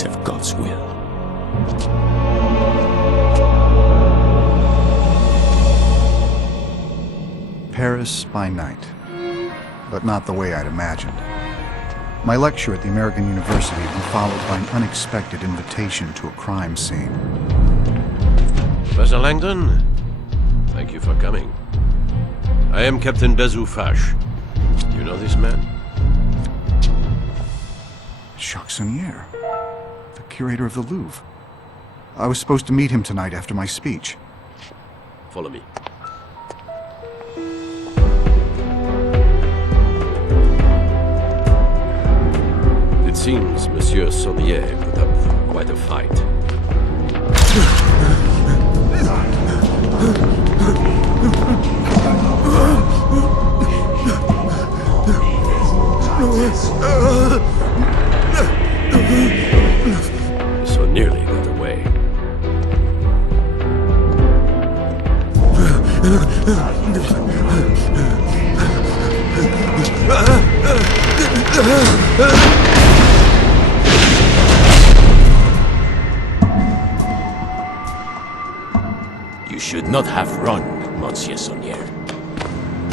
always have God's will. Paris by night, but not the way I'd imagined. My lecture at the American University had been followed by an unexpected invitation to a crime scene. Professor Langdon, thank you for coming. I am Captain Bezoufache. You know this man? Jacques Sonnier, the curator of the Louvre. I was supposed to meet him tonight after my speech. Follow me. It seems Monsieur Sonnier put up quite a fight. So nearly got away. You should not have run, Monsieur Sonnier.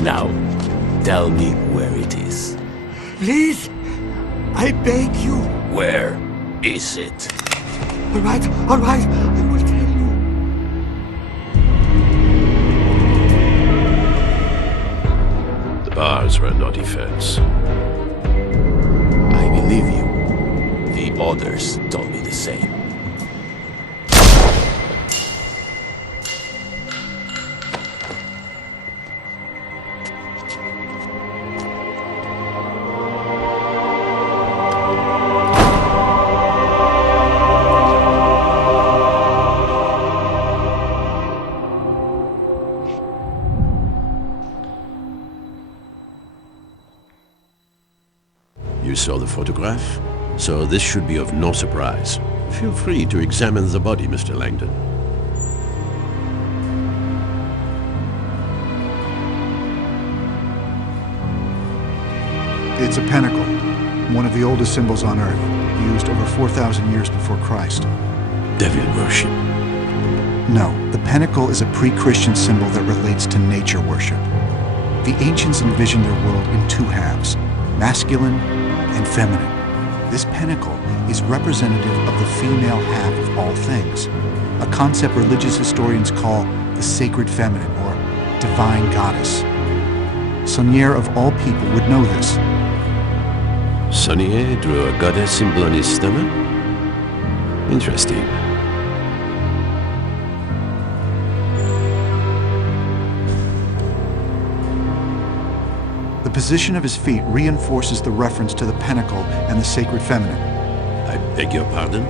Now, tell me where it is. Please, I beg you. Where is it? All right, I will tell you. The bars were no defense. I believe you. The others told me the same. You saw the photograph, so this should be of no surprise. Feel free to examine the body, Mr. Langdon. It's a pentacle, one of the oldest symbols on Earth, used over 4,000 years before Christ. Devil worship. No, the pentacle is a pre-Christian symbol that relates to nature worship. The ancients envisioned their world in two halves, masculine and feminine. This pentacle is representative of the female half of all things, a concept religious historians call the sacred feminine or divine goddess. Sonnier of all people would know this. Sonnier drew a goddess symbol on his stomach? Interesting. The position of his feet reinforces the reference to the pentacle and the sacred feminine. I beg your pardon?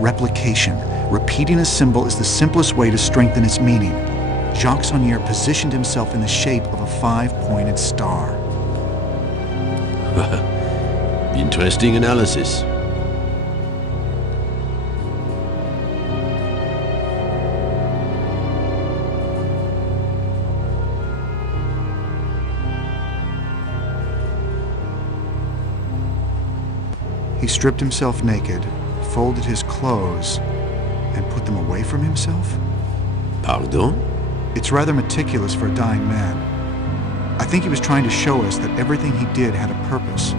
Replication. Repeating a symbol is the simplest way to strengthen its meaning. Jacques Sonnier positioned himself in the shape of a five-pointed star. Interesting analysis. He stripped himself naked, folded his clothes, and put them away from himself? Pardon? It's rather meticulous for a dying man. I think he was trying to show us that everything he did had a purpose.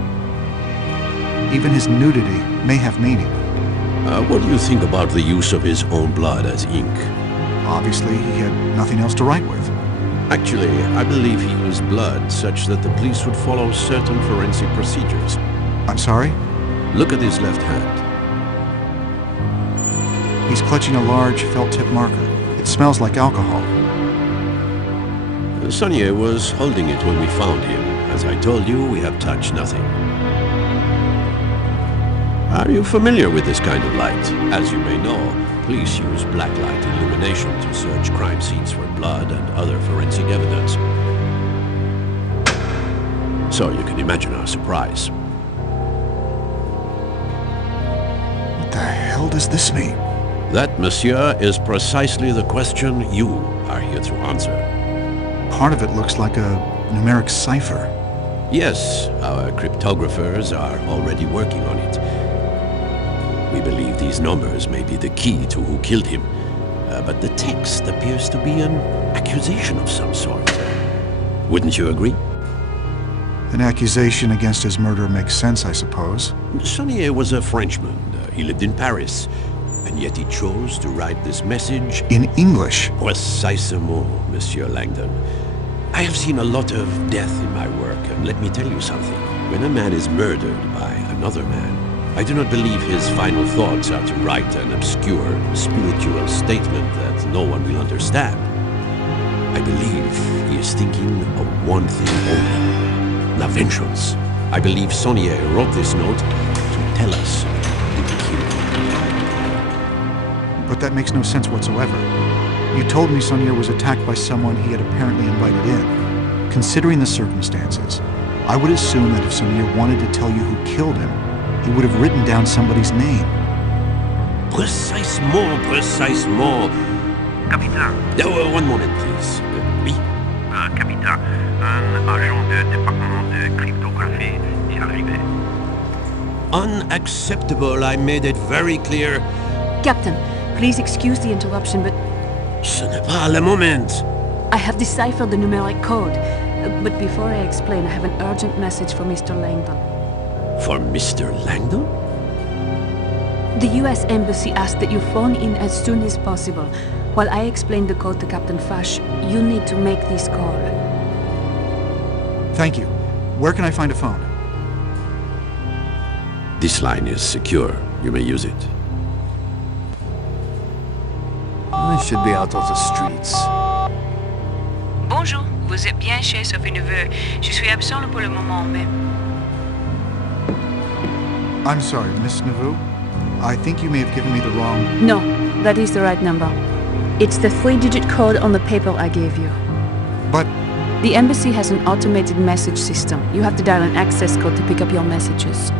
Even his nudity may have meaning. What do you think about the use of his own blood as ink? Obviously, he had nothing else to write with. Actually, I believe he used blood such that the police would follow certain forensic procedures. I'm sorry? Look at his left hand. He's clutching a large felt-tip marker. It smells like alcohol. Sonnier was holding it when we found him. As I told you, we have touched nothing. Are you familiar with this kind of light? As you may know, police use blacklight illumination to search crime scenes for blood and other forensic evidence. So you can imagine our surprise. What the hell does this mean? That, monsieur, is precisely the question you are here to answer. Part of it looks like a numeric cipher. Yes, our cryptographers are already working on it. We believe these numbers may be the key to who killed him. But the text appears to be an accusation of some sort. Wouldn't you agree? An accusation against his murder makes sense, I suppose. Sonnier was a Frenchman. He lived in Paris. And yet he chose to write this message In English. Précisément, Monsieur Langdon. I have seen a lot of death in my work, and let me tell you something. When a man is murdered by another man, I do not believe his final thoughts are to write an obscure spiritual statement that no one will understand. I believe he is thinking of one thing only: la vengeance. I believe Sonnier wrote this note to tell us who killed him. But that makes no sense whatsoever. You told me Sonnier was attacked by someone he had apparently invited in. Considering the circumstances, I would assume that if Sonnier wanted to tell you who killed him, he would have written down somebody's name. Précisément, précisément. Capitaine, One moment, please. Oui? capitaine, un agent du département de cryptographie est arrivé. Unacceptable. I made it very clear. Captain, please excuse the interruption, but Ce n'est pas le moment. I have deciphered the numeric code. But before I explain, I have an urgent message for Mr. Langdon. For Mr. Langdon? The US Embassy asked that you phone in as soon as possible. While I explain the code to Captain Fash, you need to make this call. Thank you. Where can I find a phone? This line is secure. You may use it. I should be out of the streets. Bonjour, vous êtes bien chez Sophie Neveu. Je suis absent pour le moment, mais... I'm sorry, Miss Neveu. I think you may have given me the wrong... No, that is the right number. It's the 3-digit code on the paper I gave you. But The embassy has an automated message system. You have to dial an access code to pick up your messages.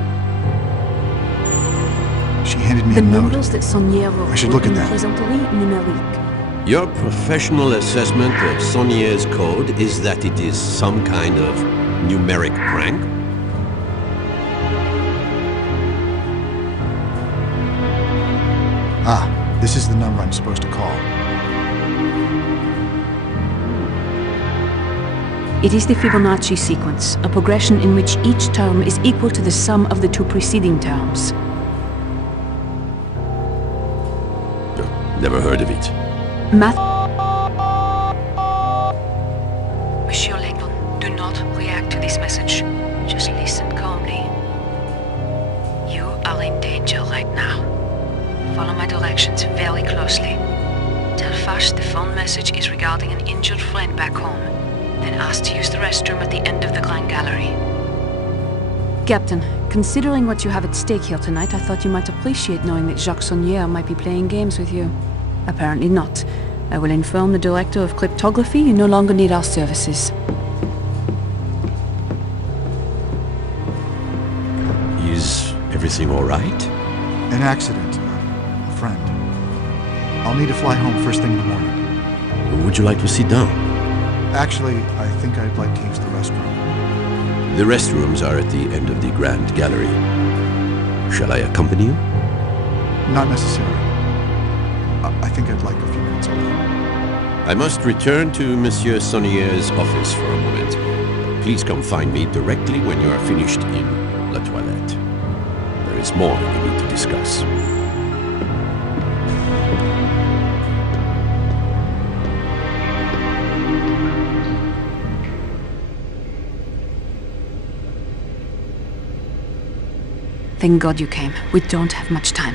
she handed me The a note. numbers that Sonnier wrote I should look at were in that. plaisanterie numérique. Your professional assessment of Sonnier's code is that it is some kind of numeric prank? Ah, this is the number I'm supposed to call. It is the Fibonacci sequence, a progression in which each term is equal to the sum of the two preceding terms. Never heard of it. Math. Monsieur Langdon, do not react to this message. Just listen calmly. You are in danger right now. Follow my directions very closely. Tell Fash the phone message is regarding an injured friend back home. Then ask to use the restroom at the end of the Grand Gallery. Captain, considering what you have at stake here tonight, I thought you might appreciate knowing that Jacques Sonnier might be playing games with you. Apparently not. I will inform the Director of Cryptography you no longer need our services. Is everything all right? An accident. A friend. I'll need to fly home first thing in the morning. Would you like to sit down? Actually, I think I'd like to use the restroom. The restrooms are at the end of the Grand Gallery. Shall I accompany you? Not necessarily. I think I'd like a few minutes alone. I must return to Monsieur Sonnier's office for a moment. Please come find me directly when you are finished in La Toilette. There is more we need to discuss. Thank God you came. We don't have much time.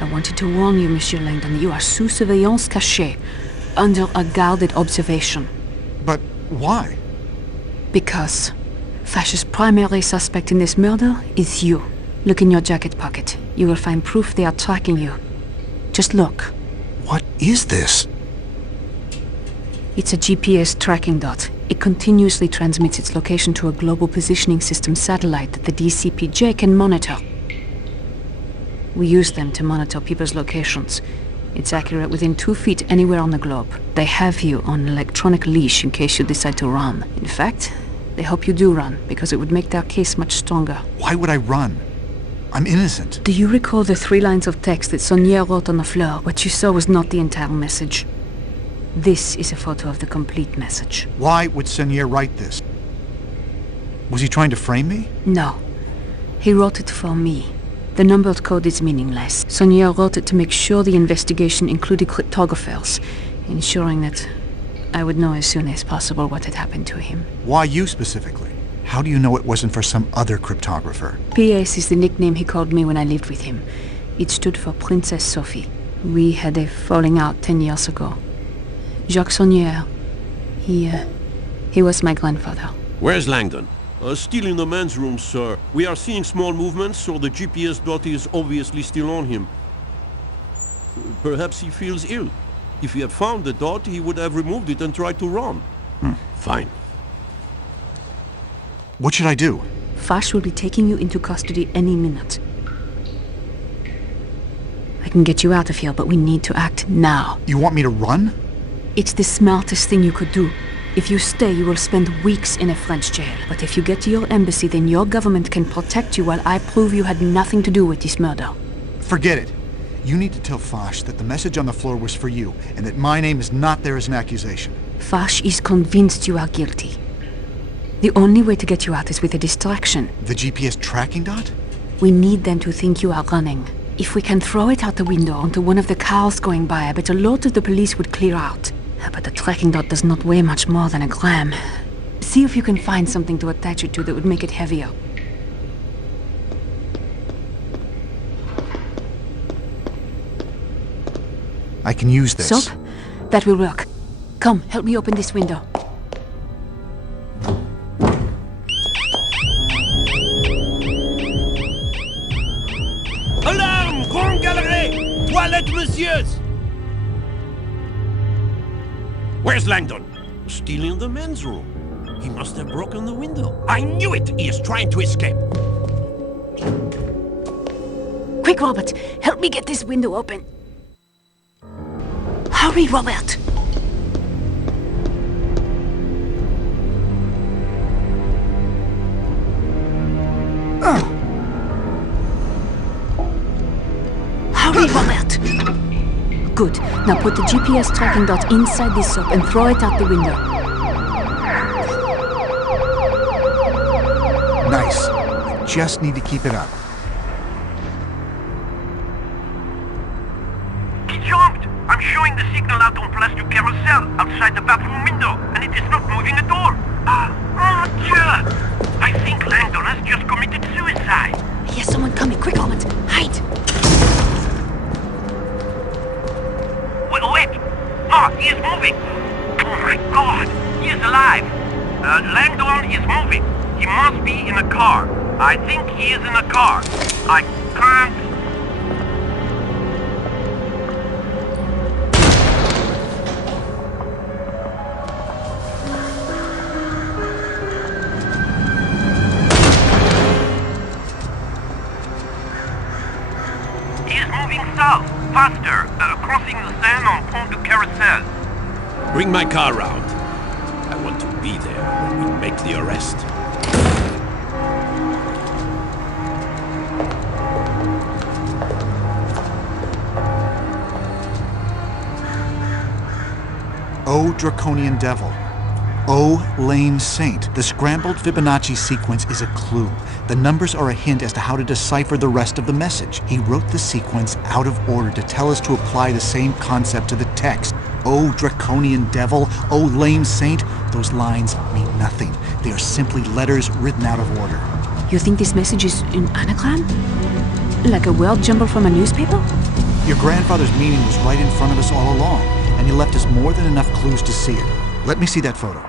I wanted to warn you, Monsieur Langdon, you are sous surveillance cachée, under a guarded observation. But why? Because Fash's primary suspect in this murder is you. Look in your jacket pocket. You will find proof they are tracking you. Just look. What is this? It's a GPS tracking dot. It continuously transmits its location to a global positioning system satellite that the DCPJ can monitor. We use them to monitor people's locations. It's accurate within 2 feet anywhere on the globe. They have you on an electronic leash in case you decide to run. In fact, they hope you do run, because it would make their case much stronger. Why would I run? I'm innocent. Do you recall the 3 lines of text that Sonia wrote on the floor? What you saw was not the entire message. This is a photo of the complete message. Why would Sonier write this? Was he trying to frame me? No. He wrote it for me. The numbered code is meaningless. Sonia wrote it to make sure the investigation included cryptographers, ensuring that I would know as soon as possible what had happened to him. Why you specifically? How do you know it wasn't for some other cryptographer? PS is the nickname he called me when I lived with him. It stood for Princess Sophie. We had a falling out 10 years ago. Jacques Saunier, he was my grandfather. Where's Langdon? Still in the men's room, sir. We are seeing small movements, so the GPS dot is obviously still on him. Perhaps he feels ill. If he had found the dot, he would have removed it and tried to run. Fine. What should I do? Fash will be taking you into custody any minute. I can get you out of here, but we need to act now. You want me to run? It's the smartest thing you could do. If you stay, you will spend weeks in a French jail. But if you get to your embassy, then your government can protect you while I prove you had nothing to do with this murder. Forget it. You need to tell Fash that the message on the floor was for you, and that my name is not there as an accusation. Fash is convinced you are guilty. The only way to get you out is with a distraction. The GPS tracking dot? We need them to think you are running. If we can throw it out the window onto one of the cars going by, I bet a lot of the police would clear out. But the tracking dot does not weigh much more than a gram. See if you can find something to attach it to that would make it heavier. I can use this. Soap? That will work. Come, help me open this window. Alarm! Grande Galerie! Toilette, messieurs! Where's Langdon? Still in the men's room. He must have broken the window. I knew it! He is trying to escape. Quick, Robert! Help me get this window open. Hurry, Robert! Hurry, Robert! Good. Now put the GPS tracking dot inside this soap and throw it out the window. Nice. I just need to keep it up. He jumped! I'm showing the signal out on Place du Carousel, outside the bathroom window, and it is not moving at all. Oh, Dieu! I think Langdon has just committed suicide. I hear someone coming. Quick, Robert! Hide! Wait! No, he is moving! Oh my God! He is alive! Langdon is moving. He must be in a car. I think he is in a car. I can't... He is moving south, faster, crossing the Seine on Pont du Carousel. Bring my car round. I want to be there when we make the arrest. O Draconian Devil. O Lame Saint. The scrambled Fibonacci sequence is a clue. The numbers are a hint as to how to decipher the rest of the message. He wrote the sequence out of order to tell us to apply the same concept to the text. O Draconian Devil, O Lame Saint. Those lines mean nothing. They are simply letters written out of order. You think this message is an anagram? Like a word jumbled from a newspaper? Your grandfather's meaning was right in front of us all along, and he left us more than enough clues to see it. Let me see that photo.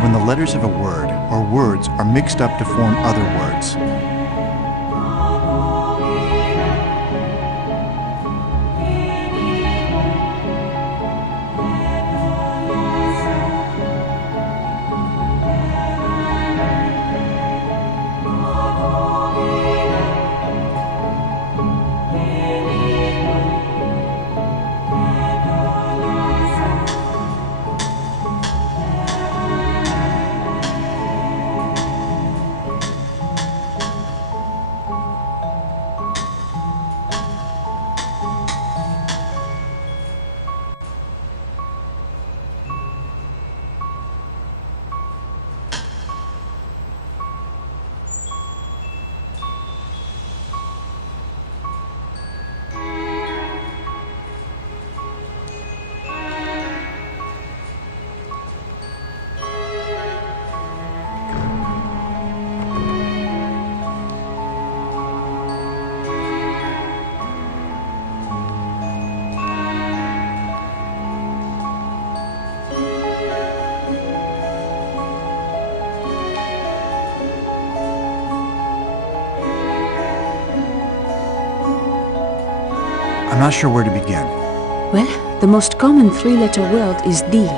is when the letters of a word or words are mixed up to form other words. I'm not sure where to begin. Well, the most common three-letter word is D.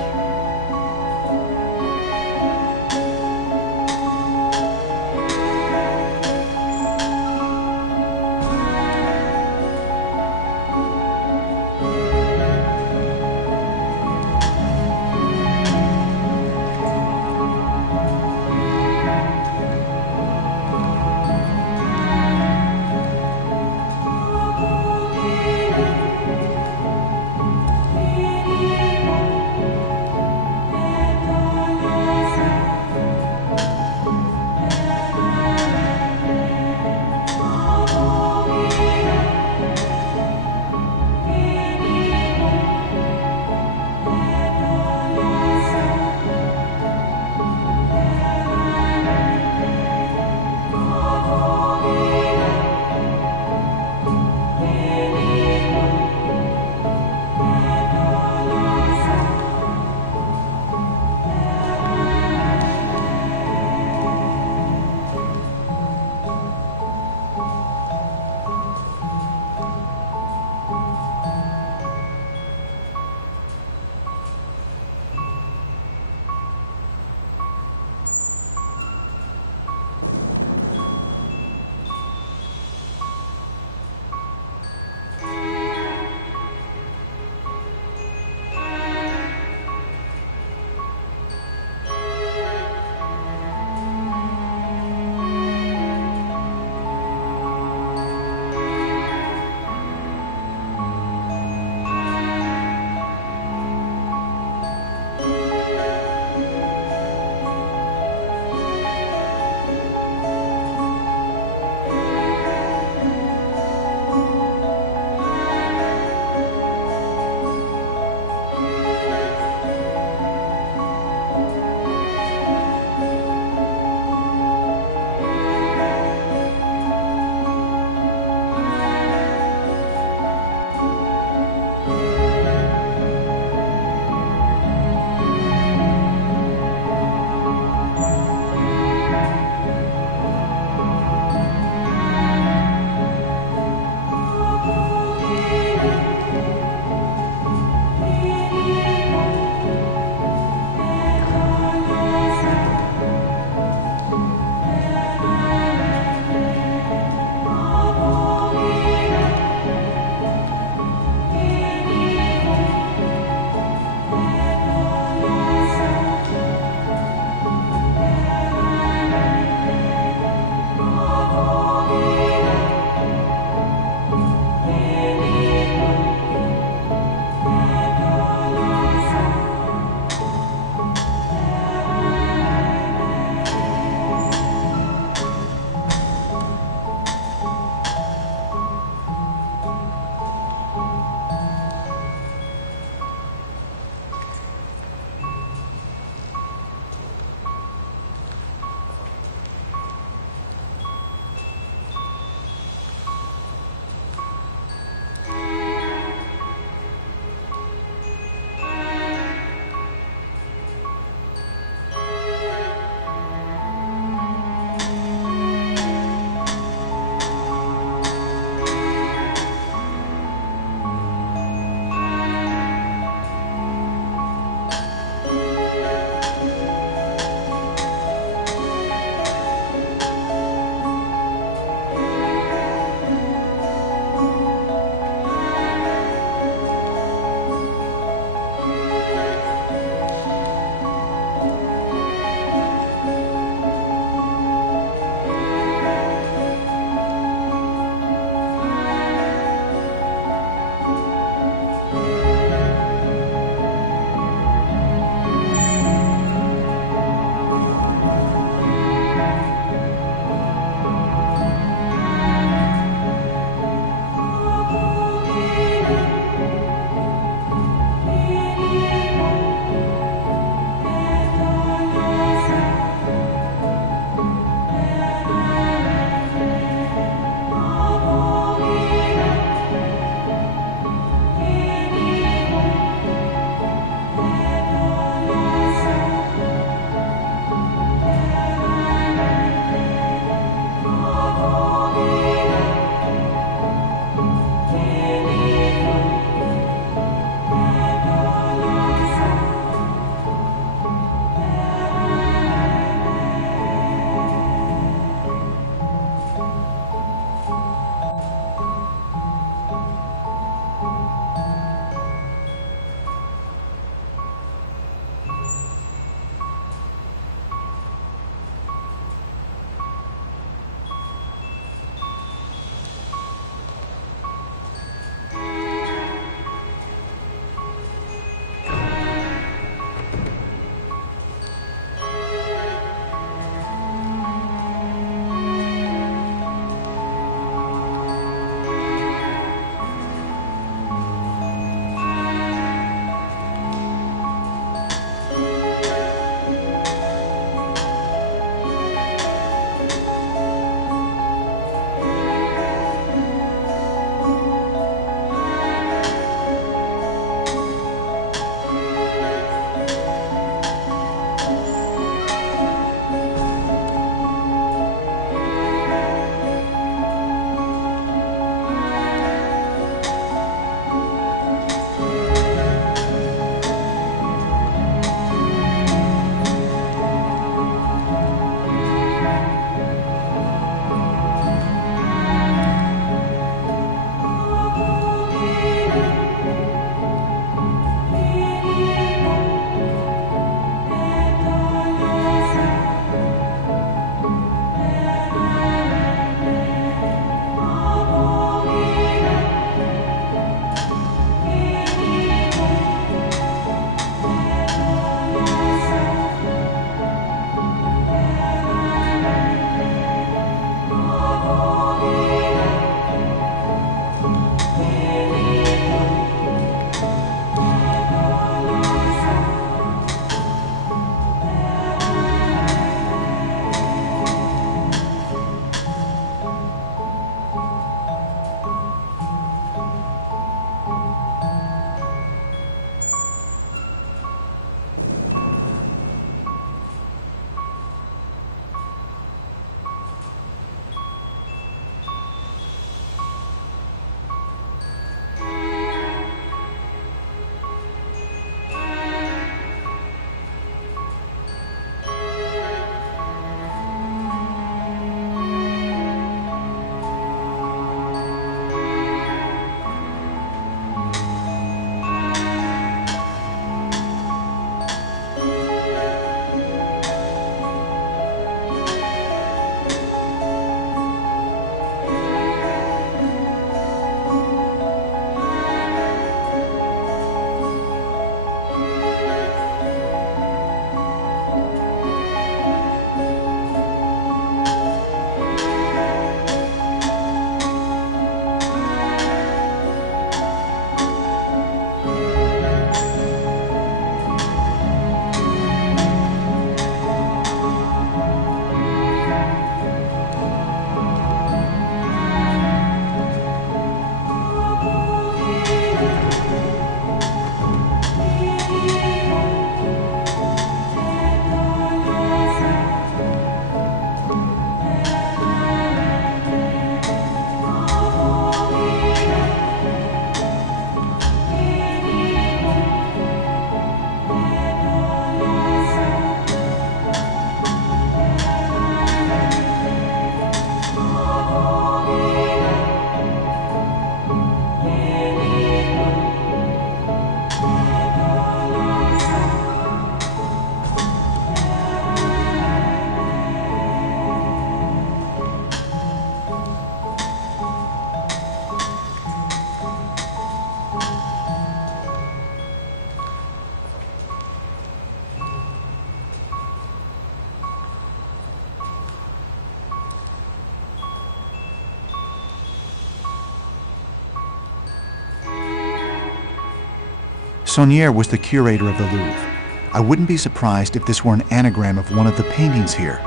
Saunière was the curator of the Louvre. I wouldn't be surprised if this were an anagram of one of the paintings here.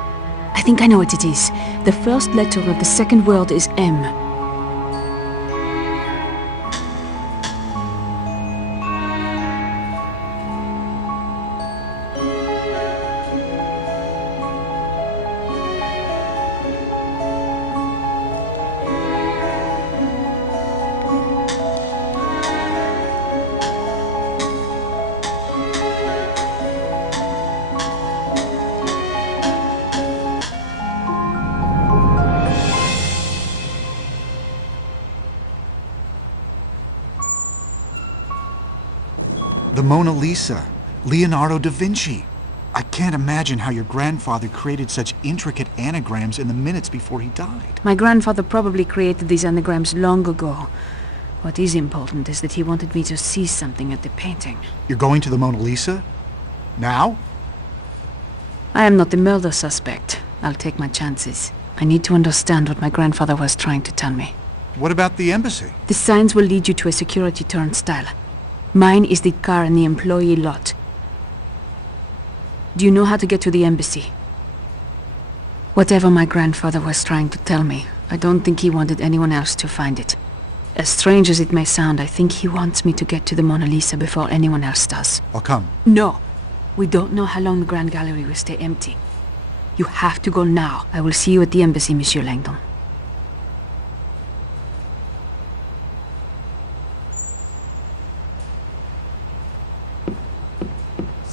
I think I know what it is. The first letter of the second word is M. The Mona Lisa, Leonardo da Vinci. I can't imagine how your grandfather created such intricate anagrams in the minutes before he died. My grandfather probably created these anagrams long ago. What is important is that he wanted me to see something at the painting. You're going to the Mona Lisa? Now? I am not the murder suspect. I'll take my chances. I need to understand what my grandfather was trying to tell me. What about the embassy? The signs will lead you to a security turnstile. Mine is the car in the employee lot. Do you know how to get to the embassy? Whatever my grandfather was trying to tell me, I don't think he wanted anyone else to find it. As strange as it may sound, I think he wants me to get to the Mona Lisa before anyone else does. I'll come. No. We don't know how long the Grand Gallery will stay empty. You have to go now. I will see you at the embassy, Monsieur Langdon.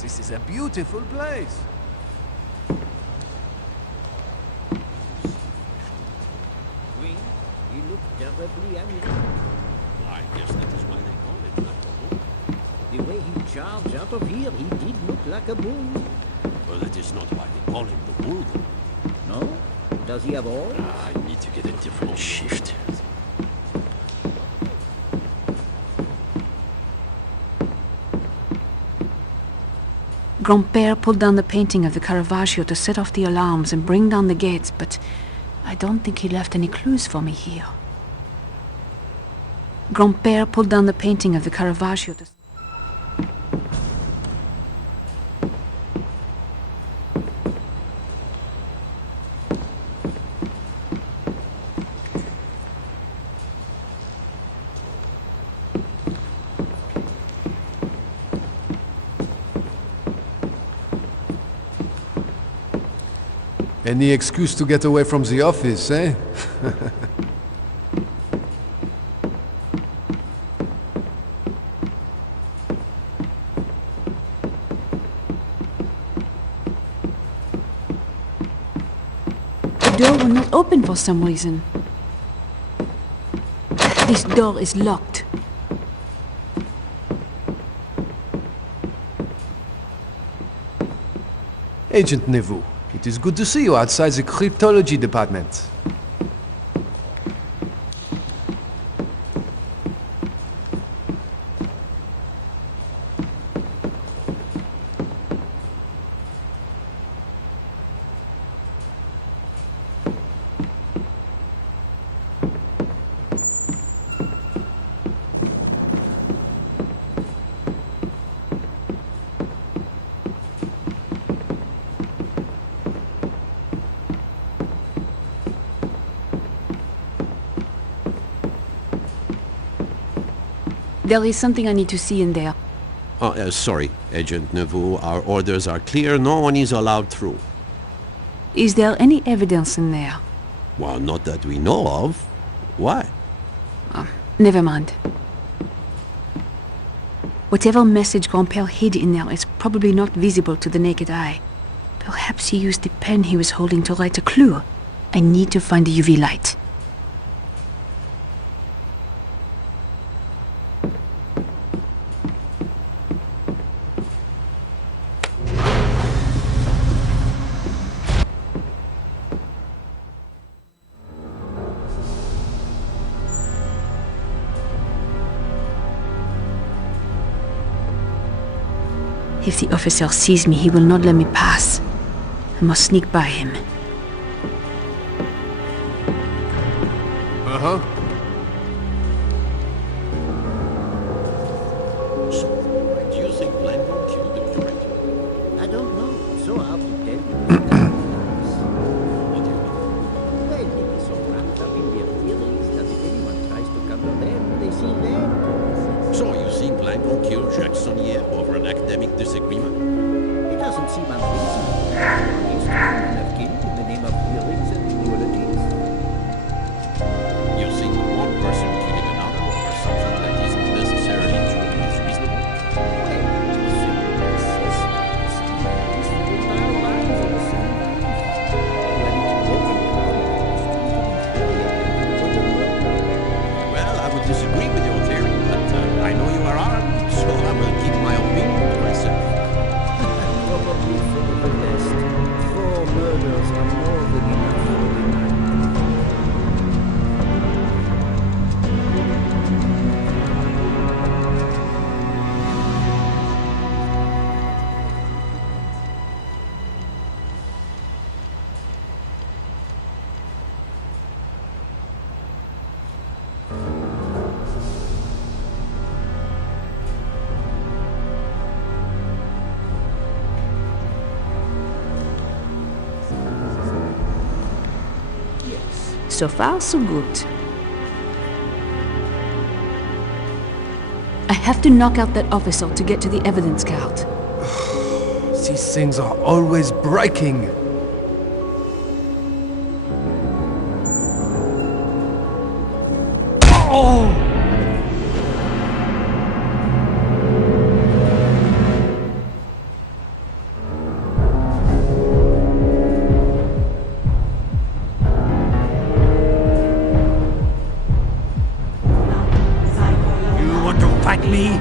This is a beautiful place. Oui, he looked terribly angry. I guess that is why they call it Langdon. The way he charged out of here, he did look like a bull. Well, that is not why they call him the bull, though. No? Does he have all? I need to get a different shift. Grandpère pulled down the painting of the Caravaggio to set off the alarms and bring down the gates, but I don't think he left any clues for me here. Grandpère pulled down the painting of the Caravaggio to... Any excuse to get away from the office, eh? The door will not open for some reason. This door is locked. Agent Neveu, it is good to see you outside the cryptology department. There is something I need to see in there. Sorry, Agent Neveu. Our orders are clear. No one is allowed through. Is there any evidence in there? Well, not that we know of. Why? Never mind. Whatever message Grandpère hid in there is probably not visible to the naked eye. Perhaps he used the pen he was holding to write a clue. I need to find the UV light. If the officer sees me, he will not let me pass. I must sneak by him. Uh-huh. So, I Langdon kill Jacques Sonnier over an academic disagreement? It doesn't seem unreasonable. These two men have killed in the name of hearings and eulogies. You think one person killing another over something that isn't necessarily true is reasonable? Well, simple assessments. These two entire lives are the same belief. When it's broken down, it's Well, I would disagree with your theory, but I know you are armed, so I will keep my opinion to myself. probably for the best. 4 murders are more than enough for the night. So far, so good. I have to knock out that officer to get to the evidence card. These things are always breaking. Oh! You want to fight me?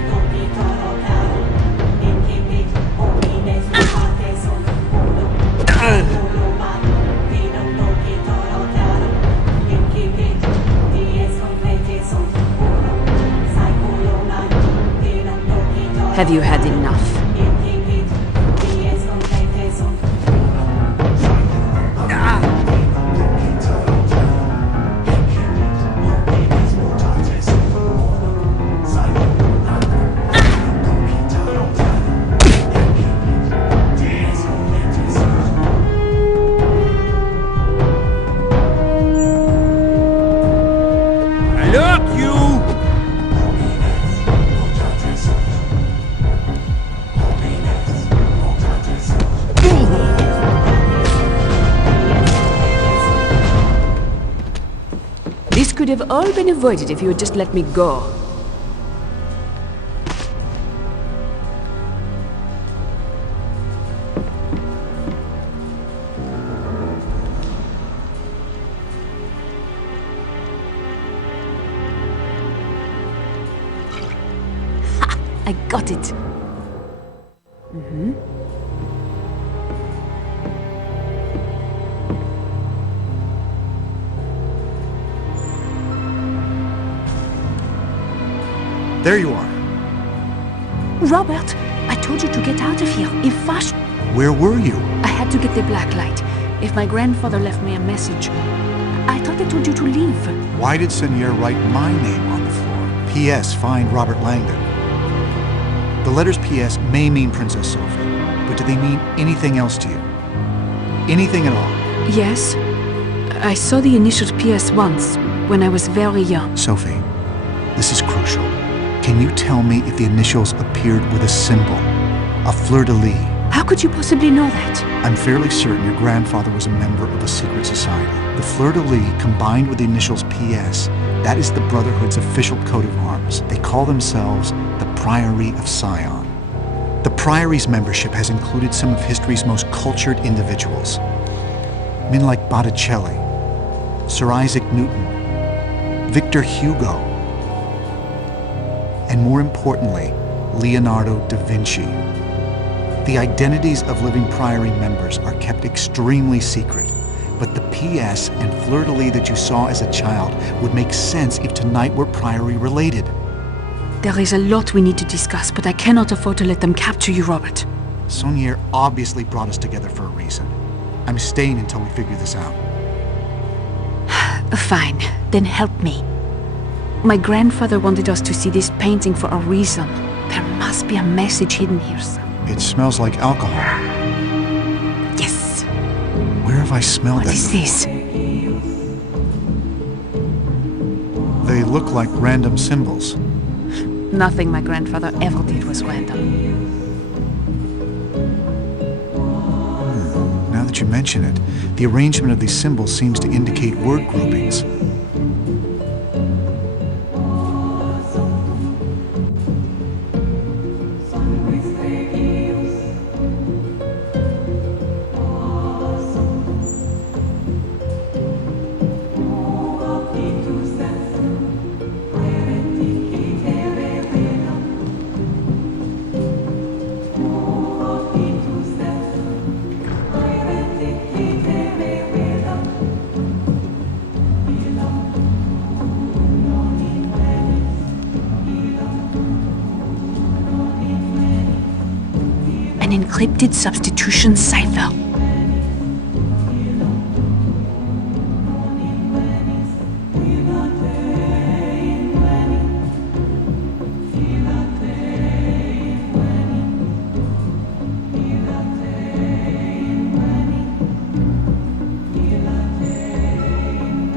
Have you had enough? Look, you! This could have all been avoided if you had just let me go. Ha! I got it. There you are. Robert, I told you to get out of here. If Fash... Where were you? I had to get the black light. If my grandfather left me a message, I thought I told you to leave. Why did Seigneur write my name on the floor? P.S. Find Robert Langdon. The letters P.S. may mean Princess Sophie, but do they mean anything else to you? Anything at all? Yes. I saw the initials PS once, when I was very young. Sophie, this is crucial. Can you tell me if the initials appeared with a symbol? A fleur-de-lis? How could you possibly know that? I'm fairly certain your grandfather was a member of a secret society. The fleur-de-lis combined with the initials PS, that is the Brotherhood's official coat of arms. They call themselves the Priory of Sion. The Priory's membership has included some of history's most cultured individuals. Men like Botticelli, Sir Isaac Newton, Victor Hugo, and more importantly, Leonardo da Vinci. The identities of living Priory members are kept extremely secret, but the PS and fleur-de-lis that you saw as a child would make sense if tonight were Priory related. There is a lot we need to discuss, but I cannot afford to let them capture you, Robert. Sonier obviously brought us together for a reason. I'm staying until we figure this out. Fine, then help me. My grandfather wanted us to see this painting for a reason. There must be a message hidden here somewhere. It smells like alcohol. Yes. Where have I smelled What it? is this? They look like random symbols. Nothing my grandfather ever did was random. Now that you mention it, the arrangement of these symbols seems to indicate word groupings. Encrypted substitution cipher.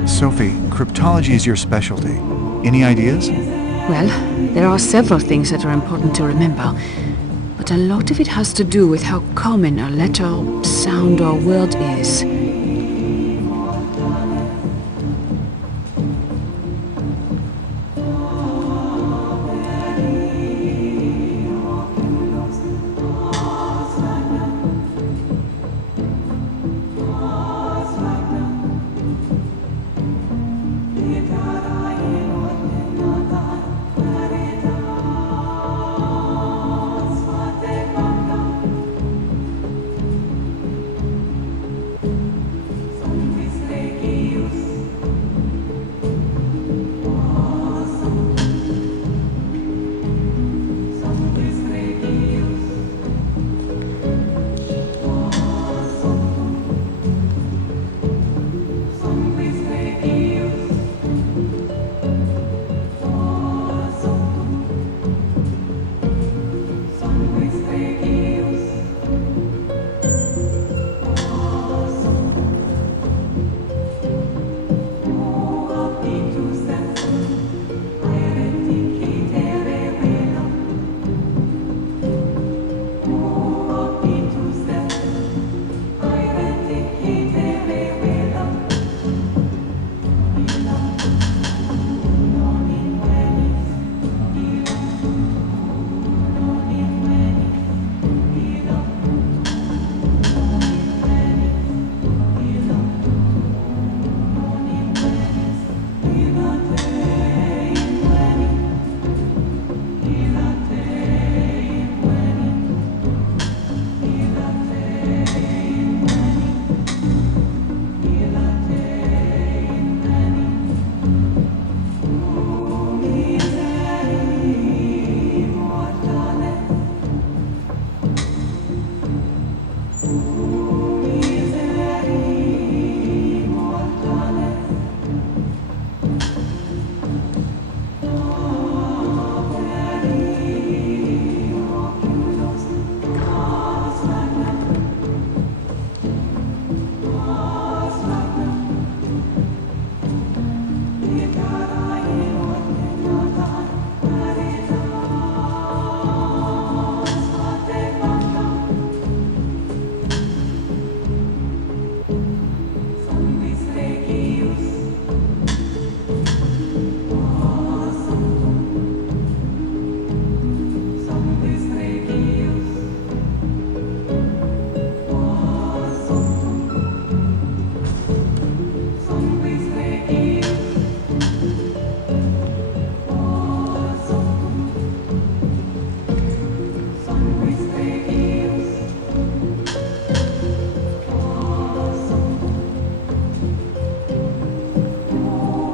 Sophie, cryptology is your specialty. Any ideas? Well, there are several things that are important to remember. But a lot of it has to do with how common a letter, sound, or word is.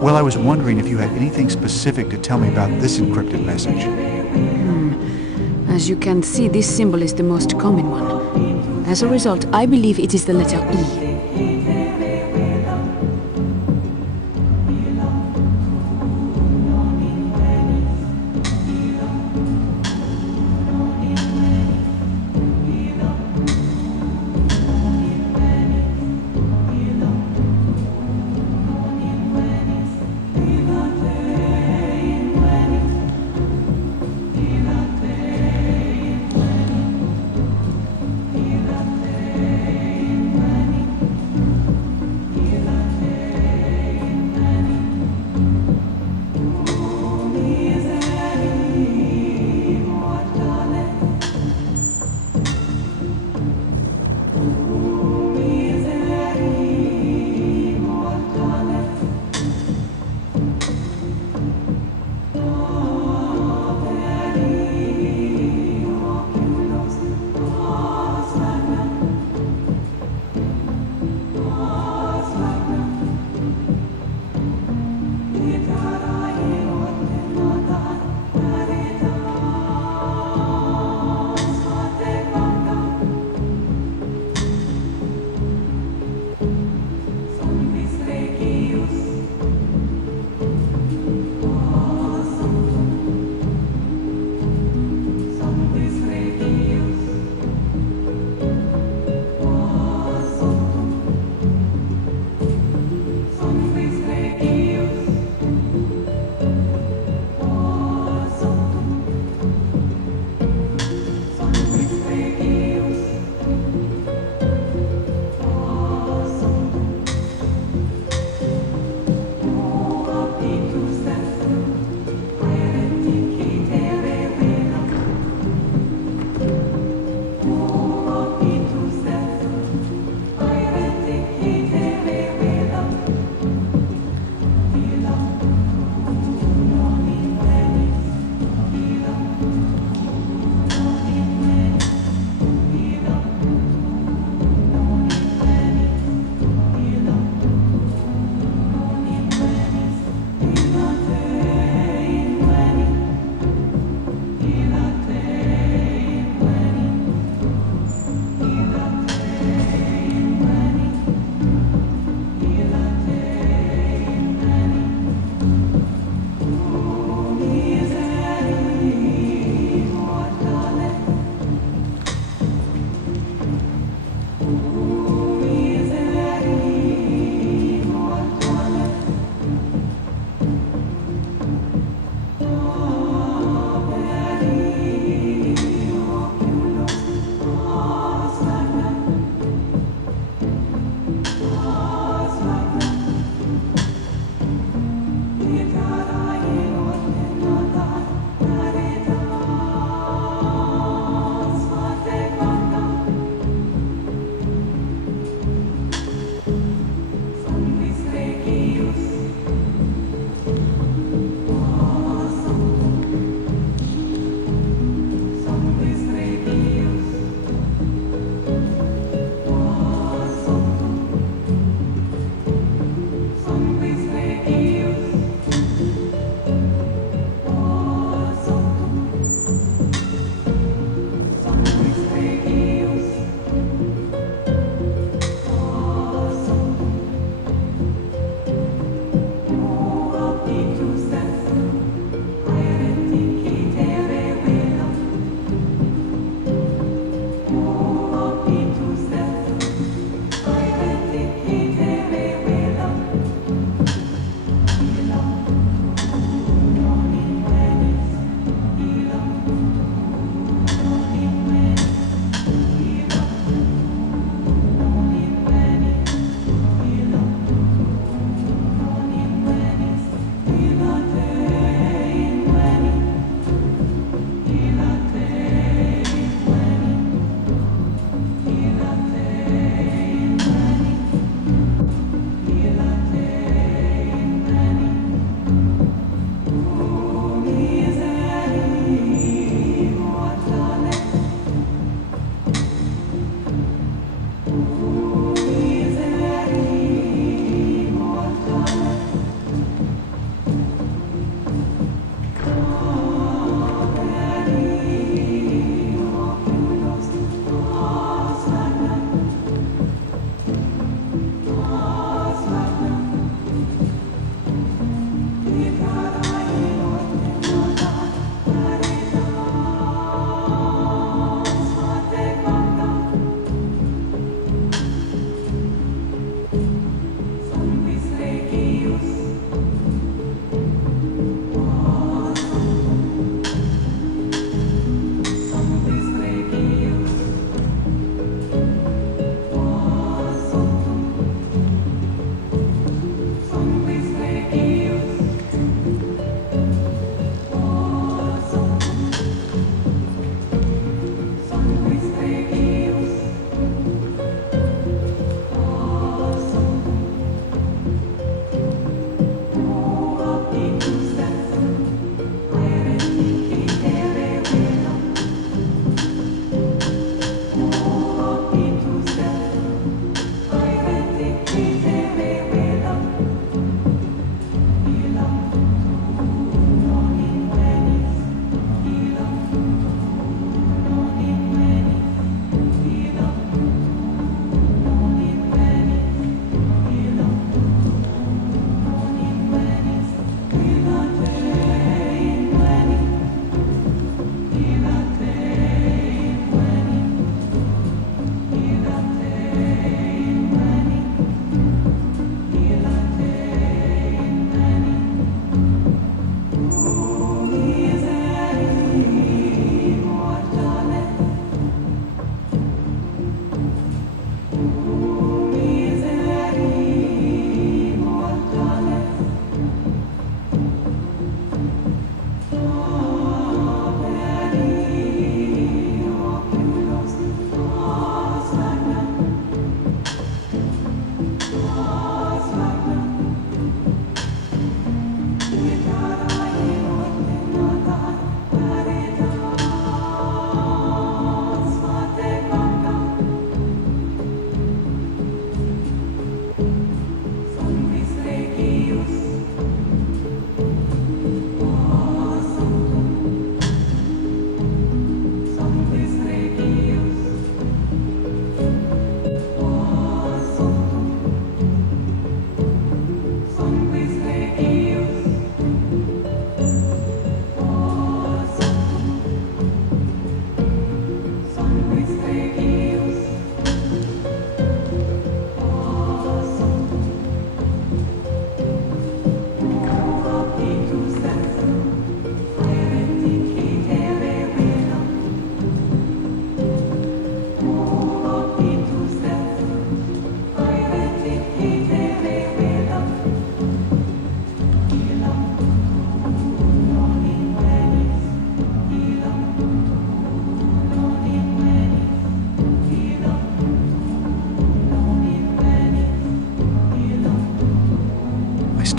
Well, I was wondering if you had anything specific to tell me about this encrypted message. As you can see, this symbol is the most common one. As a result, I believe it is the letter E.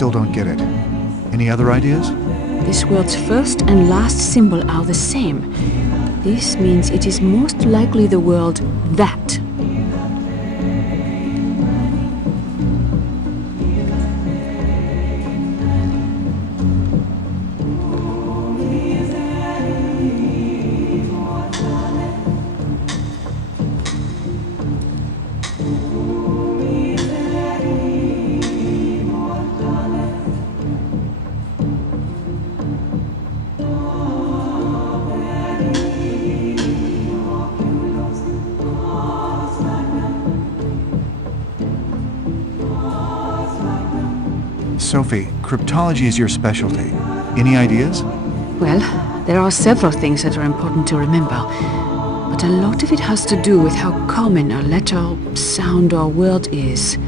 still don't get it. Any other ideas? This world's first and last symbol are the same. This means it is most likely the word that. Sophie, cryptology is your specialty. Any ideas? Well, there are several things that are important to remember, but a lot of it has to do with how common a letter, sound, or word is.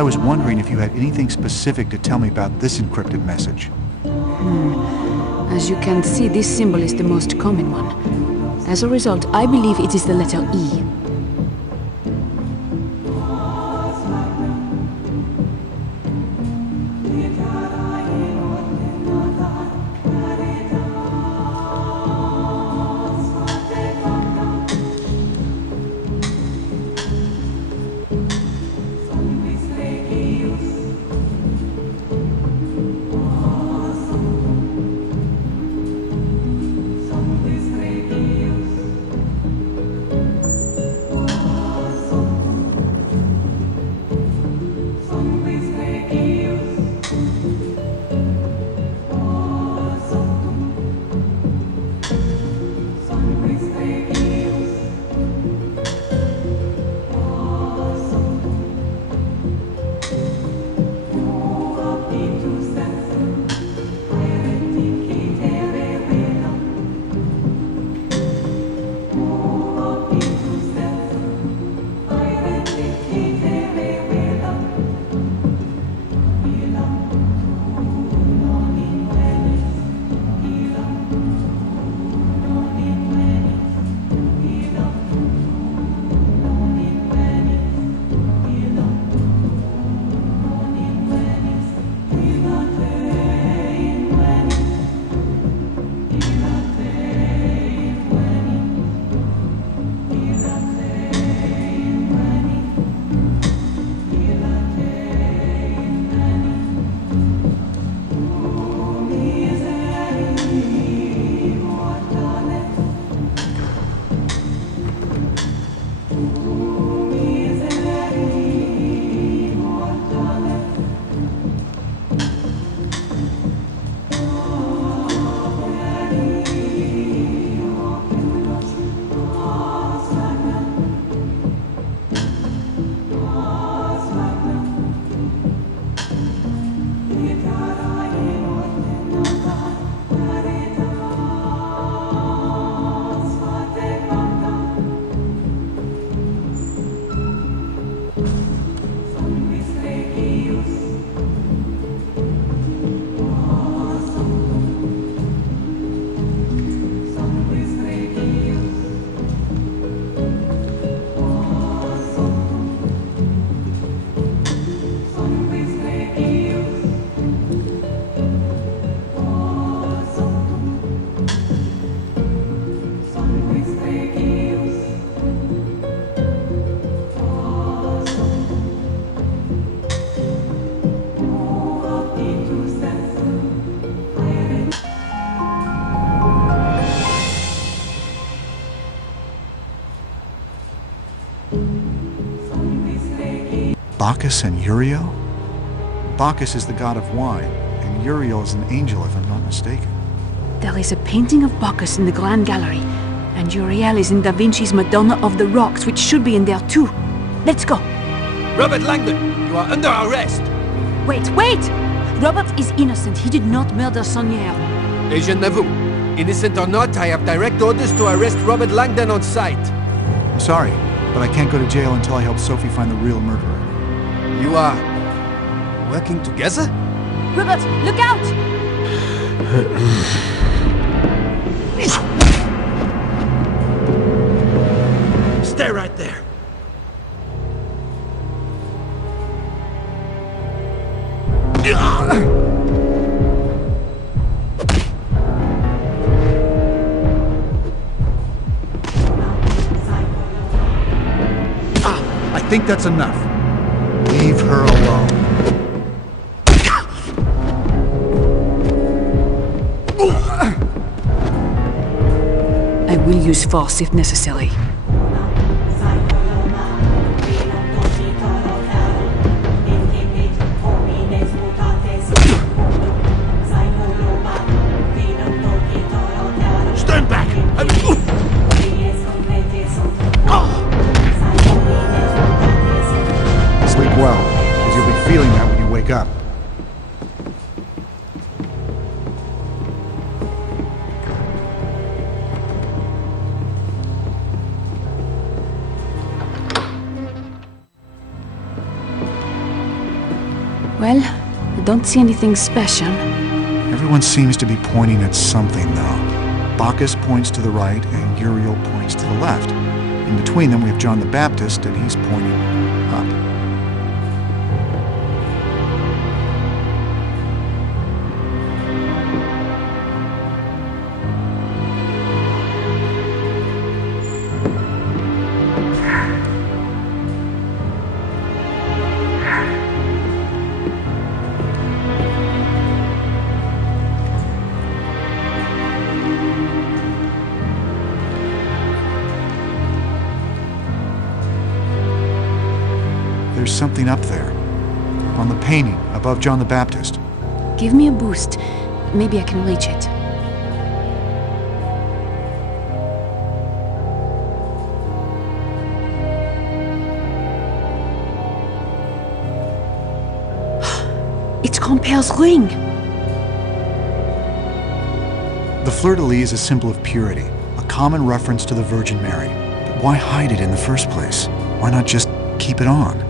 I was wondering if you had anything specific to tell me about this encrypted message. As you can see, this symbol is the most common one. As a result, I believe it is the letter E. Bacchus and Uriel? Bacchus is the god of wine, and Uriel is an angel if I'm not mistaken. There is a painting of Bacchus in the Grand Gallery, and Uriel is in DaVinci's Madonna of the Rocks, which should be in there too. Let's go. Robert Langdon, you are under arrest! Wait! Robert is innocent. He did not murder Sonier. Agent Neveu, innocent or not, I have direct orders to arrest Robert Langdon on sight. I'm sorry, but I can't go to jail until I help Sophie find the real murderer. You are working together? Robert, look out! Stay right there. I think that's enough. Leave her alone. I will use force if necessary. Stand back! Sleep well, because you'll be feeling that when you wake up. Well, I don't see anything special. Everyone seems to be pointing at something, though. Bacchus points to the right, and Uriel points to the left. In between them, we have John the Baptist, and he's pointing up. There's something up there. On the painting, above John the Baptist. Give me a boost. Maybe I can reach it. It's Comper's ring! The fleur-de-lis is a symbol of purity, a common reference to the Virgin Mary. But why hide it in the first place? Why not just keep it on?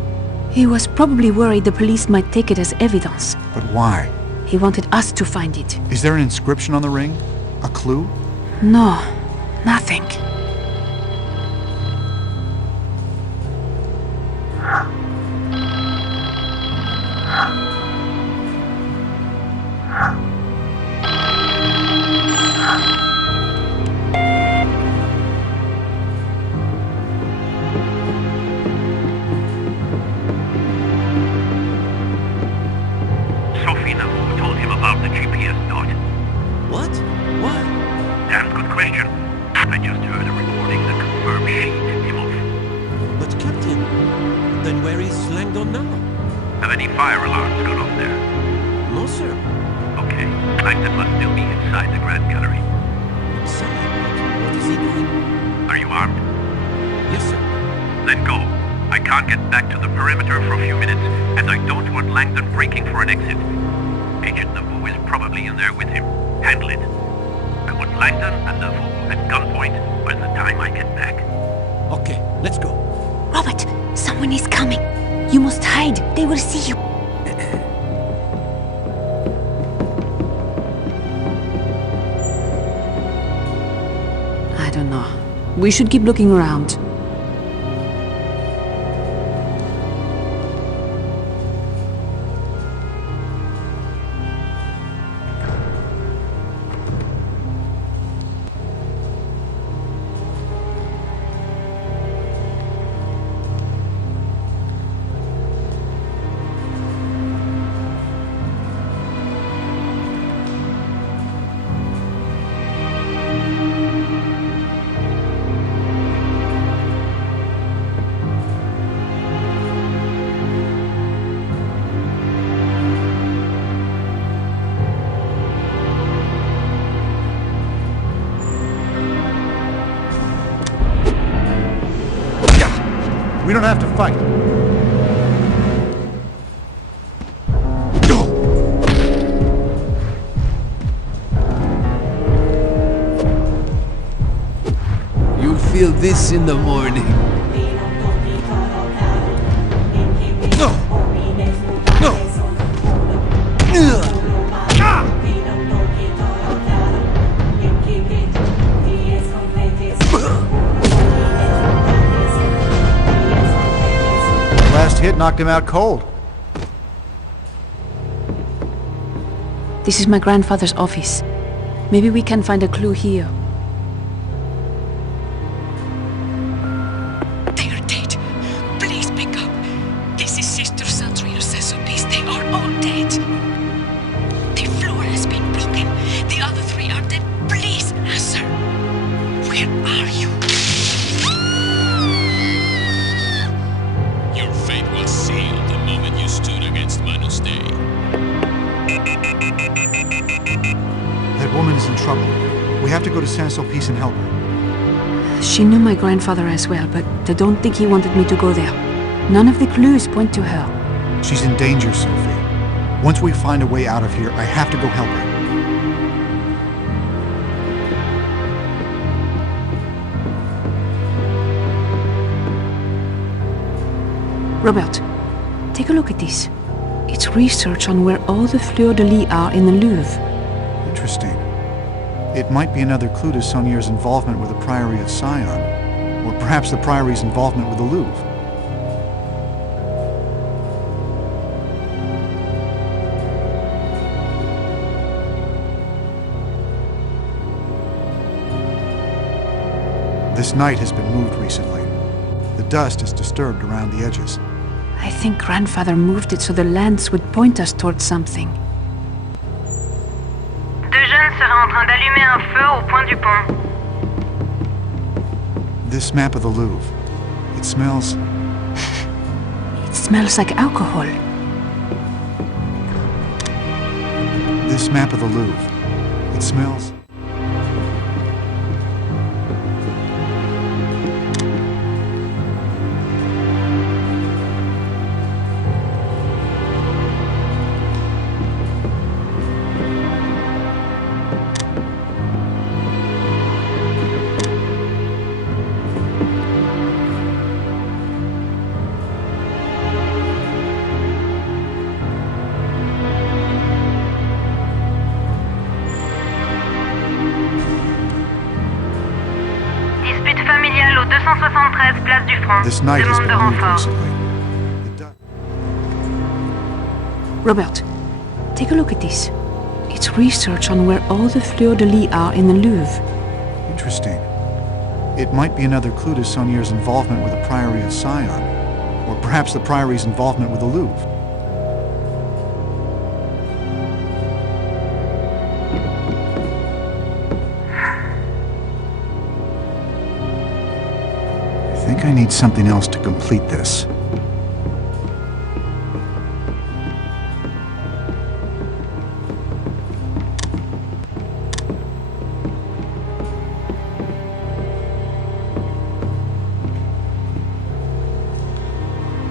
He was probably worried the police might take it as evidence. But why? He wanted us to find it. Is there an inscription on the ring? A clue? No, nothing. Sophie Neveu told him about the GPS dot. What? Why? Damn good question. I just heard a recording that confirmed she tipped him off. But Captain, then where is Langdon now? Have any fire alarms gone off there? No, sir. Okay, Langdon must still be inside the Grand Gallery. Inside? What is he doing? Are you armed? Yes, sir. Then go. I can't get back to the perimeter for a few minutes, and I don't want Langdon breaking for an exit. Agent Neveu is probably in there with him. Handle it. I want Langdon and Neveu at gunpoint by the time I get back. Okay, let's go. Robert, someone is coming. You must hide. They will see you. I don't know. We should keep looking around. We don't have to fight. You'll feel this in the morning. No! Last hit knocked him out cold. This is my grandfather's office. Maybe we can find a clue here. They are dead. Please pick up. This is Sister Sandrina Sophie's. They are all dead. The floor has been broken. The other three are dead. Please answer. Where are you? Your fate was sealed the moment you stood against Manus Dei. That woman is in trouble. We have to go to Saint-Sulpice and help her. She knew my grandfather as well, but I don't think he wanted me to go there. None of the clues point to her. She's in danger, Sophie. Once we find a way out of here, I have to go help her. Robert, take a look at this. It's research on where all the fleurs-de-lis are in the Louvre. Interesting. It might be another clue to Saunier's involvement with the Priory of Sion, or perhaps the Priory's involvement with the Louvre. This night has been moved recently. The dust is disturbed around the edges. I think Grandfather moved it so the lance would point us towards something. Deux jeunes seraient en train d'allumer un feu au point du pont. This map of the Louvre, it smells... It smells like alcohol. This map of the Louvre, it smells... Dispute familiale au 273 place du Front. This night has Demande de been moved renfort. recently. The du- Robert, take a look at this. It's research on where all the fleurs-de-lis are in the Louvre. Interesting. It might be another clue to Saunier's involvement with the Priory of Sion, or perhaps the Priory's involvement with the Louvre. I think I need something else to complete this.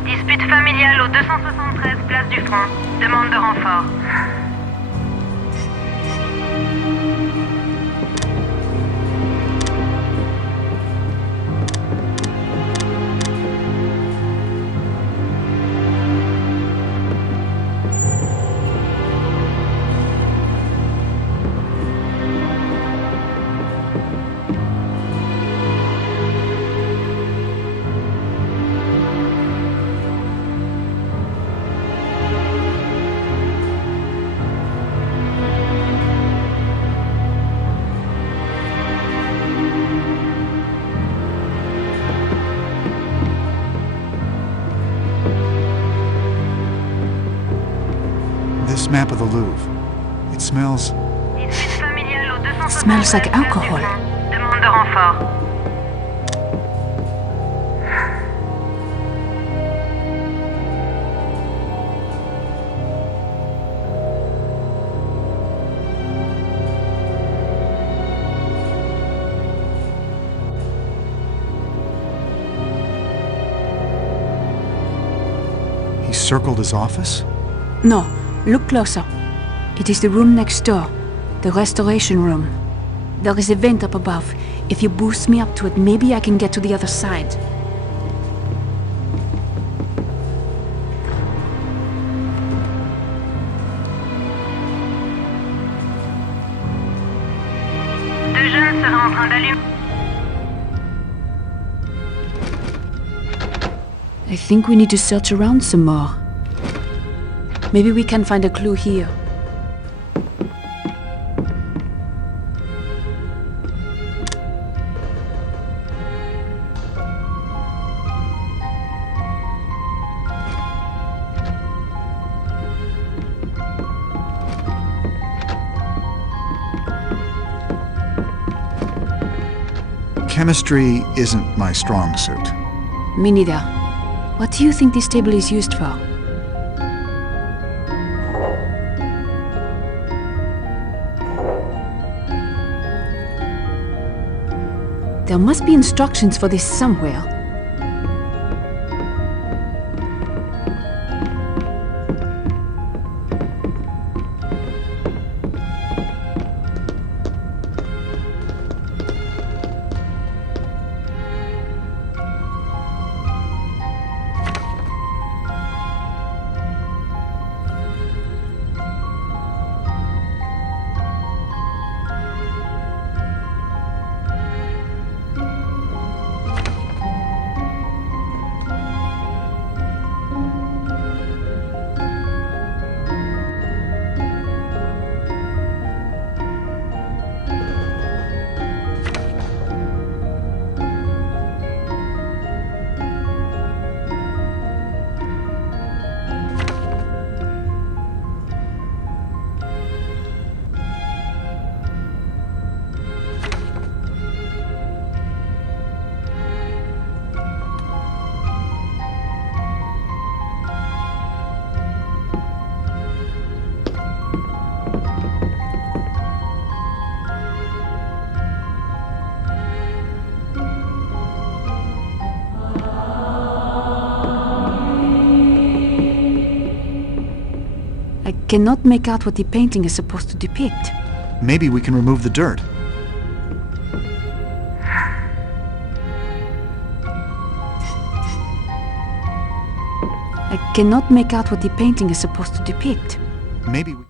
Dispute familiale au 273 place du Front. Demande de renfort. This map of the Louvre, it smells... Dispute familiale au 273 Smells like place du alcohol. Front. Demande de renfort. He circled his office? No, look closer. It is the room next door, the restoration room. There is a vent up above. If you boost me up to it, maybe I can get to the other side. Deux jeunes seraient en train d'allumer. I think we need to search around some more. Maybe we can find a clue here. Chemistry isn't my strong suit. Me neither. What do you think this table is used for? There must be instructions for this somewhere. cannot make out what the painting is supposed to depict. Maybe we can remove the dirt. I cannot make out what the painting is supposed to depict. Maybe we...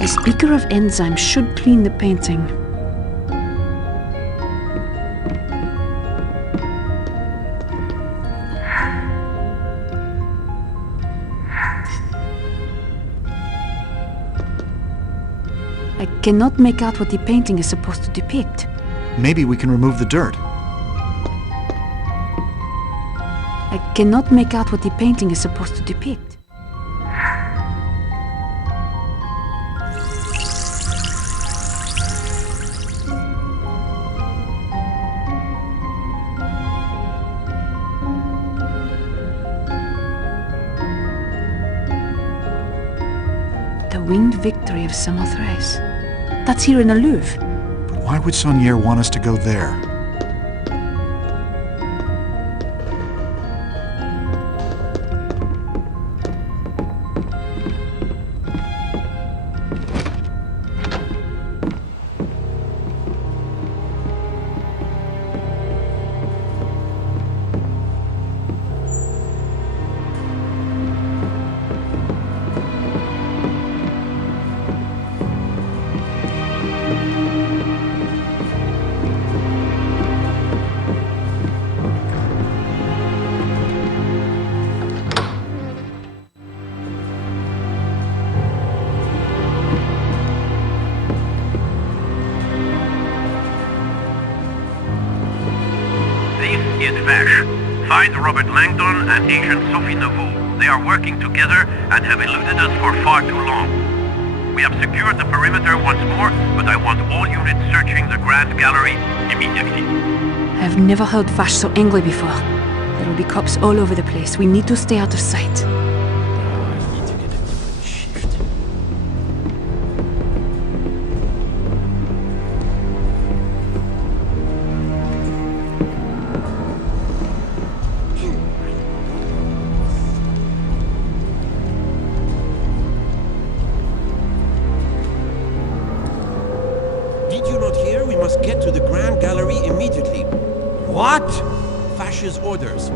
The speaker of enzymes should clean the painting. I cannot make out what the painting is supposed to depict. Maybe we can remove the dirt. I cannot make out what the painting is supposed to depict. The winged victory of Samothrace. That's here in the Louvre. But why would Saunier want us to go there? This is Vash. Find Robert Langdon and Agent Sophie Neveu. They are working together and have eluded us for far too long. We have secured the perimeter once more, but I want all units searching the Grand Gallery immediately. I've never heard Vash so angry before. There will be cops all over the place. We need to stay out of sight. I need to get a different shift. Did you not hear? We must get to the Grand Gallery immediately. What? Vash's orders.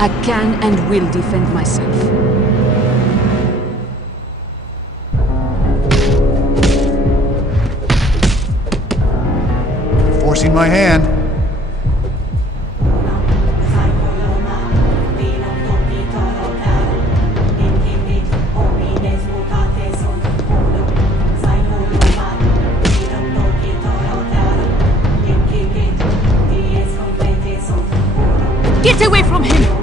I can and will defend myself. Forcing my hand. Get away from him!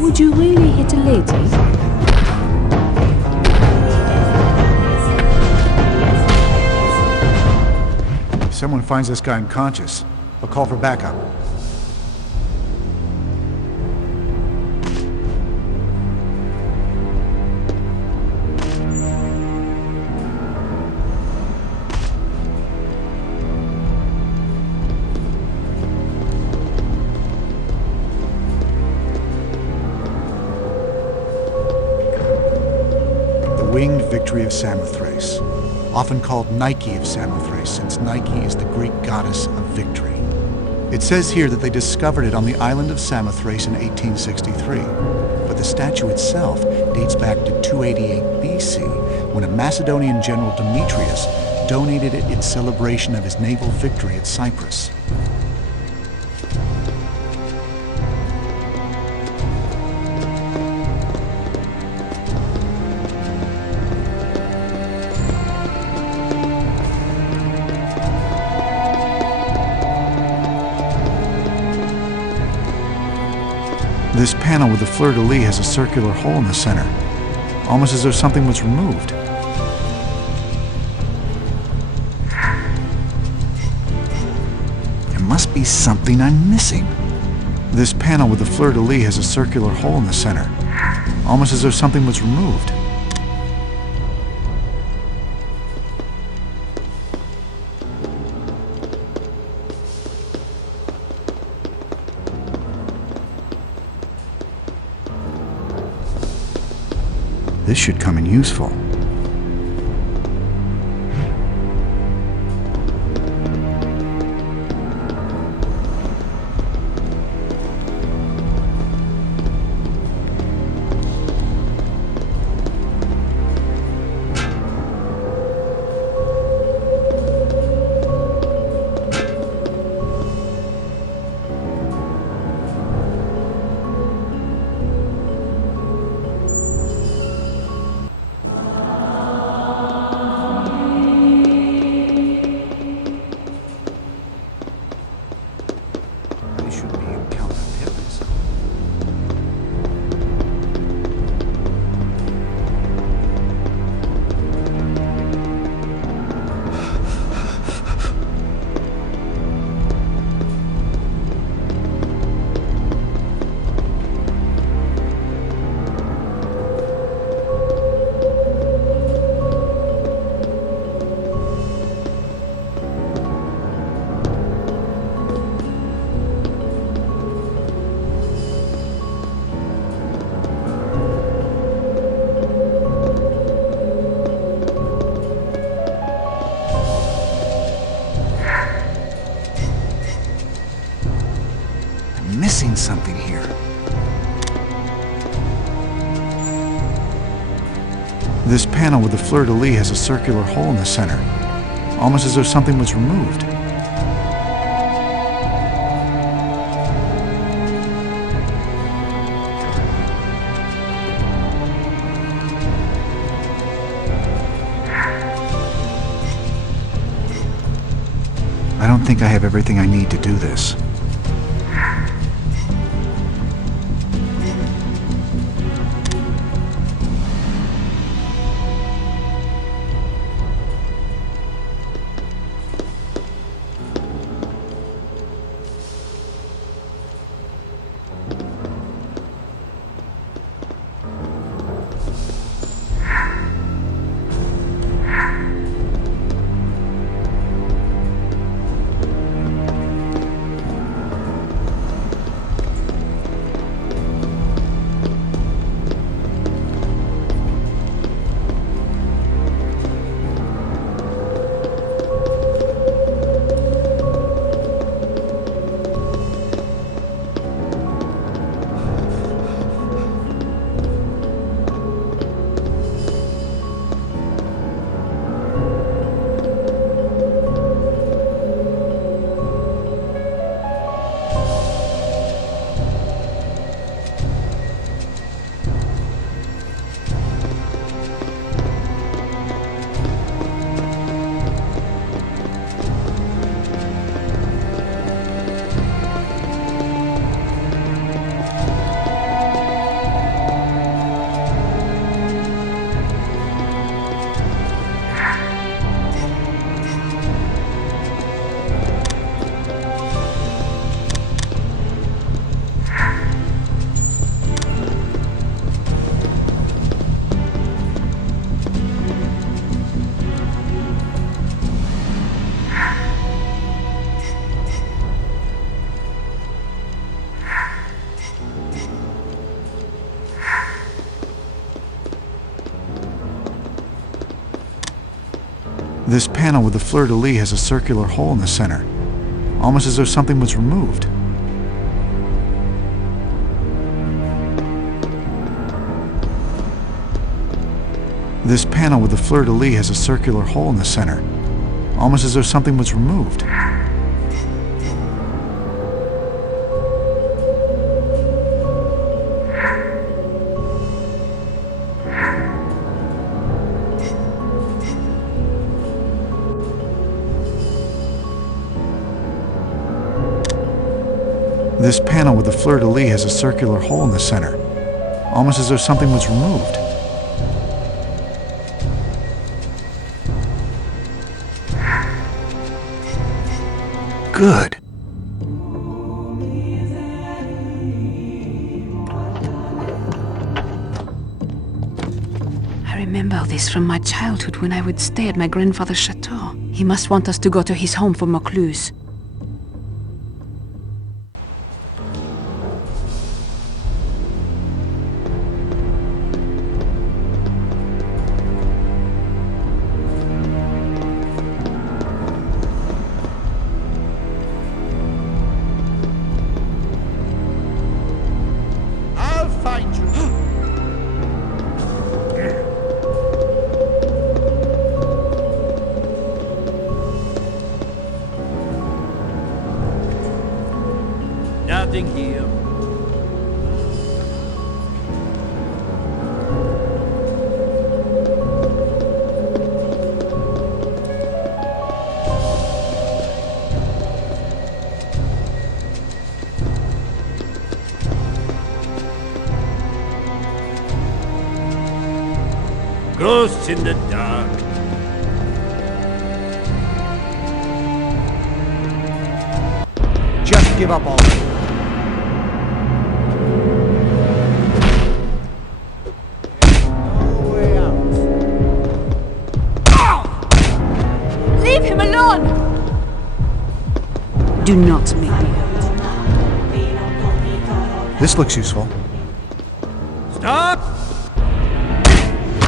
Would you really hit a lady? If someone finds this guy unconscious, I'll call for backup. Winged victory of Samothrace, often called Nike of Samothrace, since Nike is the Greek goddess of victory. It says here that they discovered it on the island of Samothrace in 1863, but the statue itself dates back to 288 BC, when a Macedonian general Demetrius donated it in celebration of his naval victory at Cyprus. This panel with the fleur-de-lis has a circular hole in the center, almost as though something was removed. There must be something I'm missing. This panel with the fleur-de-lis has a circular hole in the center, almost as though something was removed. This should come in useful. Missing something here. This panel with the fleur-de-lis has a circular hole in the center, almost as though something was removed. I don't think I have everything I need to do this. This panel with the fleur-de-lis has a circular hole in the center, almost as though something was removed. This panel with the fleur-de-lis has a circular hole in the center, almost as though something was removed. This panel with the fleur-de-lis has a circular hole in the center, almost as though something was removed. Good. I remember this from my childhood when I would stay at my grandfather's chateau. He must want us to go to his home for more clues. Nothing here. Ghosts in the dark. Just give up already. No way out. Leave him alone! Do not make me hurt. This looks useful. Stop!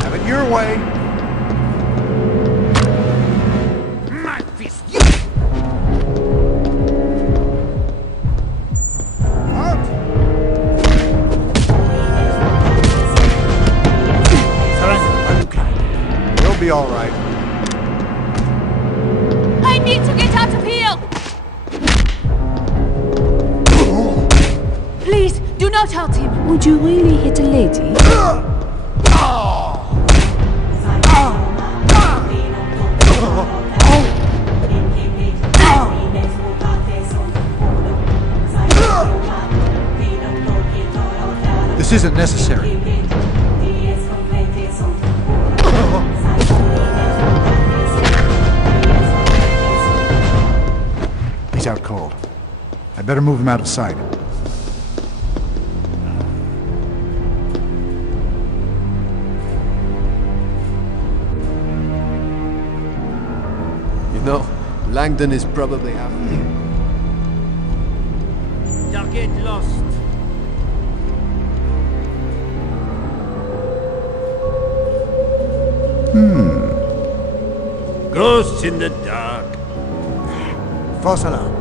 Have it your way. My fist. Out. Surrender. You'll be all right. I need to get out of here! Please, do not hurt him! Would you really hit a lady? This isn't necessary. He's out cold. I better move him out of sight. You know, Langdon is probably out. Target lost. Ghosts in the dark. False alarm.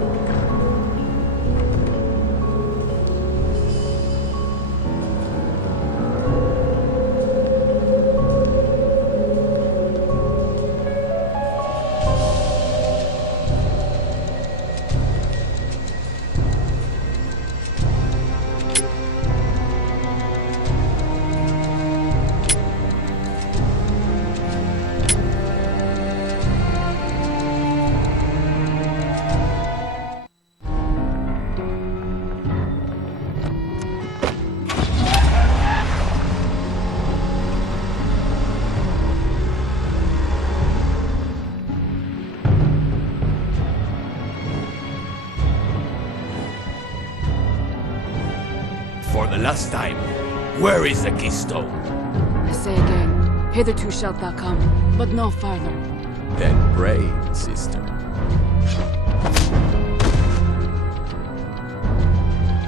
For the last time, where is the keystone? I say again, hitherto shalt thou come, but no farther. Then pray, sister.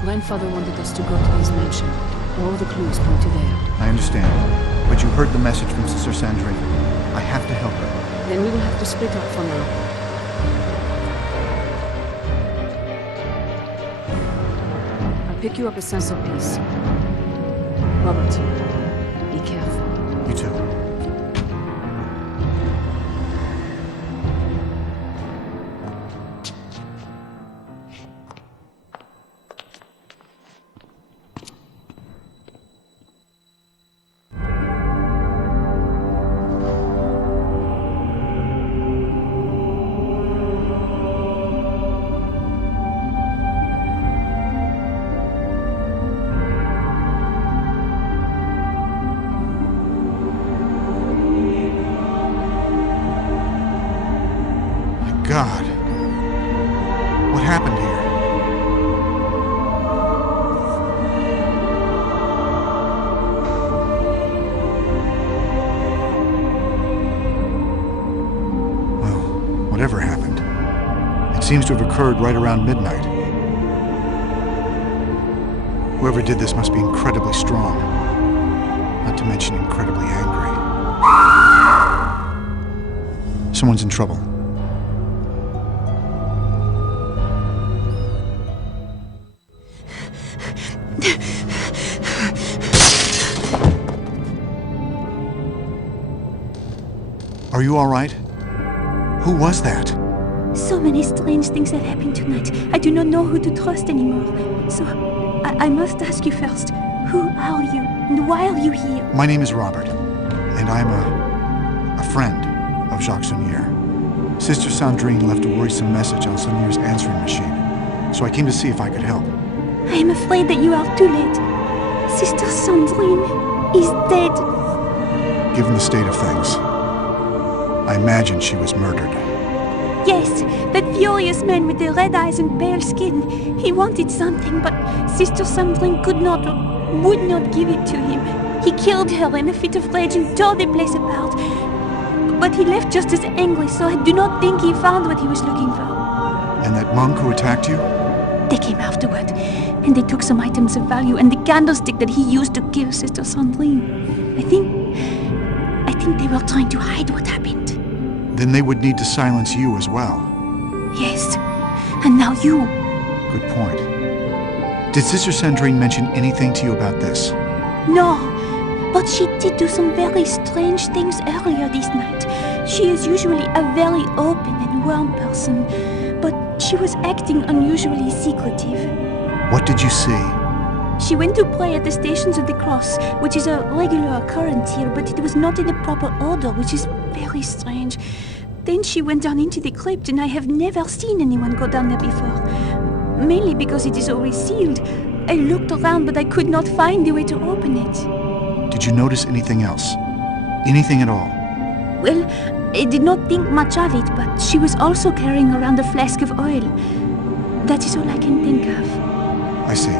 Grandfather wanted us to go to his mansion. All the clues point to there. I understand. But you heard the message from Sister Sandrine. I have to help her. Then we will have to split up for now. I'll pick you up at Saint-Sulpice. Robert, be careful. You too. God. What happened here? Well, whatever happened, it seems to have occurred right around midnight. Whoever did this must be incredibly strong, not to mention incredibly angry. Someone's in trouble. Are you all right? Who was that? So many strange things have happened tonight. I do not know who to trust anymore. So, I must ask you first. Who are you, and why are you here? My name is Robert, and I'm a friend of Jacques Saunier. Sister Sandrine left a worrisome message on Saunier's answering machine, so I came to see if I could help. I am afraid that you are too late. Sister Sandrine is dead. Given the state of things, I imagine she was murdered. Yes, that furious man with the red eyes and pale skin. He wanted something, but Sister Sandrine could not or would not give it to him. He killed her in a fit of rage and tore the place apart. But he left just as angry, so I do not think he found what he was looking for. And that monk who attacked you? They came afterward, and they took some items of value and the candlestick that he used to kill Sister Sandrine. I think they were trying to hide what happened. Then they would need to silence you as well. Yes, and now you. Good point. Did Sister Sandrine mention anything to you about this? No, but she did do some very strange things earlier this night. She is usually a very open and warm person, but she was acting unusually secretive. What did you see? She went to pray at the Stations of the Cross, which is a regular occurrence here, but it was not in the proper order, which is very strange. Then she went down into the crypt, and I have never seen anyone go down there before. Mainly because it is always sealed. I looked around, but I could not find the way to open it. Did you notice anything else? Anything at all? Well, I did not think much of it, but she was also carrying around a flask of oil. That is all I can think of. I see.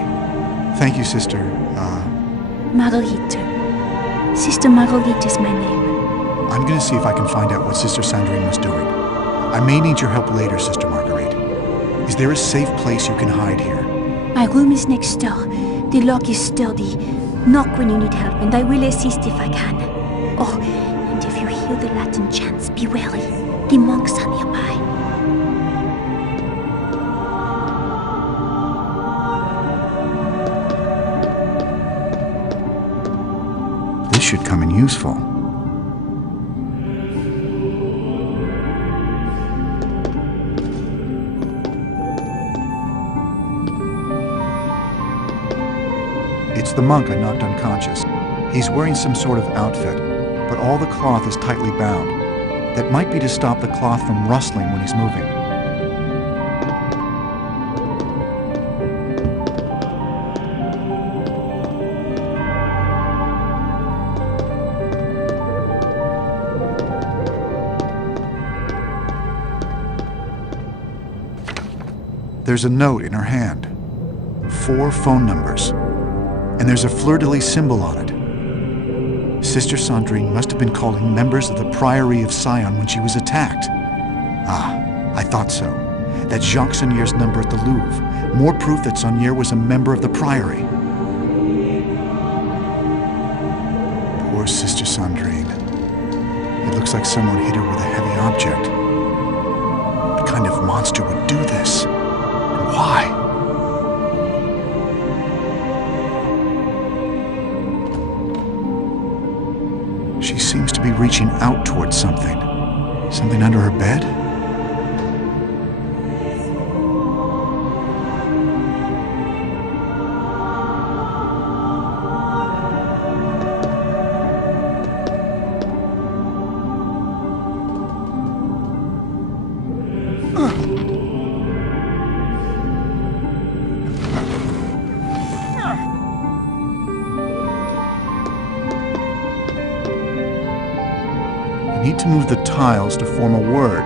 Thank you, Sister. Marguerite. Sister Marguerite is my name. I'm gonna see if I can find out what Sister Sandrine was doing. I may need your help later, Sister Marguerite. Is there a safe place you can hide here? My room is next door. The lock is sturdy. Knock when you need help, and I will assist if I can. Oh, and if you hear the Latin chants, be wary. The monks are nearby. This should come in useful. It's the monk I knocked unconscious. He's wearing some sort of outfit, but all the cloth is tightly bound. That might be to stop the cloth from rustling when he's moving. There's a note in her hand. 4 phone numbers. And there's a fleur-de-lis symbol on it. Sister Sandrine must have been calling members of the Priory of Sion when she was attacked. Ah, I thought so. That's Jacques Saunier's number at the Louvre. More proof that Saunier was a member of the Priory. Poor Sister Sandrine. It looks like someone hit her with a heavy object. What kind of monster would do this? And why? She seems to be reaching out towards something. Something under her bed? I need to move the tiles to form a word.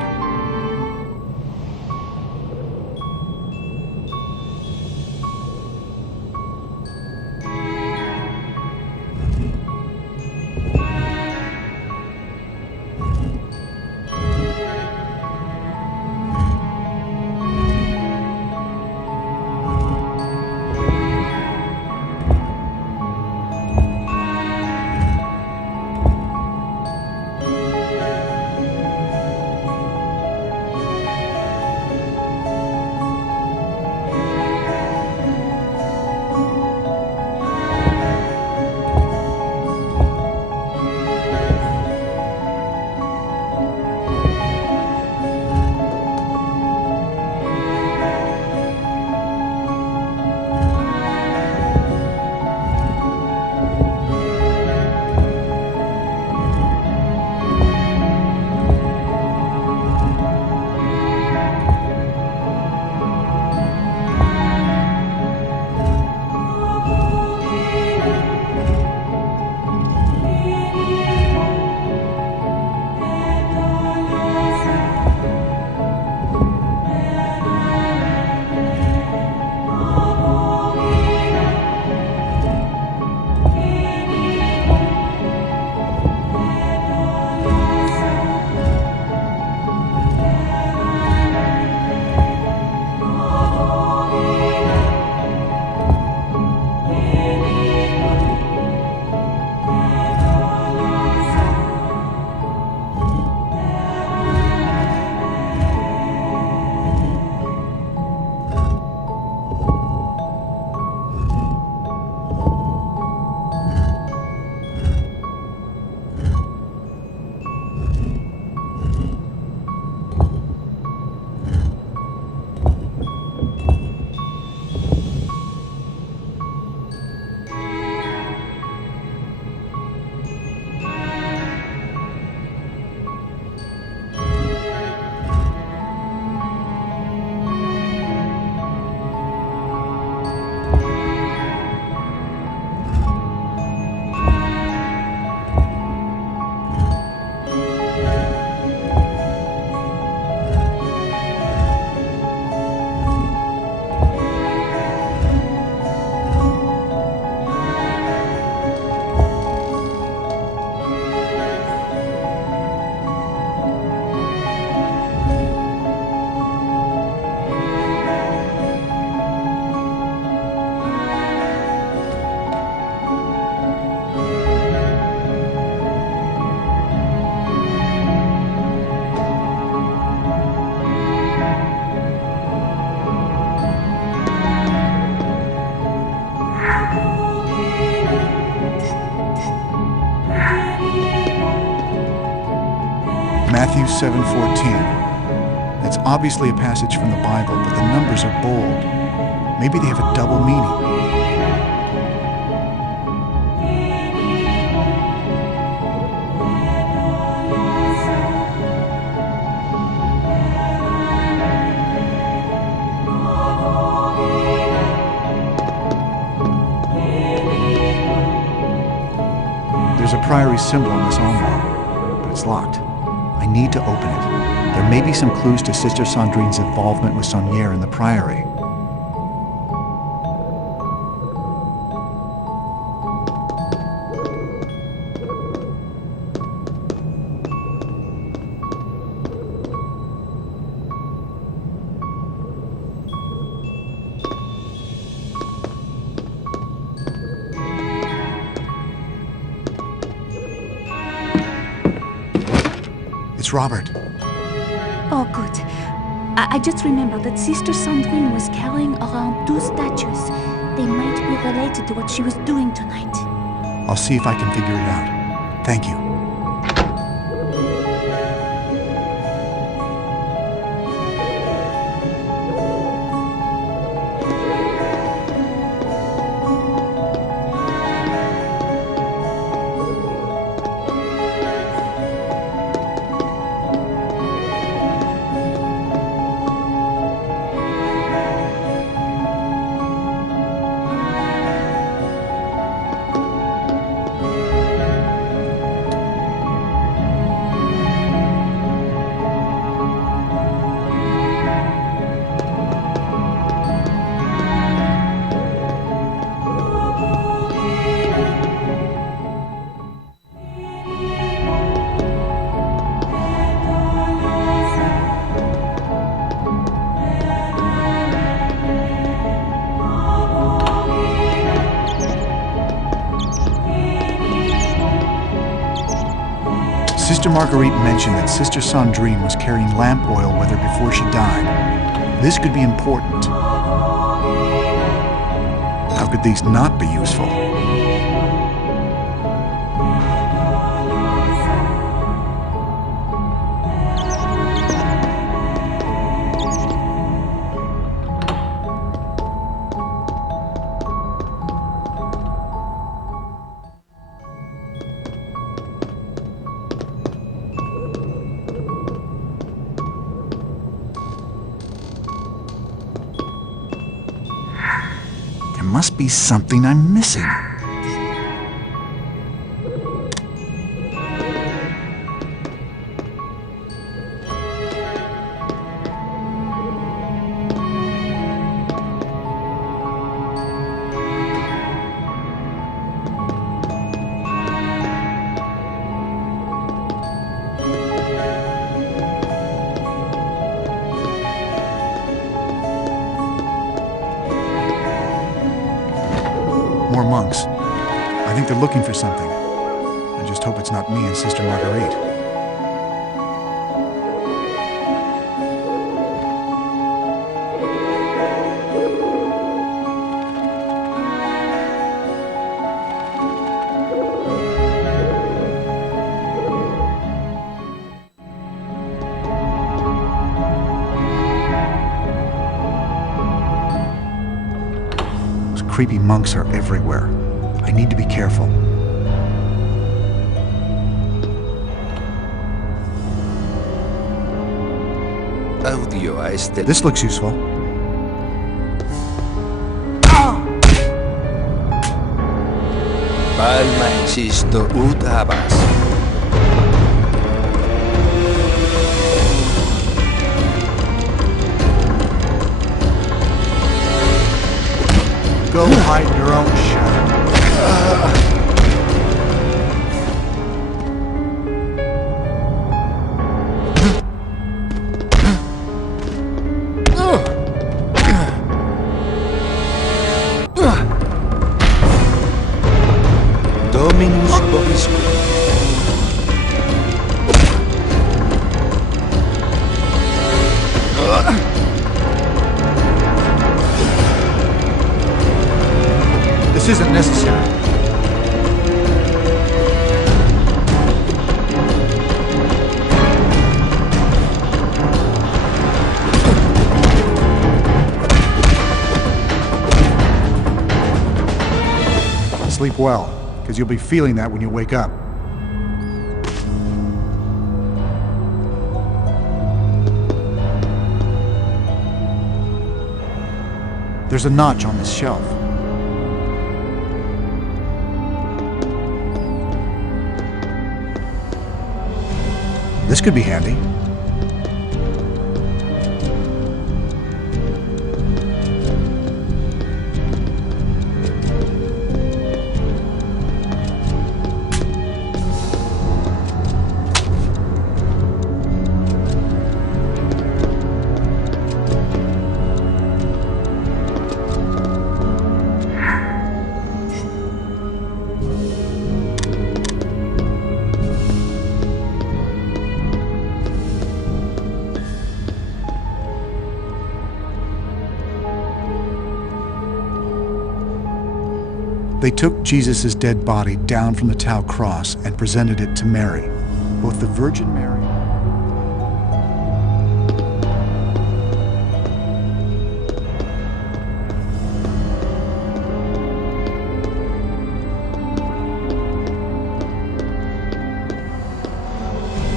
Matthew 7:14. That's obviously a passage from the Bible, but the numbers are bold. Maybe they have a double meaning. There's a priory symbol on this armoire, but it's locked. I need to open it. There may be some clues to Sister Sandrine's involvement with Saunière in the priory. It's Robert. Oh, good. I just remembered that Sister Sandrine was carrying around 2 statues. They might be related to what she was doing tonight. I'll see if I can figure it out. Thank you. Sister Marguerite mentioned that Sister Sandrine was carrying lamp oil with her before she died. This could be important. How could these not be useful? There must be something I'm missing. More monks. I think they're looking for something. I just hope it's not me and Sister Marguerite. Creepy monks are everywhere. I need to be careful. Audio a este... This looks useful. Palma insisto ut habas. Go hide your own shadow. Dominus vobiscum. This isn't necessary. Sleep well, because you'll be feeling that when you wake up. There's a notch on this shelf. This could be handy. They took Jesus' dead body down from the Tau cross and presented it to Mary. Both the Virgin Mary...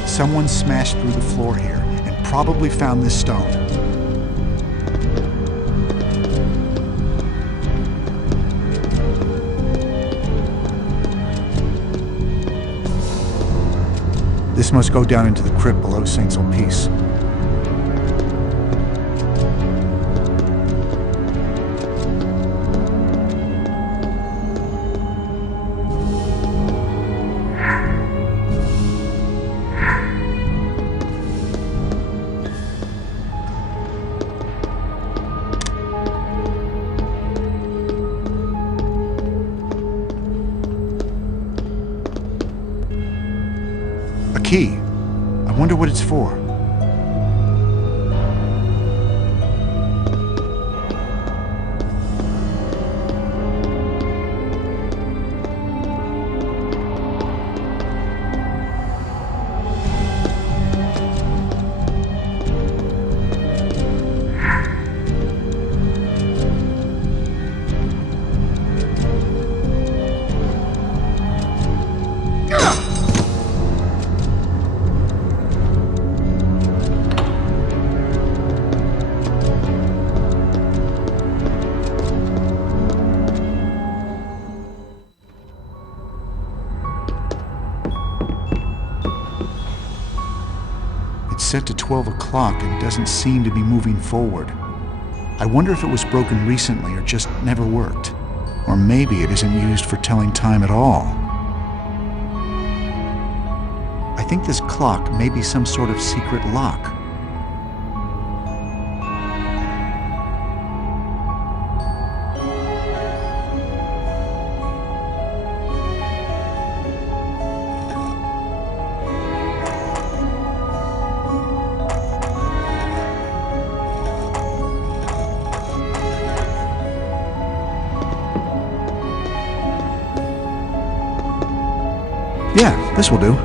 Someone smashed through the floor here and probably found this stone. This must go down into the crypt below St. Sulpice. Key. I wonder what it's for. Set to 12 o'clock and doesn't seem to be moving forward. I wonder if it was broken recently or just never worked. Or maybe it isn't used for telling time at all. I think this clock may be some sort of secret lock. Yeah, this will do.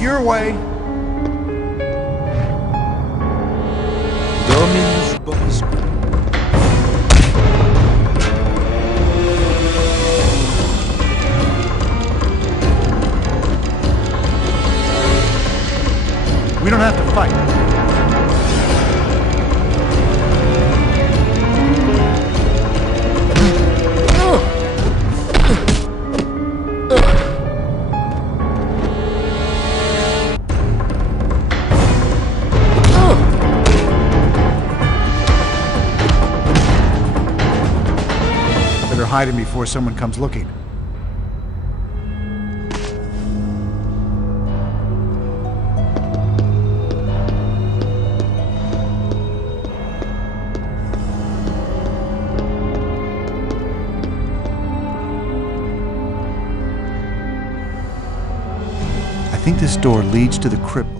Your way. Dominus Bosco. We don't have to fight. Hide him before someone comes looking. I think this door leads to the crypt.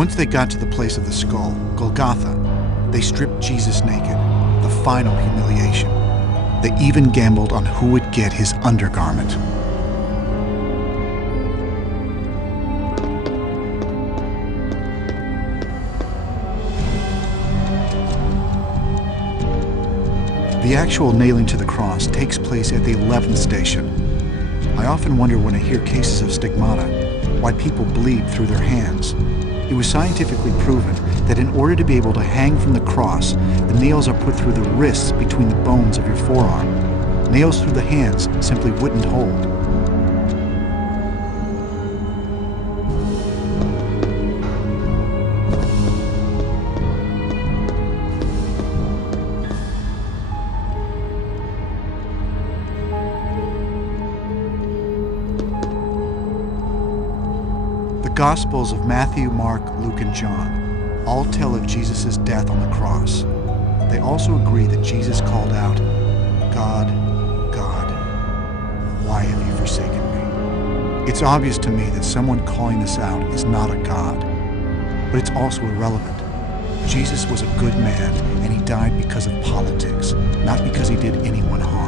Once they got to the place of the skull, Golgotha, they stripped Jesus naked, the final humiliation. They even gambled on who would get his undergarment. The actual nailing to the cross takes place at the 11th station. I often wonder when I hear cases of stigmata, why people bleed through their hands. It was scientifically proven that in order to be able to hang from the cross, the nails are put through the wrists between the bones of your forearm. Nails through the hands simply wouldn't hold. The Gospels of Matthew, Mark, Luke, and John all tell of Jesus' death on the cross. They also agree that Jesus called out, "God, God, why have you forsaken me?" It's obvious to me that someone calling this out is not a God, but it's also irrelevant. Jesus was a good man, and he died because of politics, not because he did anyone harm.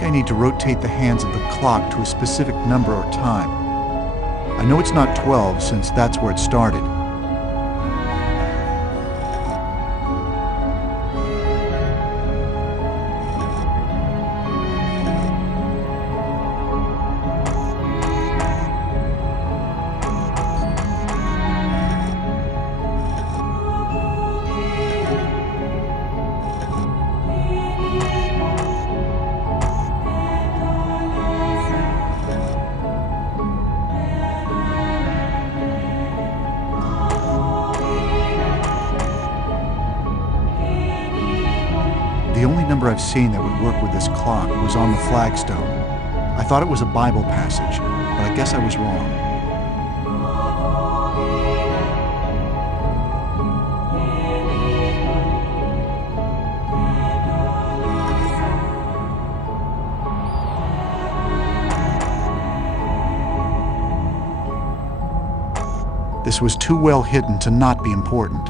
I need to rotate the hands of the clock to a specific number or time. I know it's not 12 since that's where it started. The only number I've seen that would work with this clock was on the flagstone. I thought it was a Bible passage, but I guess I was wrong. This was too well hidden to not be important.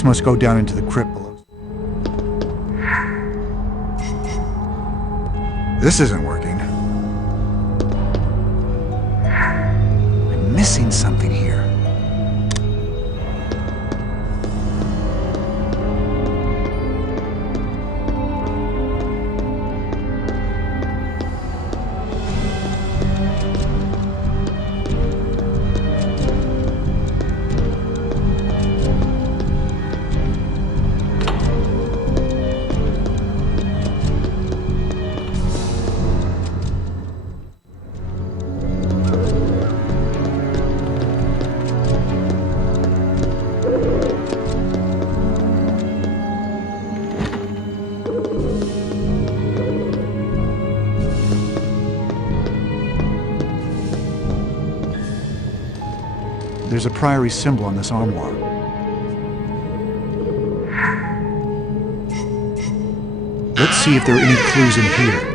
This must go down into the crypt below. This isn't working. I'm missing something here. There's a priory symbol on this armoire. Let's see if there are any clues in here.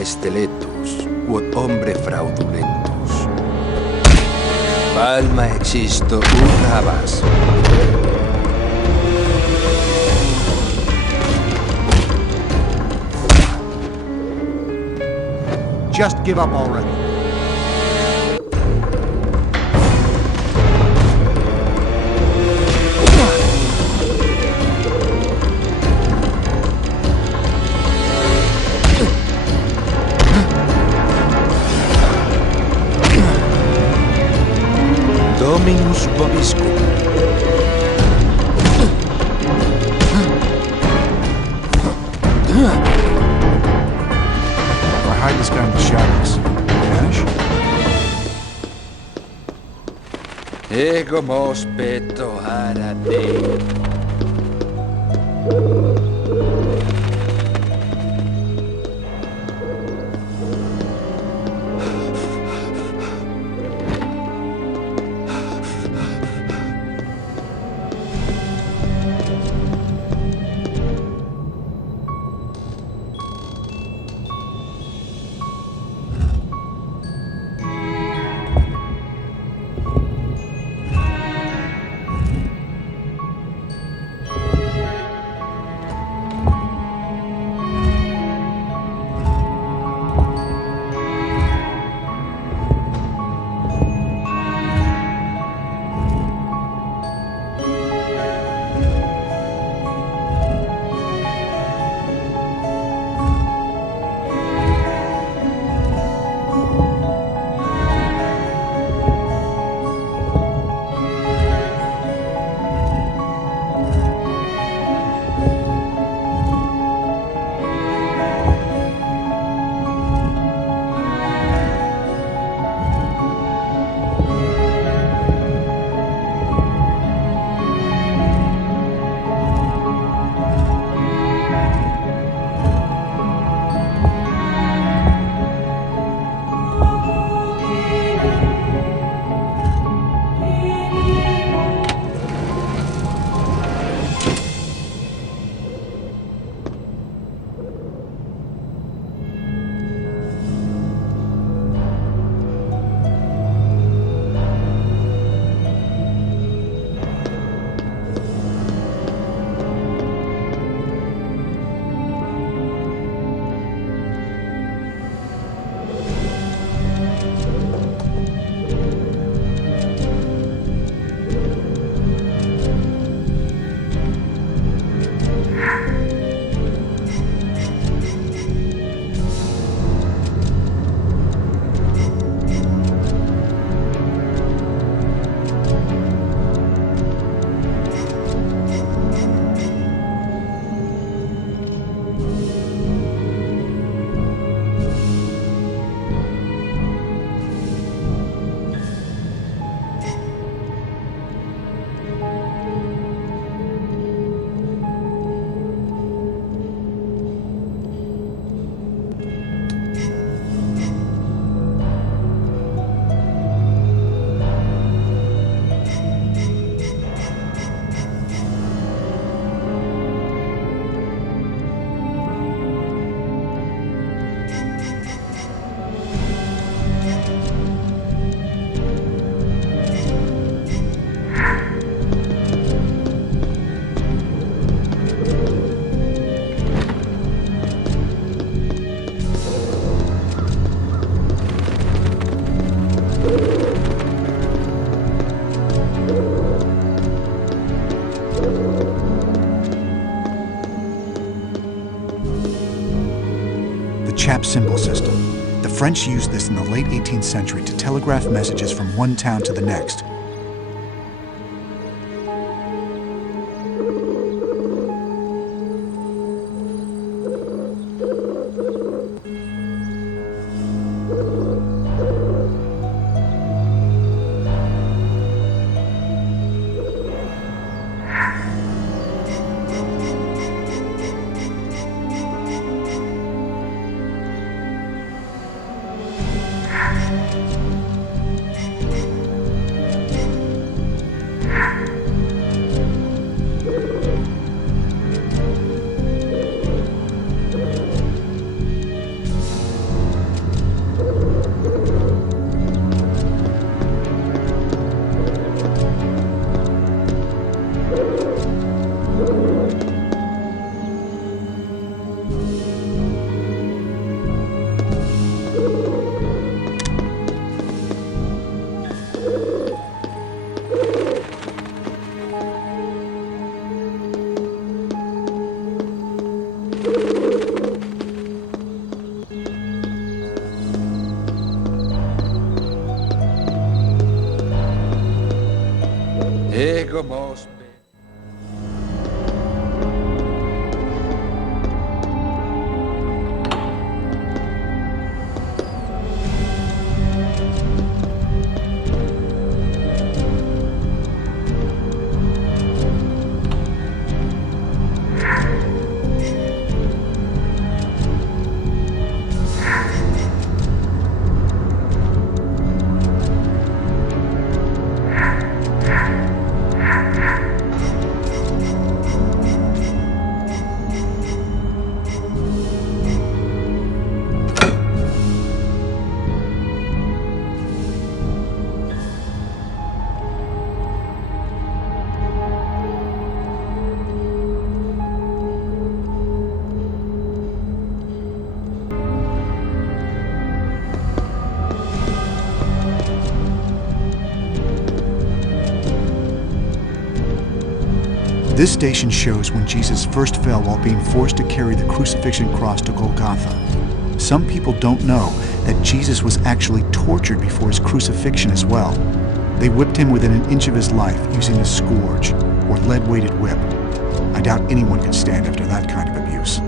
Esteletos, quod hombre fraudulentus. Palma existo ut habas. Just give up already. Dominus vobiscum. If I hide this guy in the shadows, vanish? Ego mos peto harade. Chap symbol system. The French used this in the late 18th century to telegraph messages from one town to the next. Ego mos. This station shows when Jesus first fell while being forced to carry the crucifixion cross to Golgotha. Some people don't know that Jesus was actually tortured before his crucifixion as well. They whipped him within an inch of his life using a scourge or lead-weighted whip. I doubt anyone could stand after that kind of abuse.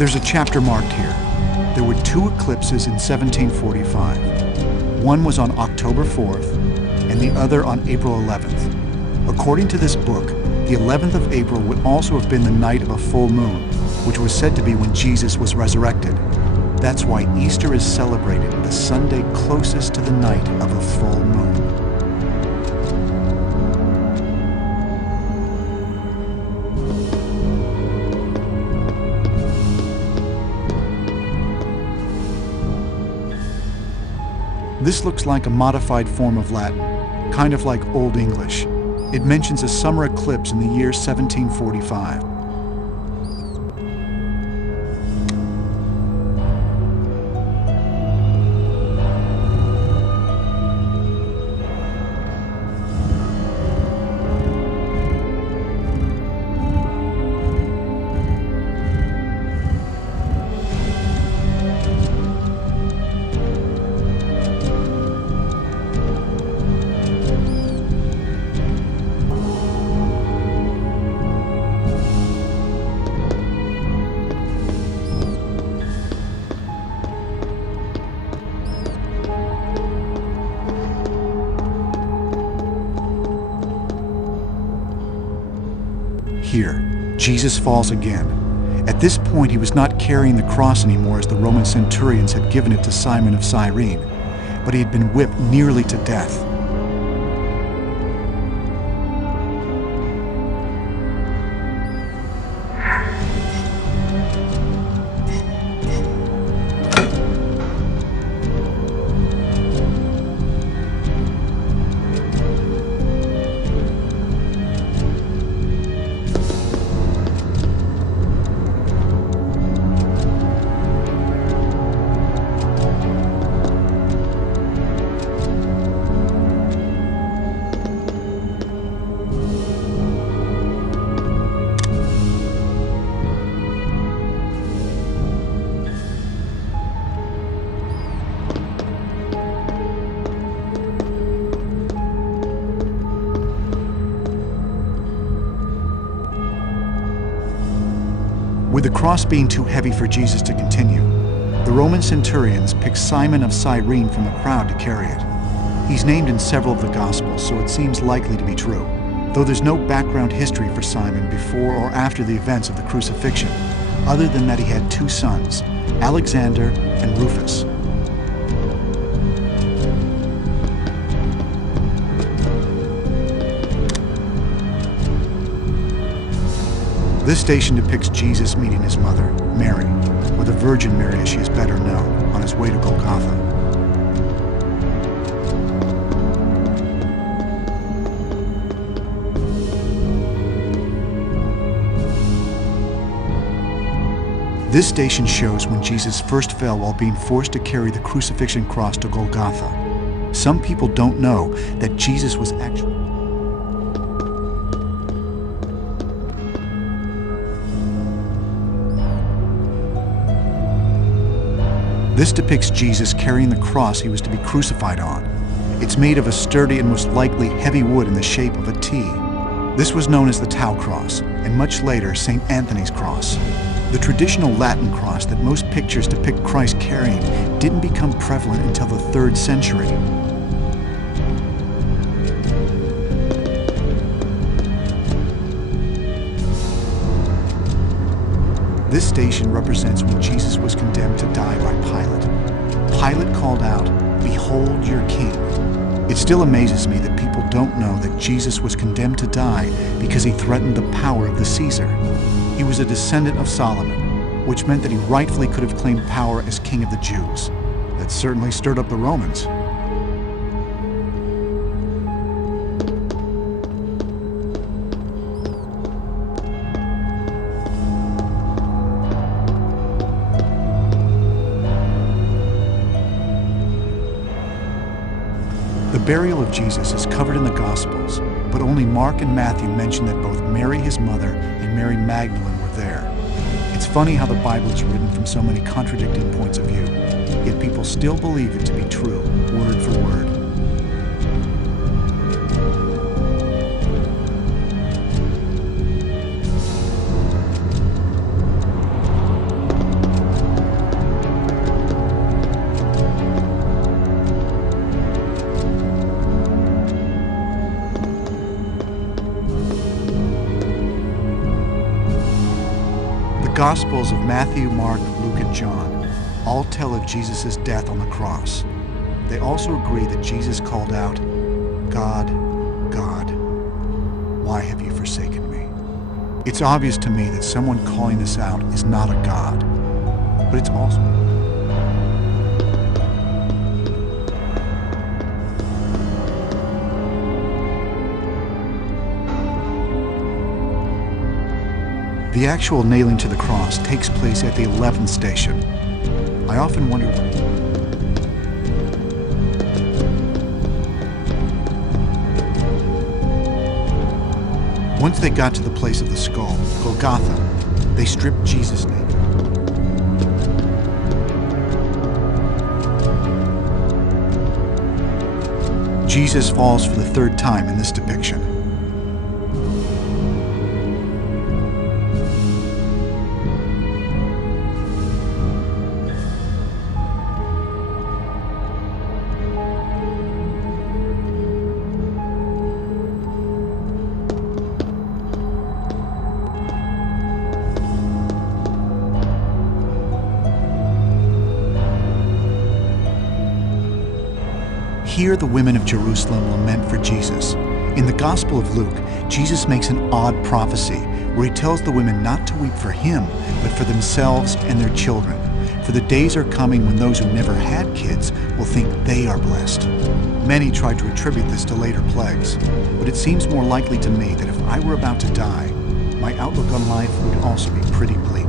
There's a chapter marked here. There were 2 eclipses in 1745. One was on October 4th, and the other on April 11th. According to this book, the 11th of April would also have been the night of a full moon, which was said to be when Jesus was resurrected. That's why Easter is celebrated the Sunday closest to the night of a full moon. This looks like a modified form of Latin, kind of like Old English. It mentions a summer eclipse in the year 1745. Here, Jesus falls again. At this point, he was not carrying the cross anymore as the Roman centurions had given it to Simon of Cyrene, but he had been whipped nearly to death. With the cross being too heavy for Jesus to continue, the Roman centurions picked Simon of Cyrene from the crowd to carry it. He's named in several of the Gospels, so it seems likely to be true, though there's no background history for Simon before or after the events of the crucifixion, other than that he had two sons, Alexander and Rufus. This station depicts Jesus meeting his mother, Mary, or the Virgin Mary as she is better known, on his way to Golgotha. This station shows when Jesus first fell while being forced to carry the crucifixion cross to Golgotha. Some people don't know that Jesus was actually... This depicts Jesus carrying the cross he was to be crucified on. It's made of a sturdy and most likely heavy wood in the shape of a T. This was known as the Tau cross, and much later, St. Anthony's cross. The traditional Latin cross that most pictures depict Christ carrying didn't become prevalent until the 3rd century. This station represents when Jesus was condemned to die by Pilate. Pilate called out, "Behold your king." It still amazes me that people don't know that Jesus was condemned to die because he threatened the power of the Caesar. He was a descendant of Solomon, which meant that he rightfully could have claimed power as king of the Jews. That certainly stirred up the Romans. The burial of Jesus is covered in the Gospels, but only Mark and Matthew mention that both Mary, his mother, and Mary Magdalene were there. It's funny how the Bible is written from so many contradicting points of view, yet people still believe it to be true, word for word. Gospels of Matthew, Mark, Luke, and John all tell of Jesus' death on the cross. They also agree that Jesus called out, "God, God, why have you forsaken me?" It's obvious to me that someone calling this out is not a God, but it's also... The actual nailing to the cross takes place at the 11th station. I often wonder... Once they got to the place of the skull, Golgotha, they stripped Jesus naked. Jesus falls for the third time in this depiction. Here the women of Jerusalem lament for Jesus. In the Gospel of Luke, Jesus makes an odd prophecy where he tells the women not to weep for him, but for themselves and their children. For the days are coming when those who never had kids will think they are blessed. Many try to attribute this to later plagues, but it seems more likely to me that if I were about to die, my outlook on life would also be pretty bleak.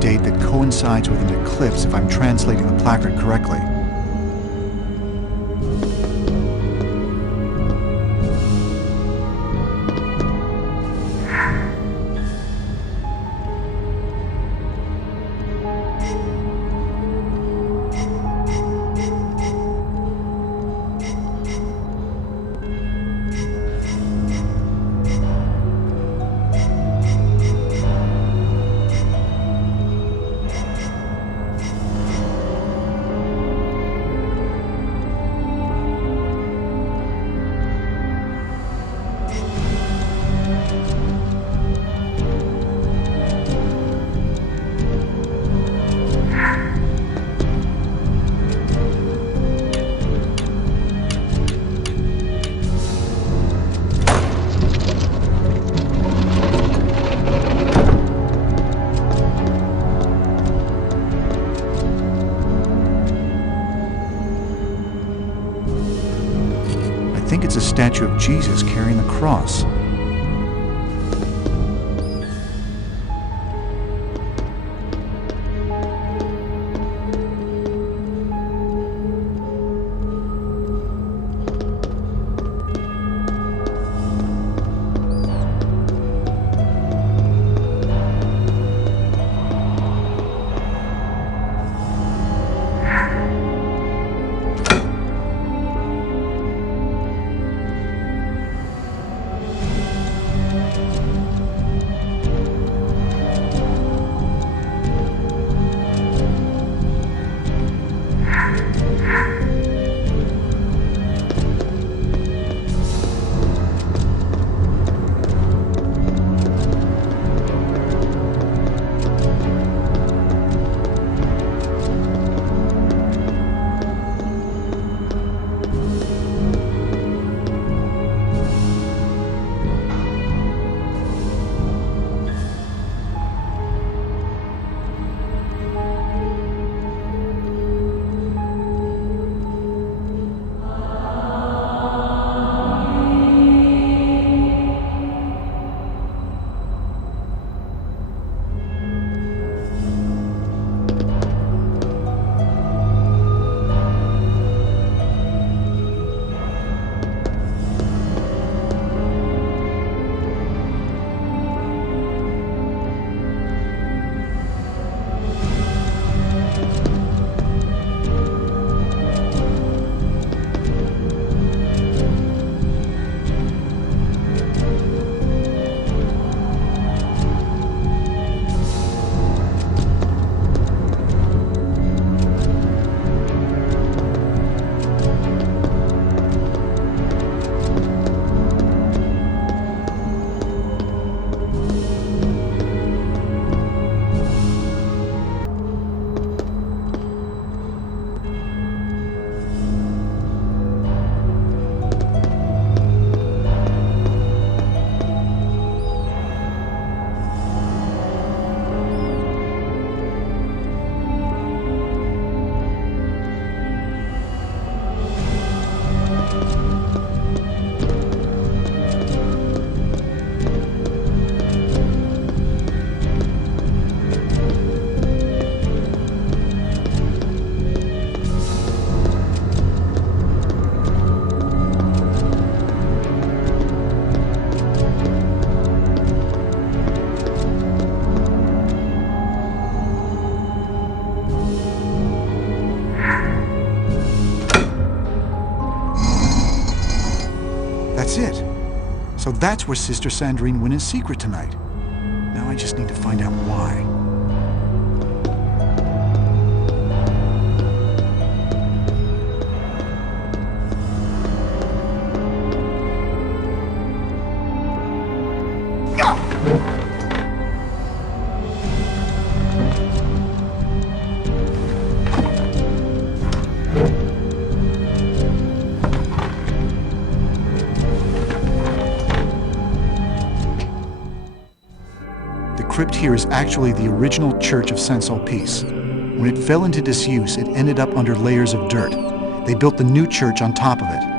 date that coincides with an eclipse if I'm translating the placard correctly. I think it's a statue of Jesus carrying the cross. That's it. So that's where Sister Sandrine went in secret tonight. Now I just need to find out why. The crypt here is actually the original Church of Saint-Sulpice. When it fell into disuse, it ended up under layers of dirt. They built the new church on top of it.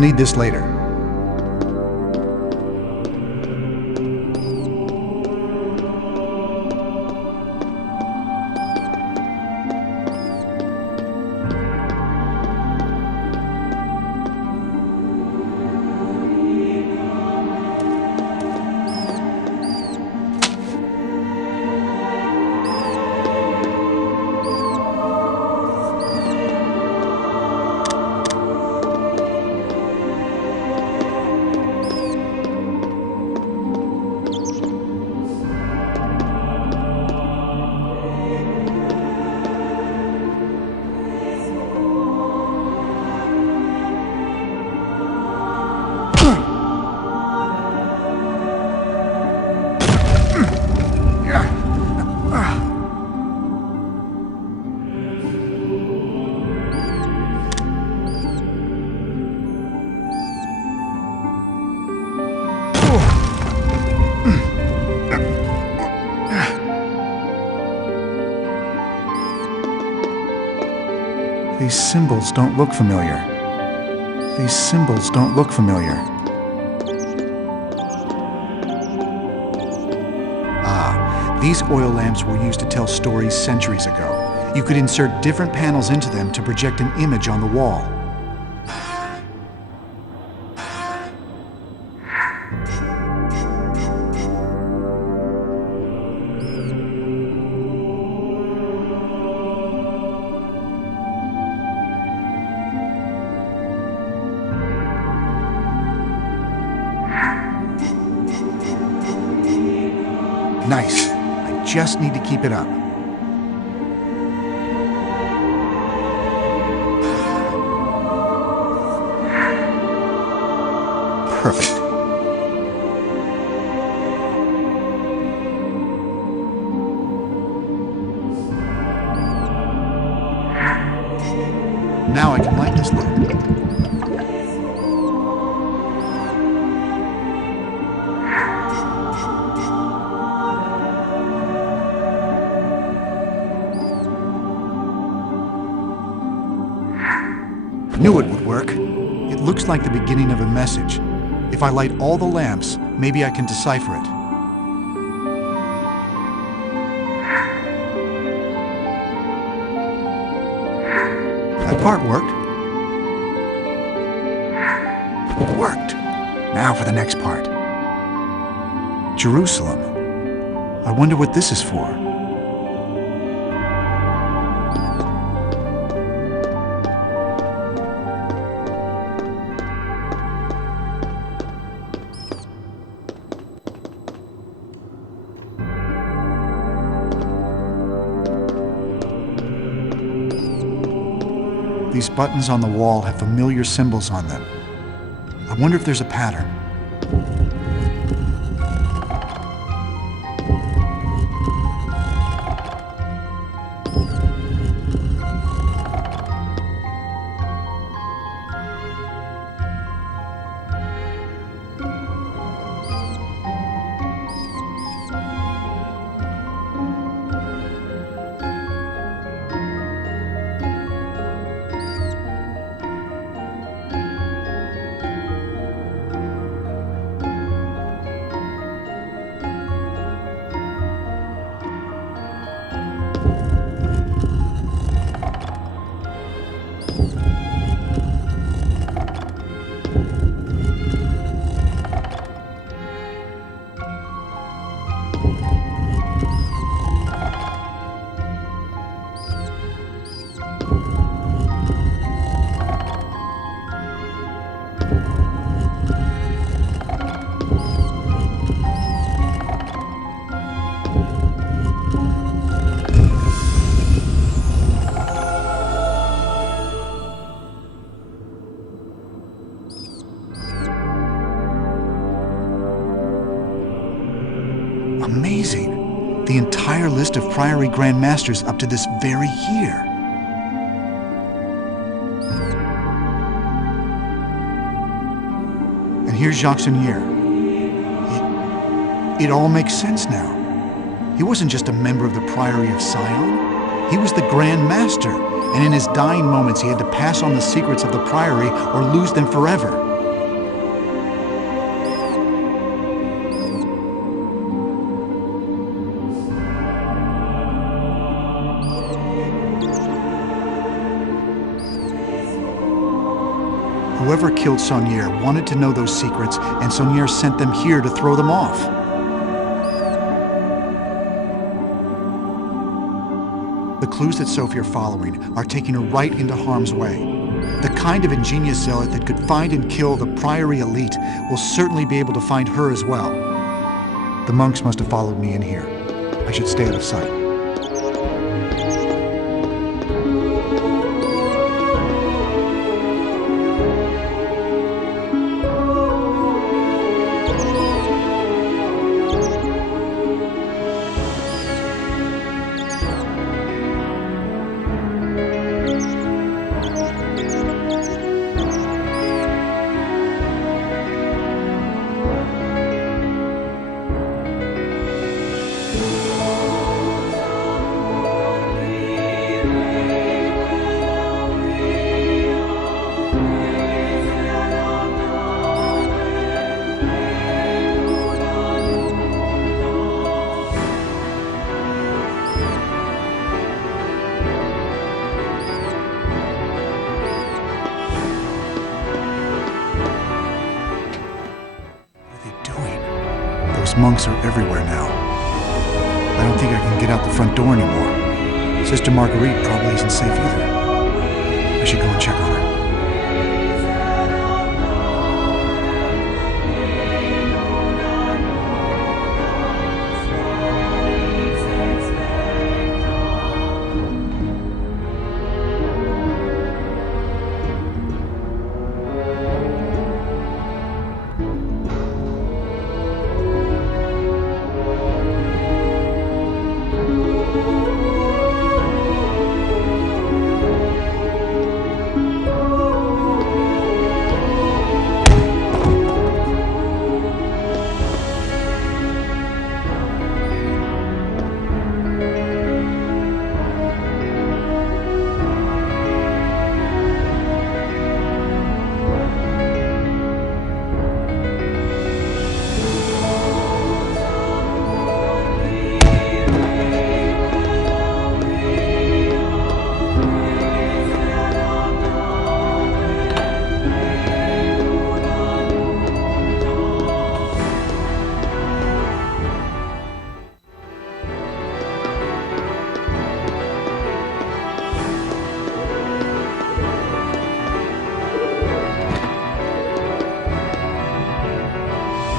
need this later. These symbols don't look familiar. These symbols don't look familiar. Ah, these oil lamps were used to tell stories centuries ago. You could insert different panels into them to project an image on the wall. Nice. I just need to keep it up. Perfect. Now I can light this lamp. Knew it would work. It looks like the beginning of a message. If I light all the lamps, maybe I can decipher it. That part worked. It worked. Now for the next part. Jerusalem. I wonder what this is for. These buttons on the wall have familiar symbols on them. I wonder if there's a pattern. Amazing. The entire list of Priory Grand Masters up to this very year. And here's Jacques Sonier. It all makes sense now. He wasn't just a member of the Priory of Sion. He was the Grand Master, and in his dying moments he had to pass on the secrets of the Priory or lose them forever. Whoever killed Saunier wanted to know those secrets, and Saunier sent them here to throw them off. The clues that Sophie are following are taking her right into harm's way. The kind of ingenious zealot that could find and kill the Priory elite will certainly be able to find her as well. The monks must have followed me in here. I should stay out of sight. Those monks are everywhere now. I don't think I can get out the front door anymore. Sister Marguerite probably isn't safe either. I should go and check on her.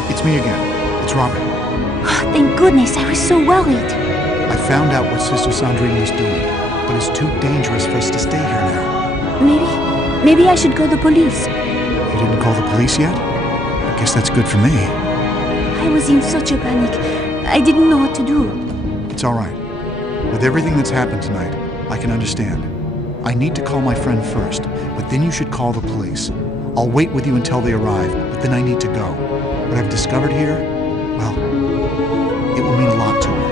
It's me again. It's Robert. Thank goodness, I was so worried. I found out what Sister Sandrine was doing, but it's too dangerous for us to stay here now. Maybe I should call the police. You didn't call the police yet? I guess that's good for me. I was in such a panic. I didn't know what to do. It's all right. With everything that's happened tonight, I can understand. I need to call my friend first, but then you should call the police. I'll wait with you until they arrive, but then I need to go. What I've discovered here, well, it will mean a lot to her.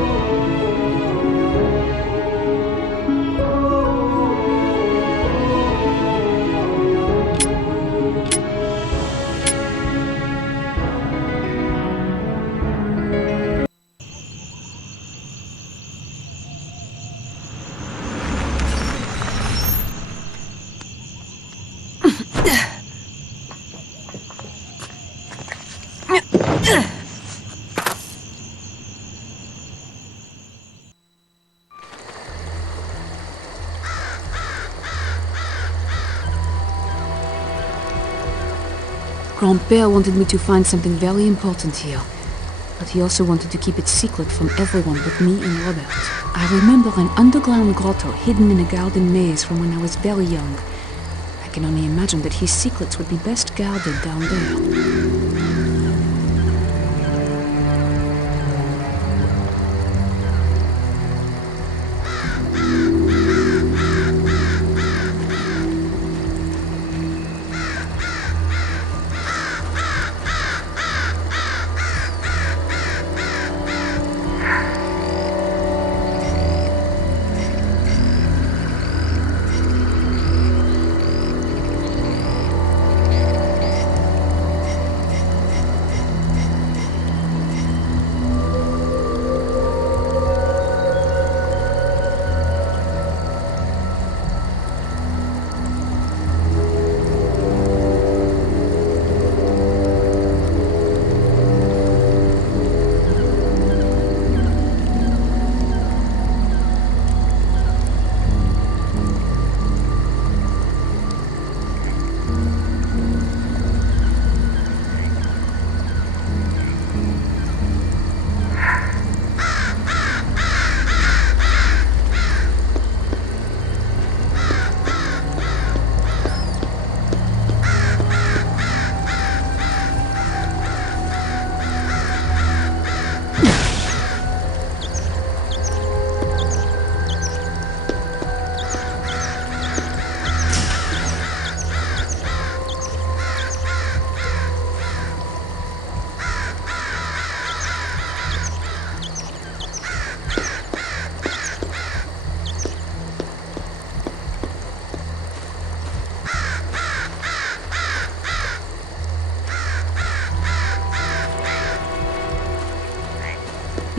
Grand-Père wanted me to find something very important here, but he also wanted to keep it secret from everyone but me and Robert. I remember an underground grotto hidden in a garden maze from when I was very young. I can only imagine that his secrets would be best guarded down there.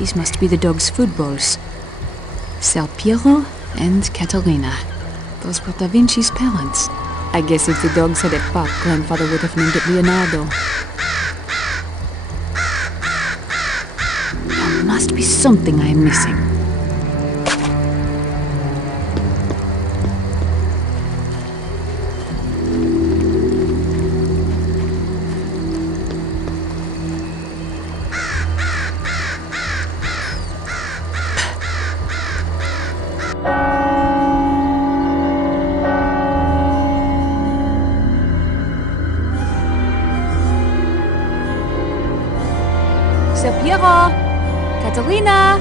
These must be the dog's food bowls. Ser Piero and Caterina. Those were DaVinci's parents. I guess if the dogs had a pup, Grandfather would have named it Leonardo. There must be something I am missing. Ser Piero! Caterina!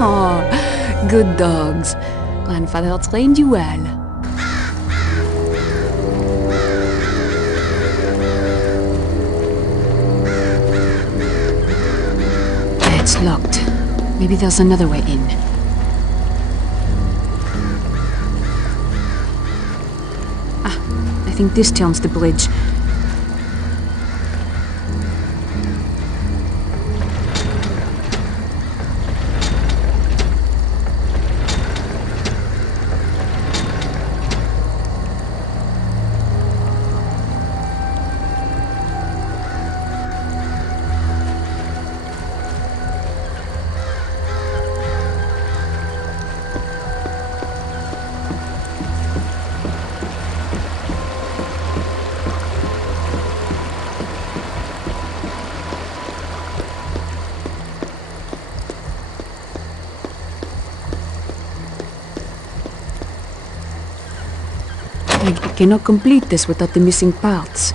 Oh, good dogs. Grandfather trained you well. It's locked. Maybe there's another way in. I think this turns the bridge. I cannot complete this without the missing parts.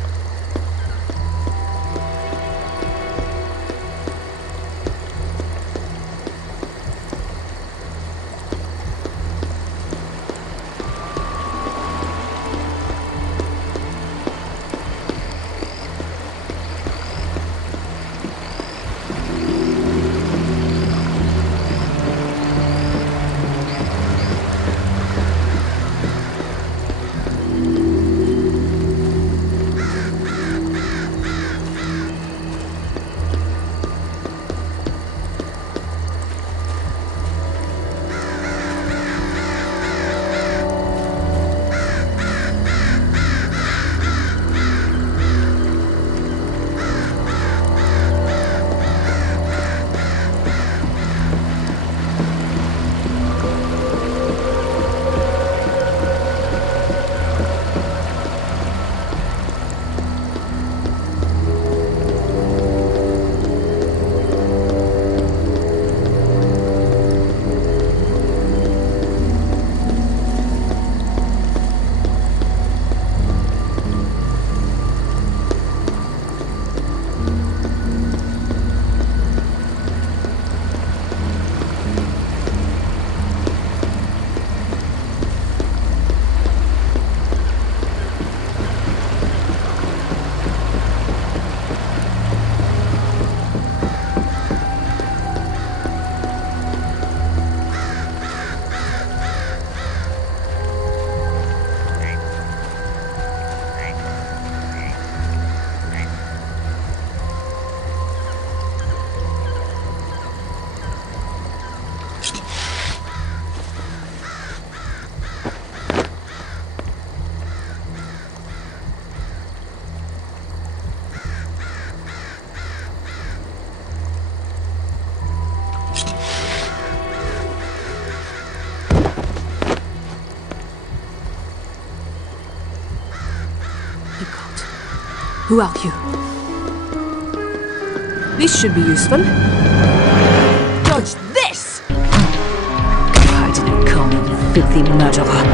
Who are you? This should be useful. Dodge this! I didn't come, you filthy murderer.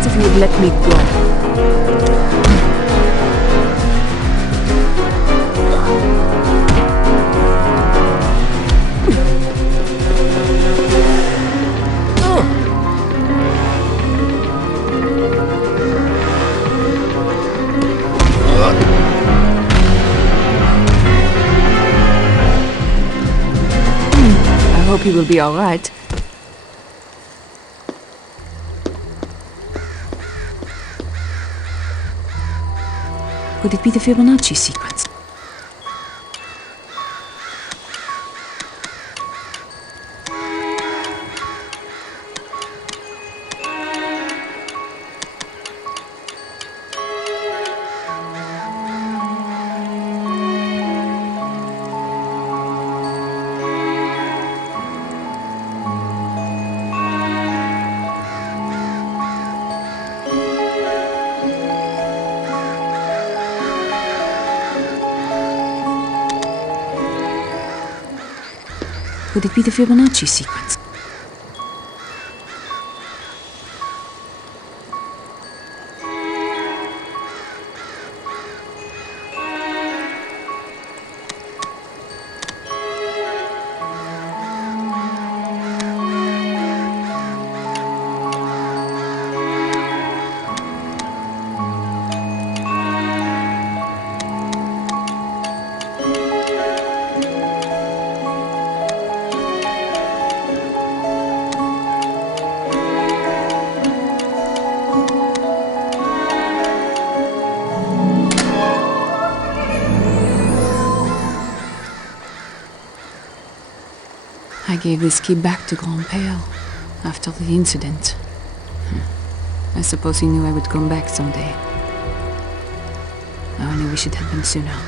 If you would let me go. hope he will be all right. Could it be the Fibonacci sequence? Could it be the Fibonacci sequence? I gave this key back to Grand-Père after the incident. I suppose he knew I would come back someday. I only wish it had been sooner.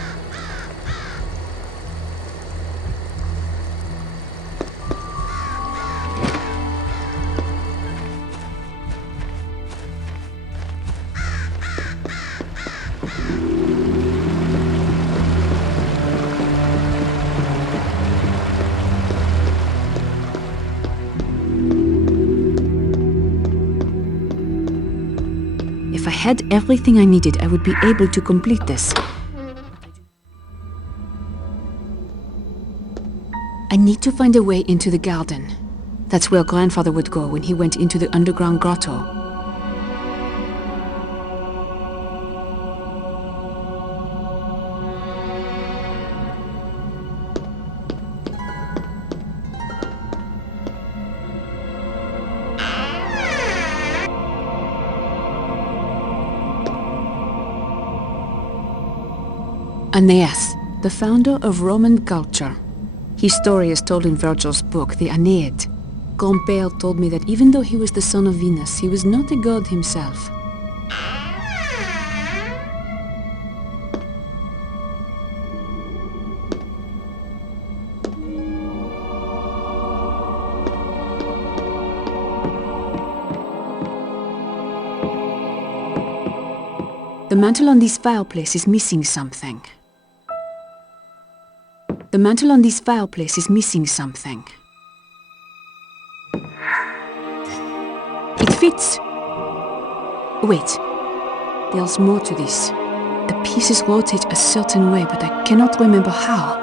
If I had everything I needed, I would be able to complete this. I need to find a way into the garden. That's where Grandfather would go when he went into the underground grotto. Aeneas, the founder of Roman culture. His story is told in Virgil's book, the Aeneid. Grand-Père told me that even though he was the son of Venus, he was not a god himself. The mantle on this fireplace is missing something. The mantle on this fireplace is missing something. It fits! Wait, there's more to this. The pieces rotate a certain way, but I cannot remember how.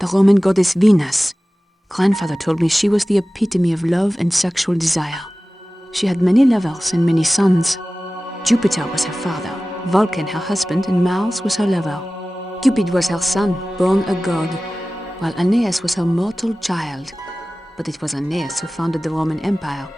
The Roman goddess Venus. Grandfather told me she was the epitome of love and sexual desire. She had many lovers and many sons. Jupiter was her father, Vulcan her husband, and Mars was her lover. Cupid was her son, born a god, while Aeneas was her mortal child. But it was Aeneas who founded the Roman Empire.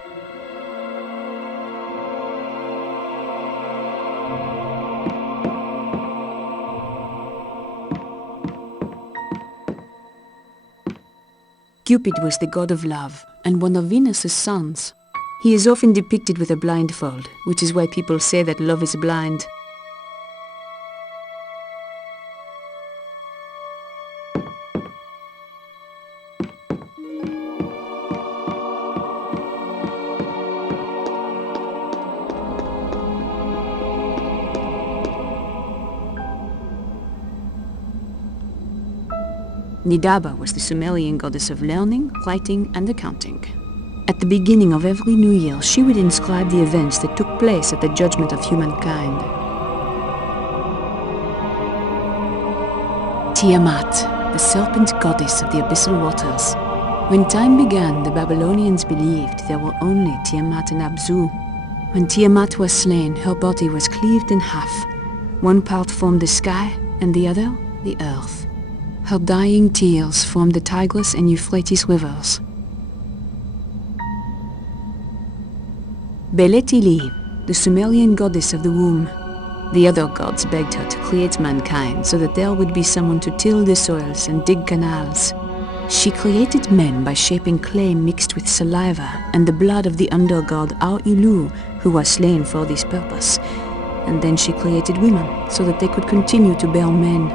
Cupid was the god of love and one of Venus's sons. He is often depicted with a blindfold, which is why people say that love is blind. Nidaba was the Sumerian goddess of learning, writing, and accounting. At the beginning of every new year, she would inscribe the events that took place at the judgment of humankind. Tiamat, the serpent goddess of the abyssal waters. When time began, the Babylonians believed there were only Tiamat and Abzu. When Tiamat was slain, her body was cleaved in half. One part formed the sky, and the other, the earth. Her dying tears formed the Tigris and Euphrates rivers. Beletili, the Sumerian goddess of the womb. The other gods begged her to create mankind so that there would be someone to till the soils and dig canals. She created men by shaping clay mixed with saliva and the blood of the undergod Ar-Ilu, who was slain for this purpose. And then she created women so that they could continue to bear men.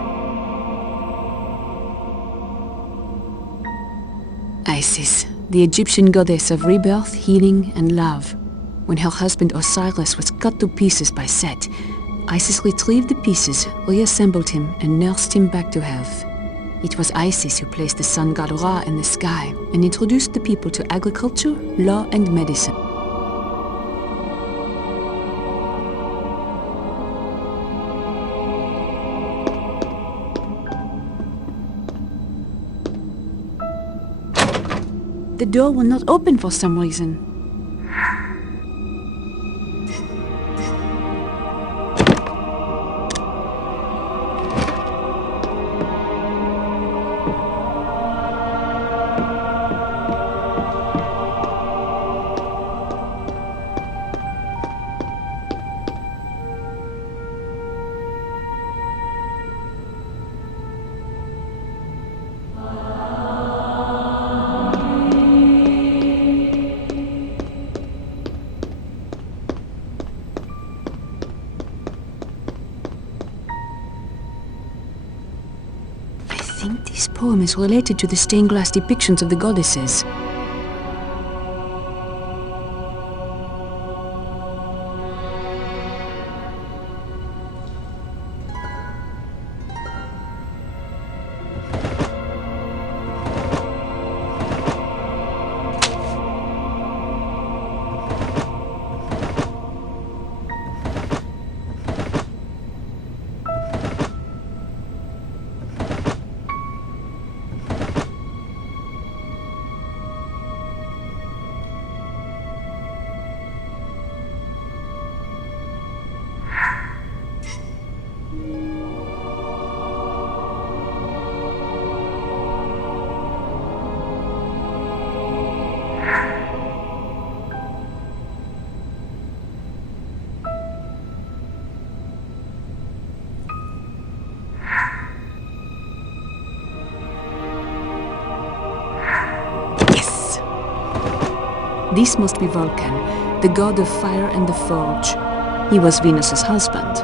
Isis, the Egyptian goddess of rebirth, healing, and love. When her husband Osiris was cut to pieces by Set, Isis retrieved the pieces, reassembled him, and nursed him back to health. It was Isis who placed the sun god Ra in the sky and introduced the people to agriculture, law, and medicine. The door will not open for some reason. I think this poem is related to the stained glass depictions of the goddesses. This must be Vulcan, the god of fire and the forge. He was Venus's husband.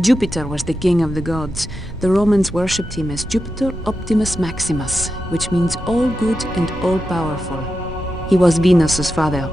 Jupiter was the king of the gods. The Romans worshipped him as Jupiter Optimus Maximus, which means all good and all powerful. He was Venus's father.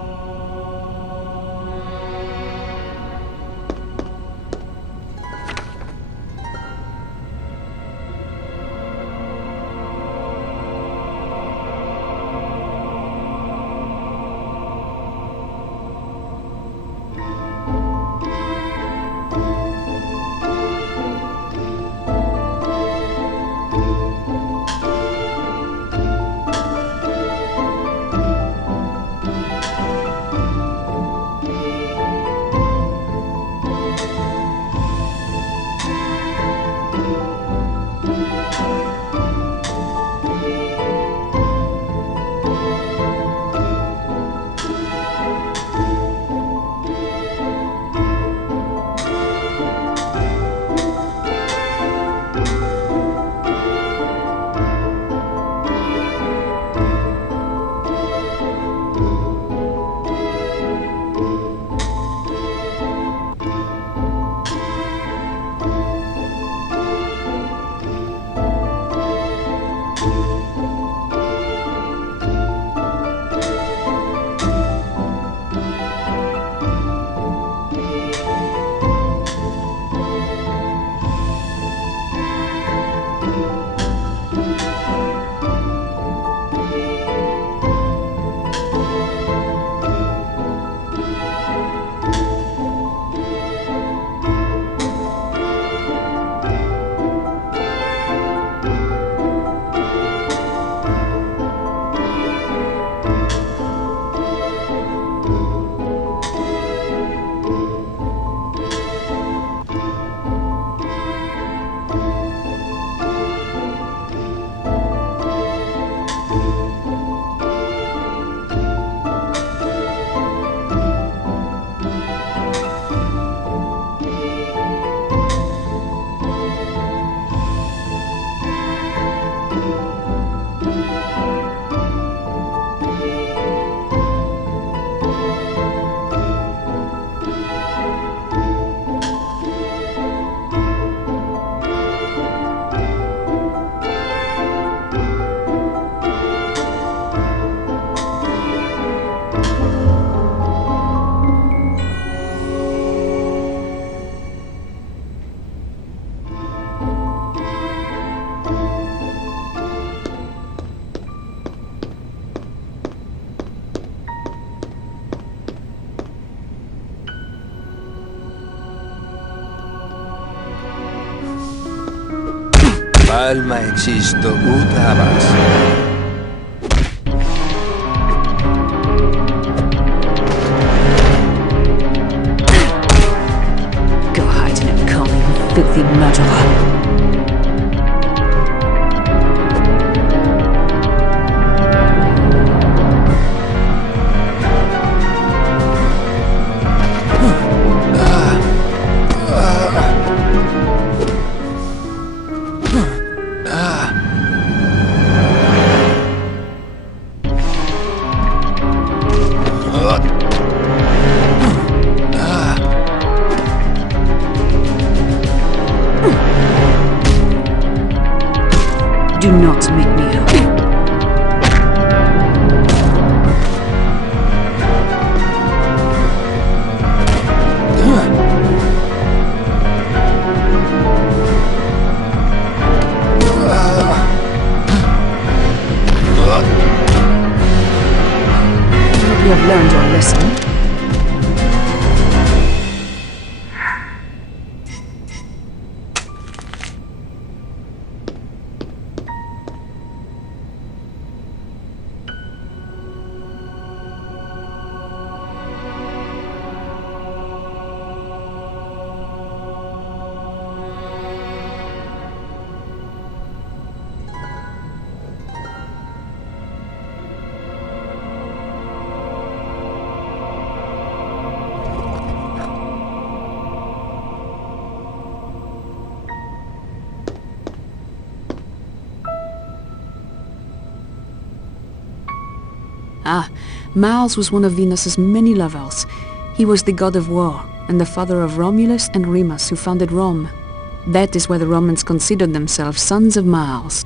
Palma existo utabas. Go hide in a corner, you filthy murderer. Do not make me hurry. You have learned your lesson. Mars was one of Venus's many lovers. He was the god of war, and the father of Romulus and Remus, who founded Rome. That is why the Romans considered themselves sons of Mars.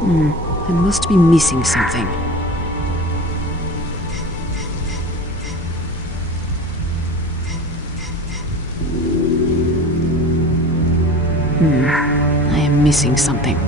I must be missing something. I am missing something.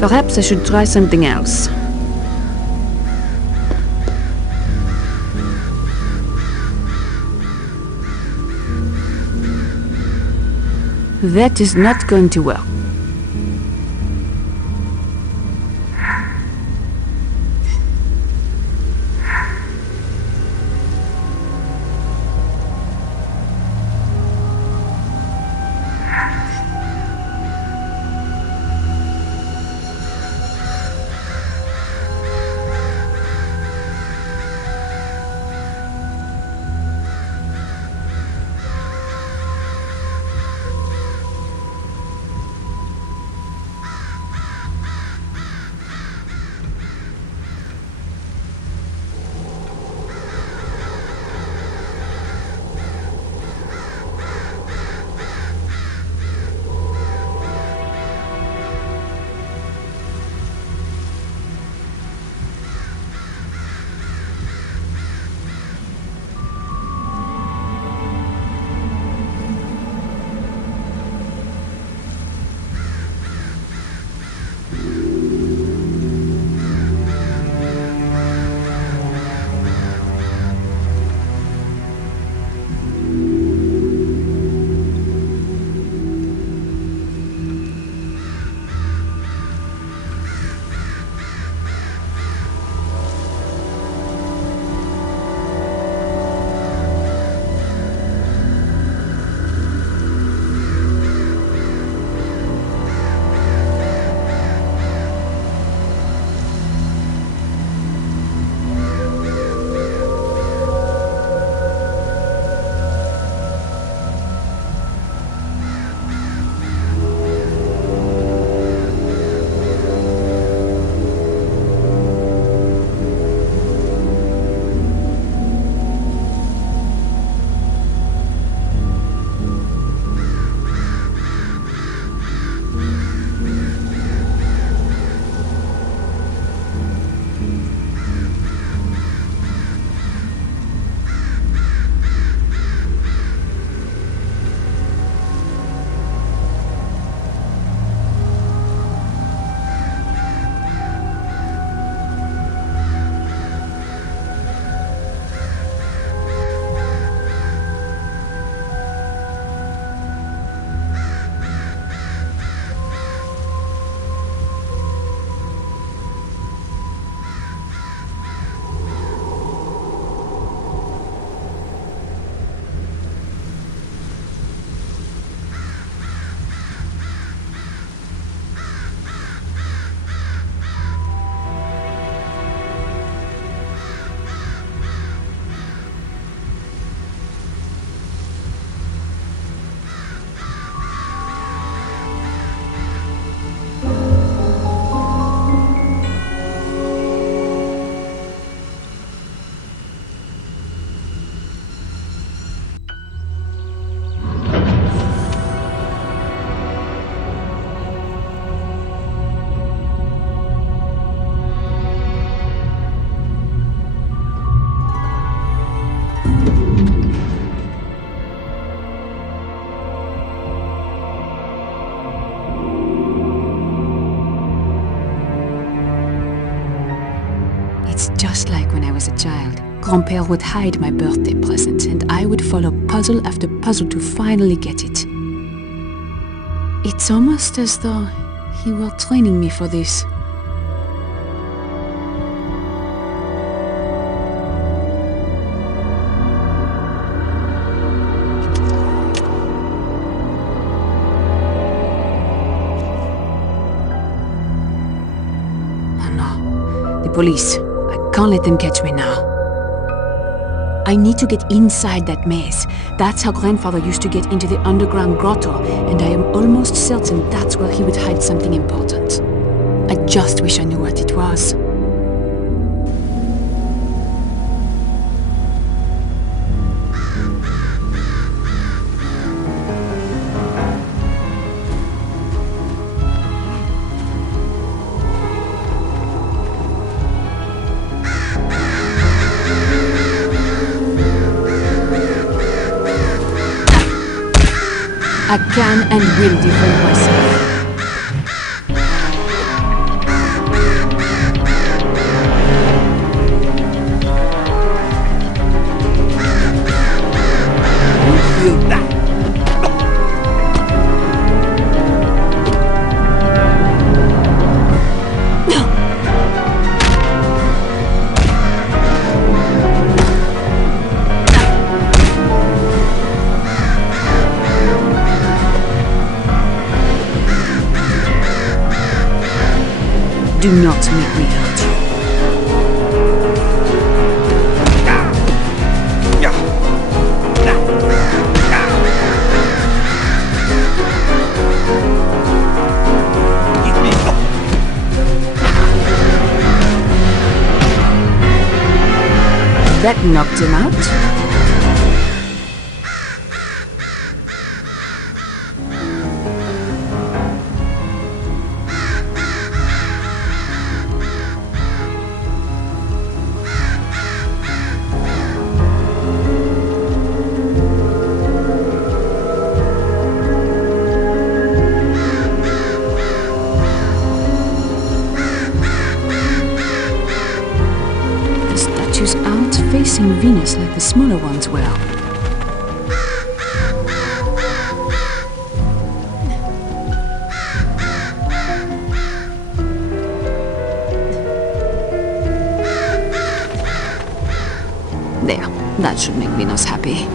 Perhaps I should try something else. That is not going to work. It's just like when I was a child. Grand-père would hide my birthday present, and I would follow puzzle after puzzle to finally get it. It's almost as though he were training me for this. Oh no, the police. I can't let them catch me now. I need to get inside that maze. That's how grandfather used to get into the underground grotto, and I am almost certain that's where he would hide something important. I just wish I knew what it was. I can and will defend myself. You feel that? Do not make me hurt you. That knocked him out. Aren't facing Venus like the smaller ones were. There, that should make Venus happy.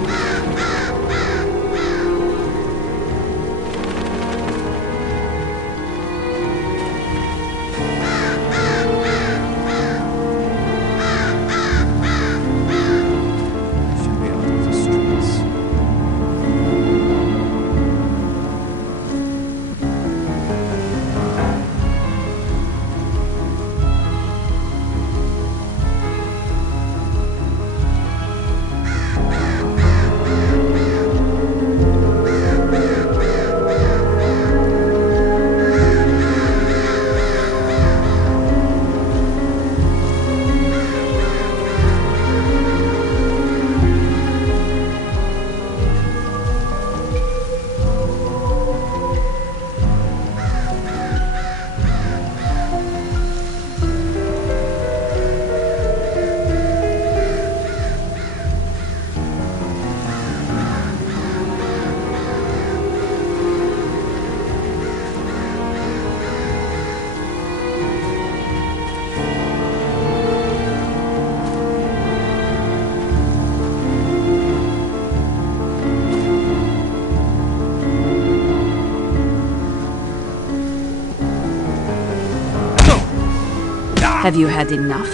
Have you had enough?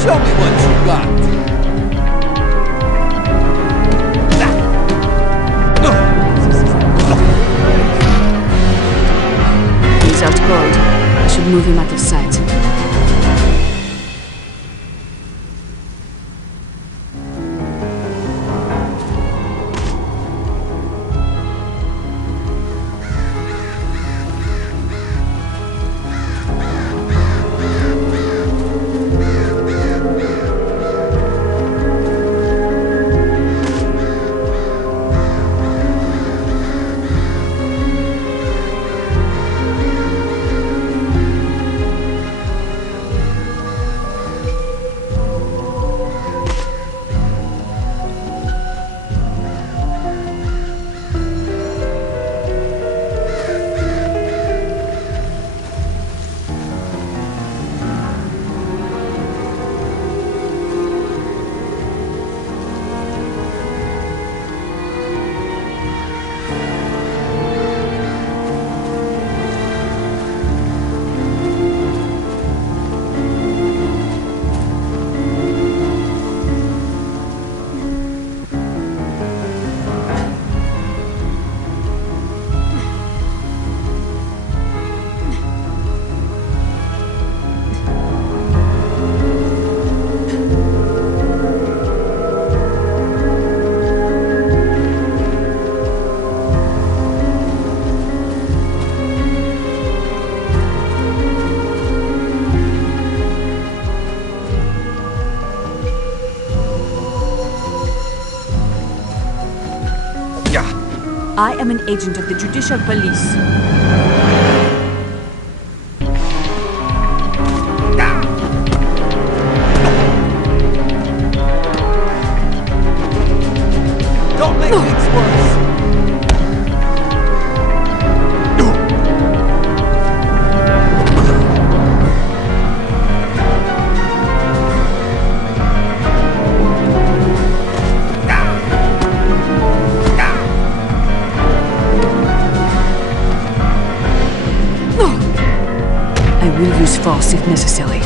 Show me what you got. He's out cold. I should move him out of sight. I am an agent of the Judicial Police. Don't make things worse. force if necessary.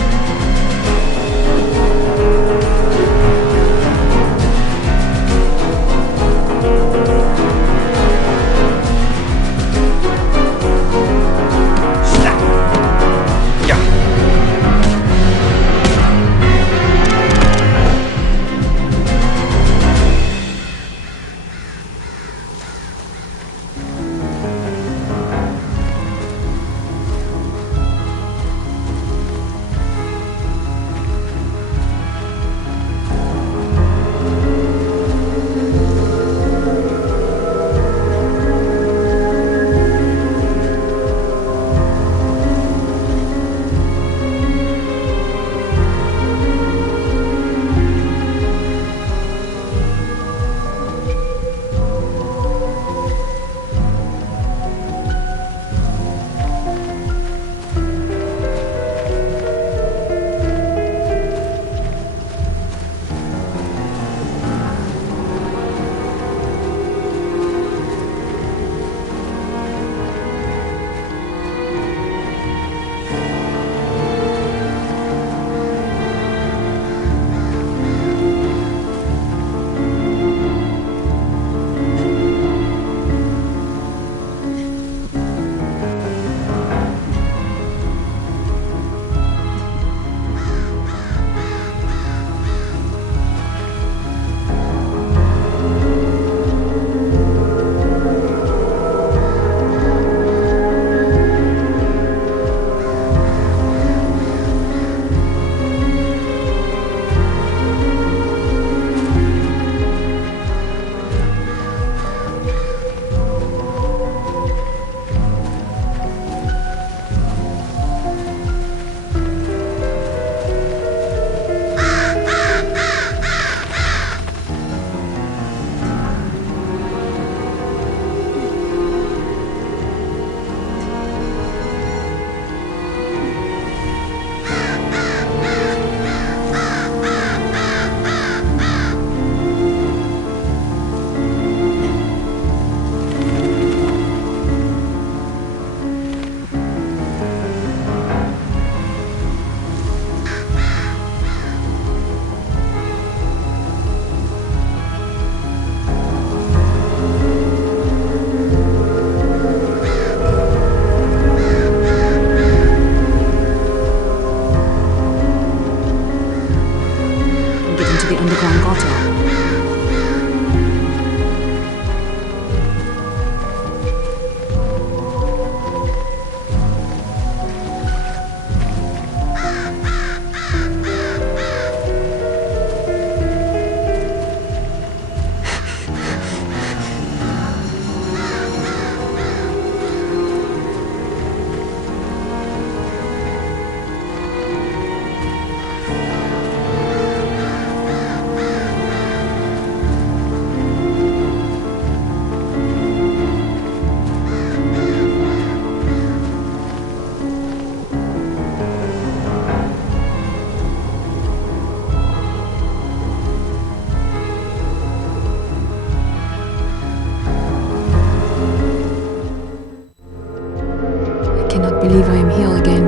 Believe I am here again.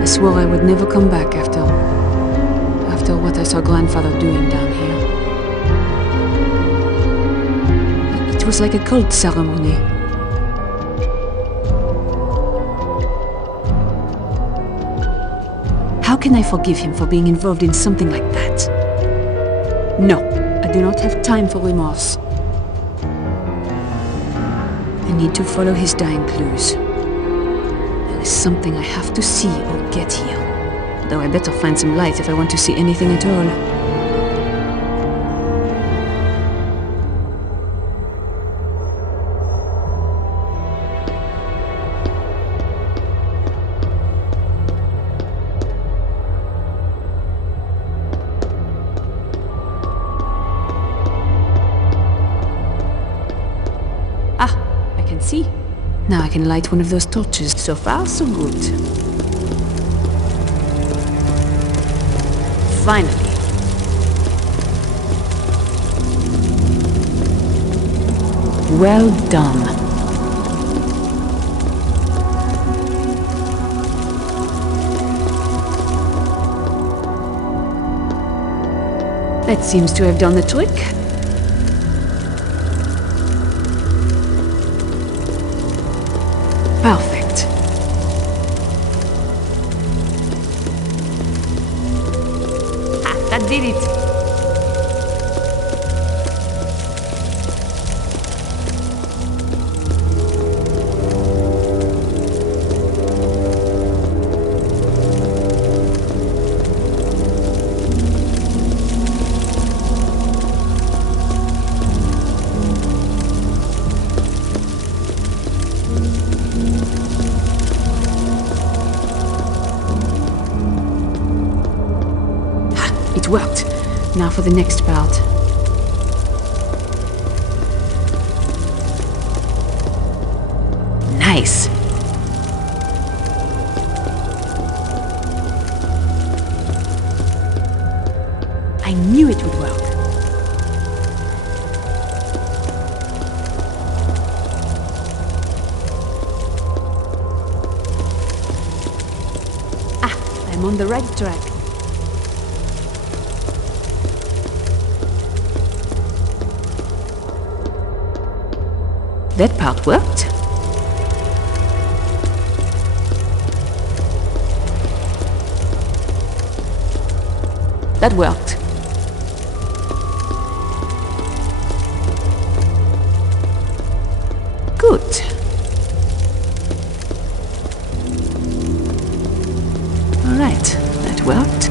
I swore I would never come back after what I saw grandfather doing down here. It was like a cult ceremony. How can I forgive him for being involved in something like that? No, I do not have time for remorse. I need to follow his dying clues. Something I have to see or get here. Though I better find some light if I want to see anything at all. Ah, I can see. Now I can light one of those torches. So far, so good. Finally. Well done. That seems to have done the trick. Perfect. Ah, that did it. It worked. Now for the next part. Nice. I knew it would work. Ah, I'm on the right track. That part worked. That worked. Good. All right, that worked.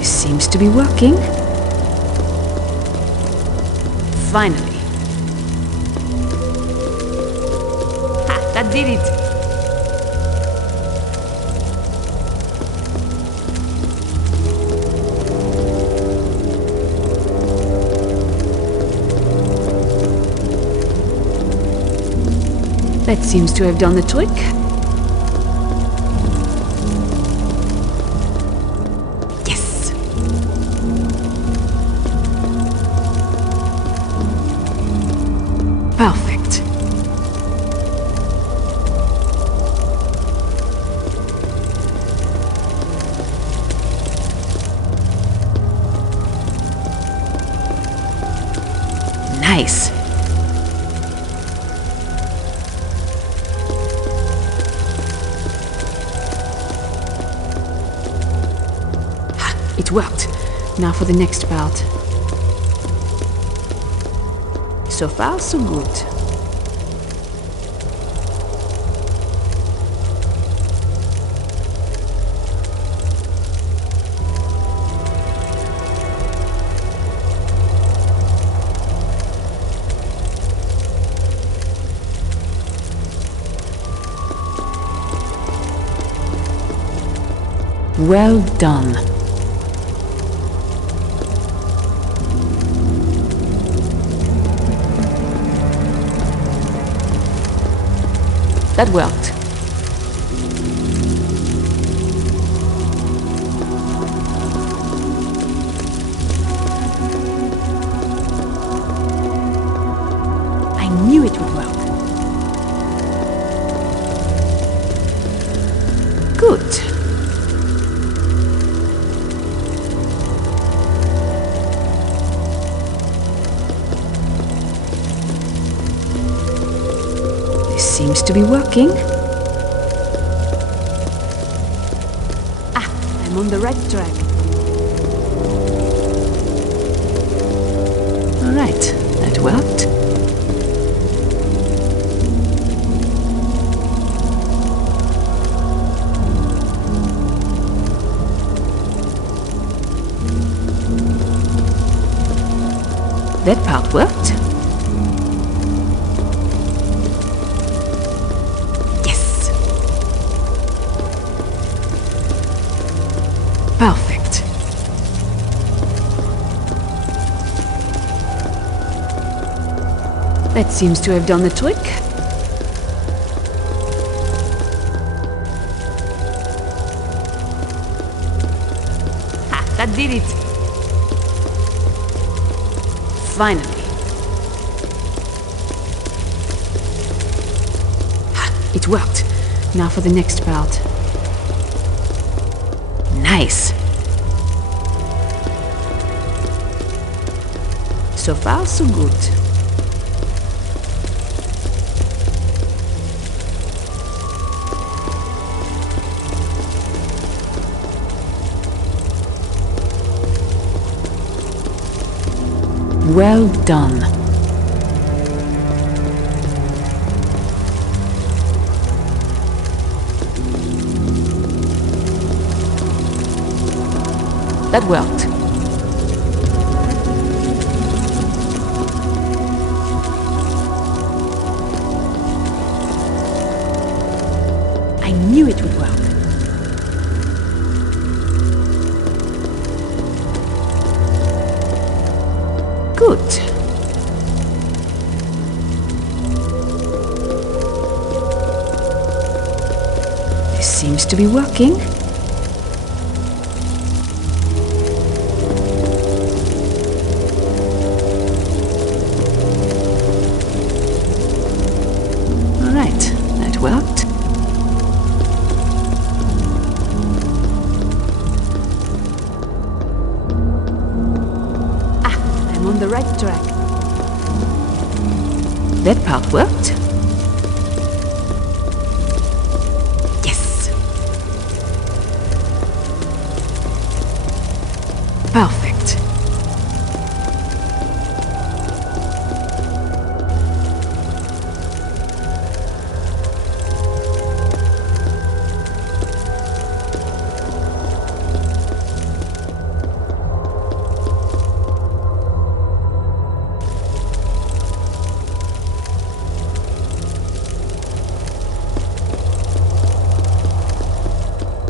Seems to be working. Finally. Ha, that did it. That seems to have done the trick. Perfect. Nice. It worked. Now for the next part. So far, so good. Well done. That worked. I knew it would work. Good. Seems to be working. Ah, I'm on the right track. All right, that worked. That part worked. Perfect. That seems to have done the trick. That did it. Finally. It worked. Now for the next part. Nice. So far, so good. Well done. That worked. I knew it would work. Good. This seems to be working. All right, that worked. On the right track. That part worked. Yes. Perfect.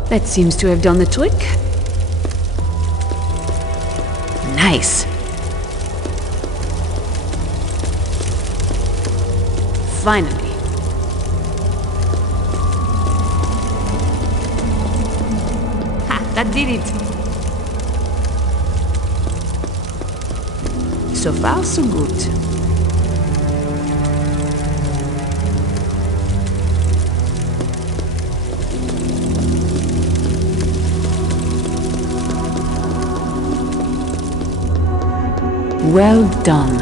That seems to have done the trick. Nice. Finally. Ha, that did it. So far, so good. Well done.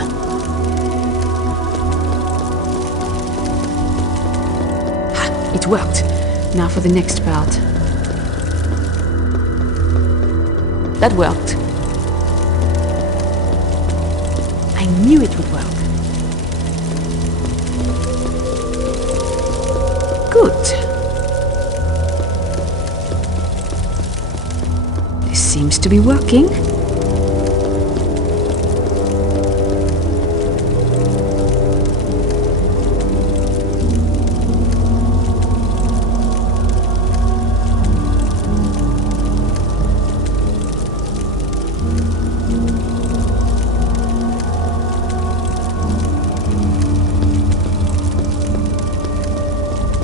It worked. Now for the next part. That worked. I knew it would work. Good. This seems to be working.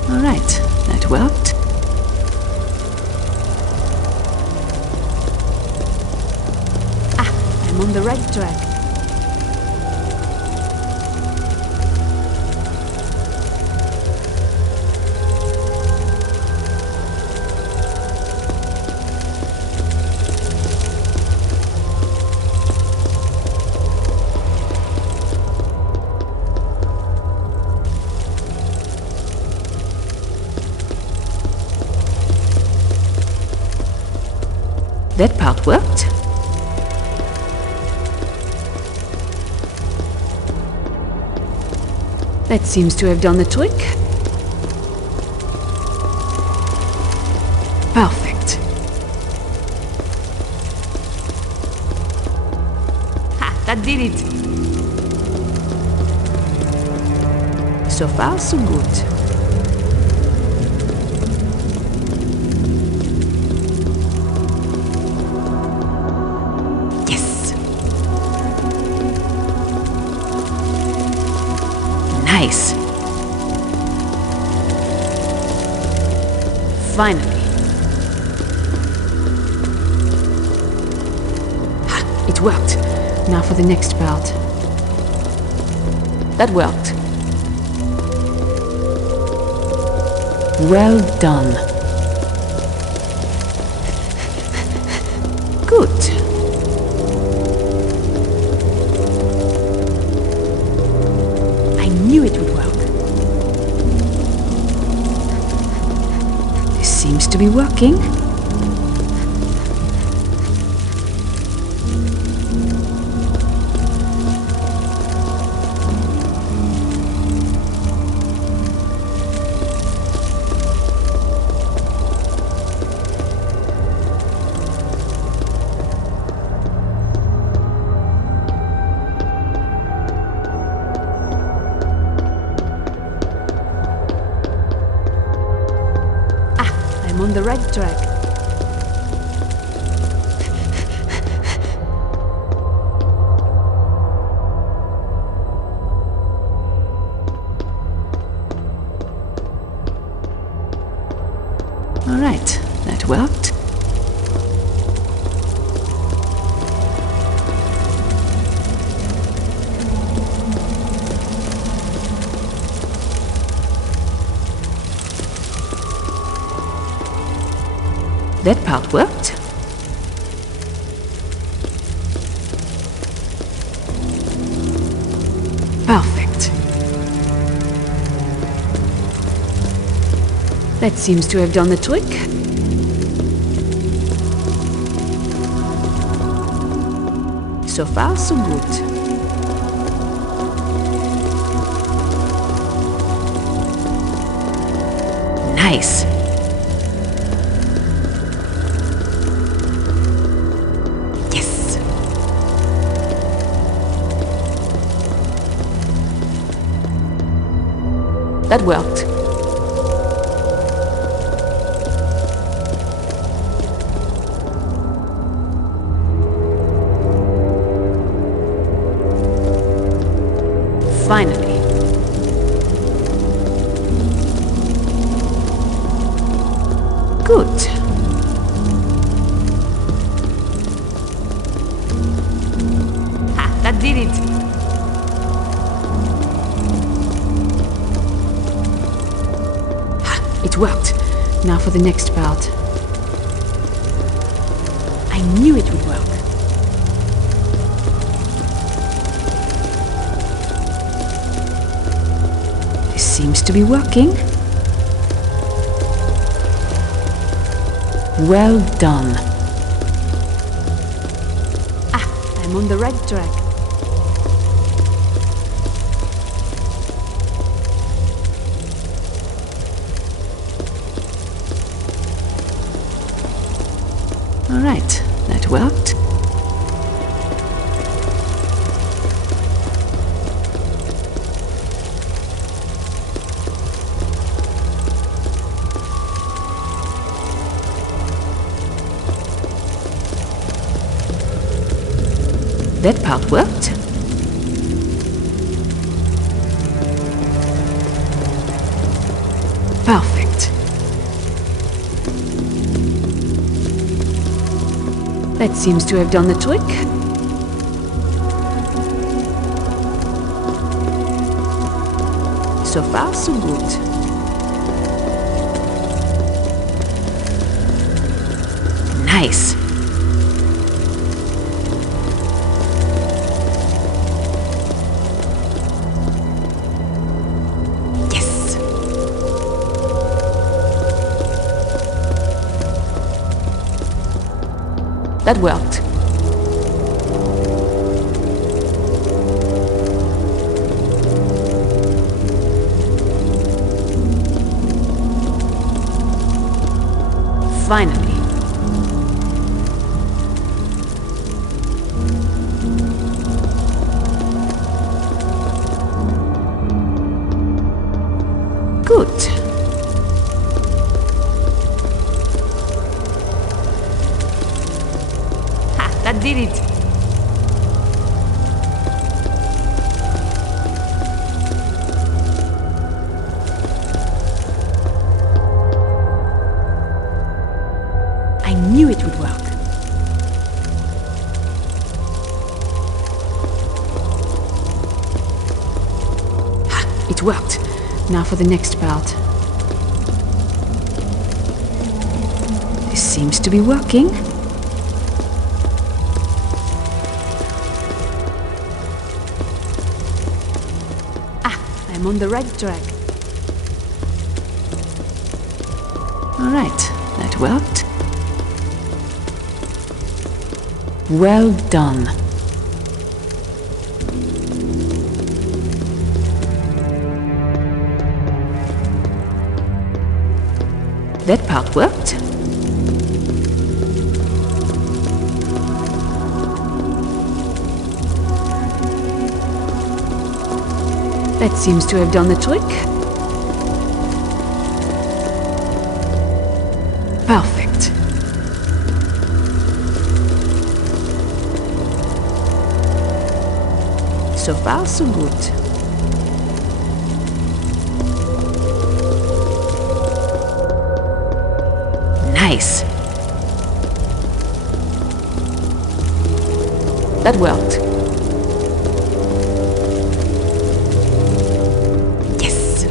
Alright, that worked. I'm on the right track. That part worked. That seems to have done the trick. Perfect. Ha, that did it. So far, so good. Nice. Finally. worked. Now for the next part. That worked. Well done. Good. I knew it would work. This seems to be working. I'm on the right track. All right, that worked. That part worked. Perfect. That seems to have done the trick. So far, so good. Nice. That worked. Finally. Good. Ha, that did it. It worked. Now for the next part. I knew it would work. This seems to be working. Well done. I'm on the right track. All right, that worked. That part worked. Perfect. That seems to have done the trick. So far, so good. Nice. Yes. That worked. Finally. Good. Ha, that did it. I knew it would work. It worked. Now for the next part. This seems to be working. I'm on the right track. All right, that worked. Well done. That part worked. That seems to have done the trick. Perfect. So far, so good. Nice. That worked. Yes.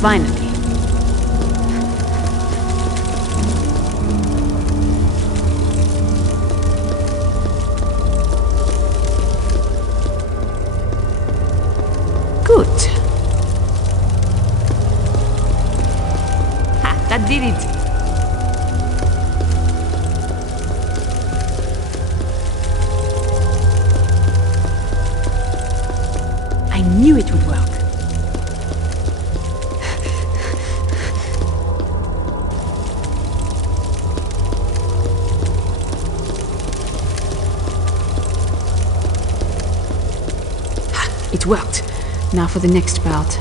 Finally. Good. Ha, that did it. I knew it would work. Ha, it worked. Now for the next part.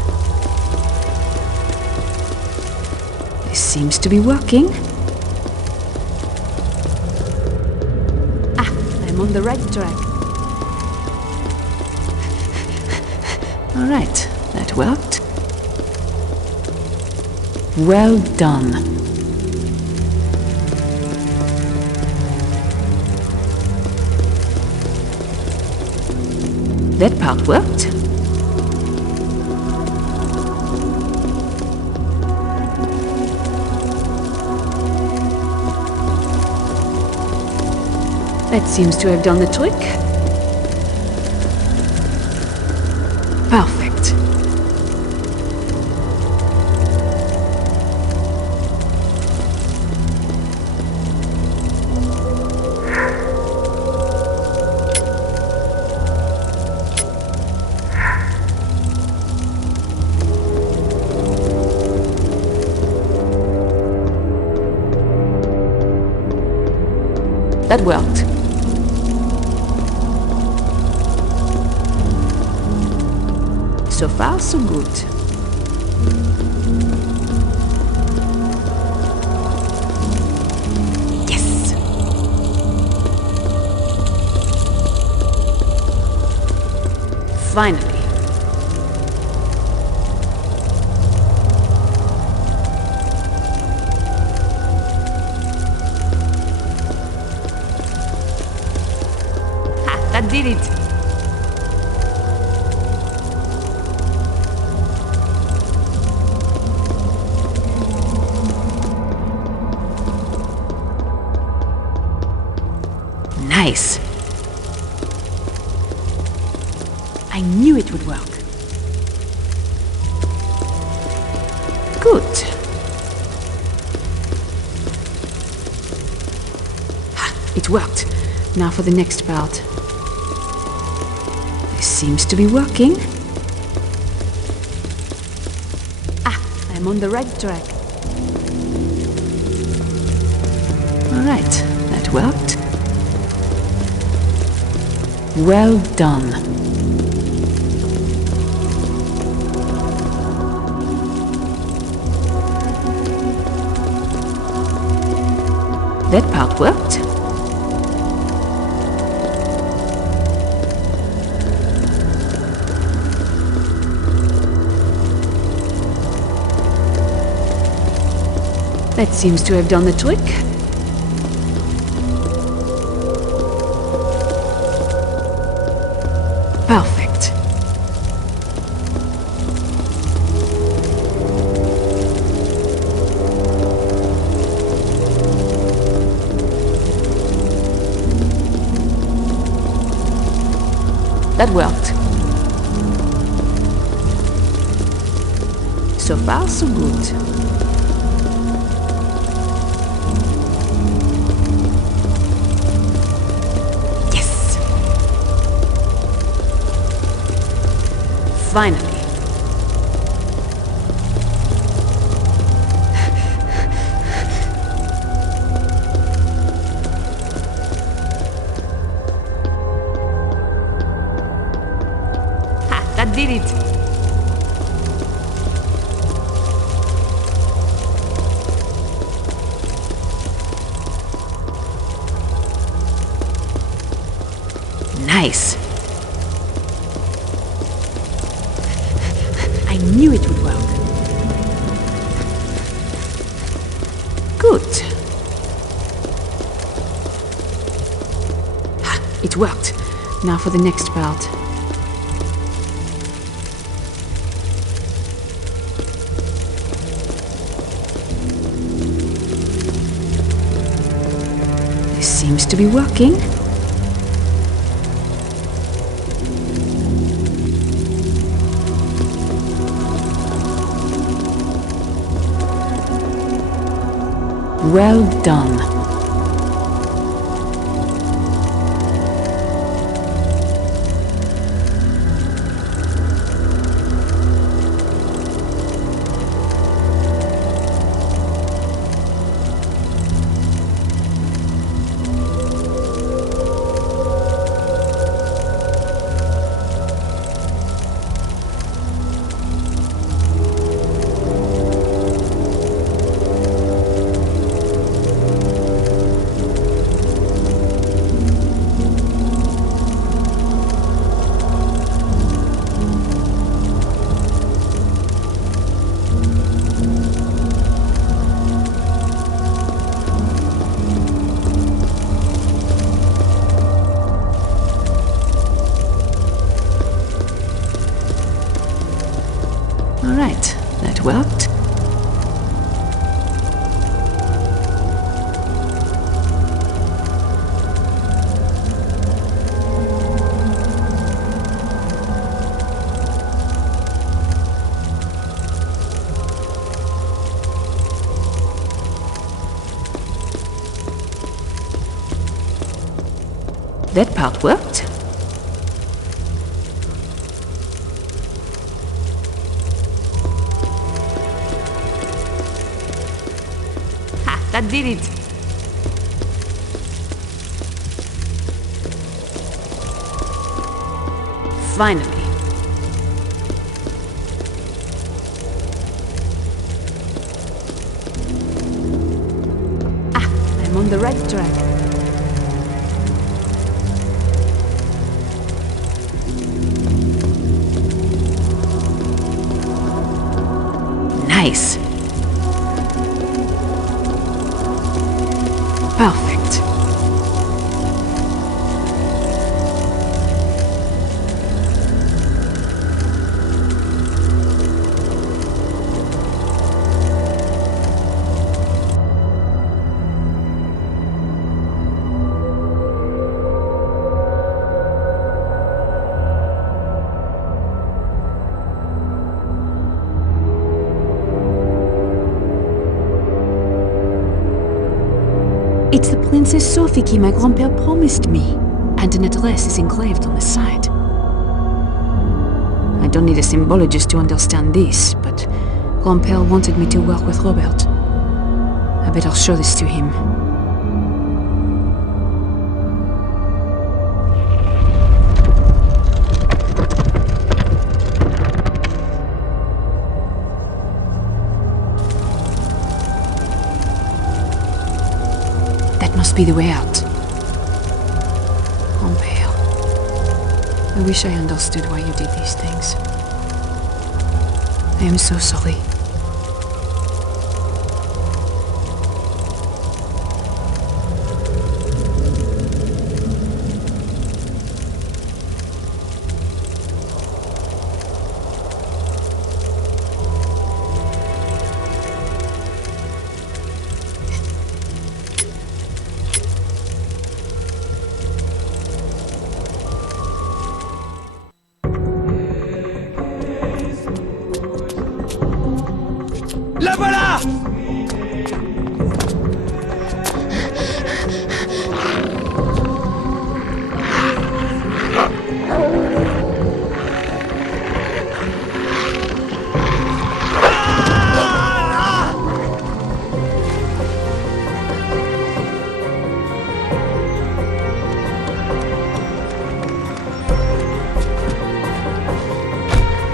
This seems to be working. I'm on the right track. All right, that worked. Well done. That part worked. That seems to have done the trick. Perfect. That worked. So far, so good. Yes! Finally. Ha! That did it! Nice. I knew it would work. Good. Ha, it worked. Now for the next part. This seems to be working. I'm on the right track. All right, that worked. Well done. That part worked. That seems to have done the trick. that worked. So far, so good. Yes! Finally. That did it. Nice. I knew it would work. Good. It worked. Now for the next part. Seems to be working. Well done. Alright, that worked. That part worked. That did it. Finally. I'm on the right track. Nice. Perfect. It's the Princess Sophie my grandpère promised me, and an address is engraved on the side. I don't need a symbologist to understand this, but grandpère wanted me to work with Robert. I better show this to him. Must be the way out. Grandpère, I wish I understood why you did these things. I am so sorry.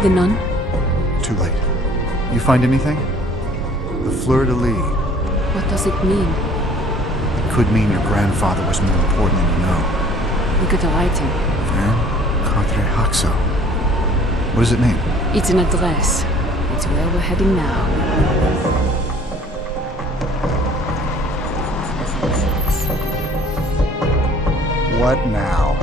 The nun? Too late. You find anything? The fleur-de-lis. What does it mean? Could mean your grandfather was more important than you know. Look at the writing. And Quatre Haxo. What does it mean? It's an address. It's where we're heading now. What now?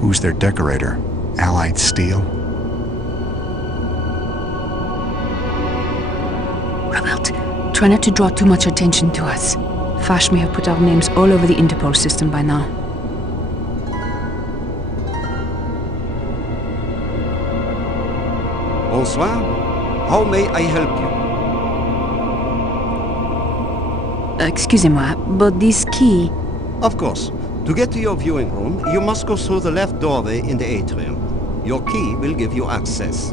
Who's their decorator? Allied Steel? Robert, try not to draw too much attention to us. Fash may have put our names all over the Interpol system by now. Bonsoir. How may I help you? Excusez-moi, but this key... Of course. To get to your viewing room, you must go through the left doorway in the atrium. Your key will give you access.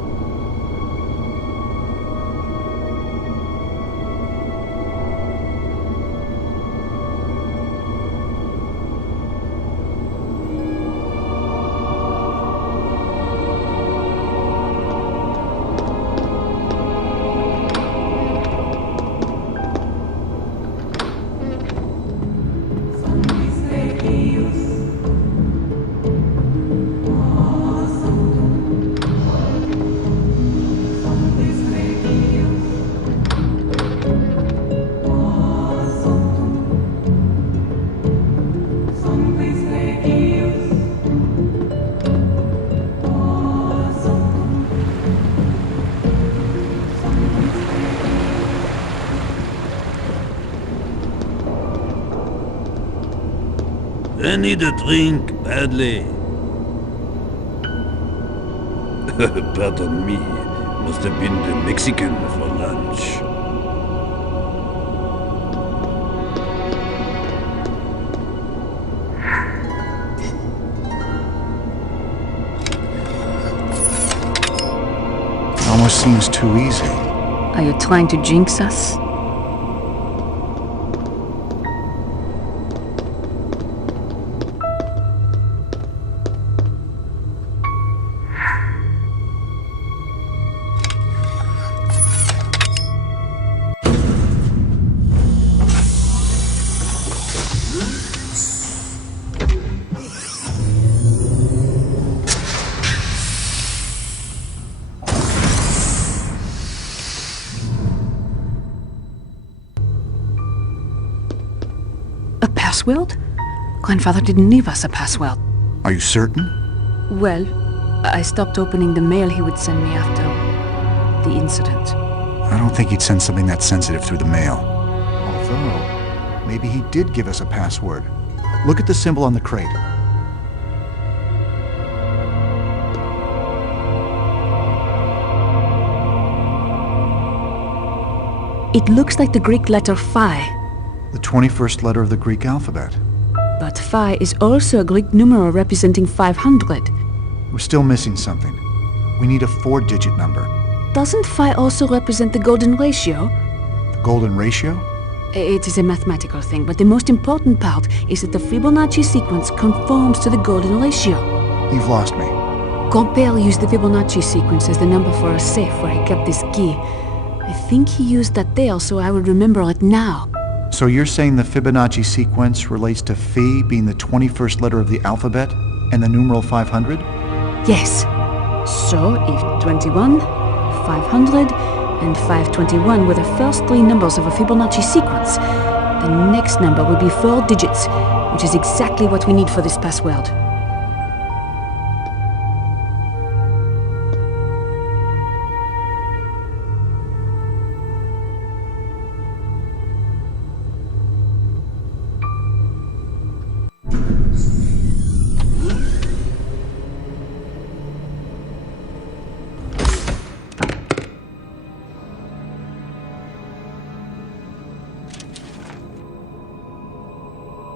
I need a drink badly. Pardon me. Must have been the Mexican for lunch. Almost seems too easy. Are you trying to jinx us? Password? Grandfather didn't leave us a password. Are you certain? Well, I stopped opening the mail he would send me after the incident. I don't think he'd send something that sensitive through the mail. Although, maybe he did give us a password. Look at the symbol on the crate. It looks like the Greek letter phi. The 21st letter of the Greek alphabet. But phi is also a Greek numeral representing 500. We're still missing something. We need a 4-digit number. Doesn't phi also represent the golden ratio? The golden ratio? It is a mathematical thing, but the most important part is that the Fibonacci sequence conforms to the golden ratio. You've lost me. Grand-père used the Fibonacci sequence as the number for a safe where he kept his key. I think he used that there, so I will remember it now. So you're saying the Fibonacci sequence relates to phi being the 21st letter of the alphabet and the numeral 500? Yes. So if 21, 500, and 521 were the first 3 numbers of a Fibonacci sequence, the next number would be 4 digits, which is exactly what we need for this password.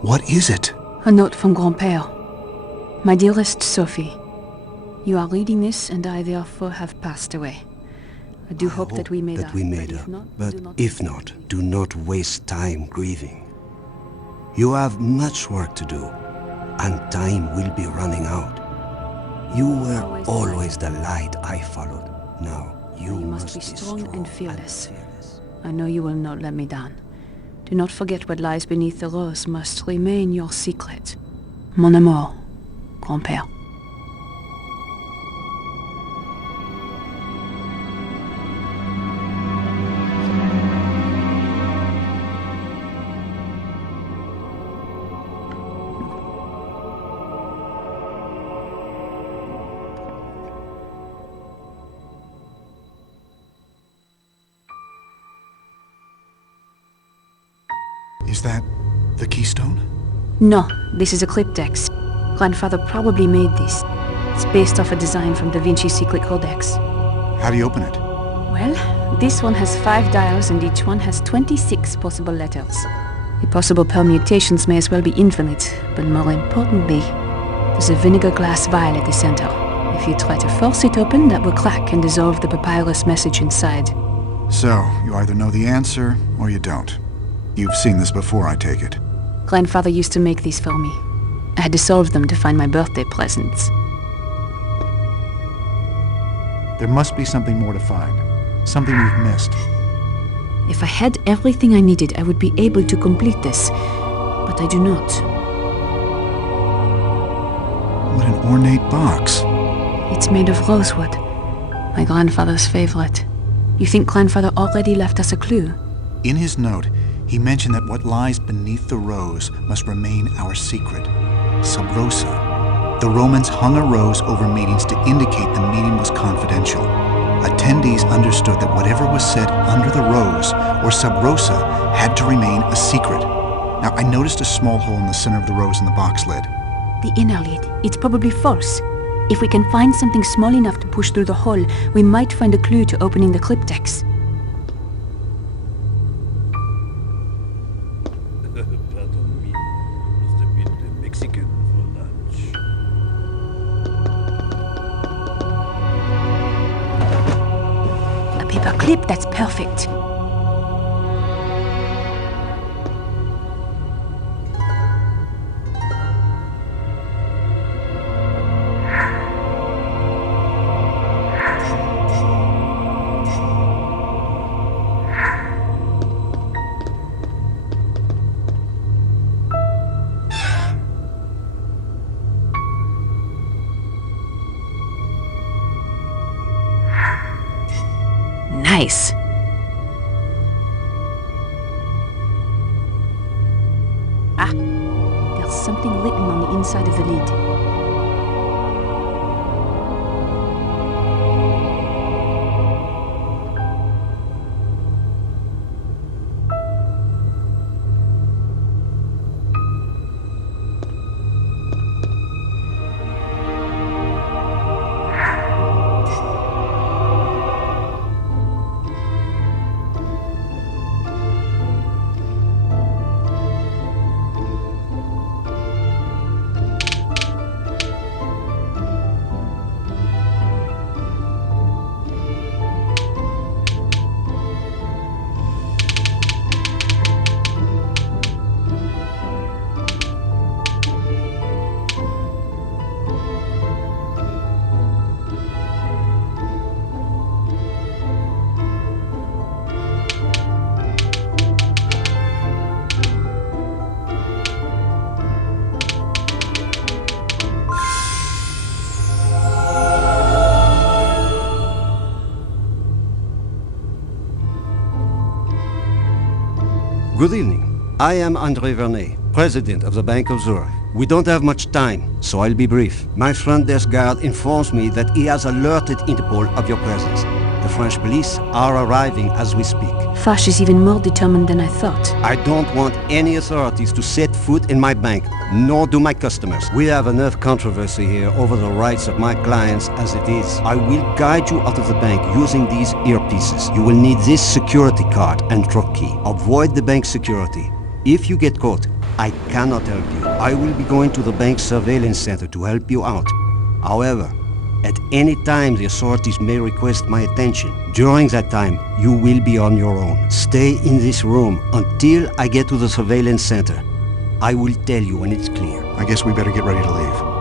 What is it? A note from Grand-père. My dearest Sophie, you are reading this and I therefore have passed away. I do hope that we made that we made but her. if not, But do not if not, do not waste time grieving. You have much work to do, and time will be running out. You were always the light I followed. Now, you must be strong and fearless. I know you will not let me down. Do not forget what lies beneath the rose must remain your secret. Mon amour, grand-père. Is that the keystone? No, this is a cryptex. Grandfather probably made this. It's based off a design from DaVinci Secret Codex. How do you open it? Well, this one has 5 dials and each one has 26 possible letters. The possible permutations may as well be infinite, but more importantly, there's a vinegar glass vial at the center. If you try to force it open, that will crack and dissolve the papyrus message inside. So, you either know the answer, or you don't. You've seen this before, I take it. Grandfather used to make these for me. I had to solve them to find my birthday presents. There must be something more to find. Something we've missed. If I had everything I needed, I would be able to complete this. But I do not. What an ornate box. It's made of rosewood. My grandfather's favorite. You think Grandfather already left us a clue? In his note, he mentioned that what lies beneath the rose must remain our secret. Sub rosa. The Romans hung a rose over meetings to indicate the meeting was confidential. Attendees understood that whatever was said under the rose, or sub rosa, had to remain a secret. Now, I noticed a small hole in the center of the rose in the box lid. The inner lid. It's probably false. If we can find something small enough to push through the hole, we might find a clue to opening the cryptex. Pardon me. Must have been the Mexican for lunch. A paper clip, that's perfect. Nice. Ah, there's something written on the inside of the lid. Good evening. I am André Vernet, president of the Bank of Zurich. We don't have much time, so I'll be brief. My front desk guard informs me that he has alerted Interpol of your presence. The French police are arriving as we speak. Fash is even more determined than I thought. I don't want any authorities to set foot in my bank, nor do my customers. We have enough controversy here over the rights of my clients as it is. I will guide you out of the bank using these earpieces. You will need this security card and truck key. Avoid the bank security. If you get caught, I cannot help you. I will be going to the bank surveillance center to help you out. However, At any time, the authorities may request my attention. During that time, you will be on your own. Stay in this room until I get to the surveillance center. I will tell you when it's clear. I guess we better get ready to leave.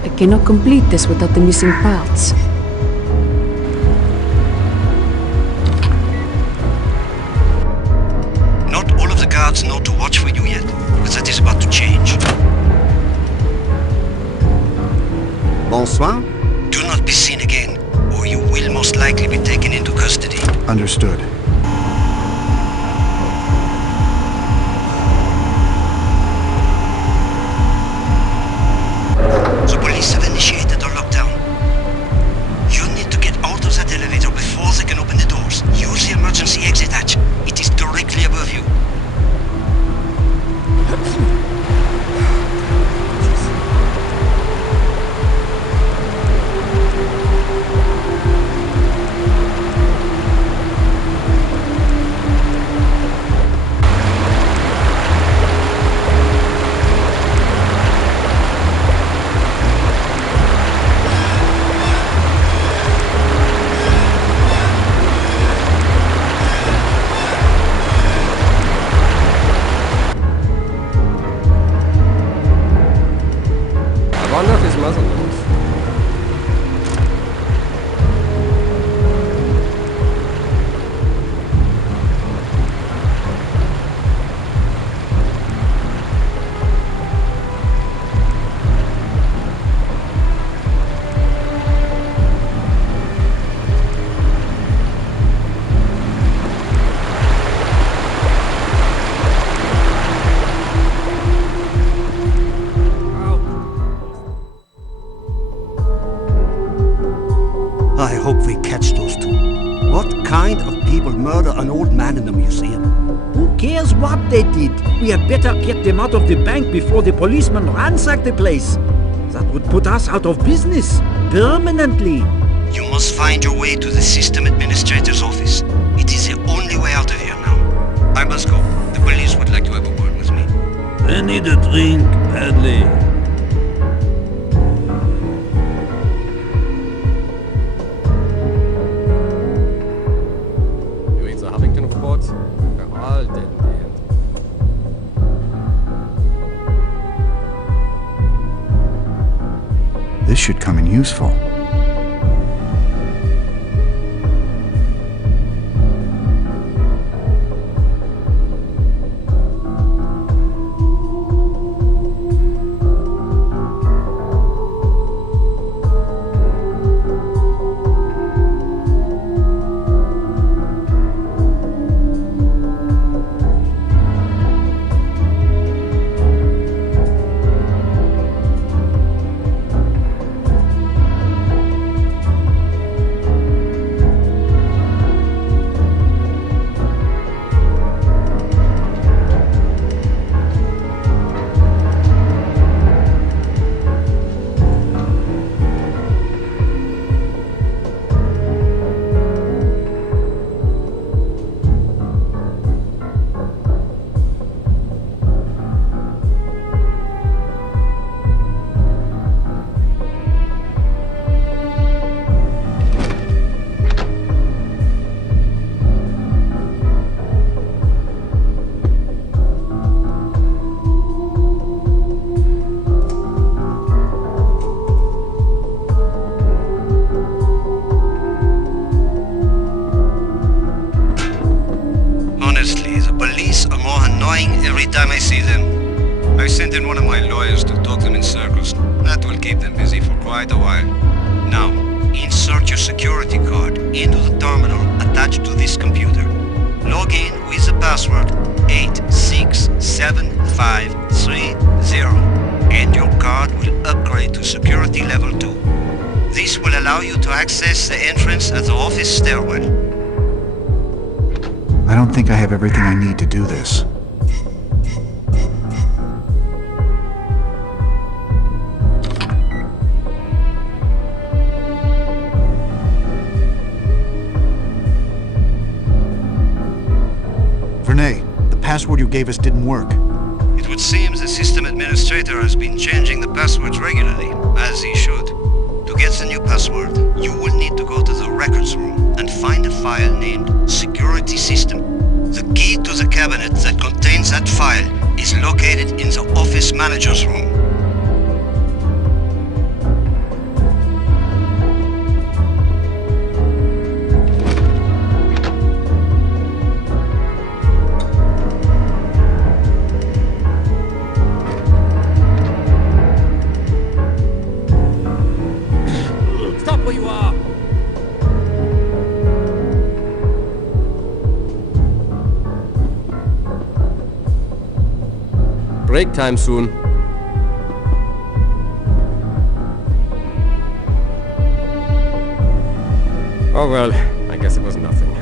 I cannot complete this without the missing parts. Not all of the guards know to watch for you yet, but that is about to change. Bonsoir. Do not be seen again, or you will most likely be taken into custody. Understood. The police have initiated a lockdown. You need to get out of that elevator before they can open the doors. Use the emergency exit hatch. It is directly above you. I wonder if his muzzle knows. I hope we catch those two. What kind of people murder an old man in a museum? Who cares what they did? We had better get them out of the bank before the policemen ransack the place. That would put us out of business. Permanently. You must find your way to the system administrator's office. It is the only way out of here now. I must go. The police would like to have a word with me. I need a drink badly. They're all dead in the end. This should come in useful. Every time I see them, I send in one of my lawyers to talk them in circles. That will keep them busy for quite a while. Now, insert your security card into the terminal attached to this computer. Log in with the password 867530, and your card will upgrade to security level 2. This will allow you to access the entrance at the office stairwell. I don't think I have everything I need to do this. Vernay, the password you gave us didn't work. It would seem the system administrator has been changing the passwords regularly, as he should. To get the new password, you will need to go to the records room and find a file named Security System. The key to the cabinet that contains that file is located in the office manager's room. Stop where you are! Break time soon. Oh well, I guess it was nothing.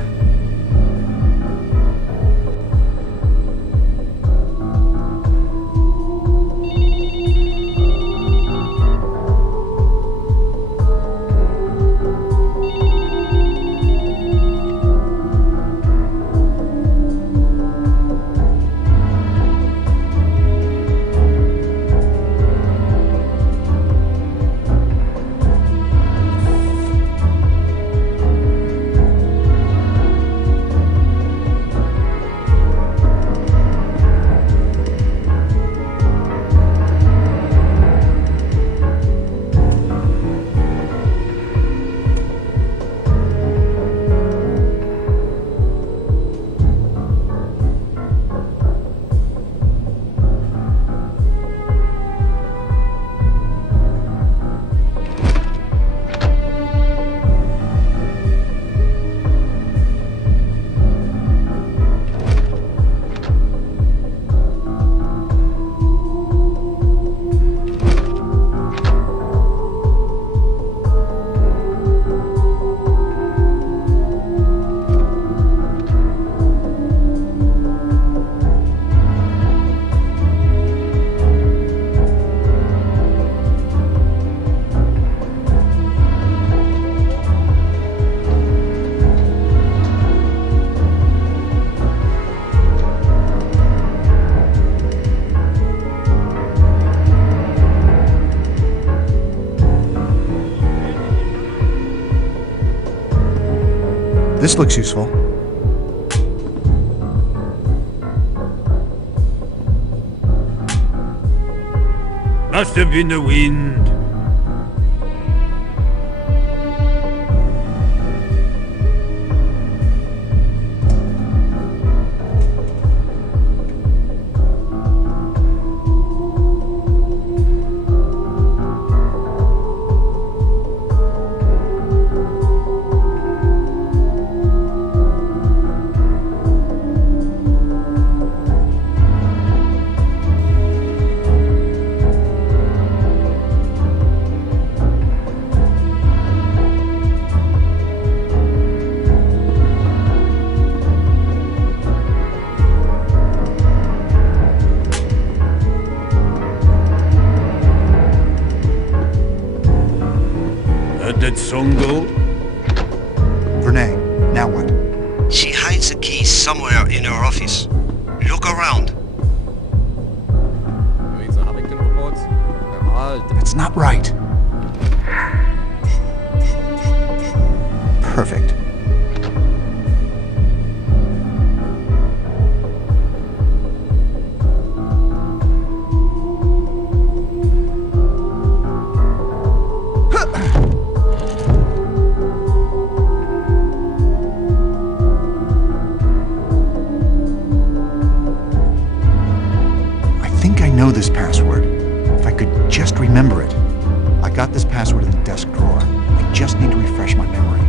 This looks useful. Must have been the wind. That song go? Vernay, now what? She hides the keys somewhere in her office. Look around. Read the Huffington reports. They're all... That's not right. Perfect. I know this password. If I could just remember it. I got this password in the desk drawer. I just need to refresh my memory.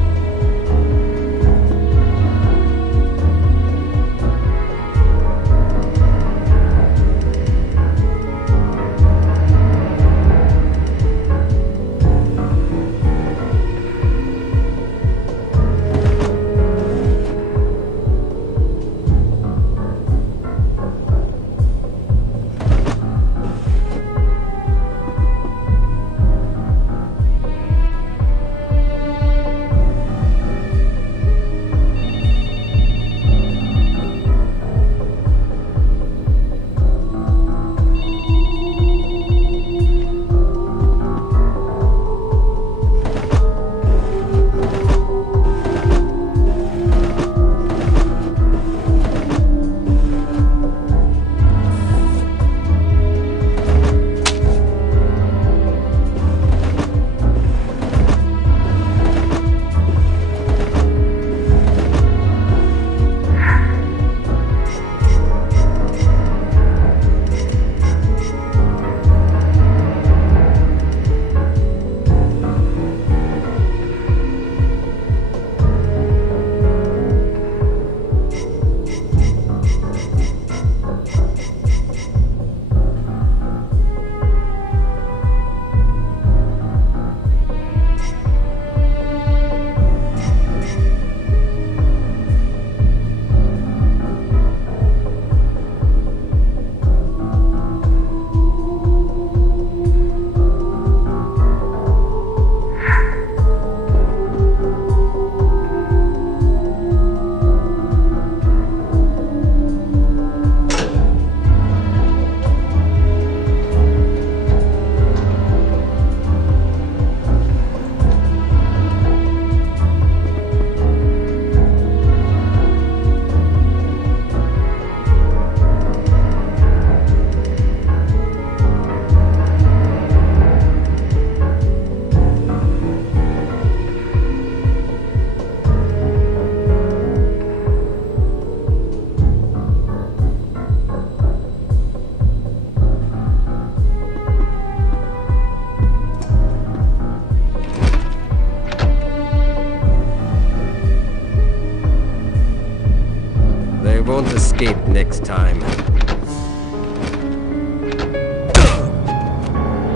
escape next time.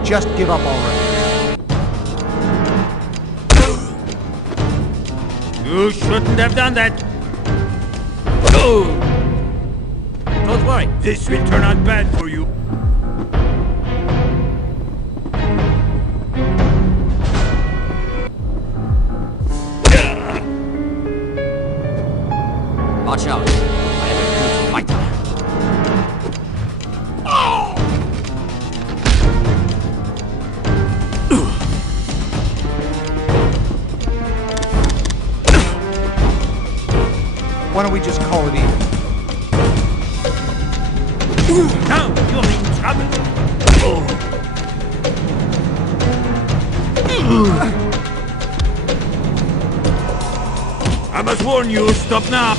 Just give up already. You shouldn't have done that. Oh! Don't worry, this will turn out bad for you. Watch out. I am a good fighter. Why don't we just call it even? Now you're in trouble. I must warn you, stop now.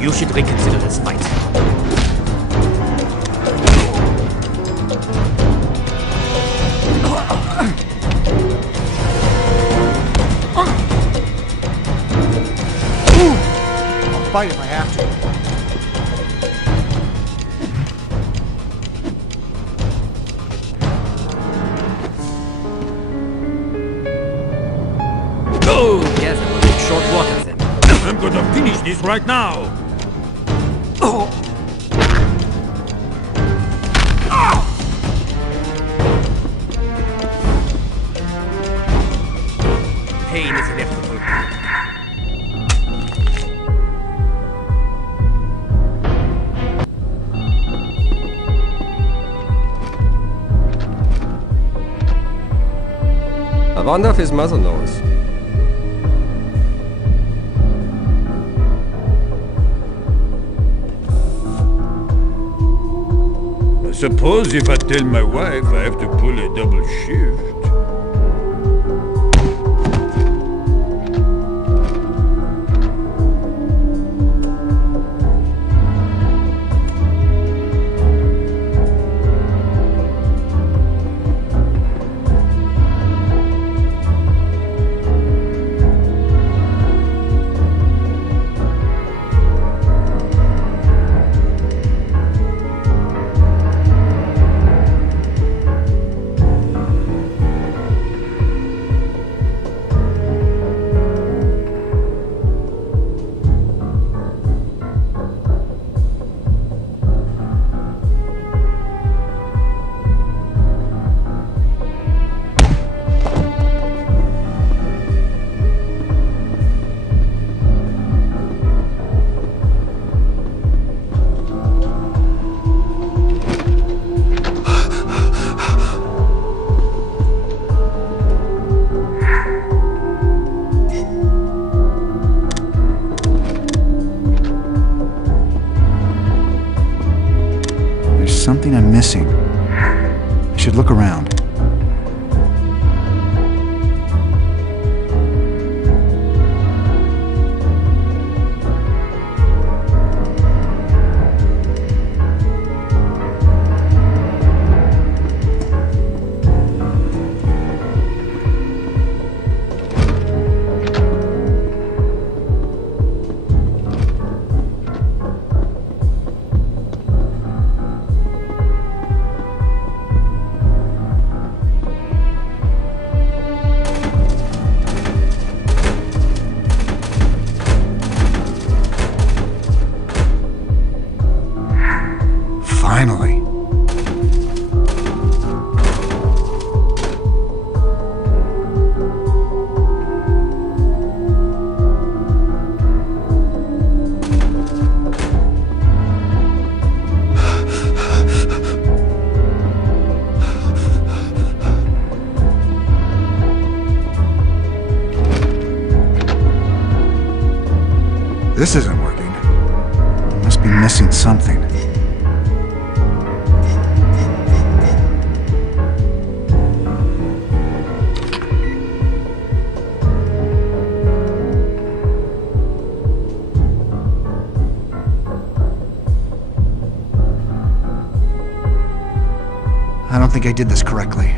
You should reconsider this fight. I'll fight if I have to. Go! Yes, I will make short work of them. I'm gonna finish this right now. Pain is inevitable. I wonder if his mother knows. I suppose if I tell my wife, I have to pull a double shift. Something I'm missing. I should look around. Finally. This isn't working. I must be missing something. I don't think I did this correctly.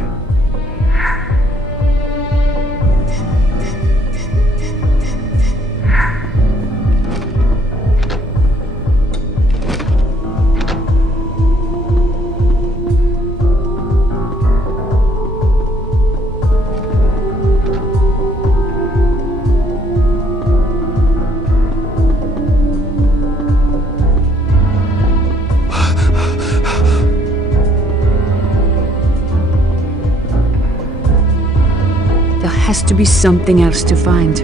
Has to be something else to find.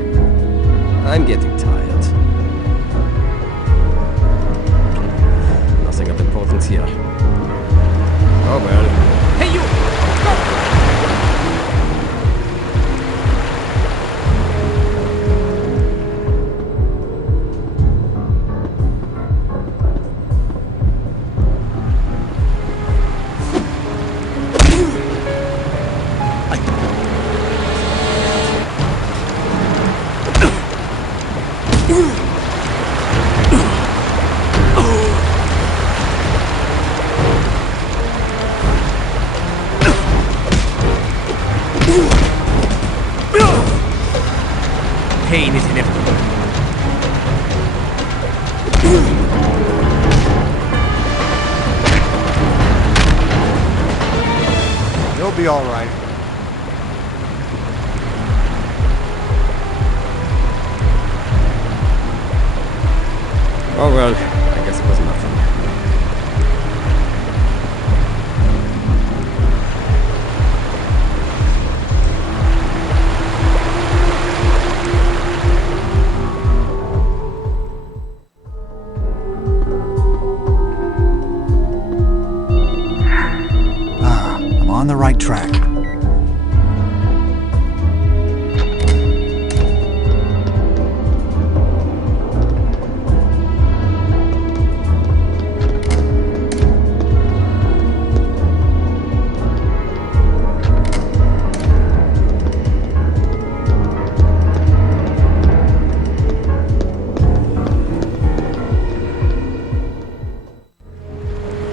I'm getting tired. Nothing of importance here. Oh well. Hey you! Pain is inevitable. You'll be all right. Oh well, I guess it was nothing. I'm on the right track.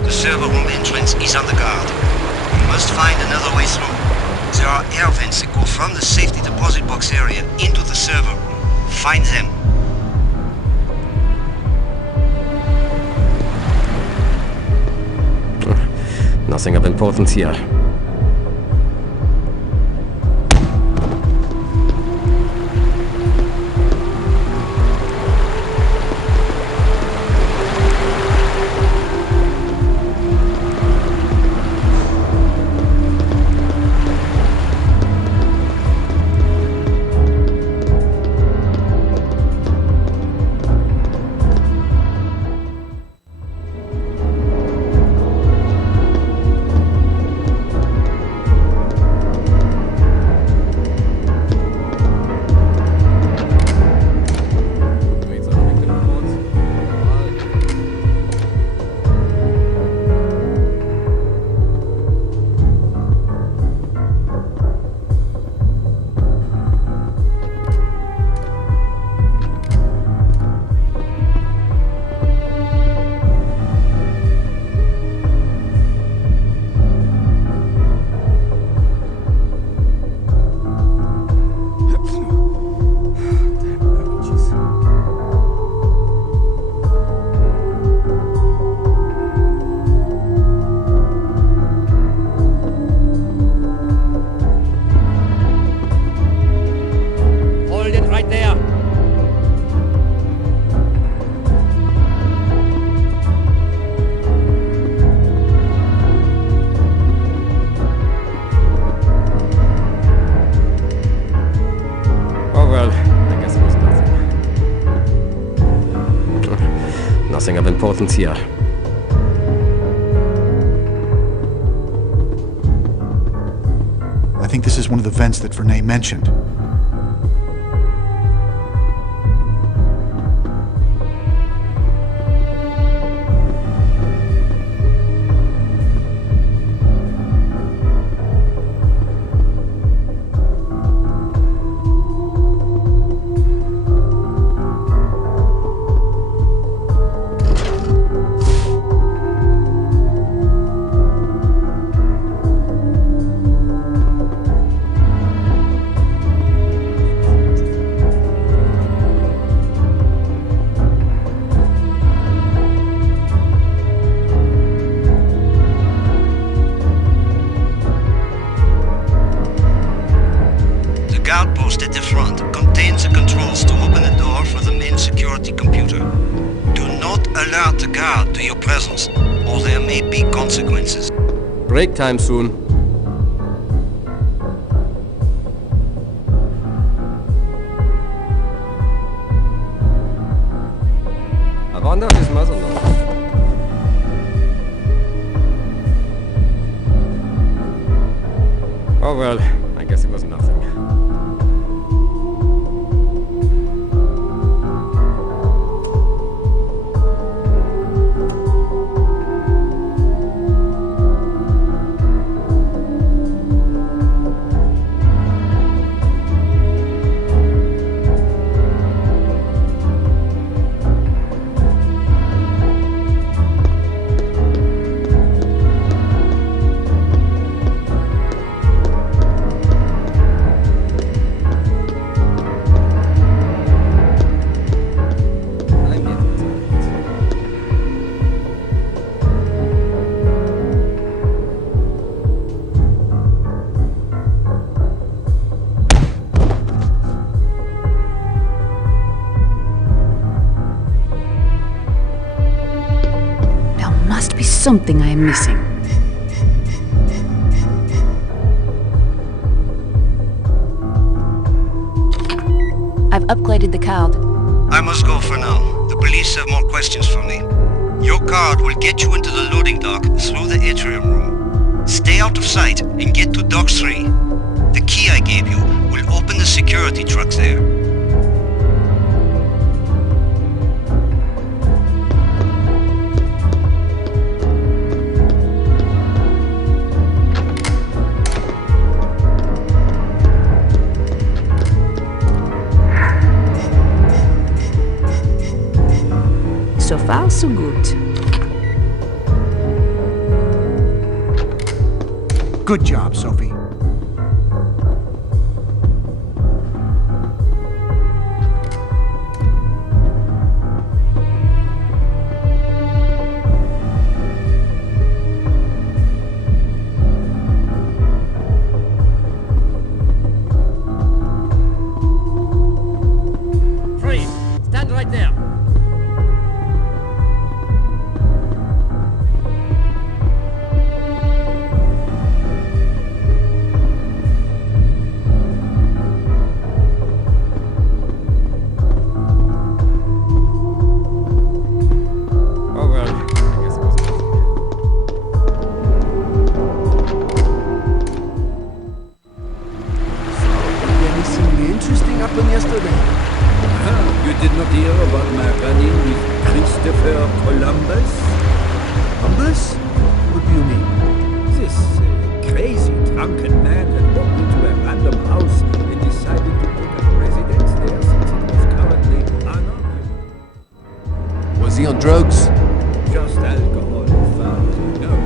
The server room entrance is on the guard. We must find another way through. There are air vents that go from the safety deposit box area into the server room. Find them. Nothing of importance here. Nothing of importance here. I think this is one of the vents that Vernay mentioned. your presence, or there may be consequences. Break time soon. I wonder if his mother knows. Oh well, I guess it was nothing. Something I am missing. I've upgraded the card. I must go for now. The police have more questions for me. Your card will get you into the loading dock through the atrium room. Stay out of sight and get to Dock 3. The key I gave you will open the security trucks there. So far, so good. Good job, Sophie. Freeze! Stand right there! You did not hear about my run-in with Christopher Columbus? Columbus? What do you mean? This crazy drunken man had walked into a random house and decided to put a residence there since it was currently unoccupied. Was he on drugs? Just alcohol, as far as we know.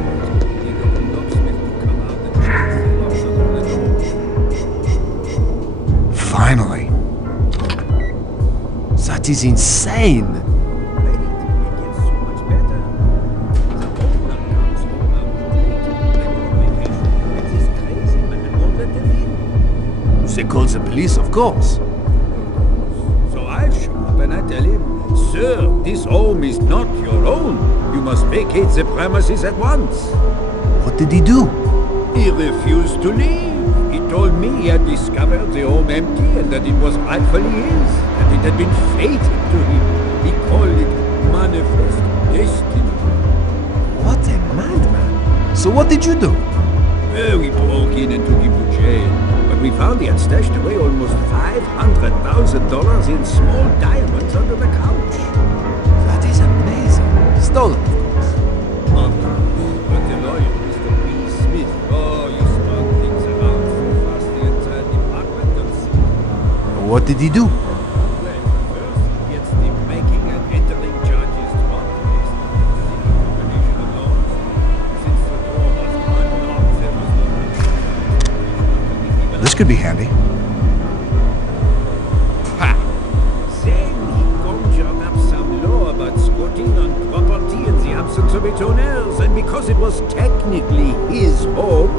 He got a locksmith to come out and change the locks on the door. Finally. That is insane! Wait, it gets so much better. The owner comes home a week later. They were on vacation. And this crazy man won't let them in. They call the police, of course. So I show up and I tell him, "Sir, this home is not your own. You must vacate the premises at once." What did he do? He refused to leave. He told me he had discovered the home empty and that it was rightfully his, that it had been fated to him. He called it manifest destiny. What a madman! So what did you do? Well, we broke in and took him to jail. But we found he had stashed away almost $500,000 in small diamonds under the couch. That is amazing. Stolen, of course. Of course. But the lawyer, Mr. B. Smith, oh, you spun things around so fast the entire department can see. What did he do? Well, first he gets the making and entering charges dropped based on the combination of laws. Since the door was unlocked, there was no This could be handy. Ha! Then he conjured up some law about squatting on property in the absence of its owners, and because it was technically his home,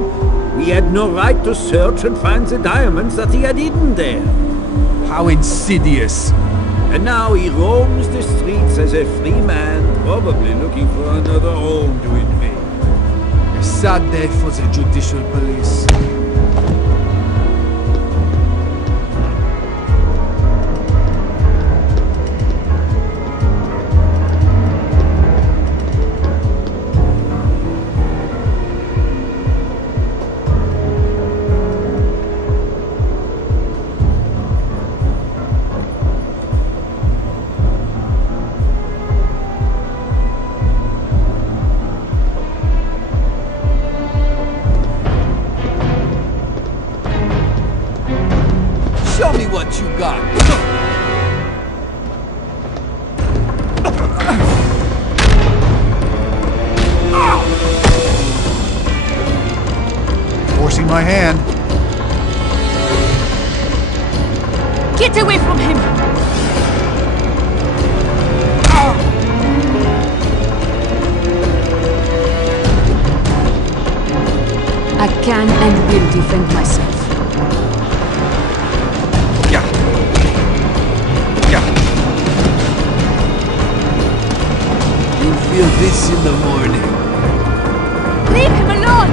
we had no right to search and find the diamonds that he had hidden there. How insidious! And now he roams the streets as a free man, Probably looking for another home to invade. A sad day for the judicial police. Show me what you got. Forcing my hand. Get away from him! I can and will defend myself. You'll feel this in the morning. Leave him alone!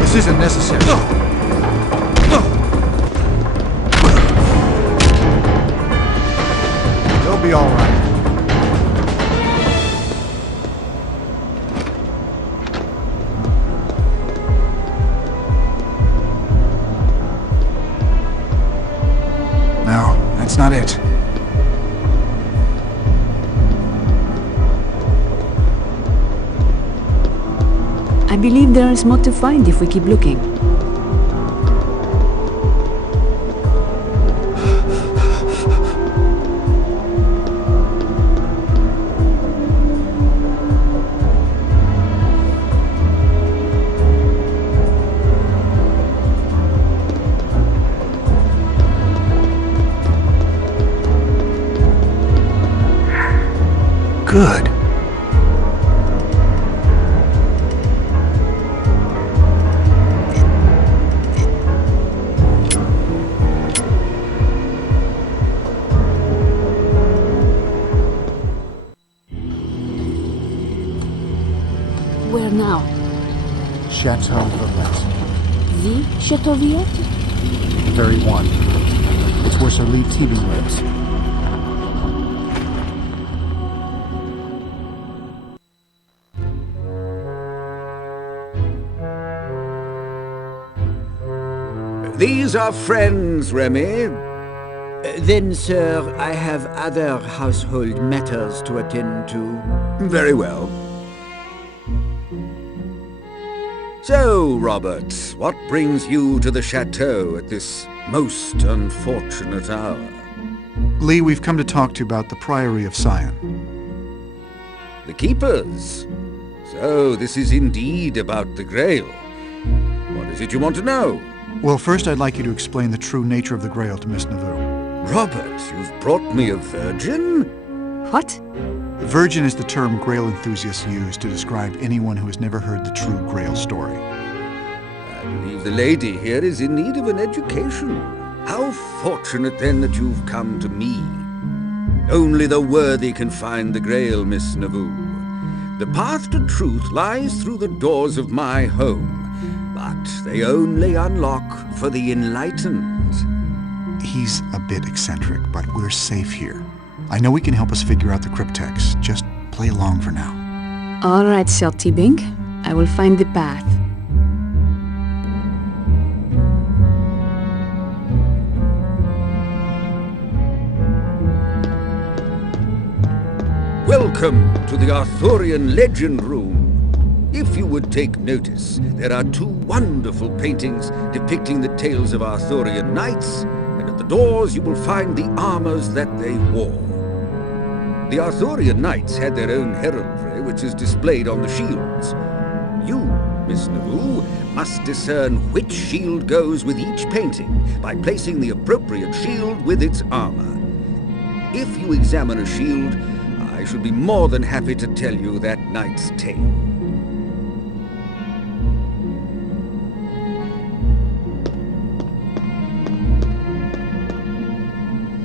This isn't necessary. They'll be all right. No, that's not it. I believe there is more to find if we keep looking. Good. Where now? Chateau Villette. The Chateau Villette? The very one. It's where Sir Lee Teabing lives. These are friends, Remy. Then, sir, I have other household matters to attend to. Very well. So, Robert, what brings you to the chateau at this most unfortunate hour? Lee, we've come to talk to you about the Priory of Sion. The Keepers? So, this is indeed about the Grail. What is it you want to know? Well, first I'd like you to explain the true nature of the Grail to Miss Neveu. Robert, you've brought me a virgin? What? Virgin is the term Grail enthusiasts use to describe anyone who has never heard the true Grail story. I believe the lady here is in need of an education. How fortunate, then, that you've come to me. Only the worthy can find the Grail, Miss Neveu. The path to truth lies through the doors of my home, but they only unlock for the enlightened. He's a bit eccentric, but we're safe here. I know he can help us figure out the cryptex. Just play along for now. All right, Sir Teabing. I will find the path. Welcome to the Arthurian Legend Room. If you would take notice, there are two wonderful paintings depicting the tales of Arthurian knights, and at the doors you will find the armors that they wore. The Arthurian knights had their own heraldry, which is displayed on the shields. You, Miss Neveu, must discern which shield goes with each painting by placing the appropriate shield with its armor. If you examine a shield, I should be more than happy to tell you that knight's tale.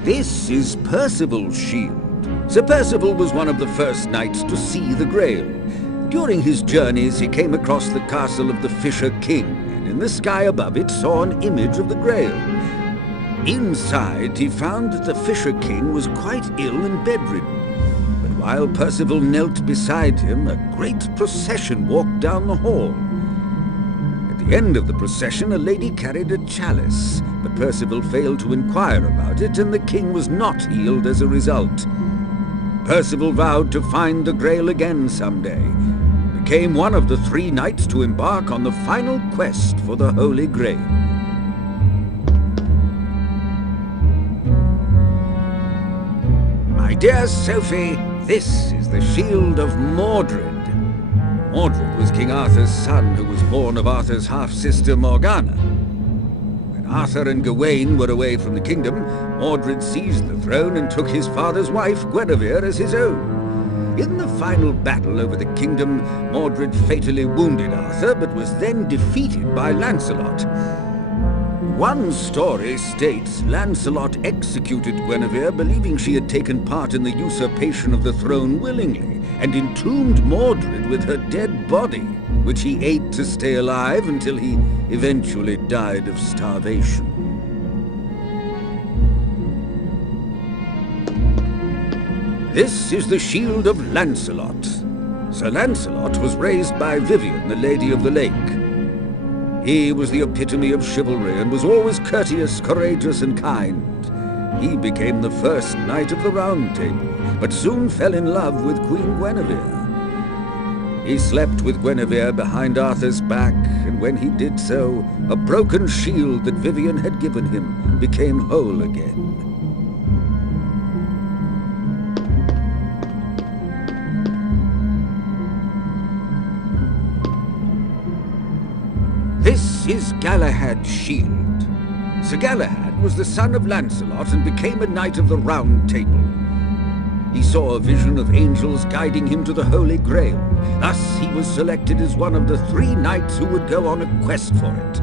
This is Percival's shield. Sir Percival was one of the first knights to see the Grail. During his journeys, he came across the castle of the Fisher King, and in the sky above it saw an image of the Grail. Inside, he found that the Fisher King was quite ill and bedridden. But while Percival knelt beside him, a great procession walked down the hall. At the end of the procession, a lady carried a chalice, but Percival failed to inquire about it, and the king was not healed as a result. Percival vowed to find the Grail again someday, and became one of the 3 knights to embark on the final quest for the Holy Grail. My dear Sophie, this is the shield of Mordred. Mordred was King Arthur's son, who was born of Arthur's half-sister Morgana. When Arthur and Gawain were away from the kingdom, Mordred seized the throne and took his father's wife, Guinevere, as his own. In the final battle over the kingdom, Mordred fatally wounded Arthur, but was then defeated by Lancelot. One story states Lancelot executed Guinevere, believing she had taken part in the usurpation of the throne willingly, and entombed Mordred with her dead body, which he ate to stay alive until he eventually died of starvation. This is the shield of Lancelot. Sir Lancelot was raised by Vivien, the Lady of the Lake. He was the epitome of chivalry and was always courteous, courageous, and kind. He became the first Knight of the Round Table, but soon fell in love with Queen Guinevere. He slept with Guinevere behind Arthur's back, and when he did so, a broken shield that Vivien had given him became whole again. This is Galahad's shield. Sir Galahad was the son of Lancelot and became a Knight of the Round Table. He saw a vision of angels guiding him to the Holy Grail. Thus, he was selected as one of the 3 knights who would go on a quest for it.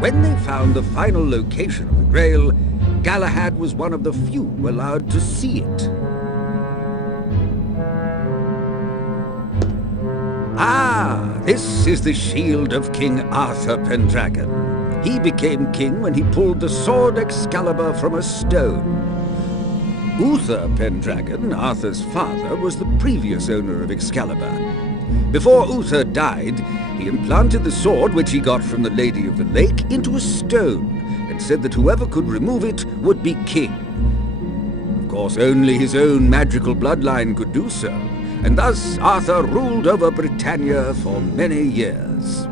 When they found the final location of the Grail, Galahad was one of the few allowed to see it. Ah, this is the shield of King Arthur Pendragon. He became king when he pulled the sword Excalibur from a stone. Uther Pendragon, Arthur's father, was the previous owner of Excalibur. Before Uther died, he implanted the sword, which he got from the Lady of the Lake, into a stone, and said that whoever could remove it would be king. Of course, only his own magical bloodline could do so, and thus Arthur ruled over Britannia for many years.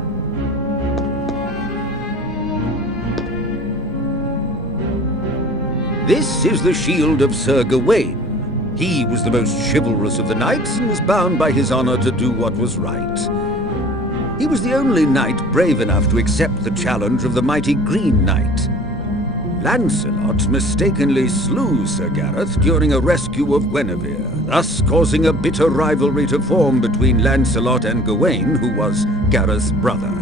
This is the shield of Sir Gawain. He was the most chivalrous of the knights and was bound by his honor to do what was right. He was the only knight brave enough to accept the challenge of the mighty Green Knight. Lancelot mistakenly slew Sir Gareth during a rescue of Guinevere, thus causing a bitter rivalry to form between Lancelot and Gawain, who was Gareth's brother.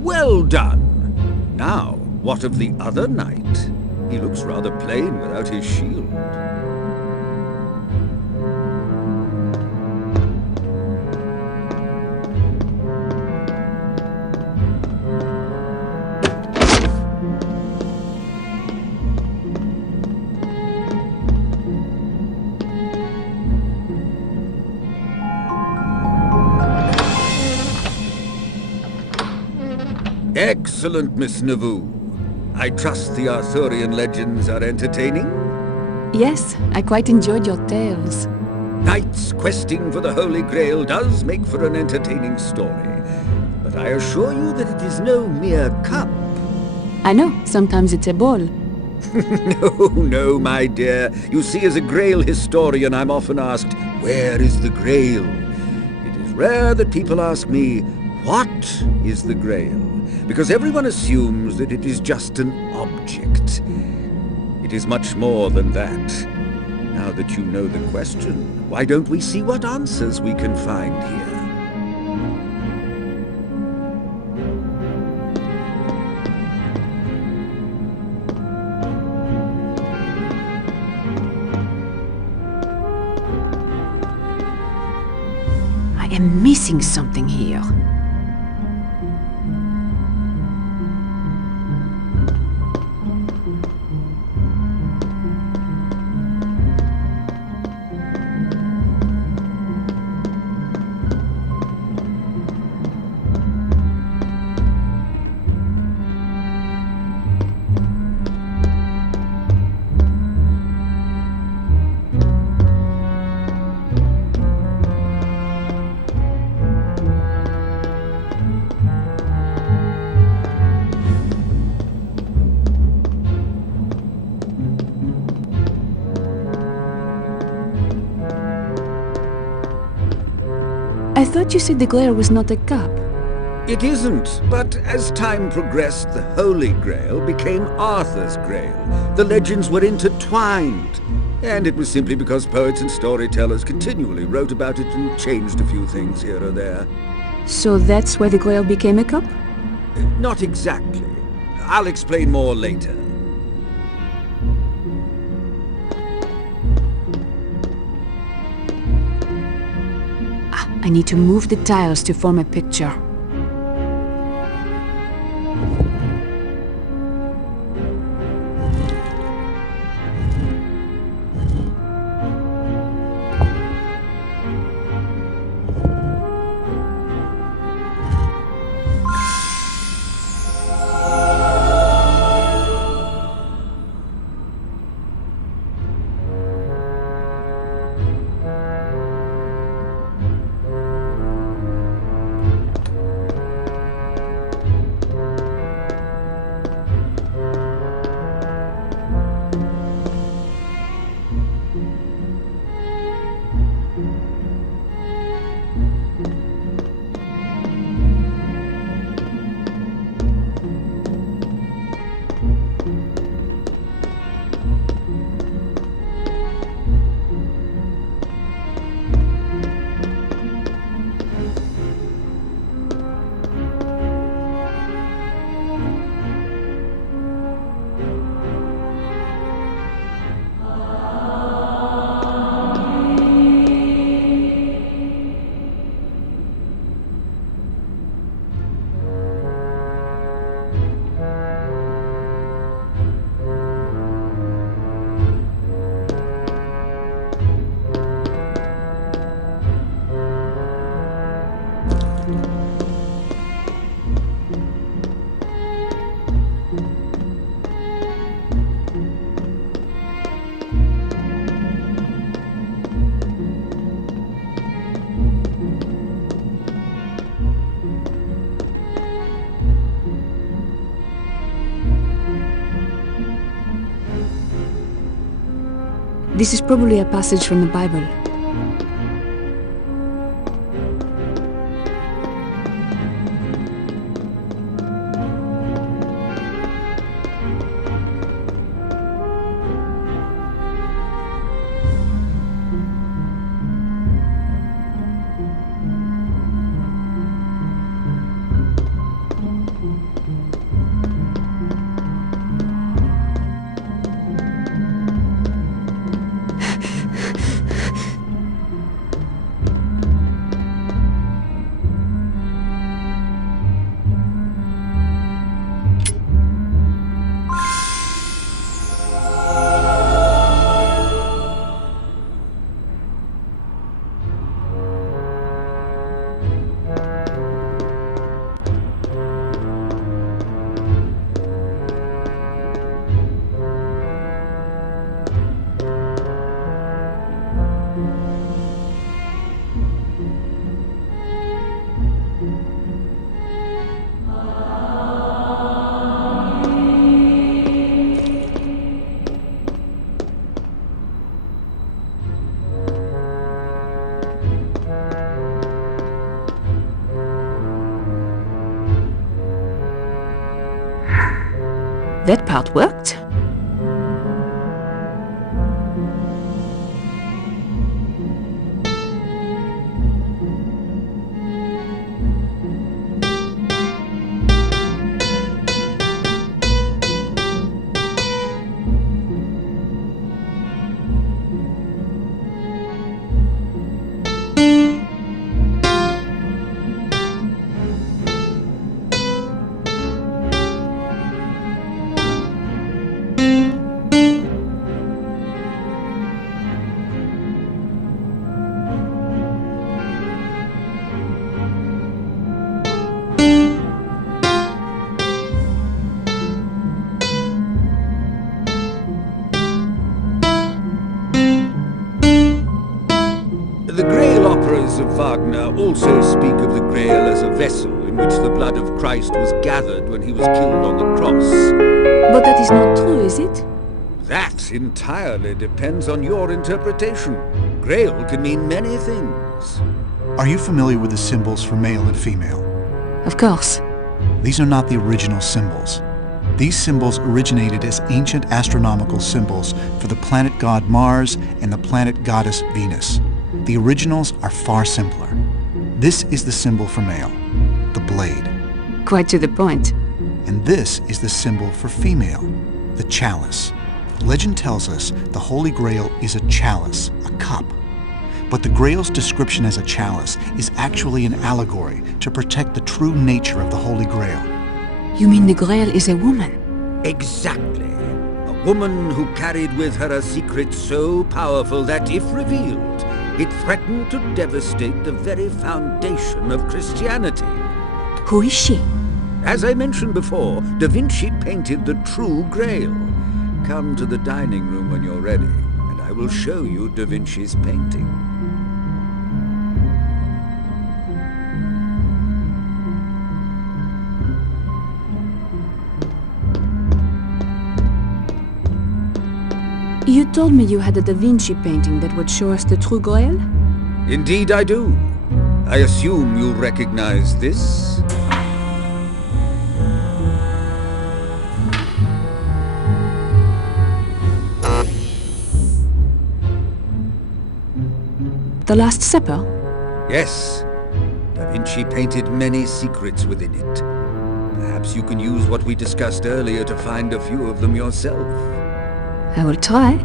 Well done! Now, what of the other knight? He looks rather plain without his shield. Excellent, Miss Neveu. I trust the Arthurian legends are entertaining? Yes, I quite enjoyed your tales. Knights questing for the Holy Grail does make for an entertaining story, but I assure you that it is no mere cup. I know, sometimes it's a ball. No, my dear. You see, as a Grail historian, I'm often asked, where is the Grail? It is rare that people ask me, What is the Grail? Because everyone assumes that it is just an object. It is much more than that. Now that you know the question, why don't we see what answers we can find here? I am missing something here. I thought you said the Grail was not a cup. It isn't, but as time progressed, the Holy Grail became Arthur's Grail. The legends were intertwined, and it was simply because poets and storytellers continually wrote about it and changed a few things here or there. So that's why the Grail became a cup? Not exactly. I'll explain more later. I need to move the tiles to form a picture. This is probably a passage from the Bible. That part worked. The Grail operas of Wagner also speak of the Grail as a vessel in which the blood of Christ was gathered when he was killed on the cross. But that is not true, is it? That entirely depends on your interpretation. Grail can mean many things. Are you familiar with the symbols for male and female? Of course. These are not the original symbols. These symbols originated as ancient astronomical symbols for the planet god Mars and the planet goddess Venus. The originals are far simpler. This is the symbol for male, the blade. Quite to the point. And this is the symbol for female, the chalice. Legend tells us the Holy Grail is a chalice, a cup. But the Grail's description as a chalice is actually an allegory to protect the true nature of the Holy Grail. You mean the Grail is a woman? Exactly. A woman who carried with her a secret so powerful that, if revealed, it threatened to devastate the very foundation of Christianity. Who is she? As I mentioned before, DaVinci painted the true Grail. Come to the dining room when you're ready, and I will show you DaVinci's painting. You told me you had a DaVinci painting that would show us the true Grail? Indeed I do. I assume you recognize this? The Last Supper? Yes. Da Vinci painted many secrets within it. Perhaps you can use what we discussed earlier to find a few of them yourself. I will try.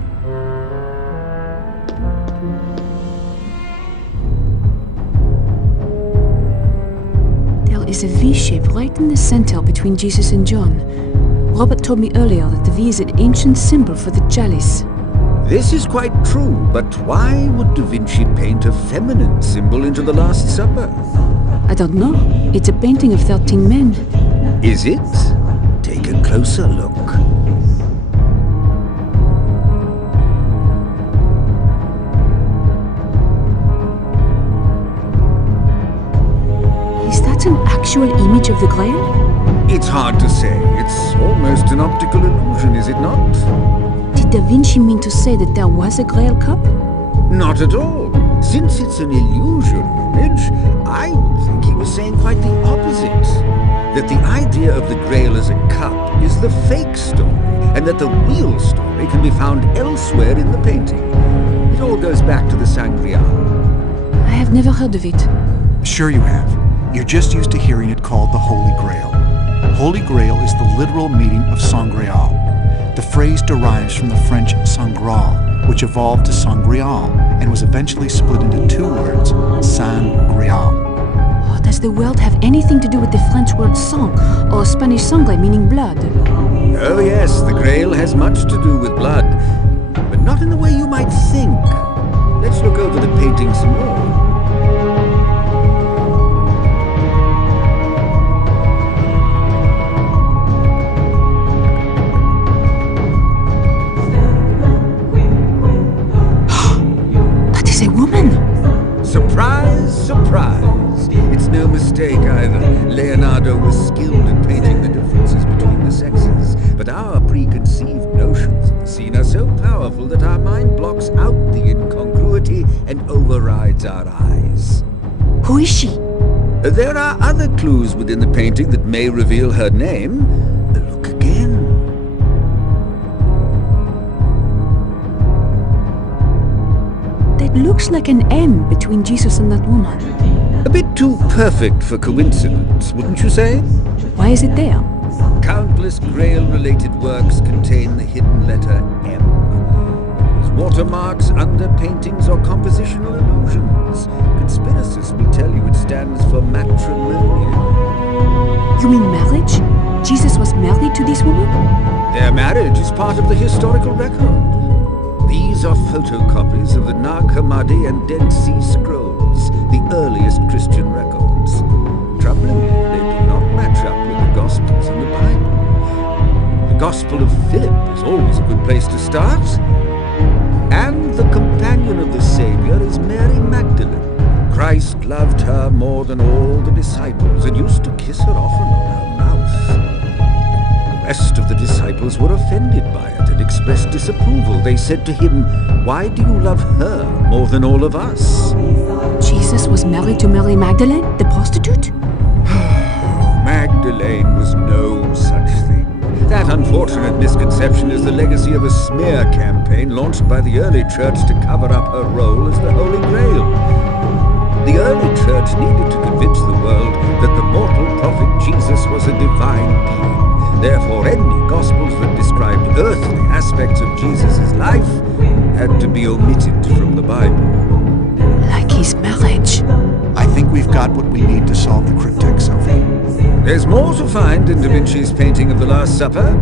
There is a V shape right in the center between Jesus and John. Robert told me earlier that the V is an ancient symbol for the chalice. This is quite true, but why would Da Vinci paint a feminine symbol into the Last Supper? I don't know. It's a painting of 13 men. Is it? Take a closer look. Is that an actual image of the Grail? It's hard to say. It's almost an optical illusion, is it not? Did Da Vinci mean to say that there was a Grail cup? Not at all. Since it's an illusion image, I would think he was saying quite the opposite. That the idea of the Grail as a cup is the fake story, and that the real story can be found elsewhere in the painting. It all goes back to the Sangria. I have never heard of it. Sure you have. You're just used to hearing it called the Holy Grail. Holy Grail is the literal meaning of Sangreal. The phrase derives from the French Sangral, which evolved to Sangreal and was eventually split into two words, San-Greal. Oh, does the word have anything to do with the French word sang, or Spanish sangre meaning blood? Oh yes, the Grail has much to do with blood, but not in the way you might think. Let's look over the painting some more. Surprise, surprise! It's no mistake either. Leonardo was skilled at painting the differences between the sexes. But our preconceived notions of the scene are so powerful that our mind blocks out the incongruity and overrides our eyes. Who is she? There are other clues within the painting that may reveal her name. Look again. looks like an M between Jesus and that woman. A bit too perfect for coincidence, wouldn't you say? Why is it there? Countless Grail-related works contain the hidden letter M. As watermarks, underpaintings, or compositional illusions. Conspiracists will tell you it stands for matrimonial. You mean marriage? Jesus was married to this woman? Their marriage is part of the historical record. These are photocopies of the Nag Hammadi and Dead Sea Scrolls, the earliest Christian records. Troublingly, they do not match up with the Gospels and the Bible. The Gospel of Philip is always a good place to start. And the companion of the Savior is Mary Magdalene. Christ loved her more than all the disciples and used to kiss her often on her mouth. The rest of the disciples were offended by it and expressed disapproval. They said to him, "Why do you love her more than all of us?" Jesus was married to Mary Magdalene, the prostitute? Magdalene was no such thing. That unfortunate misconception is the legacy of a smear campaign launched by the early church to cover up her role as the Holy Grail. The early church needed to convince the world that the mortal prophet Jesus was a divine being. Therefore, any Gospels that described earthly aspects of Jesus' life had to be omitted from the Bible. Like his marriage. I think we've got what we need to solve the cryptech, Sophie. There's more to find in Da Vinci's painting of the Last Supper,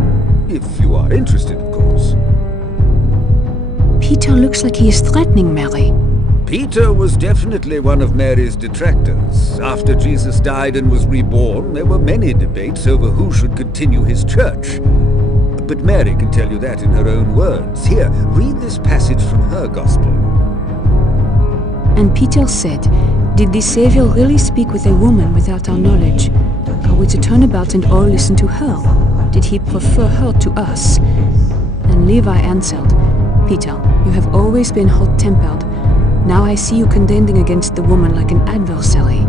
if you are interested, of course. Peter looks like he is threatening Mary. Peter was definitely one of Mary's detractors. After Jesus died and was reborn, there were many debates over who should continue his church. But Mary can tell you that in her own words. Here, read this passage from her Gospel. And Peter said, "Did the Savior really speak with a woman without our knowledge? Are we to turn about and all listen to her? Did he prefer her to us?" And Levi answered, "Peter, you have always been hot-tempered. Now I see you contending against the woman like an adversary.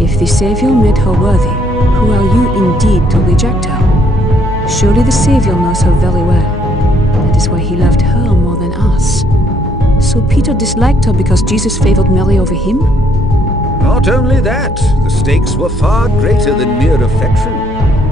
If the Savior made her worthy, who are you indeed to reject her? Surely the Savior knows her very well. That is why he loved her more than us." So Peter disliked her because Jesus favored Mary over him? Not only that, the stakes were far greater than mere affection.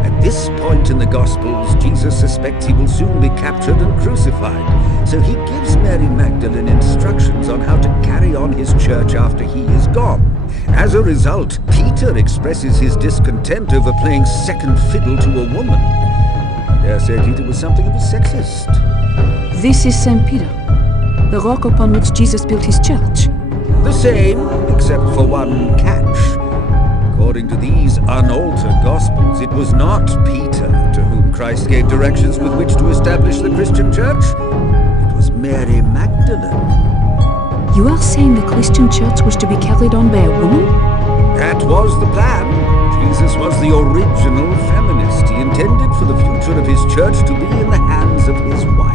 At this point in the Gospels, Jesus suspects he will soon be captured and crucified. So he gives Mary Magdalene instructions on how to carry on his church after he is gone. As a result, Peter expresses his discontent over playing second fiddle to a woman. I dare say Peter was something of a sexist. This is St. Peter, the rock upon which Jesus built his church. The same, except for one catch. According to these unaltered Gospels, it was not Peter to whom Christ gave directions with which to establish the Christian church. It was Mary Magdalene. You are saying the Christian church was to be carried on by a woman? That was the plan. Jesus was the original feminist. He intended for the future of his church to be in the hands of his wife.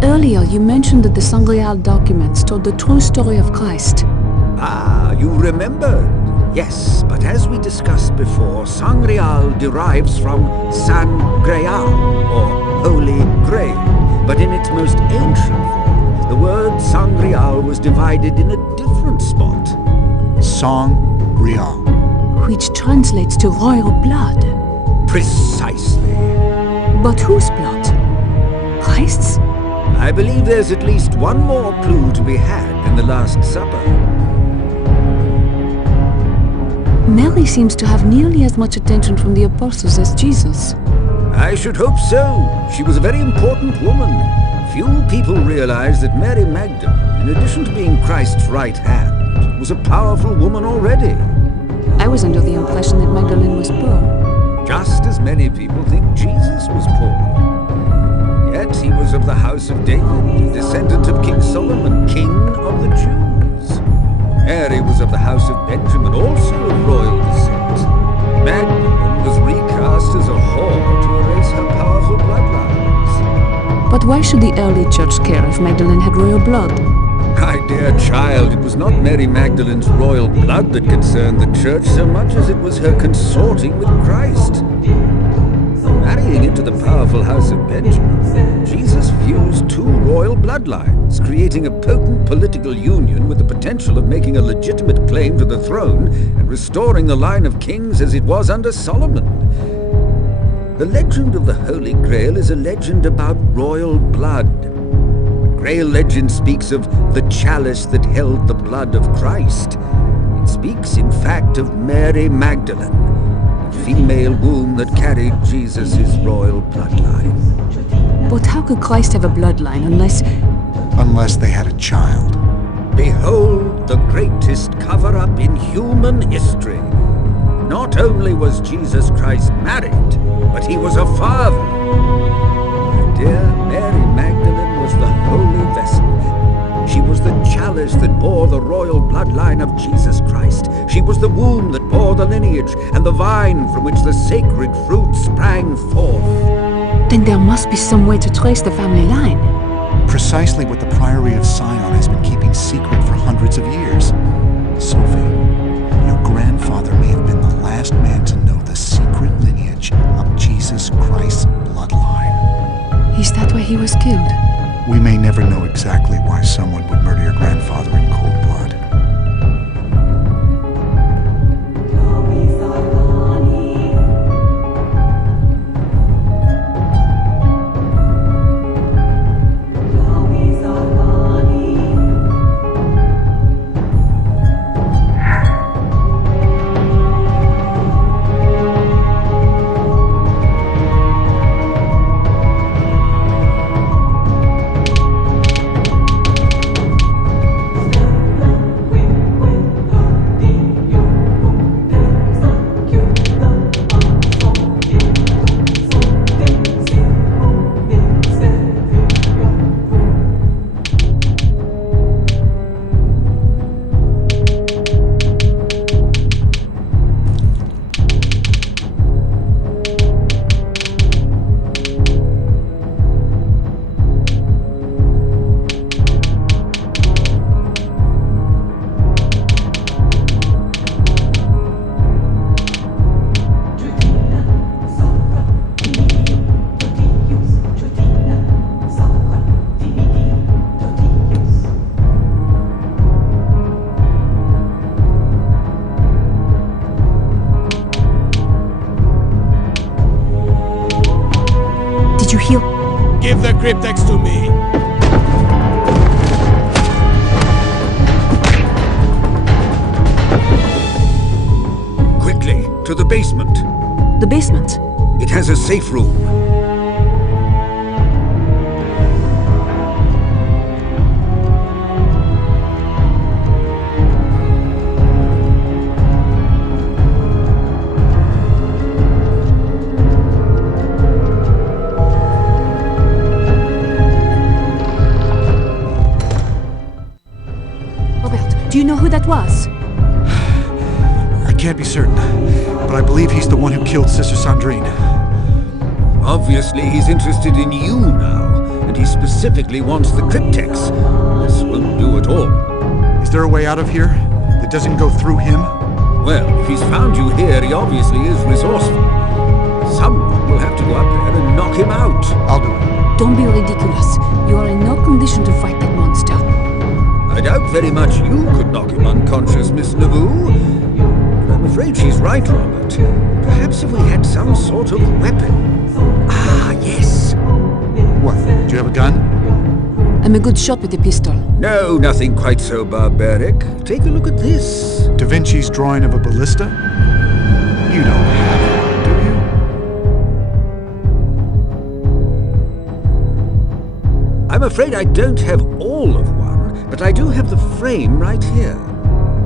Earlier, you mentioned that the Sangreal documents told the true story of Christ. Ah, you remembered. Yes, but as we discussed before, Sangreal derives from San Grail, or Holy Grail. But in its most ancient form, the word Sangreal was divided in a different spot. Sangreal. Which translates to royal blood. Precisely. But whose blood? Christ's? I believe there's at least one more clue to be had in the Last Supper. Mary seems to have nearly as much attention from the apostles as Jesus. I should hope so. She was a very important woman. Few people realize that Mary Magdalene, in addition to being Christ's right hand, was a powerful woman already. I was under the impression that Magdalene was poor. Just as many people think Jesus was poor. Yet he was of the house of David, a descendant of King Solomon, king of the Jews. Mary was of the house of Benjamin, also of royal descent. Magdalene was recast as a whore to erase her powerful bloodlines. But why should the early church care if Magdalene had royal blood? My dear child, it was not Mary Magdalene's royal blood that concerned the church so much as it was her consorting with Christ. Marrying into the powerful house of Benjamin, Jesus fused two royal bloodlines, creating a potent political union with the potential of making a legitimate claim to the throne and restoring the line of kings as it was under Solomon. The legend of the Holy Grail is a legend about royal blood. Grail legend speaks of the chalice that held the blood of Christ. It speaks, in fact, of Mary Magdalene, the female womb that carried Jesus' royal bloodline. But how could Christ have a bloodline unless... Unless they had a child. Behold the greatest cover-up in human history. Not only was Jesus Christ married, but he was a father. My dear Mary Magdalene was the holy vessel. She was the chalice that bore the royal bloodline of Jesus Christ. She was the womb that bore the lineage, and the vine from which the sacred fruit sprang forth. Then there must be some way to trace the family line. Precisely what the Priory of Sion has been keeping secret for hundreds of years. Sophie, your grandfather may have been the last man to know the secret lineage of Jesus Christ's bloodline. Is that why he was killed? We may never know exactly why someone would murder your grandfather in cold blood. Did you hear? Give the cryptex to me. Quickly, to the basement. The basement? It has a safe room. Do you know who that was? I can't be certain, but I believe he's the one who killed Sister Sandrine. Obviously, he's interested in you now, and he specifically wants the cryptex. This won't do at all. Is there a way out of here that doesn't go through him? Well, if he's found you here, he obviously is resourceful. Someone will have to go up there and knock him out. I'll do it. Don't be ridiculous. You are in no condition to fight that monster. I doubt very much you could knock him unconscious, Miss Neveu. But I'm afraid she's right, Robert. Perhaps if we had some sort of weapon. Ah, yes. What? Do you have a gun? I'm a good shot with a pistol. No, nothing quite so barbaric. Take a look at this. DaVinci's drawing of a ballista? You don't have one, do you? I'm afraid I don't have all of one, but I do have the frame right here.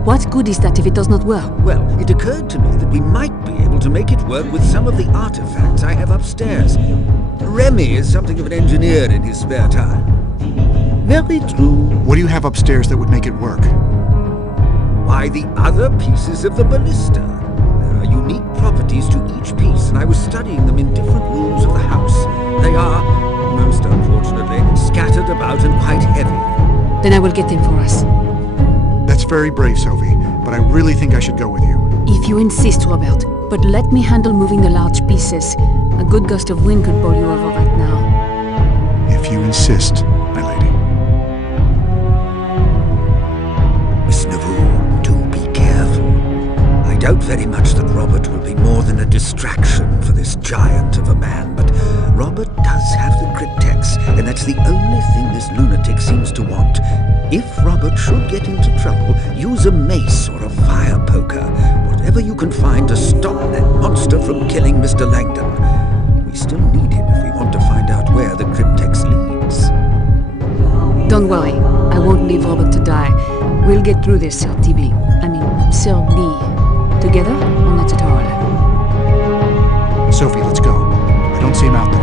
What good is that if it does not work? Well, it occurred to me that we might be able to make it work with some of the artifacts I have upstairs. Remy is something of an engineer in his spare time. Very true. What do you have upstairs that would make it work? Why, the other pieces of the ballista. There are unique properties to each piece, and I was studying them in different rooms of the house. They are, most unfortunately, scattered about and quite heavy. Then I will get them for us. That's very brave, Sophie, but I really think I should go with you. If you insist, Robert. But let me handle moving the large pieces. A good gust of wind could bowl you over right now. If you insist, my lady. Miss Neveu, do be careful. I doubt very much that Robert will be more than a distraction for this giant of a man, but Robert does have the cryptex, and that's the only thing this lunatic seems to want. If Robert should get into trouble, use a mace or a fire poker, whatever you can find to stop that monster from killing Mr. Langdon. We still need him if we want to find out where the cryptex leads. Don't worry, I won't leave Robert to die. We'll get through this, Sir TB. Sir B. Together or not at all? Sophie, let's go. I don't see him out there.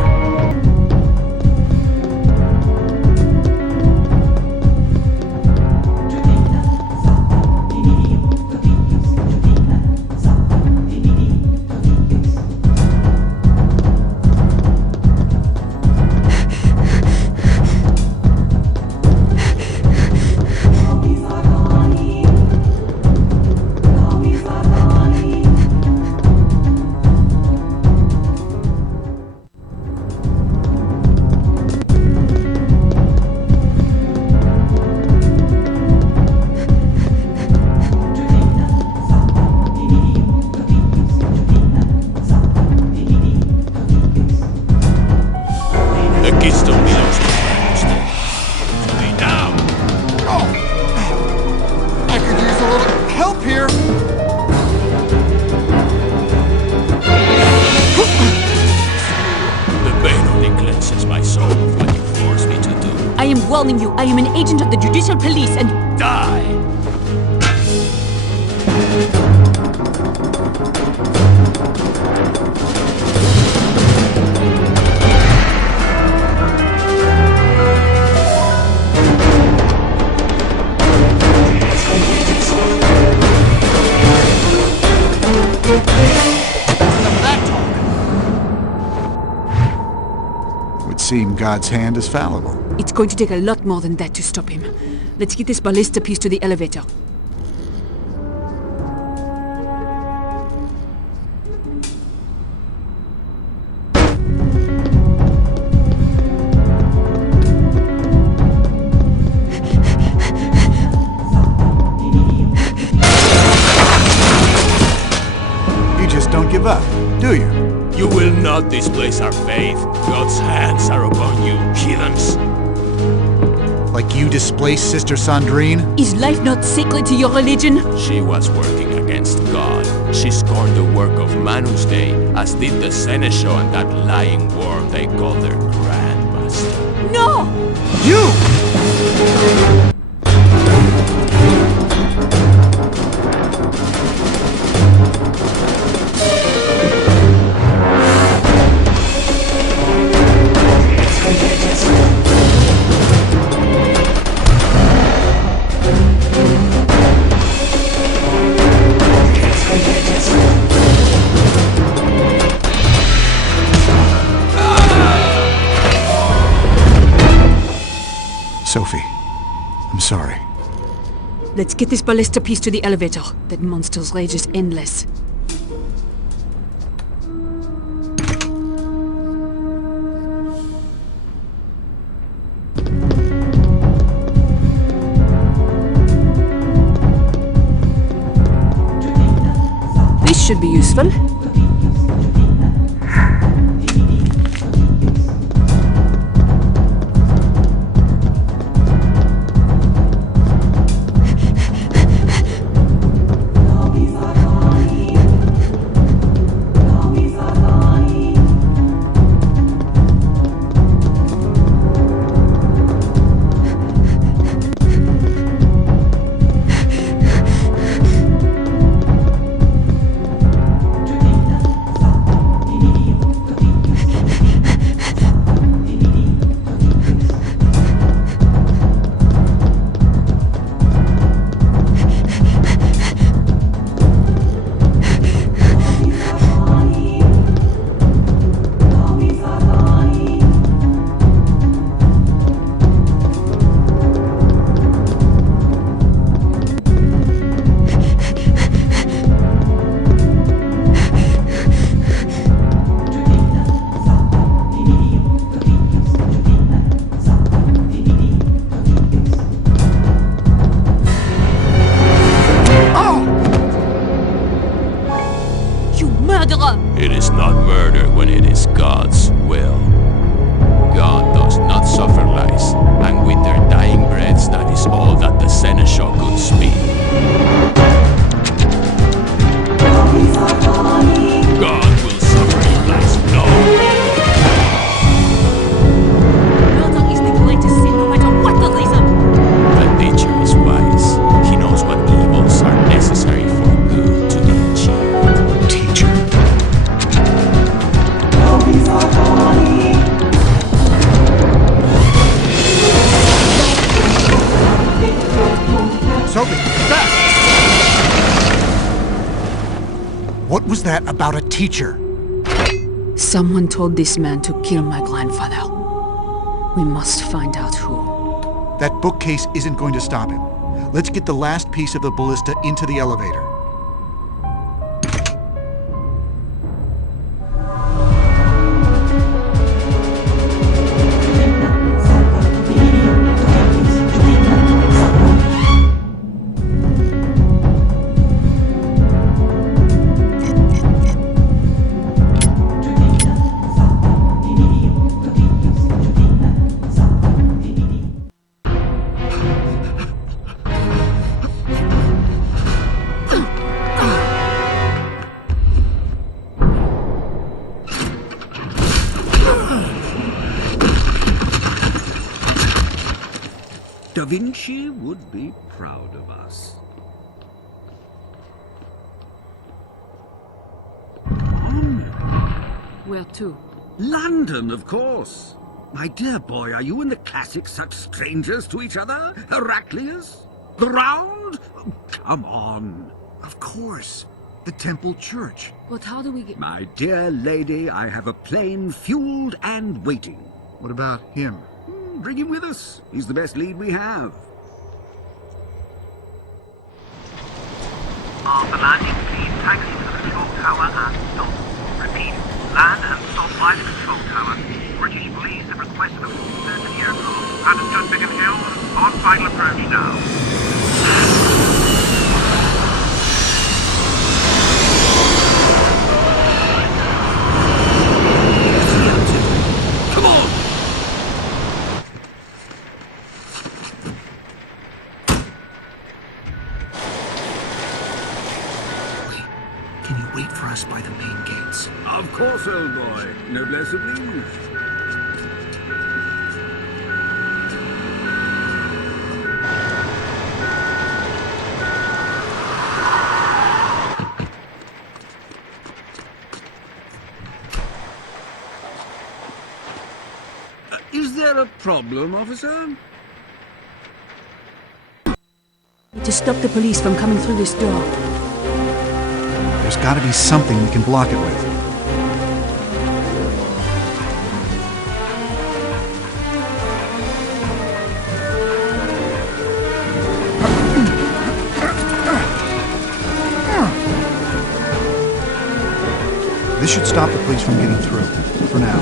I am an agent of the Judicial Police and... Die! Would seem God's hand is fallible. It's going to take a lot more than that to stop him. Let's get this ballista piece to the elevator. You just don't give up, do you? You will not displace our faith. God's hands are upon you, heathens. Like you displaced Sister Sandrine? Is life not sacred to your religion? She was working against God. She scorned the work of Manus Dei, as did the Seneschal and that lying worm they call their Grandmaster. No! You! Sophie, I'm sorry. Let's get this ballista piece to the elevator. That monster's rage is endless. This should be useful. murderer! It is not murder when it is God's will. God does not suffer lies, and with their dying breaths that is all that the seneschal could speak. God will suffer your lies no more. Murder is the greatest sin, no matter what the reason! The teacher is wise. He knows what evils are necessary for good to be achieved. Teacher. Sophie, fast! What was that about a teacher? Someone told this man to kill my grandfather. We must find out who. That bookcase isn't going to stop him. Let's get the last piece of the ballista into the elevator. DaVinci would be proud of us. Where to? London, of course. My dear boy, are you and the classics such strangers to each other? Heraclius? The Round? Oh, come on. Of course. The Temple Church. But how do we get... My dear lady, I have a plane fueled and waiting. What about him? Bring him with us. He's the best lead we have. After landing, please taxi to the control tower and stop. Repeat, land and stop by the control tower. British police have requested a full search of the aircraft. Understood, Beacon Hill. On final approach now. Come on! Can you wait for us by the main gates? Of course, old boy. Noblesse oblige. Is there a problem, officer? To stop the police from coming through this door. There's got to be something we can block it with. This should stop the police from getting through, for now.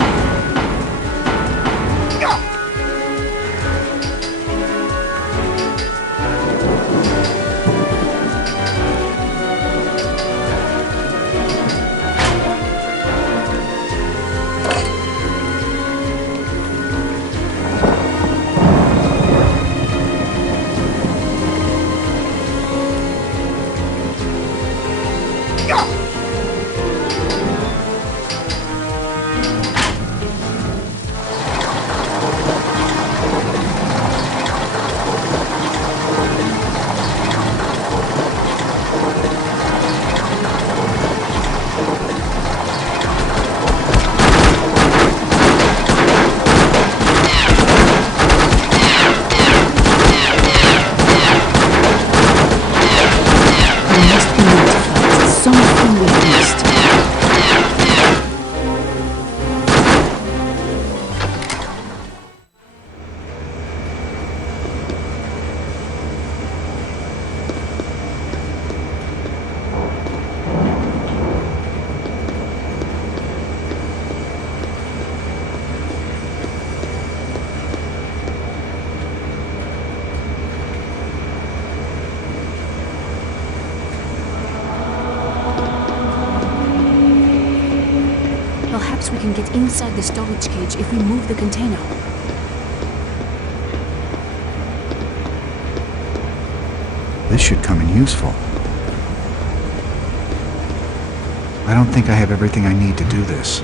Perhaps we can get inside the storage cage if we move the container. This should come in useful. I don't think I have everything I need to do this.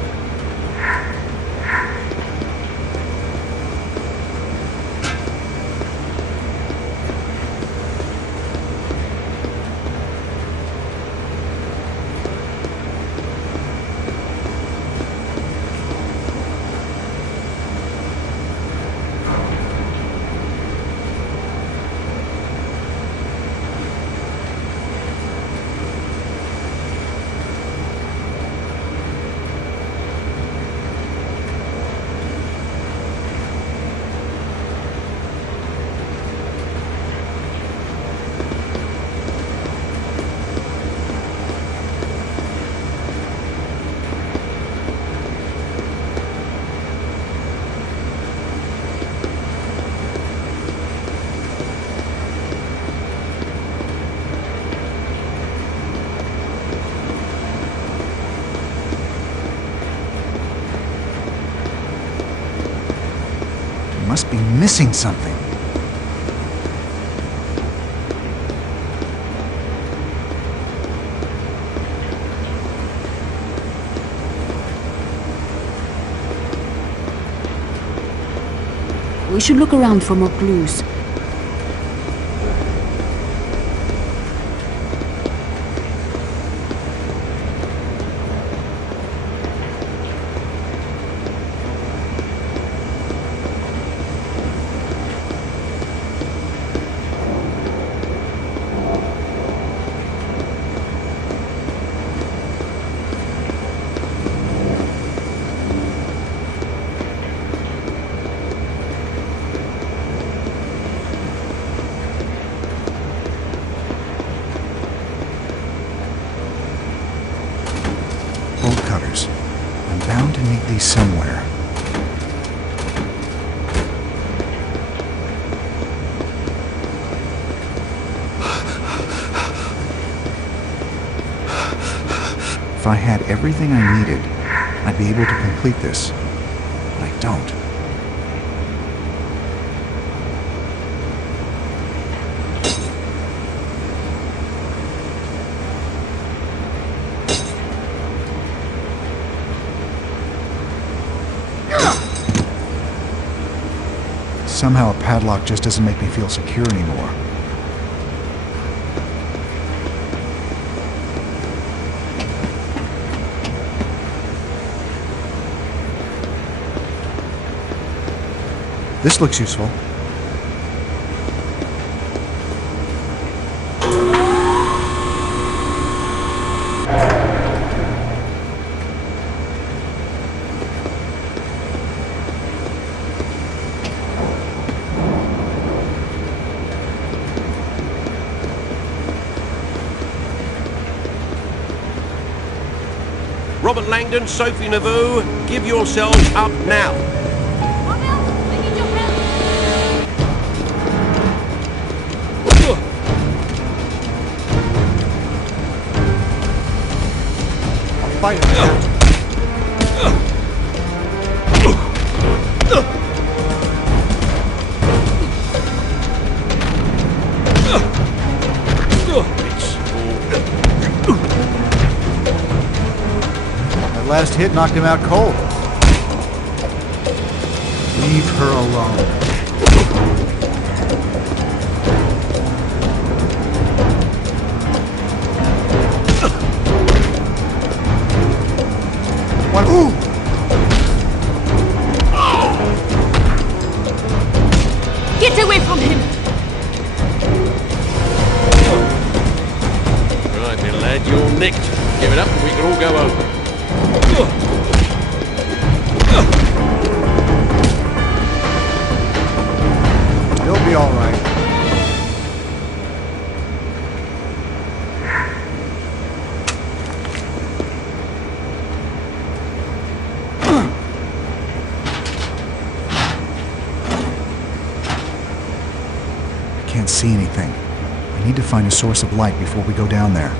Must be missing something. We should look around for more clues. Bolt cutters. I'm bound to need these somewhere. If I had everything I needed, I'd be able to complete this. But I don't. Somehow a padlock just doesn't make me feel secure anymore. This looks useful. Robert Langdon, Sophie, Neveu, give yourselves up now. Fight it. That last hit knocked him out cold. Leave her alone. One. Ooh! Get away from him! Right, my lad, you're nicked. Give it up and we can all go home. You'll be all right. Can't see anything. I need to find a source of light before we go down there.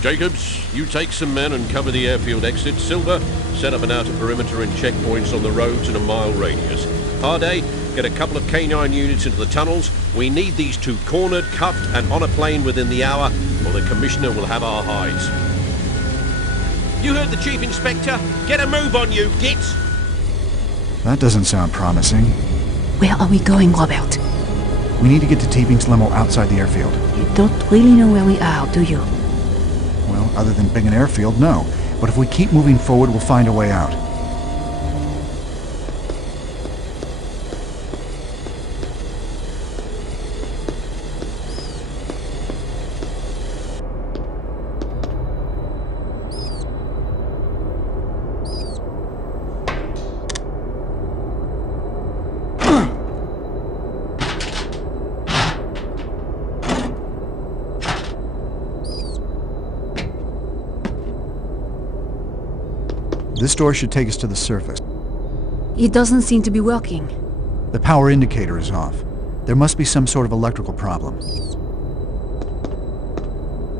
Jacobs, you take some men and cover the airfield exit. Silver, set up an outer perimeter and checkpoints on the roads in a mile radius. Harday, get a couple of K9 units into the tunnels. We need these two cornered, cuffed, and on a plane within the hour, or the Commissioner will have our hides. You heard the Chief Inspector? Get a move on you, gits! That doesn't sound promising. Where are we going, Robert? We need to get to Teabing's limo outside the airfield. You don't really know where we are, do you? Well, other than being an airfield, no. But if we keep moving forward, we'll find a way out. This door should take us to the surface. It doesn't seem to be working. The power indicator is off. There must be some sort of electrical problem.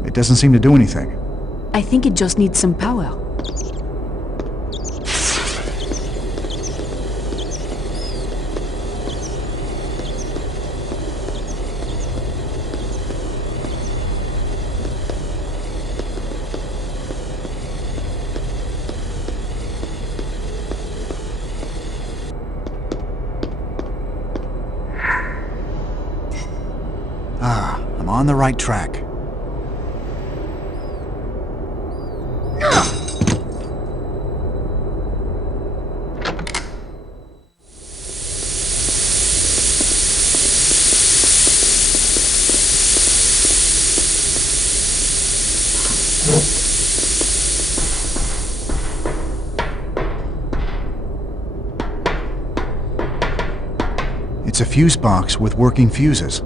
It doesn't seem to do anything. I think it just needs some power. I'm on the right track. It's a fuse box with working fuses.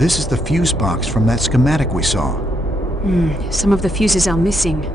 This is the fuse box from that schematic we saw. Some of the fuses are missing.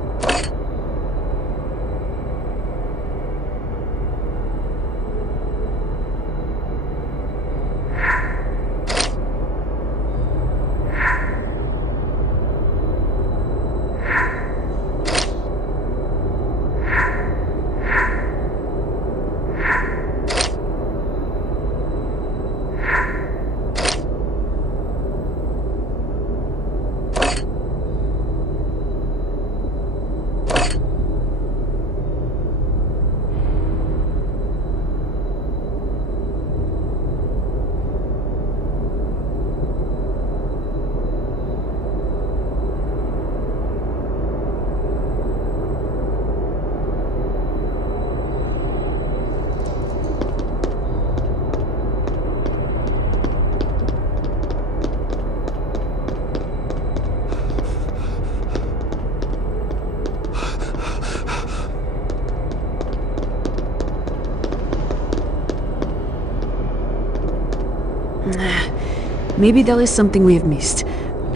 Maybe there is something we have missed.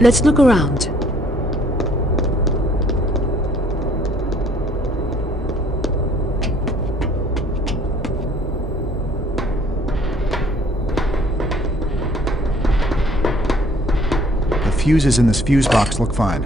Let's look around. The fuses in this fuse box look fine.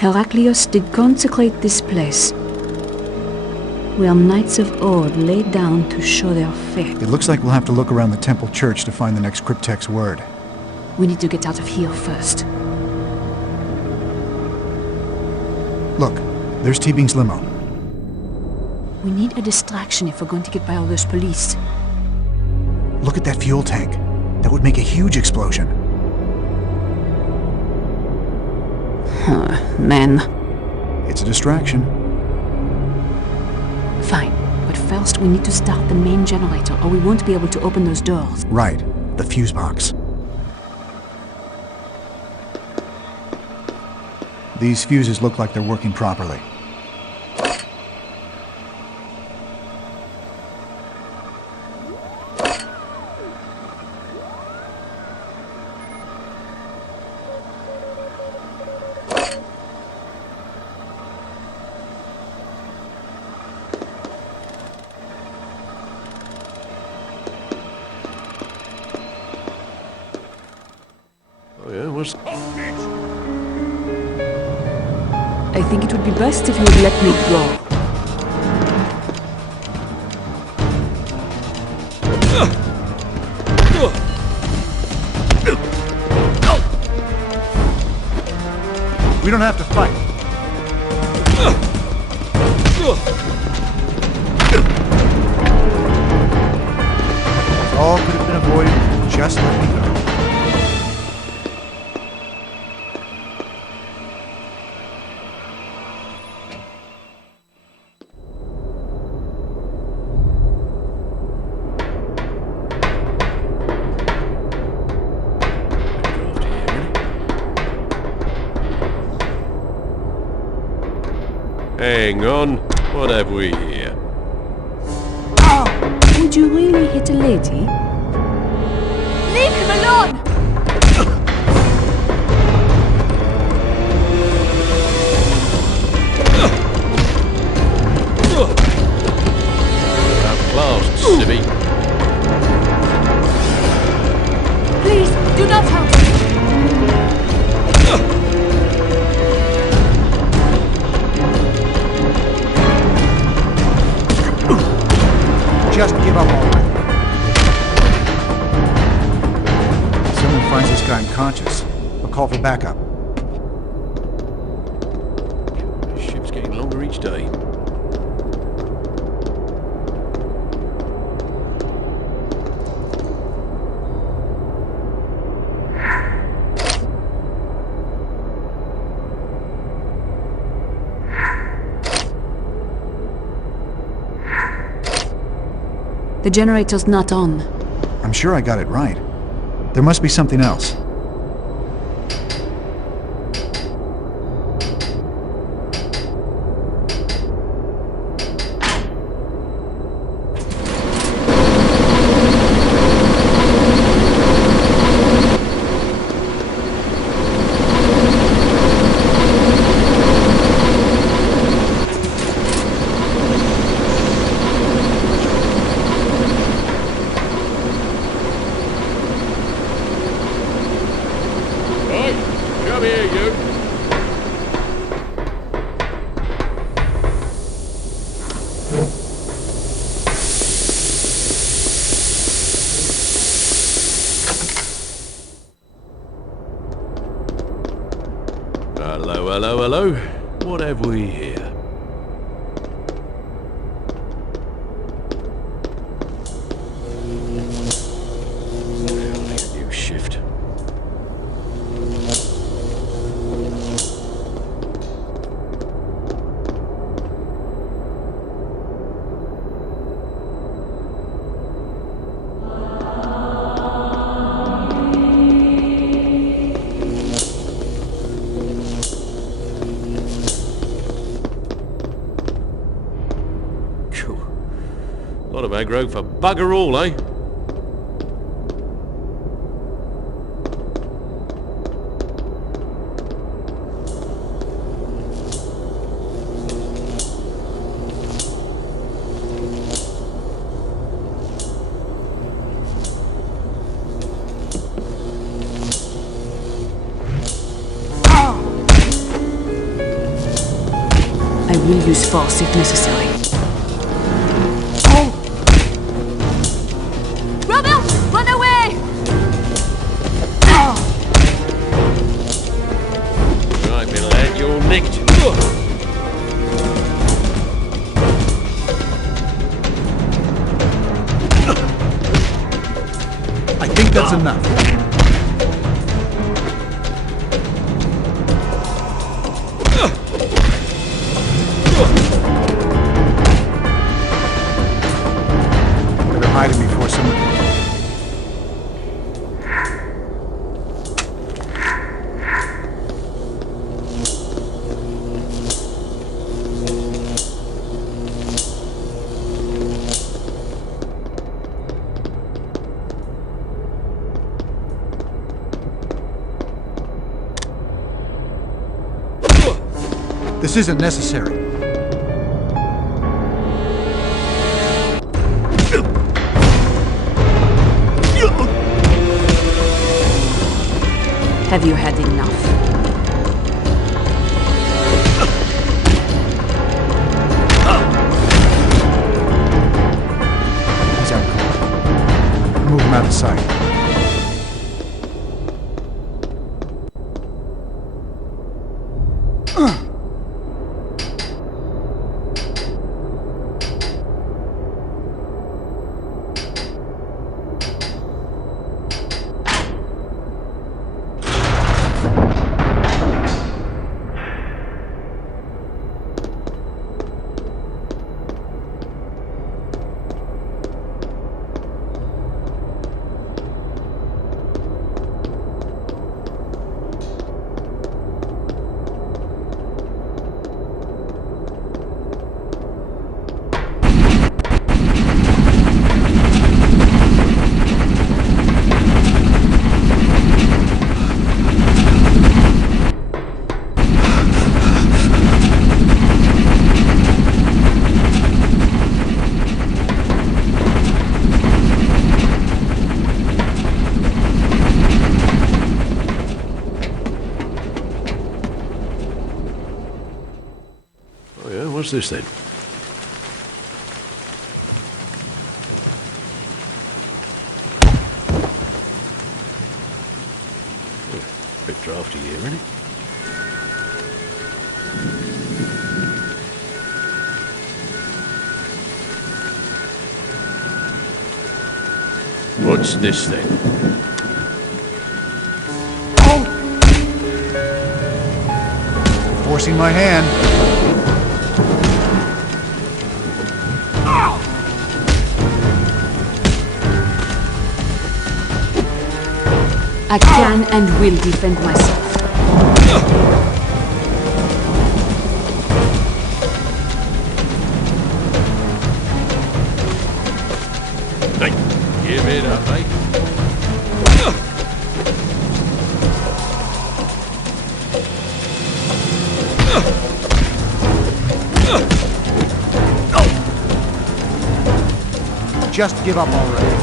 Heraclius did consecrate this place, where knights of old laid down to show their faith. It looks like we'll have to look around the temple church to find the next cryptex word. We need to get out of here first. Look, there's T-Bing's limo. We need a distraction if we're going to get by all those police. Look at that fuel tank. That would make a huge explosion. Men. It's a distraction. Fine, but first we need to start the main generator or we won't be able to open those doors. Right, the fuse box. These fuses look like they're working properly. Oh yeah, what's... I think it would be best if you would let me go. We don't have to fight. All could have been avoided. Just let me go. Hang on, what have we here? Would you really hit a lady? Leave him alone! Have class, Sibby. Please, do not help me! Just give up already. If someone finds this guy unconscious, I'll call for backup. The ship's getting longer each day. The generator's not on. I'm sure I got it right. There must be something else. Come here, you. Hello, hello, hello. What have we here? New shift. Lot of aggro for bugger all, eh? will use force if necessary. Robert, run away! Right, my lad, you're nicked. I think that's enough. Better hide him before someone... This isn't necessary. Have you had enough? He's out cold. Move him out of sight. What's this then? Oh, bit drafty here, isn't it? What's this then? Forcing my hand. I can and will defend myself. Hey, give it up, mate. Just give up already.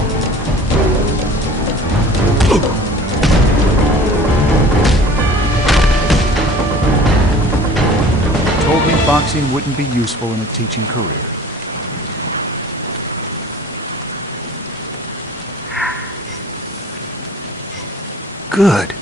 Told me boxing wouldn't be useful in a teaching career. Good.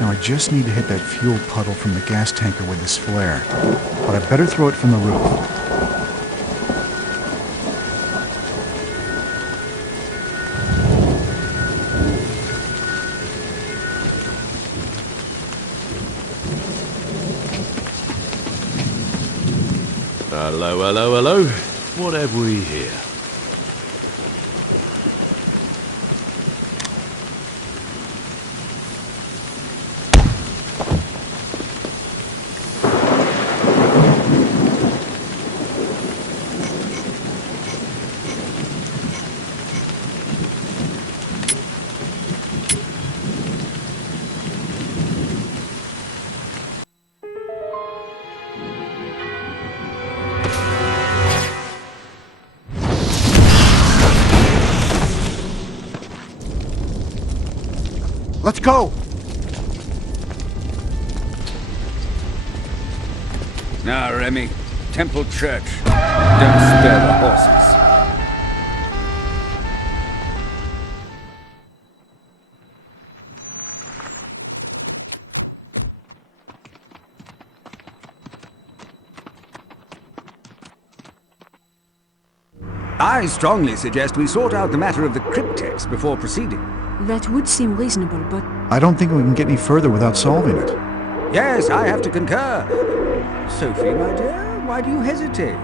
Now I just need to hit that fuel puddle from the gas tanker with this flare. But I better throw it from the roof. Hello, hello, hello. What have we here? Let's go! Now, Remy, Temple Church. Don't spare the horses. I strongly suggest we sort out the matter of the cryptex before proceeding. That would seem reasonable, but... I don't think we can get any further without solving it. Yes, I have to concur. Sophie, my dear, why do you hesitate?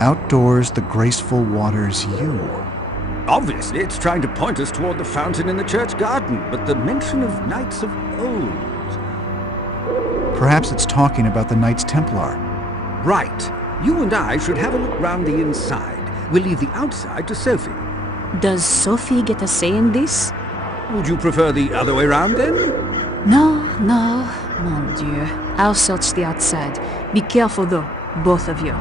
Outdoors, the graceful waters you. Obviously, it's trying to point us toward the fountain in the church garden, but the mention of knights of old... Perhaps it's talking about the Knights Templar. Right. You and I should have a look round the inside. We'll leave the outside to Sophie. Does Sophie get a say in this? Would you prefer the other way round, then? No, mon Dieu. I'll search the outside. Be careful, though, both of you.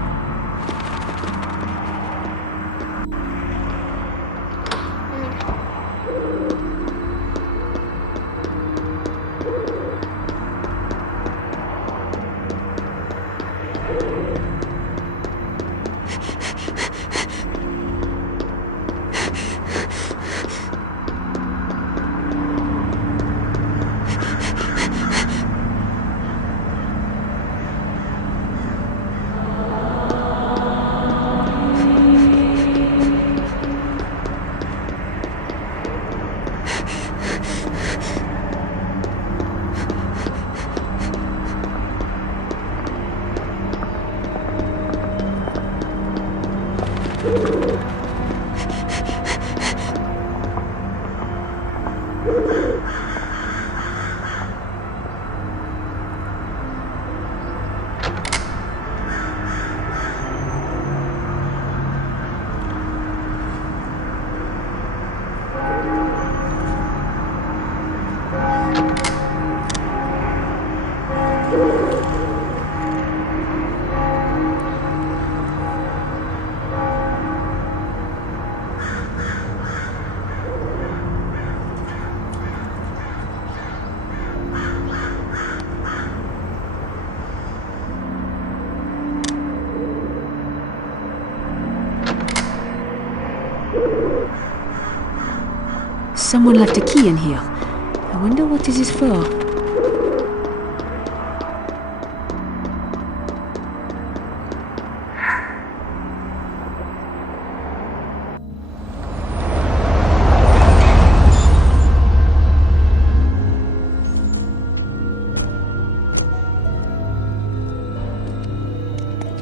Someone left a key in here. I wonder what this is for.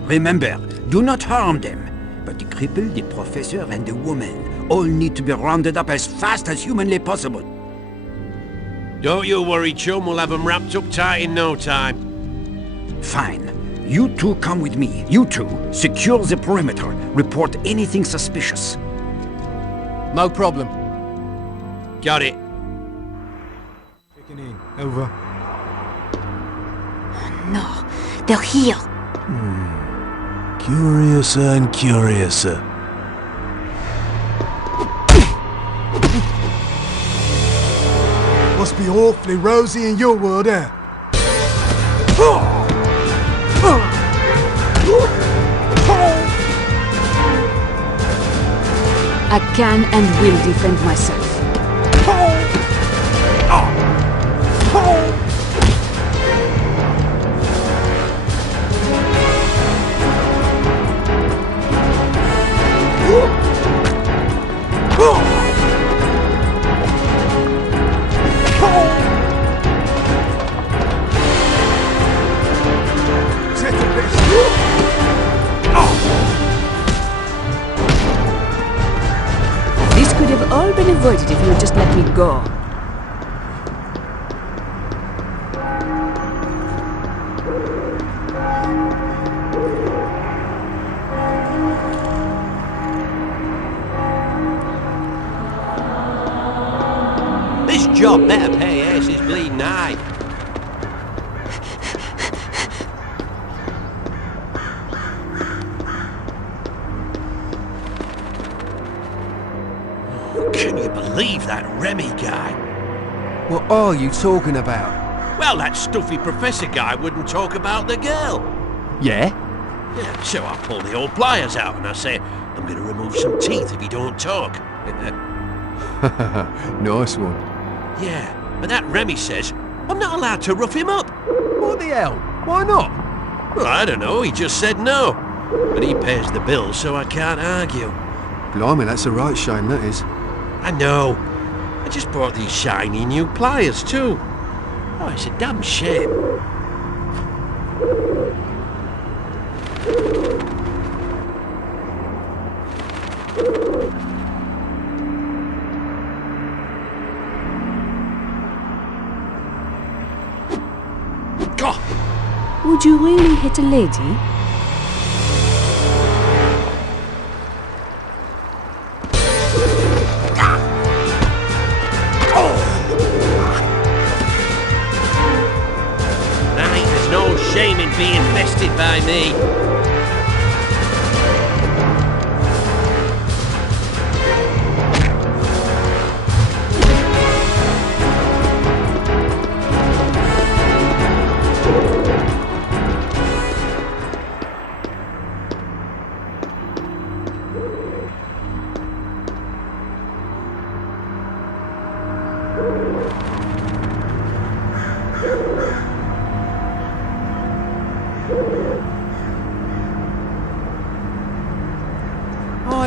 Remember, do not harm them. But the cripple, the professor, and the woman all need to be rounded up as fast as humanly possible. Don't you worry, chum. We'll have them wrapped up tight in no time. Fine. You two come with me. You two, secure the perimeter. Report anything suspicious. No problem. Got it. Checking in. Over. No, they're here. Curiouser and curiouser. Must be awfully rosy in your world, eh? I can and will defend myself. This could have all been avoided if you had just let me go. This job better pay Ace's bleeding eye. Can you believe that Remy guy? What are you talking about? Well, that stuffy professor guy wouldn't talk about the girl. Yeah? Yeah, so I pull the old pliers out and I say, I'm going to remove some teeth if you don't talk. Nice one. Yeah, but that Remy says, I'm not allowed to rough him up. What the hell? Why not? Well, I don't know, he just said no. But he pays the bill, so I can't argue. Blimey, that's a right shame, that is. I know. I just bought these shiny new pliers, too. Oh, it's a damn shame. Would you really hit a lady? There's no shame in being bested by me.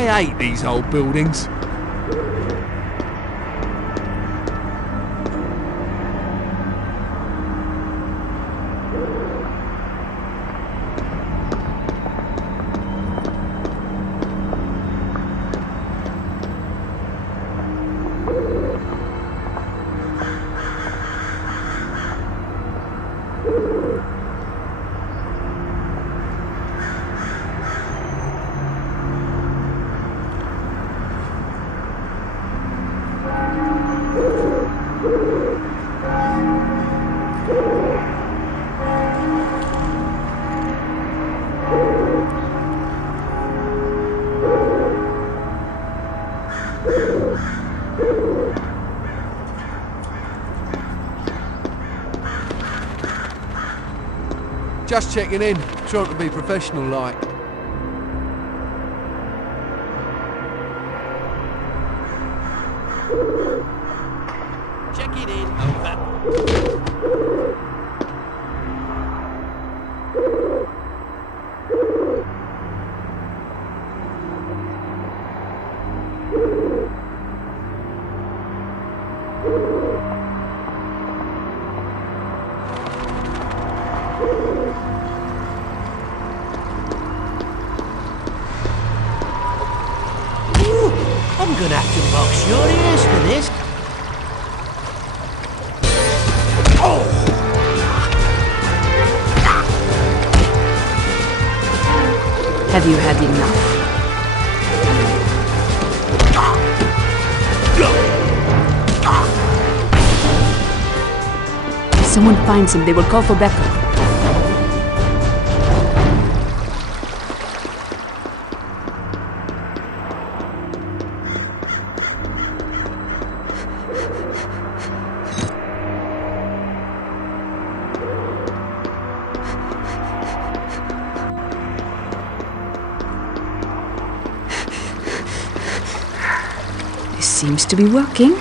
I hate these old buildings. Just checking in, trying to be professional like. Checking in, over. I'm gonna have to box your ears for this. Have you had enough? If someone finds him, they will call for backup. Seems to be working.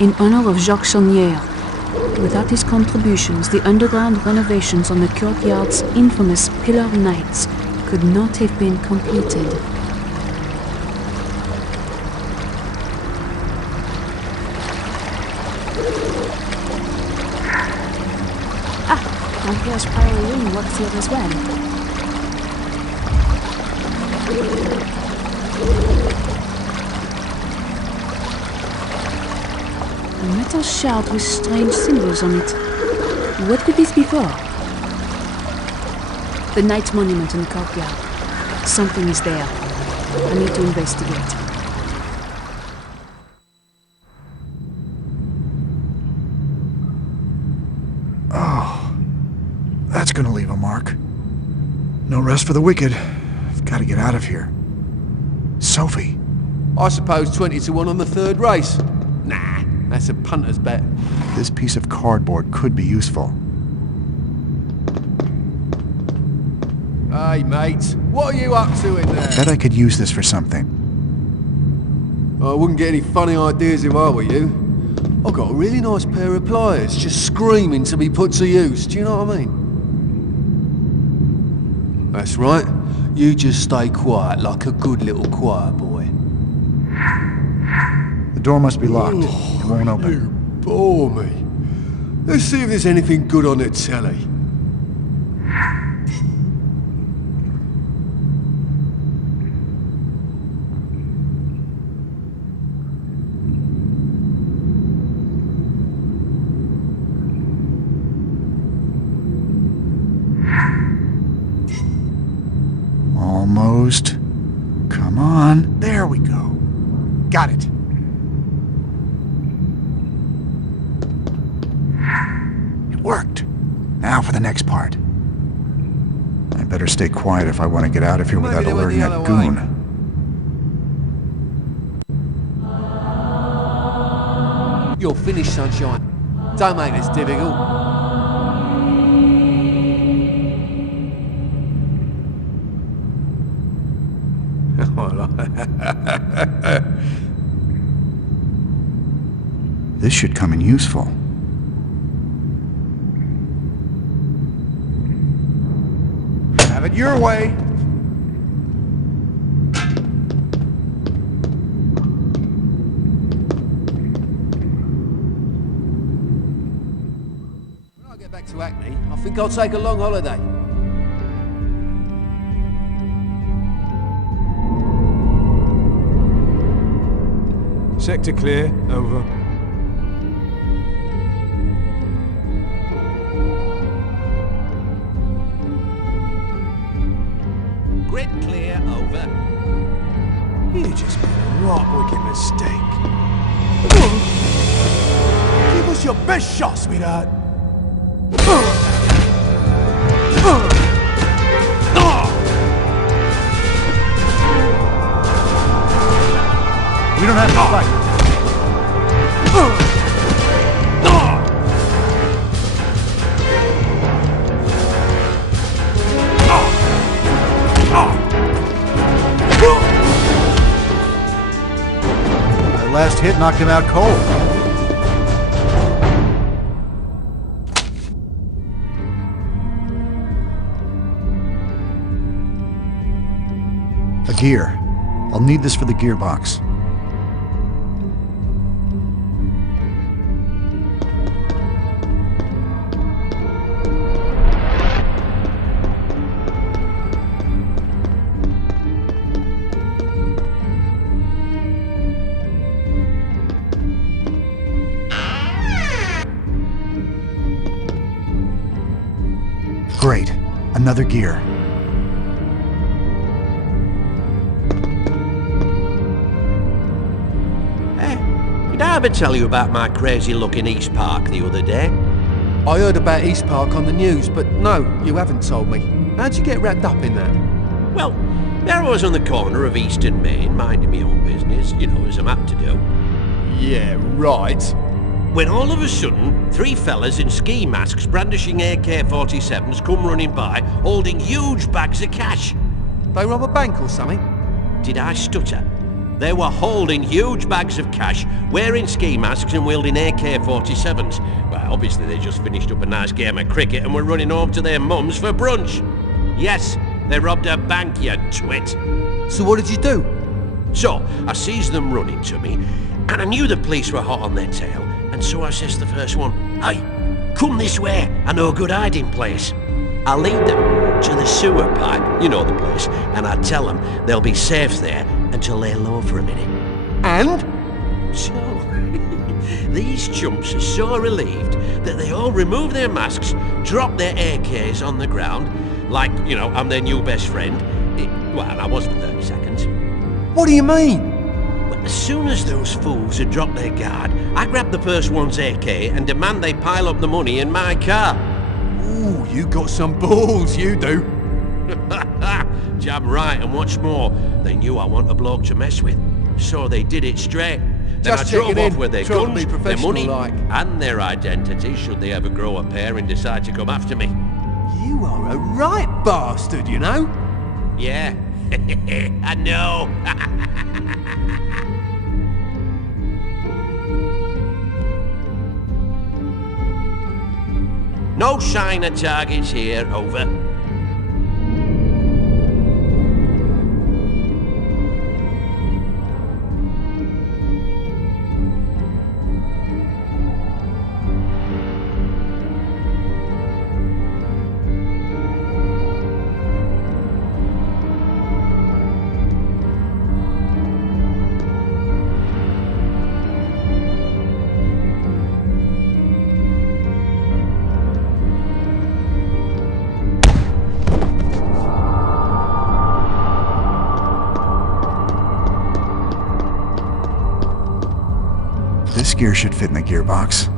In honor of Jacques Chaumière. Without his contributions, the underground renovations on the courtyard's infamous Pillar Nights could not have been completed. Ampere's prior ring works here as well. A metal shard with strange symbols on it. What could this be for? The Knights Monument in the courtyard. Something is there. I need to investigate. That's gonna leave a mark. No rest for the wicked. I've got to get out of here. Sophie. I suppose 20-1 on the third race. Nah, that's a punter's bet. This piece of cardboard could be useful. Hey, mate, what are you up to in there? Bet I could use this for something. I wouldn't get any funny ideas if I were you. I've got a really nice pair of pliers just screaming to be put to use, do you know what I mean? That's right, you just stay quiet like a good little choir boy. The door must be locked. It won't open. bore me. Let's see if there's anything good on the telly. Almost. Come on. There we go. Got it. It worked. Now for the next part. I better stay quiet if I want to get out of here without alerting that goon. You're finished, sunshine. Don't make this difficult. This should come in useful. Have it your way. When I get back to Acme, I think I'll take a long holiday. Sector clear, over. Grid clear, over. You just made a right wicked mistake. Give us your best shot, sweetheart. We don't have to fight. That last hit knocked him out cold. A gear. I'll need this for the gearbox. Great. Another gear. Hey, did I ever tell you about my crazy-looking East Park the other day? I heard about East Park on the news, but no, you haven't told me. How'd you get wrapped up in that? Well, there I was on the corner of East and Main, minding my own business, you know, as I'm apt to do. Yeah, right. When all of a sudden, three fellas in ski masks brandishing AK-47s come running by, holding huge bags of cash. They rob a bank or something? Did I stutter? They were holding huge bags of cash, wearing ski masks and wielding AK-47s. Well, obviously they just finished up a nice game of cricket and were running home to their mums for brunch. Yes, they robbed a bank, you twit. So what did you do? So, I sees them running to me, and I knew the police were hot on their tail. And so I says to the first one, "Hey, come this way, I know a good hiding place." I lead them to the sewer pipe, you know the place, and I tell them they'll be safe there until they're low for a minute. And? So, these chumps are so relieved that they all remove their masks, drop their AKs on the ground, like, you know, I'm their new best friend. Well, and I was for 30 seconds. What do you mean? As soon as those fools had dropped their guard, I grabbed the first one's AK and demand they pile up the money in my car. Ooh, you got some balls, you do. Jam right, and what's more, they knew I want a bloke to mess with, so they did it straight. Then Just I drove checking off in, with their trying to be guns, their professional money, like. and their identity should they ever grow a pair and decide to come after me. You are a right bastard, you know? Yeah, I know. No shiner targets here, over. gear should fit in the gearbox.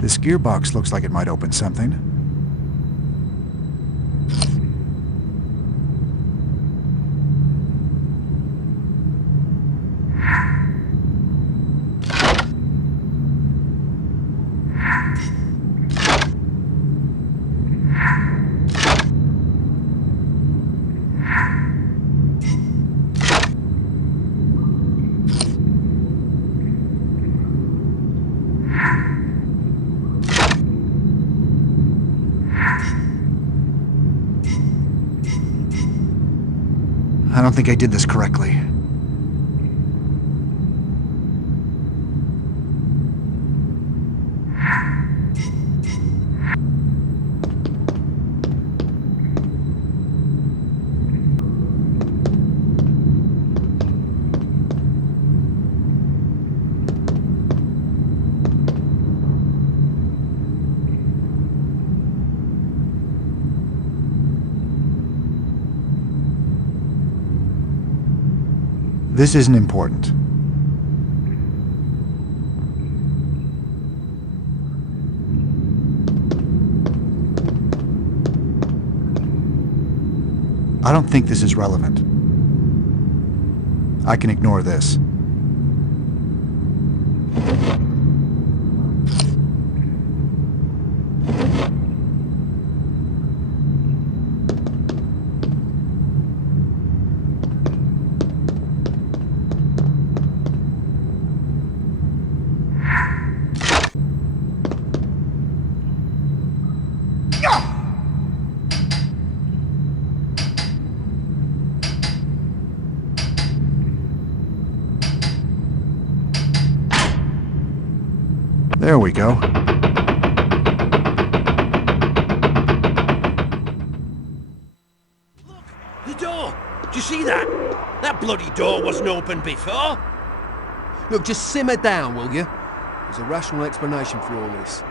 This gearbox looks like it might open something. I don't think I did this correctly. This isn't important. I don't think this is relevant. I can ignore this. There we go. The door! Do you see that? That bloody door wasn't open before. Look, just simmer down, will you? There's a rational explanation for all this.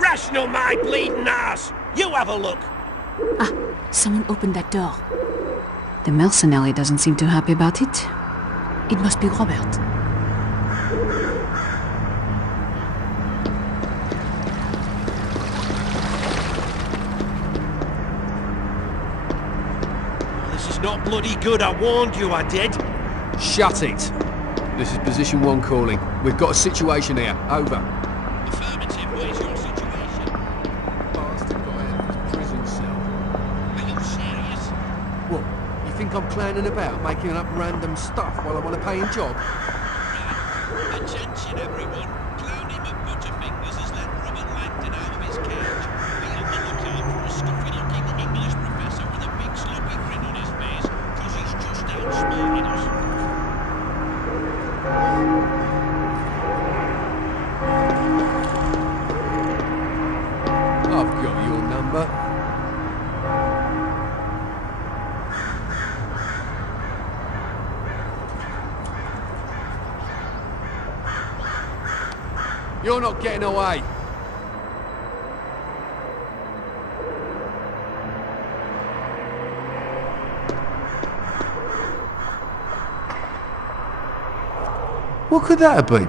Rational, my bleeding ass! You have a look! Ah, someone opened that door. The mercenary doesn't seem too happy about it. It must be Robert. Not bloody good, I warned you I did. Shut it. This is position 1 calling. We've got a situation here. Over. Affirmative, where's your situation? Bastard guy in his prison cell. Are you serious? What? You think I'm clowning about, making up random stuff while I'm on a paying job? Right. Attention everyone. Clowny McButterfingers has let Robert Langdon out of his cage. Be on the lookout for a stuffy-looking English professor with a big sloppy grin on his face, because he's just outsmarting us. I've got your number. You're not getting away. What could that have been?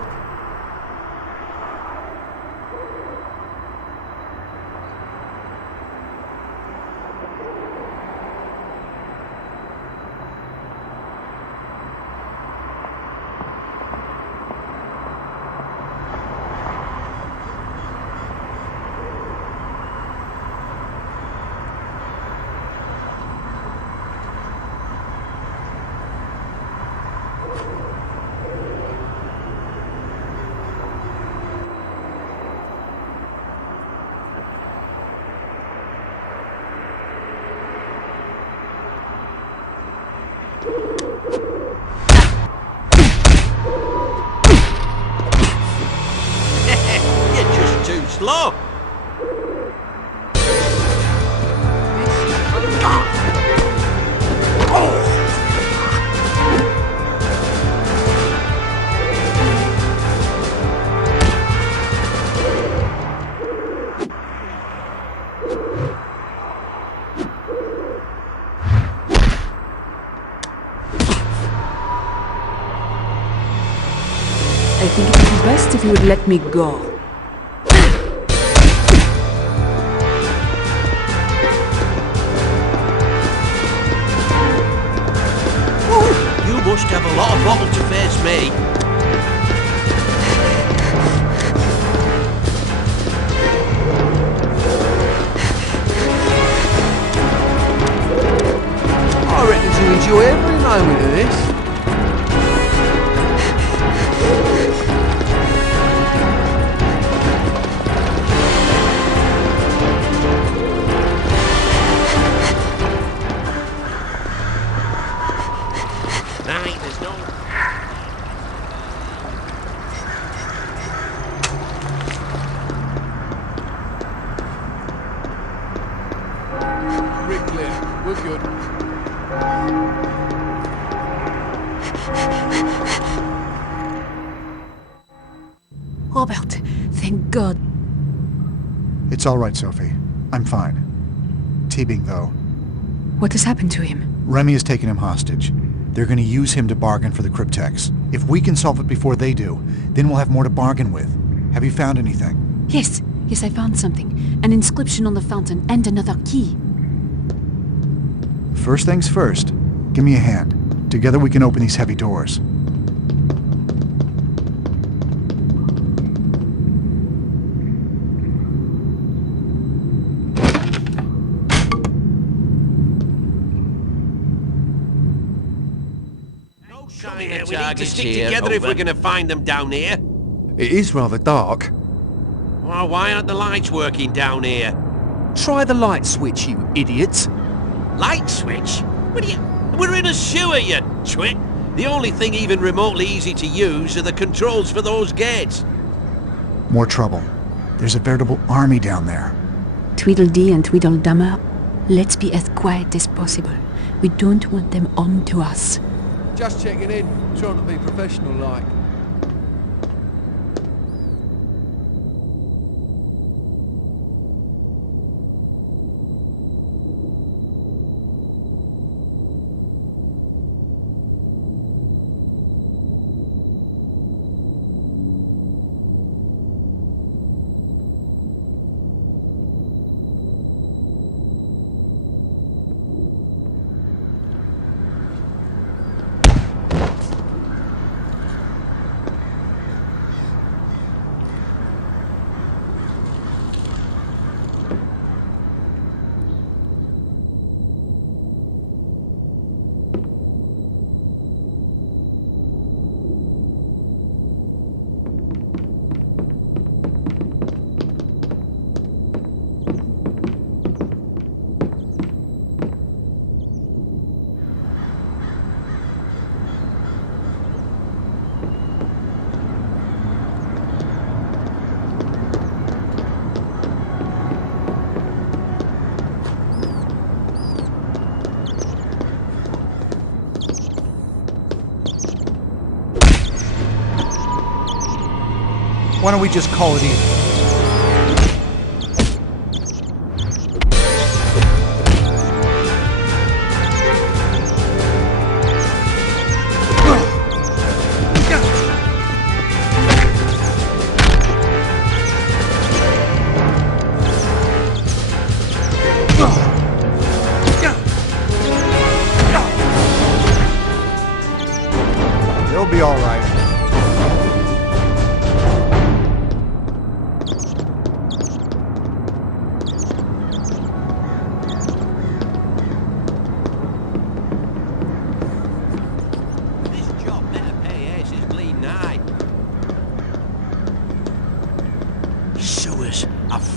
blow! I think it would be best if you would let me go. You must have a lot of bottle to face me. I reckon you enjoy every moment of this. We're good. Robert, thank God. It's all right, Sophie. I'm fine. Teabing, though. What has happened to him? Remy has taken him hostage. They're going to use him to bargain for the cryptex. If we can solve it before they do, then we'll have more to bargain with. Have you found anything? Yes, I found something. An inscription on the fountain and another key. First things first. Give me a hand. Together we can open these heavy doors. Come here, we need to stick together if we're going to find them down here. It is rather dark. Well, why aren't the lights working down here? Try the light switch, you idiots. Light switch? We're in a sewer, you twit. The only thing even remotely easy to use are the controls for those gates. More trouble. There's a veritable army down there. Tweedledee and Tweedledummer, let's be as quiet as possible. We don't want them on to us. Just checking in, trying to be professional-like. Why don't we just call it even? They'll be all right.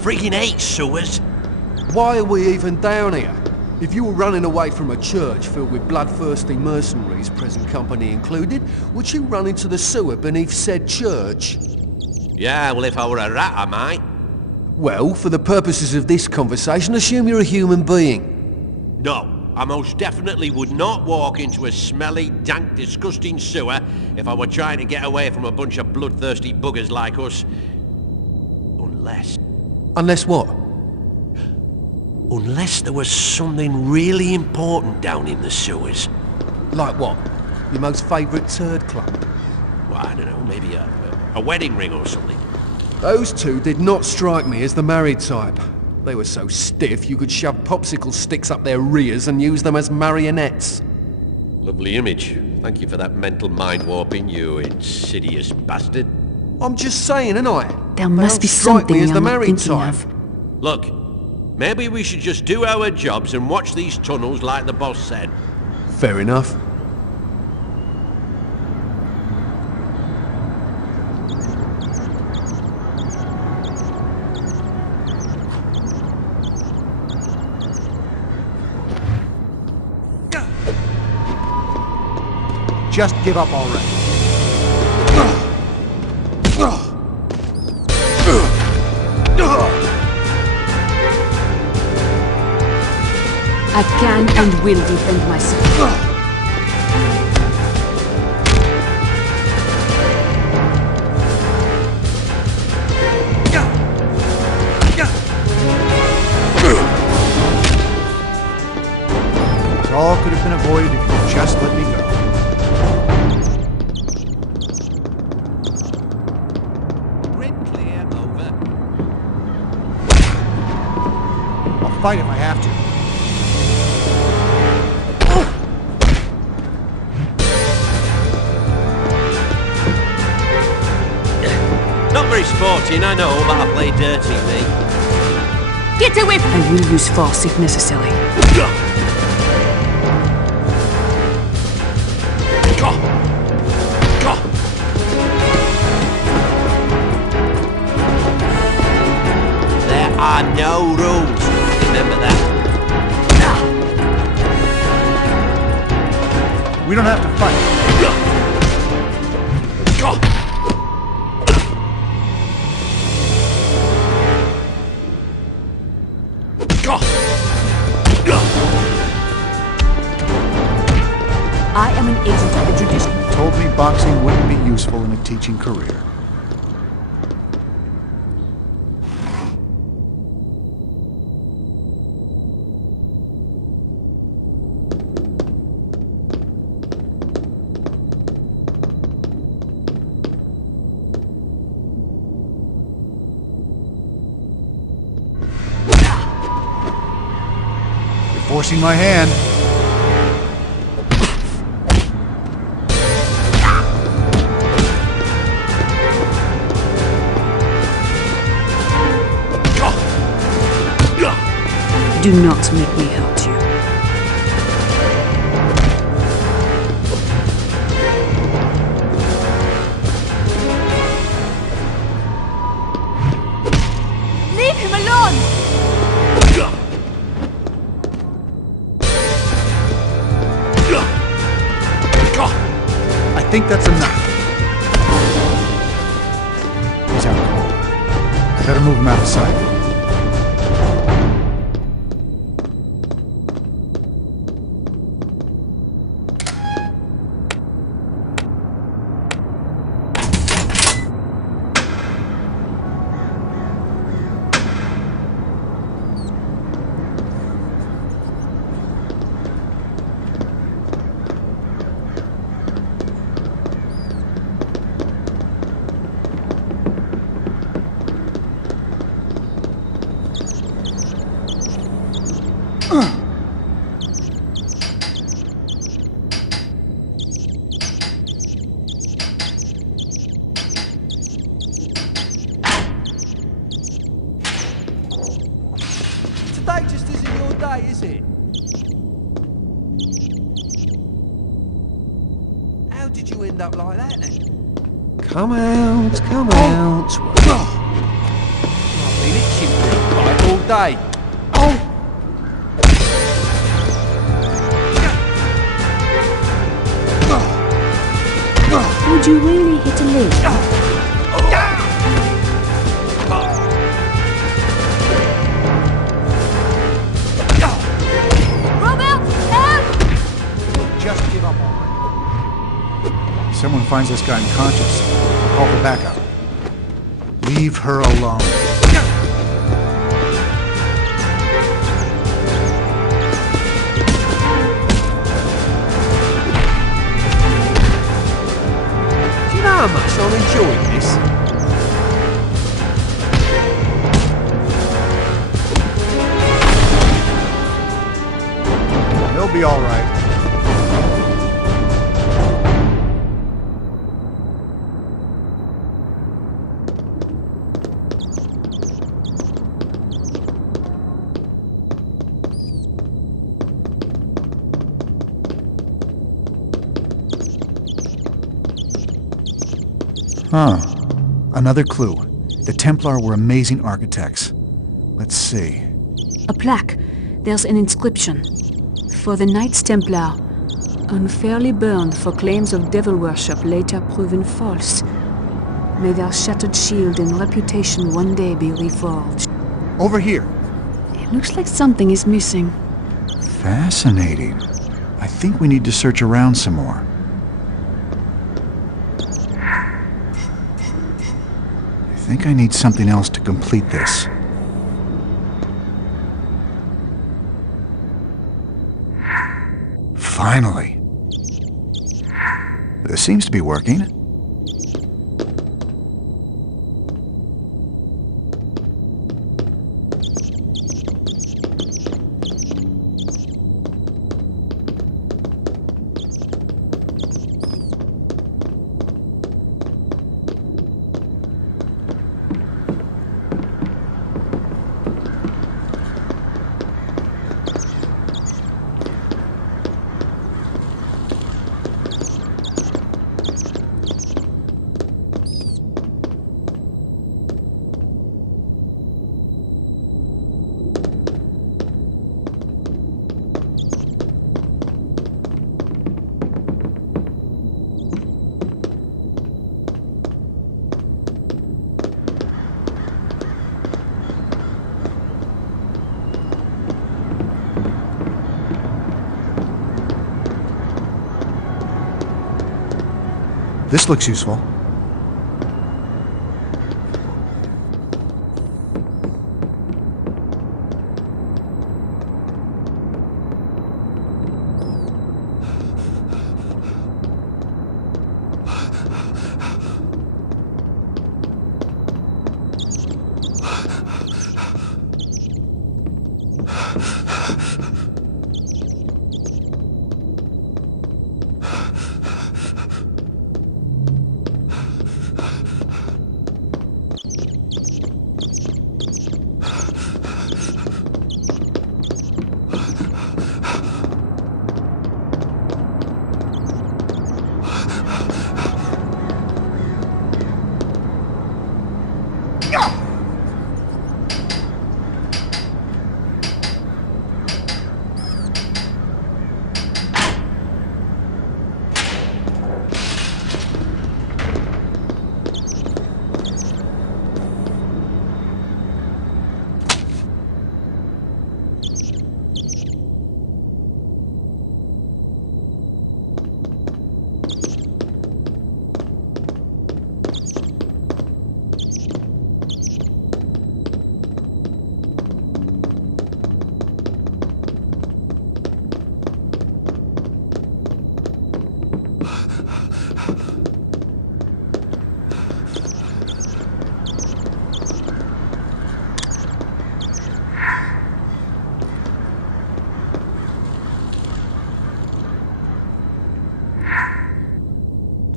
Friggin' hate sewers. Why are we even down here? If you were running away from a church filled with bloodthirsty mercenaries, present company included, would you run into the sewer beneath said church? Yeah, well, if I were a rat, I might. Well, for the purposes of this conversation, assume you're a human being. No, I most definitely would not walk into a smelly, dank, disgusting sewer if I were trying to get away from a bunch of bloodthirsty buggers like us. Unless... Unless what? Unless there was something really important down in the sewers. Like what? Your most favourite turd club? Well, I don't know, maybe a wedding ring or something. Those two did not strike me as the married type. They were so stiff you could shove popsicle sticks up their rears and use them as marionettes. Lovely image. Thank you for that mental mind warping, you insidious bastard. I'm just saying, ain't I? There must be something me as the I'm not married thinking type. of. Look, maybe we should just do our jobs and watch these tunnels like the boss said. Fair enough. Just give up already. I can and will defend myself. It all could have been avoided if you just let me go. I'll fight if I have to. Not very sporting, I know, but I play dirty, me. Get away! I will use force if necessary. There are no rules. Remember that. We don't have to fight. I am an agent of the tradition. You told me boxing wouldn't be useful in a teaching career. You're forcing my hand. Do not make me hurt you. Leave him alone! I think that's enough. He's out cold. I better move him out of sight. Today just isn't your day, is it? How did you end up like that then? Come out, come out. I've been itching for a bite all day. Would you really hit a leg? finds this guy unconscious, I'll call for backup. Leave her alone. Do you know how much I'm enjoying this? He'll be all right. Huh. Another clue. The Templar were amazing architects. Let's see. A plaque. There's an inscription. For the Knights Templar, unfairly burned for claims of devil worship later proven false. May their shattered shield and reputation one day be reforged. Over here. It looks like something is missing. Fascinating. I think we need to search around some more. I think I need something else to complete this. Finally. This seems to be working. This looks useful.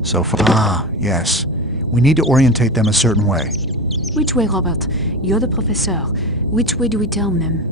So far, yes. We need to orientate them a certain way. Which way, Robert? You're the professor. Which way do we turn them?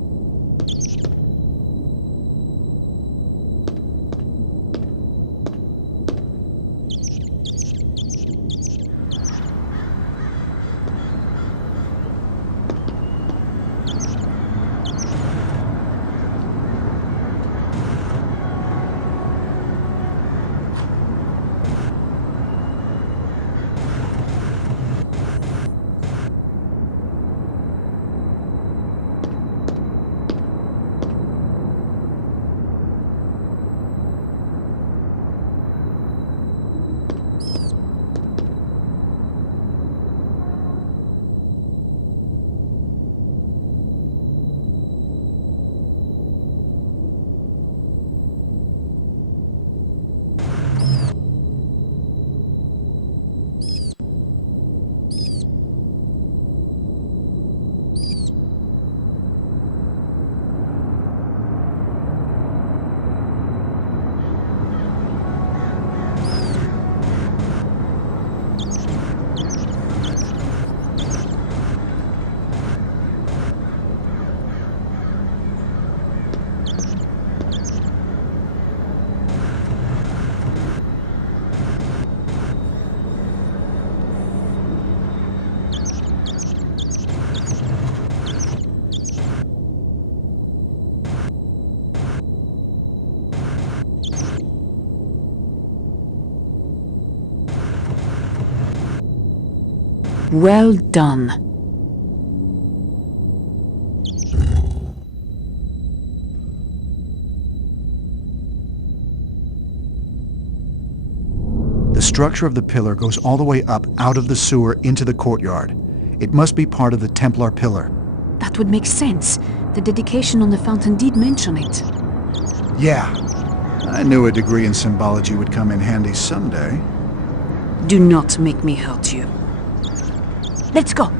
Well done. The structure of the pillar goes all the way up out of the sewer into the courtyard. It must be part of the Templar pillar. That would make sense. The dedication on the fountain did mention it. Yeah. I knew a degree in symbology would come in handy someday. Do not make me hurt you. Let's go.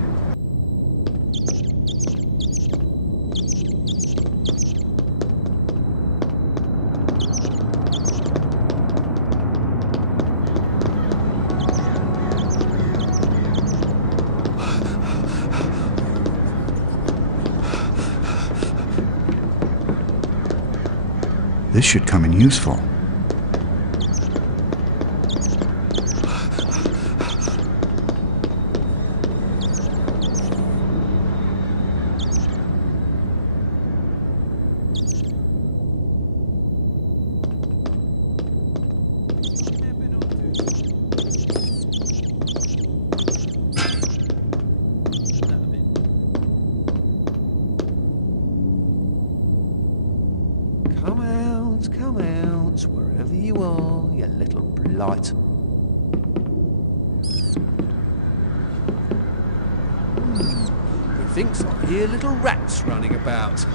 This should come in useful. Come out, wherever you are, you little blight. Methinks I hear little rats running about.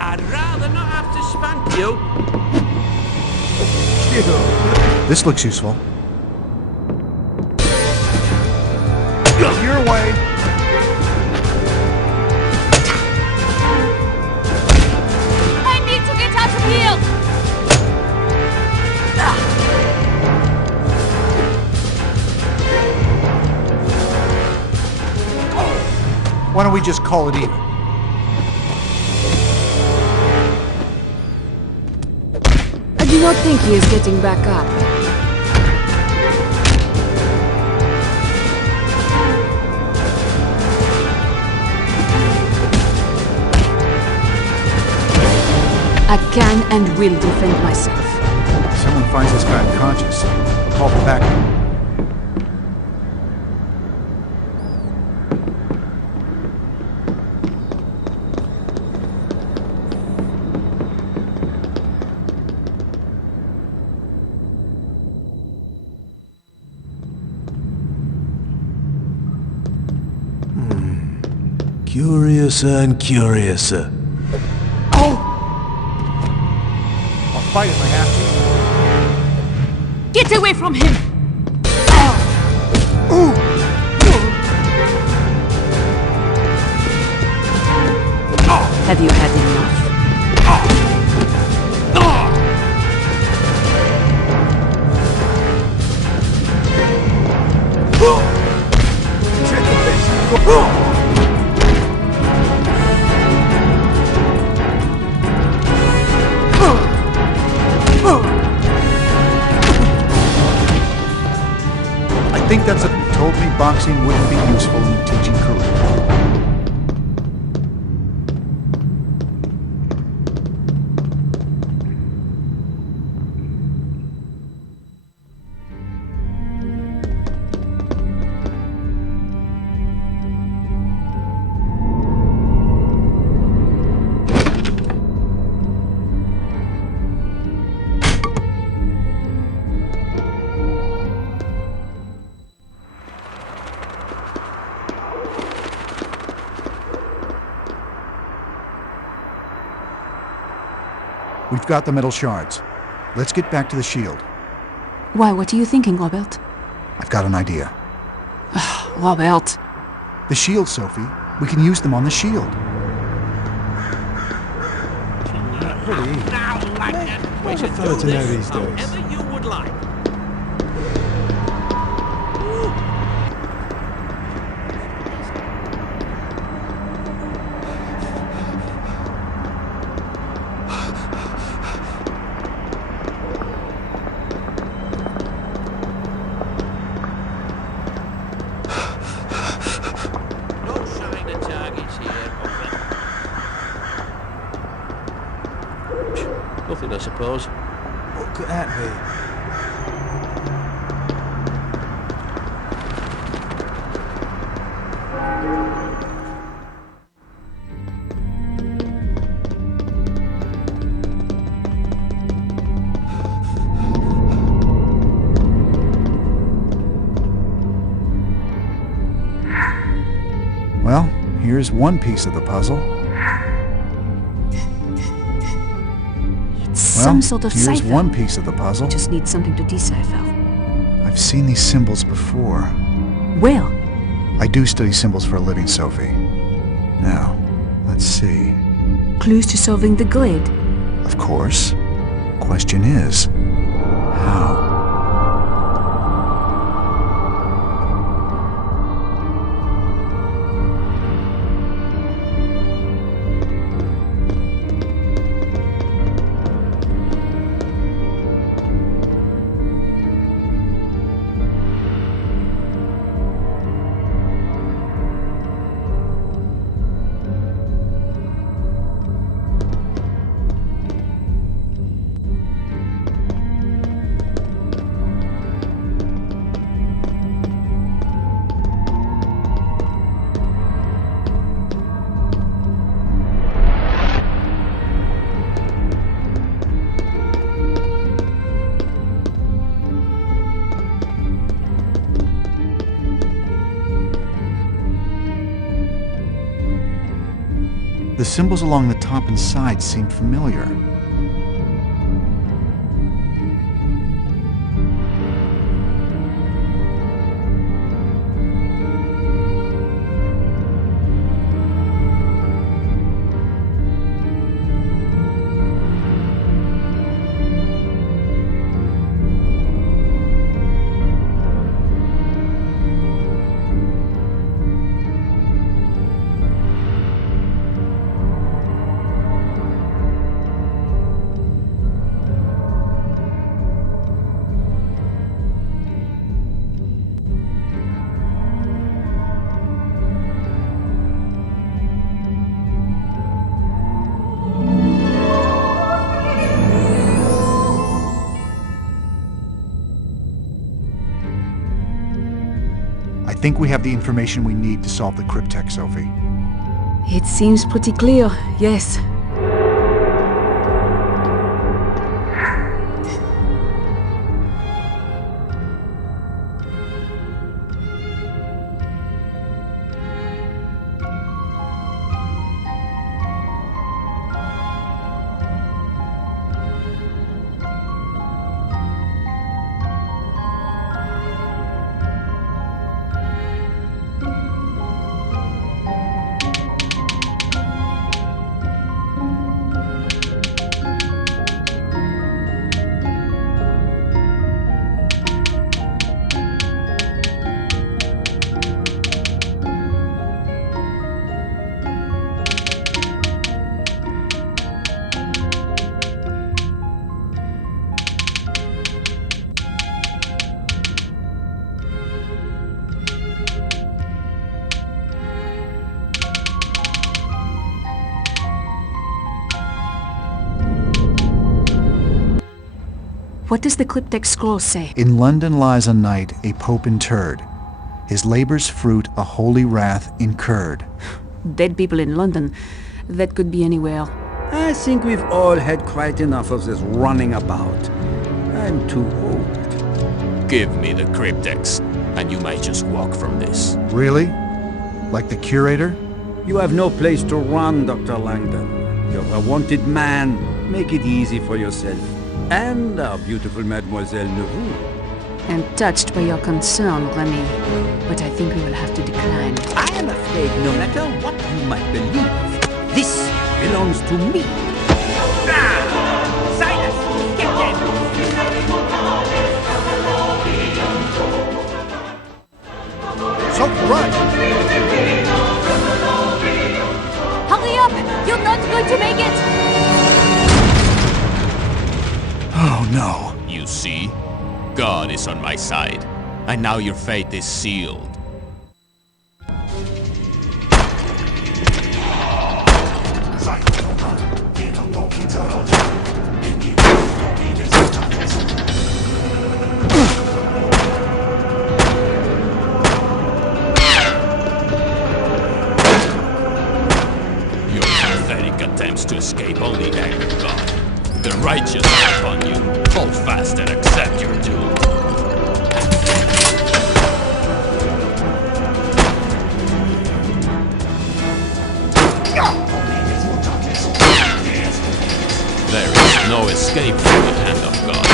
I'd rather not have to spank you. This looks useful. Your way. I need to get out of here! Why don't we just call it even? I do not think he is getting back up. I can and will defend myself. If someone finds this guy unconscious, call for backup. Curiouser and curiouser. Oh! I'll fight if I have Get away from him! to. Ooh! Have you had enough? I think that's a told me boxing wouldn't be useful in a teaching career. We've got the metal shards. Let's get back to the shield. Why, what are you thinking, Robert? I've got an idea. Robert. The shield, Sophie. We can use them on the shield. Pretty. Now, Langdon, we What's a can fella do to know this these days? however you would like. No shiny targets here, Buffett. Nothing, I suppose. What could that be? Well, here's one piece of the puzzle. Some sort of here's cipher. one piece of the puzzle. We just need something to decipher. I've seen these symbols before. Where? I do study symbols for a living, Sophie. Now, let's see. Clues to solving the grid. Of course. Question is, how? The symbols along the top and sides seem familiar. I think we have the information we need to solve the cryptech, Sophie. It seems pretty clear, yes. What does the cryptic scroll say? In London lies a knight, a pope interred. His labor's fruit a holy wrath incurred. Dead people in London. That could be anywhere. I think we've all had quite enough of this running about. I'm too old. Give me the cryptex, and you may just walk from this. Really? Like the curator? You have no place to run, Dr. Langdon. You're a wanted man. Make it easy for yourself. And our beautiful Mademoiselle Neveu. I'm touched by your concern, Remy, but I think we will have to decline. I am afraid no matter what you might believe, this belongs to me. Sophie, run! Hurry up! You're not going to make it! Oh no. You see? God is on my side. And now your fate is sealed. Your pathetic attempts to escape only anger God. The righteous are upon you. Hold fast and accept your doom. There is no escape from the hand of God.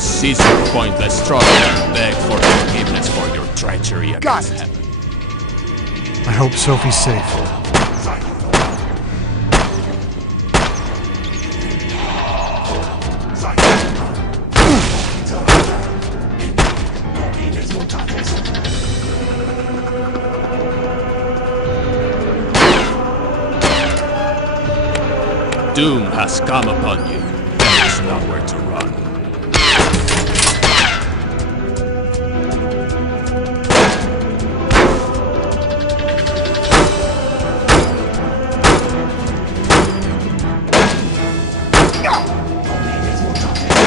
Cease your pointless struggle and beg for forgiveness for your treachery against heaven. I hope Sophie's safe. Doom has come upon you. There is nowhere to run.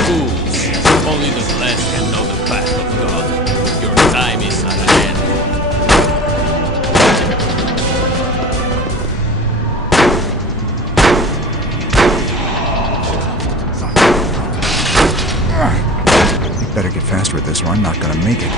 Fools! Only the blessed can know the path of God. Your time is at an end. Better get faster at this or I'm not gonna make it.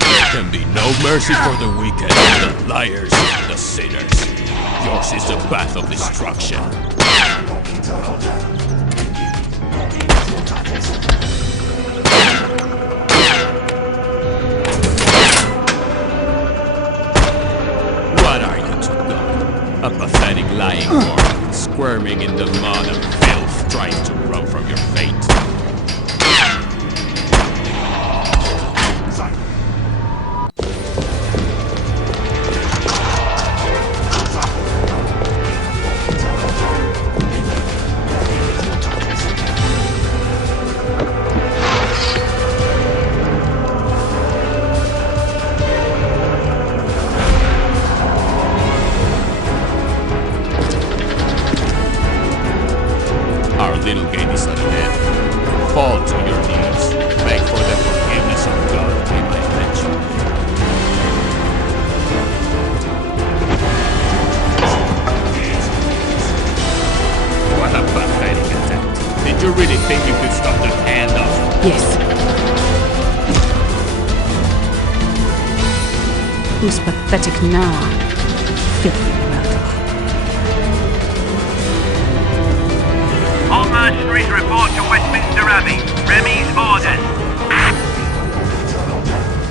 There can be no mercy for the wicked, the liars, the sinners. Yours is the path of destruction. What are you to God? A pathetic lying worm, squirming in the mud of filth, trying to run from your fate. Our little game is at an end. Fall to your knees. Beg for the forgiveness of God we might mention. What a pathetic attempt. Did you really think you could stop the hand of... Yes. Who's pathetic now? Filthy murderer. All mercenaries report to Westminster Abbey. Remy's orders.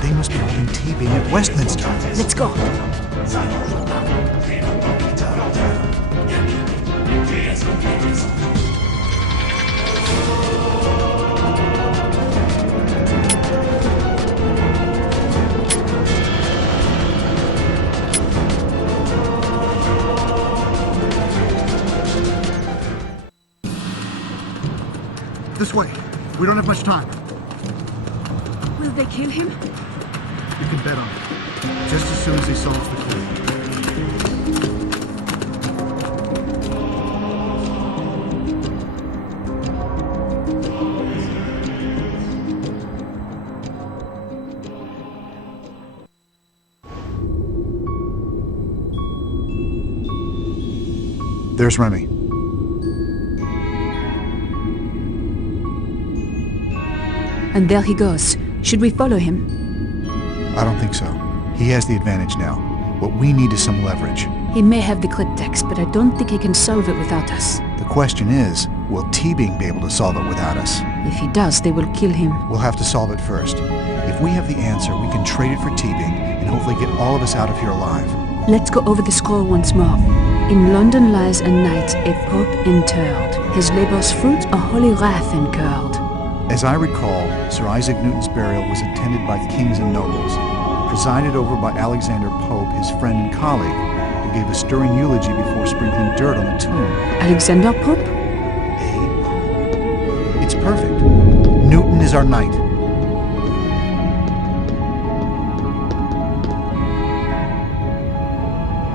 They must be holding T-beam at Westminster. Let's go. This way. We don't have much time. Will they kill him? You can bet on it. Just as soon as he solves the clue. There's Remy. And there he goes. Should we follow him? I don't think so. He has the advantage now. What we need is some leverage. He may have the cryptex, but I don't think he can solve it without us. The question is, will T-Bing be able to solve it without us? If he does, they will kill him. We'll have to solve it first. If we have the answer, we can trade it for T-Bing and hopefully get all of us out of here alive. Let's go over the scroll once more. In London lies a knight, a pope interred. His labour's fruit, a holy wrath incurred. As I recall, Sir Isaac Newton's burial was attended by kings and nobles, presided over by Alexander Pope, his friend and colleague, who gave a stirring eulogy before sprinkling dirt on the tomb. Alexander Pope? A pope. It's perfect. Newton is our knight.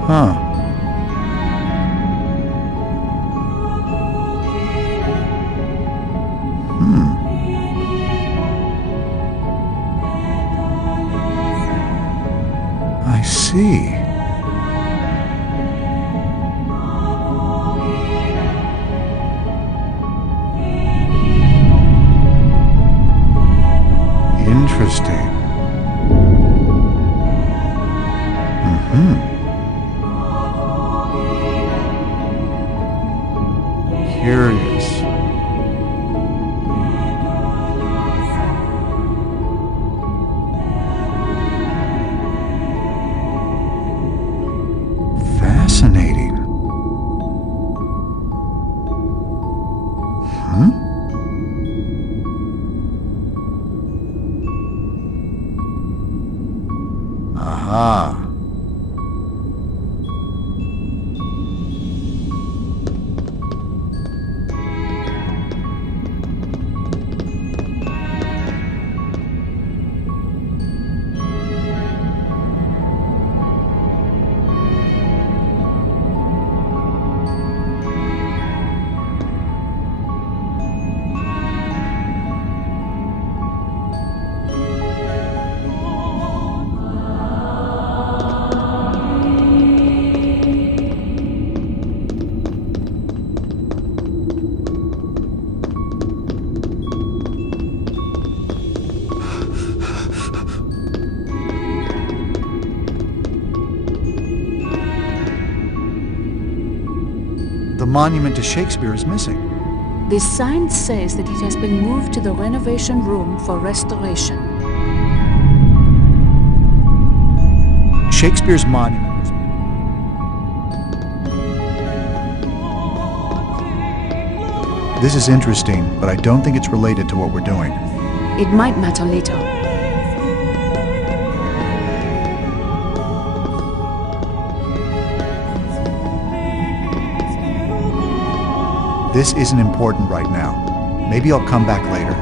Huh. I see. Interesting. Curious. Fascinating. Aha. The monument to Shakespeare is missing. The sign says that it has been moved to the renovation room for restoration. Shakespeare's monument was... This is interesting, but I don't think it's related to what we're doing. It might matter later. This isn't important right now. Maybe I'll come back later.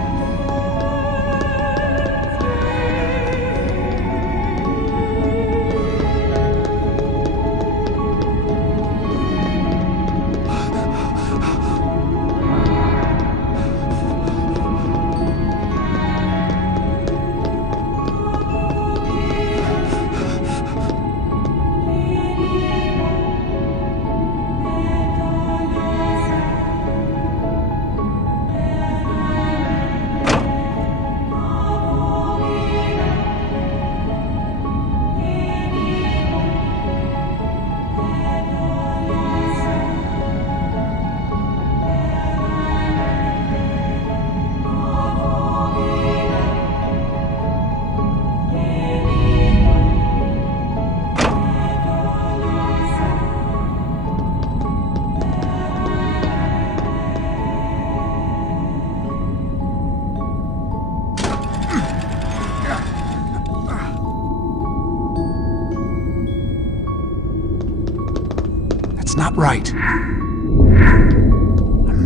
Not right. I'm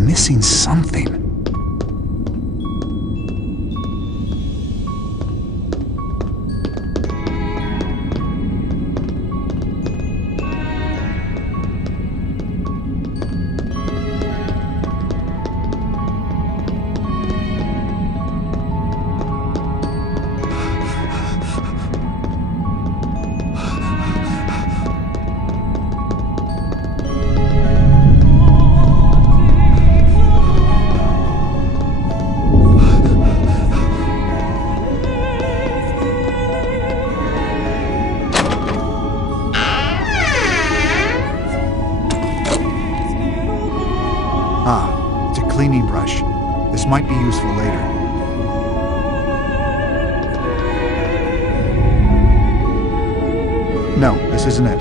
missing something. cleaning brush. This might be useful later. No, this isn't it.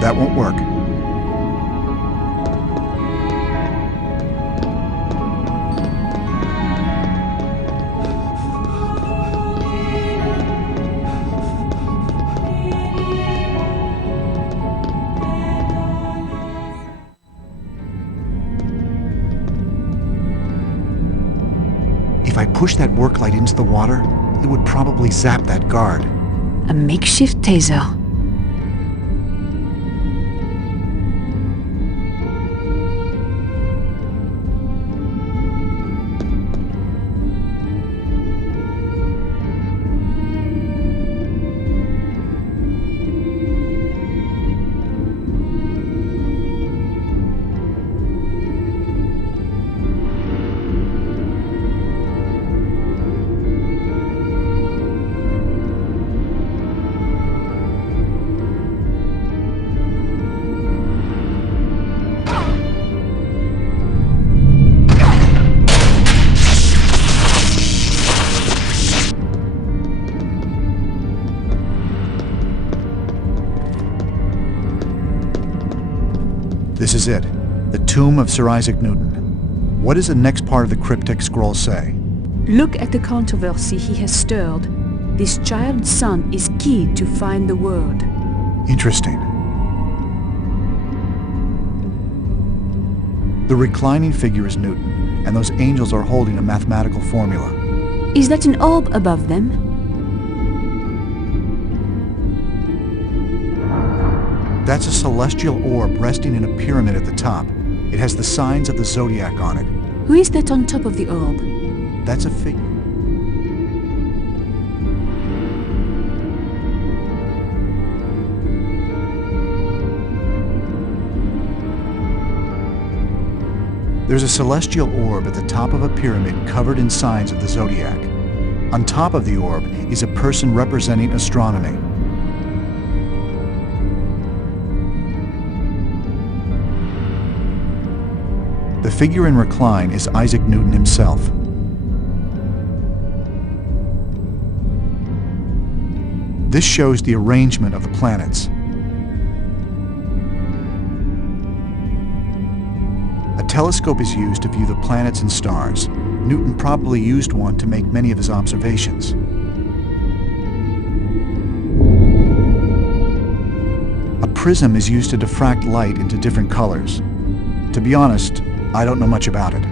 That won't work. If I push that work light into the water, it would probably zap that guard. A makeshift taser. This is it. The tomb of Sir Isaac Newton. What does the next part of the cryptic scroll say? Look at the controversy he has stirred. This child's son is key to find the word. Interesting. The reclining figure is Newton, and those angels are holding a mathematical formula. Is that an orb above them? That's a celestial orb resting in a pyramid at the top. It has the signs of the zodiac on it. Who is that on top of the orb? That's a figure. There's a celestial orb at the top of a pyramid covered in signs of the zodiac. On top of the orb is a person representing astronomy. The figure in recline is Isaac Newton himself. This shows the arrangement of the planets. A telescope is used to view the planets and stars. Newton probably used one to make many of his observations. A prism is used to diffract light into different colors. To be honest, I don't know much about it.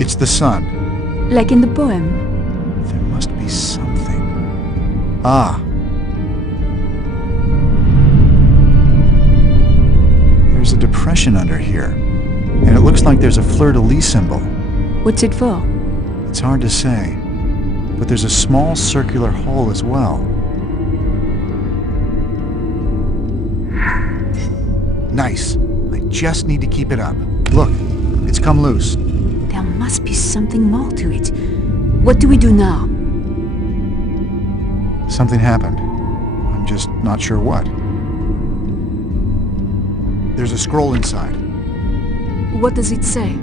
It's the sun. Like in the poem? There must be something. Ah. There's a depression under here, and it looks like there's a fleur-de-lis symbol. What's it for? It's hard to say, but there's a small circular hole as well. Nice. I just need to keep it up. Look, it's come loose. There must be something more to it. What do we do now? Something happened. I'm just not sure what. There's a scroll inside. What does it say?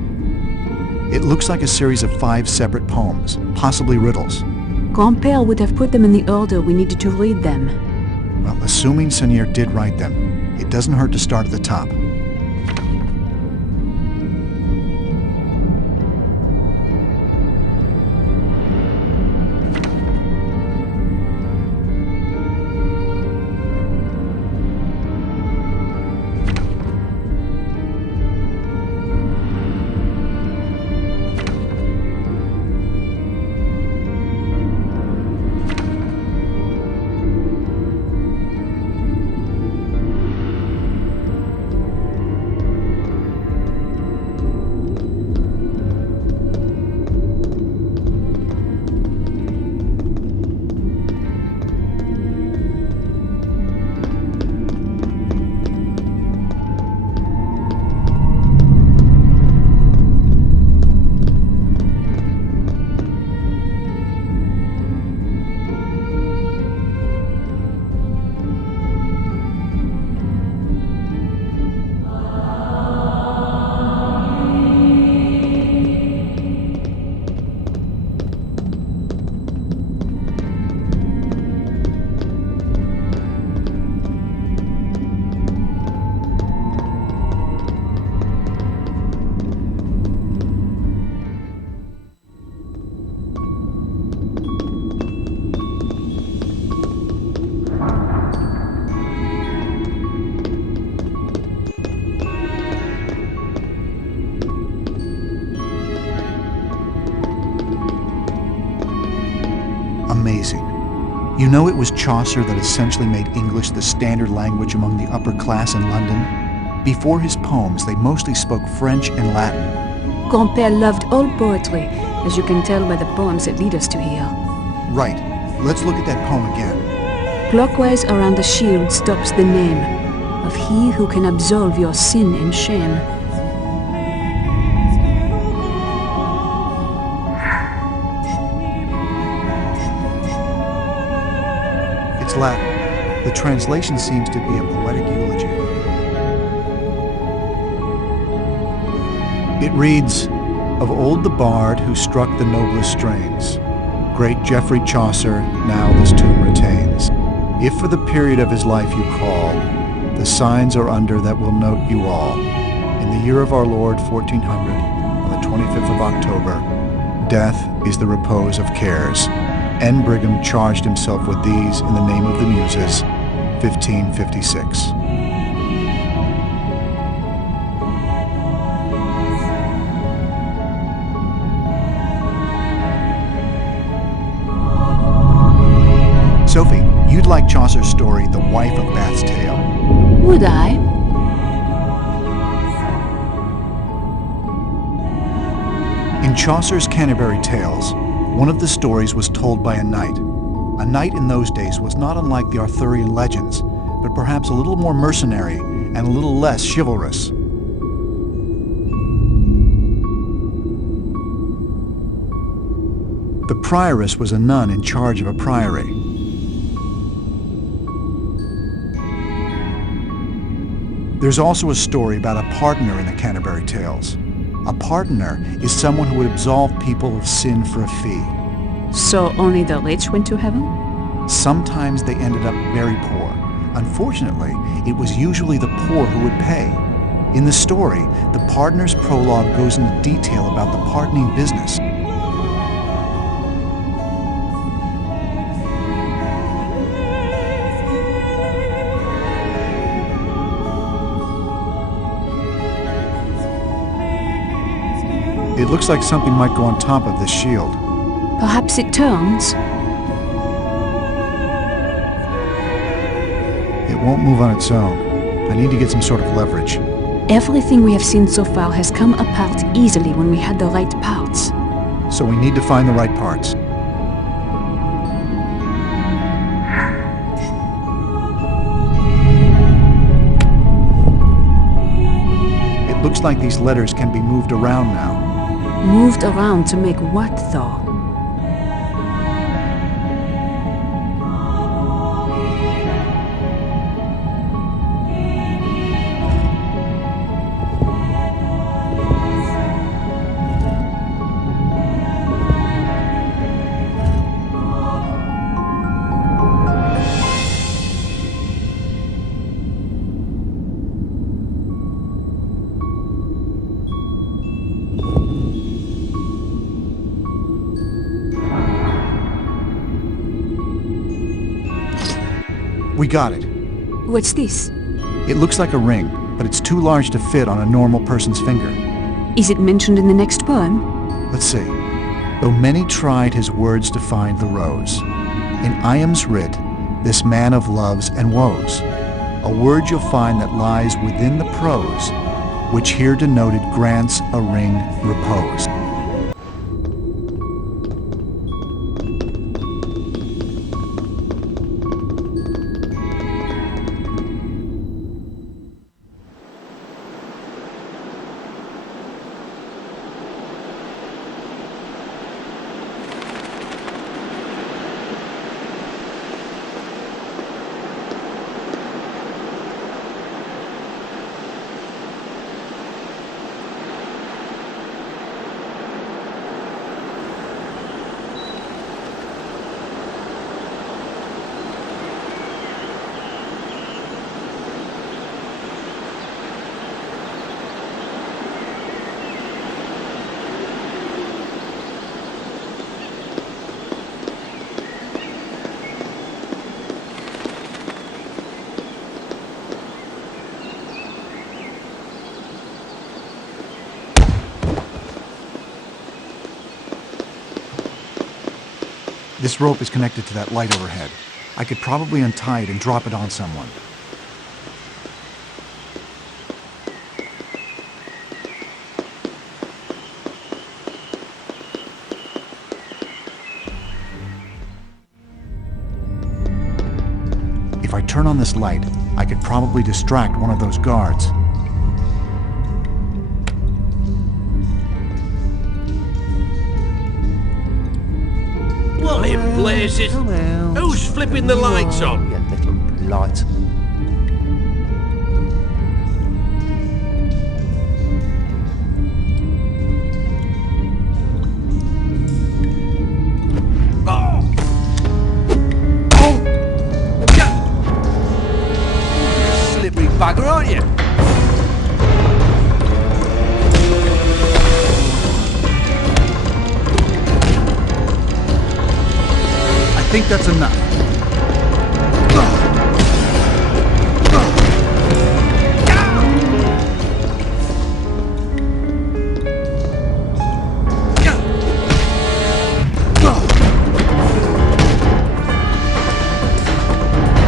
It looks like a series of 5 separate poems, possibly riddles. Grand-Père would have put them in the order we needed to read them. Well, assuming Seigneur did write them, it doesn't hurt to start at the top. You know it was Chaucer that essentially made English the standard language among the upper class in London? Before his poems, they mostly spoke French and Latin. Grand-père loved all poetry, as you can tell by the poems that lead us to here. Right. Let's look at that poem again. Clockwise around the shield stops the name of he who can absolve your sin and shame. It's Latin. The translation seems to be a poetic eulogy. It reads, "Of old the bard who struck the noblest strains, great Geoffrey Chaucer now this tune retains. If for the period of his life you call, the signs are under that will note you all. In the year of our Lord 1400, on the 25th of October, death is the repose of cares. N. Brigham charged himself with these in the name of the Muses, 1556. Sophie, you'd like Chaucer's story, The Wife of Bath's Tale. Would I? In Chaucer's Canterbury Tales, one of the stories was told by a knight. A knight in those days was not unlike the Arthurian legends, but perhaps a little more mercenary and a little less chivalrous. The prioress was a nun in charge of a priory. There's also a story about a pardoner in the Canterbury Tales. A pardoner is someone who would absolve people of sin for a fee. So only the rich went to heaven? Sometimes they ended up very poor. Unfortunately, it was usually the poor who would pay. In the story, the pardoner's prologue goes into detail about the pardoning business. It looks like something might go on top of this shield. Perhaps it turns. It won't move on its own. I need to get some sort of leverage. Everything we have seen so far has come apart easily when we had the right parts. So we need to find the right parts. It looks like these letters can be moved around now. Moved around to make what, though? We got it. What's this? It looks like a ring, but it's too large to fit on a normal person's finger. Is it mentioned in the next poem? Let's see. Though many tried his words to find the rose, in Iam's writ, this man of loves and woes, a word you'll find that lies within the prose, which here denoted grants a ring repose. This rope is connected to that light overhead. I could probably untie it and drop it on someone. If I turn on this light, I could probably distract one of those guards. What in blazes? Who's flipping the lights on? You little blight. Slippery bugger, aren't you? I think that's enough.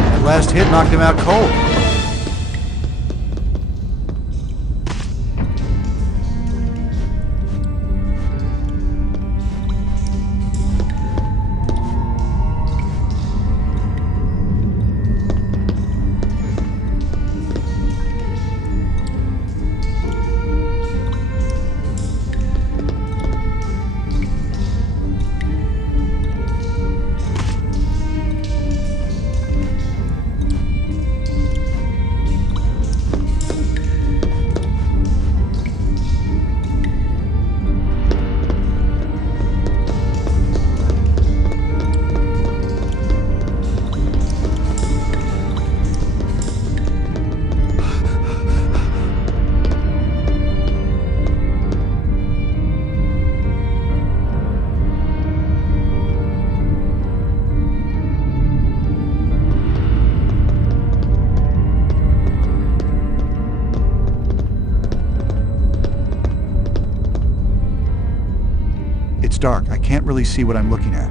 That last hit knocked him out cold. It's dark. I can't really see what I'm looking at.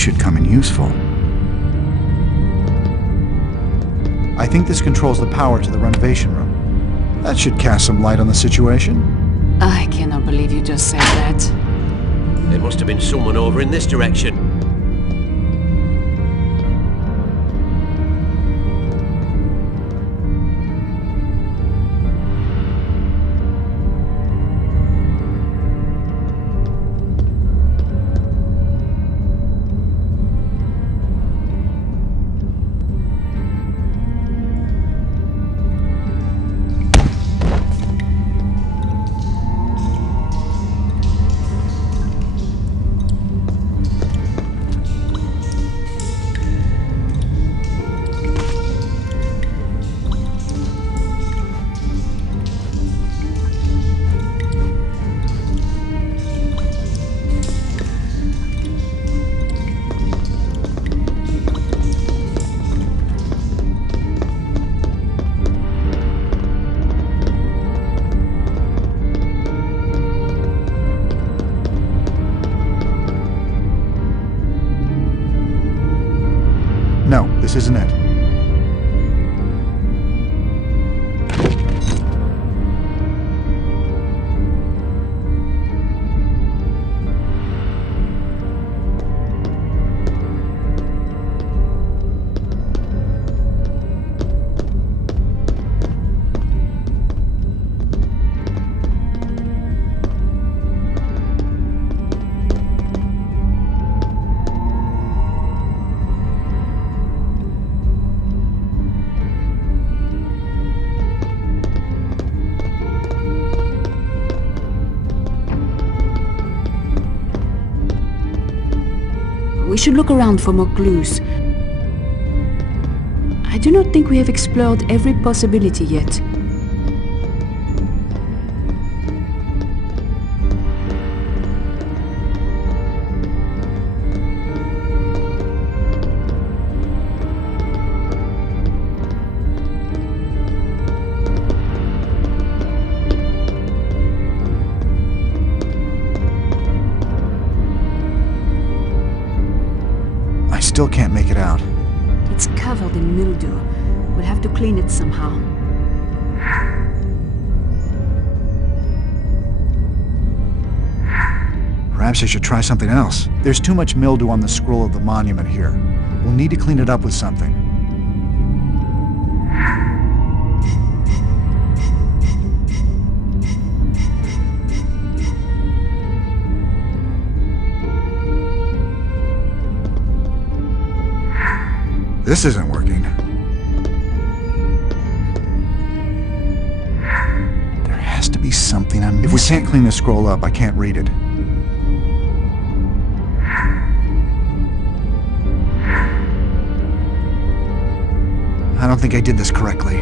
Should come in useful. I think this controls the power to the renovation room. That should cast some light on the situation. I cannot believe you just said that. There must have been someone over in this direction. No, this isn't it. We should look around for more clues. I do not think we have explored every possibility yet. I still can't make it out. It's covered in mildew. We'll have to clean it somehow. Perhaps I should try something else. There's too much mildew on the scroll of the monument here. We'll need to clean it up with something. This isn't working. There has to be something I'm missing. If we can't clean the scroll up, I can't read it. I don't think I did this correctly.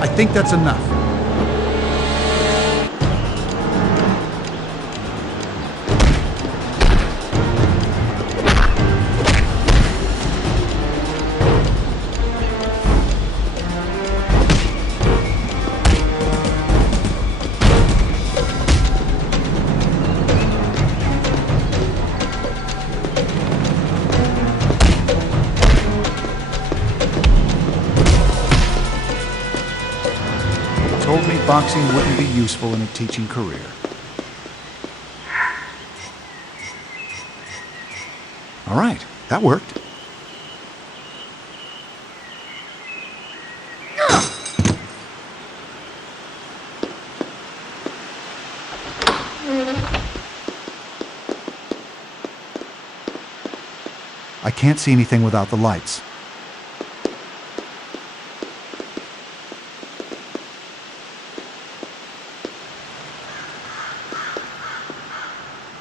I think that's enough. Told me boxing wouldn't be useful in a teaching career. All right, that worked. I can't see anything without the lights.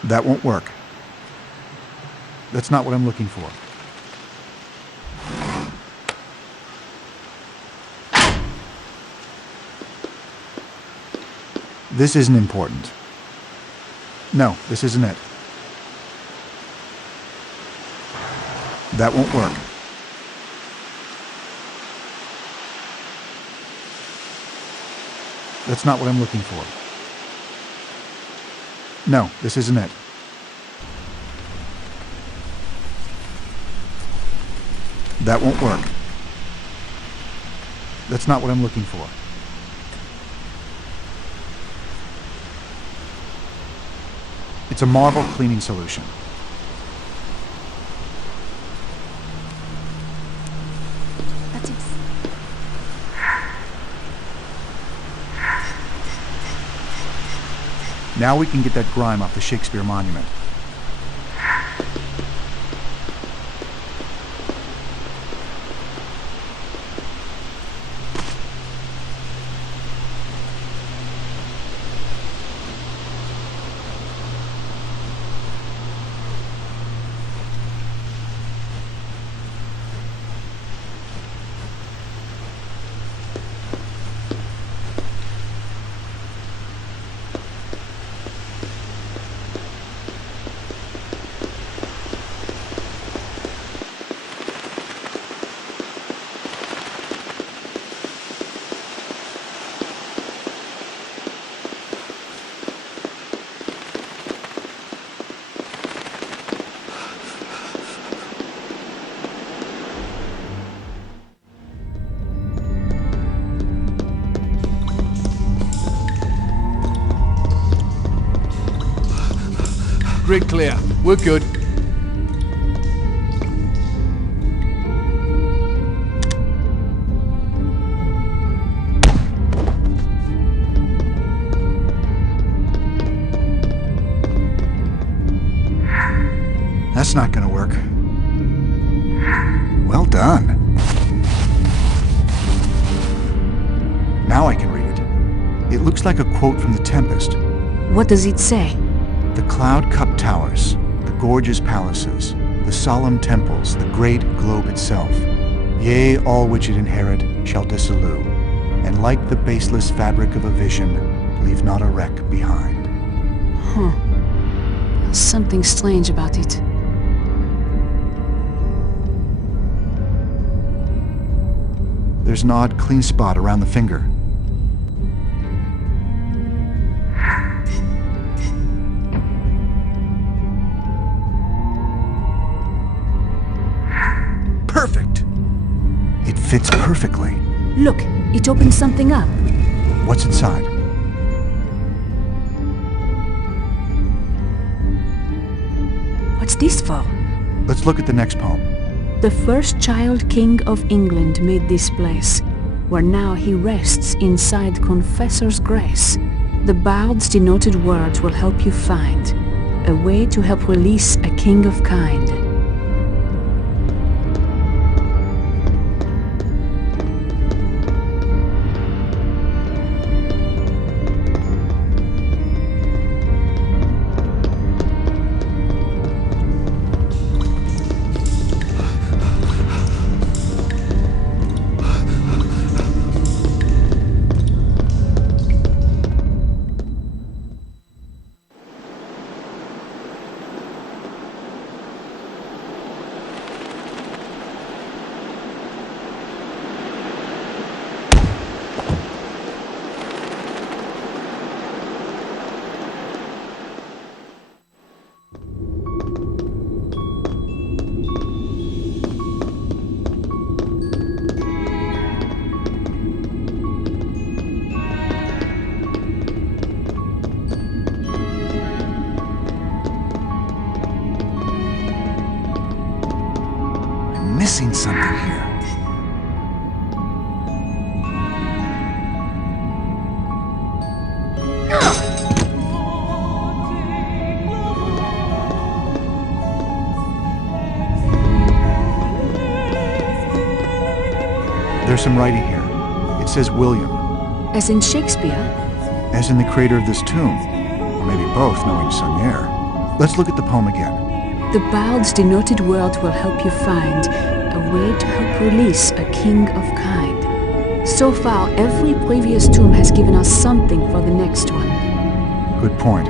That won't work. That's not what I'm looking for. This isn't important. No, this isn't it. That won't work. That's not what I'm looking for. No, this isn't it. That won't work. That's not what I'm looking for. It's a marble cleaning solution. That's it. Now we can get that grime off the Shakespeare monument. Grid clear. We're good. That's not gonna work. Well done. Now I can read it. It looks like a quote from The Tempest. What does it say? The cloud-cupped towers, the gorgeous palaces, the solemn temples, the great globe itself, yea, all which it inherit shall dissolue, and like the baseless fabric of a vision, leave not a wreck behind. Huh. Something strange about it. There's an odd clean spot around the finger. Perfect! It fits perfectly. Look, it opens something up. What's inside? What's this for? Let's look at the next poem. The first child king of England made this place, where now he rests inside confessor's grace. The bard's denoted words will help you find a way to help release a king of kind. Missing something here. There's some writing here. It says William. As in Shakespeare? As in the creator of this tomb. Or maybe both, knowing Sonier. Let's look at the poem again. The bard's denoted word will help you find a way to help release a king of kind. So far, every previous tomb has given us something for the next one. Good point.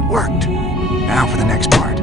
It worked. Now for the next part.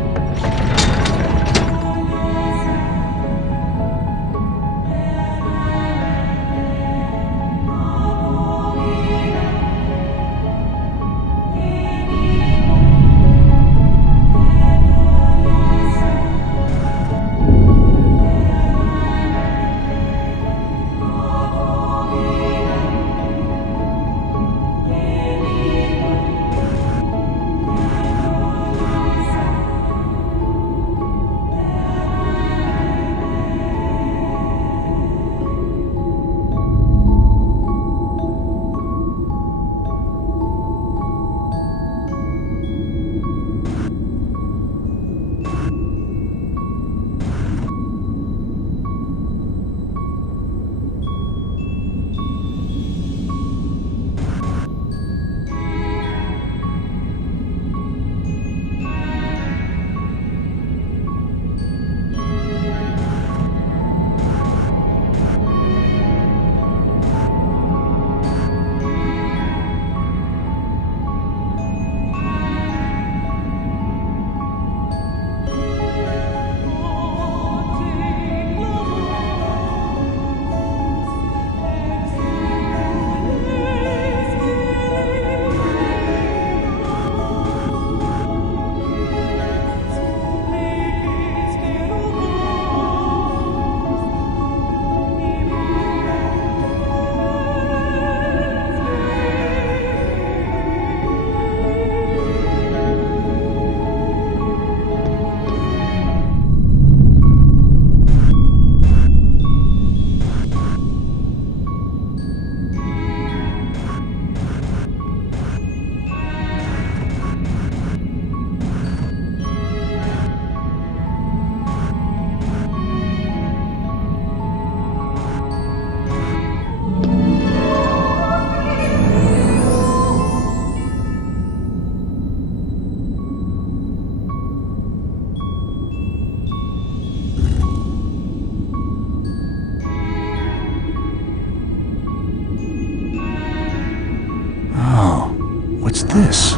this?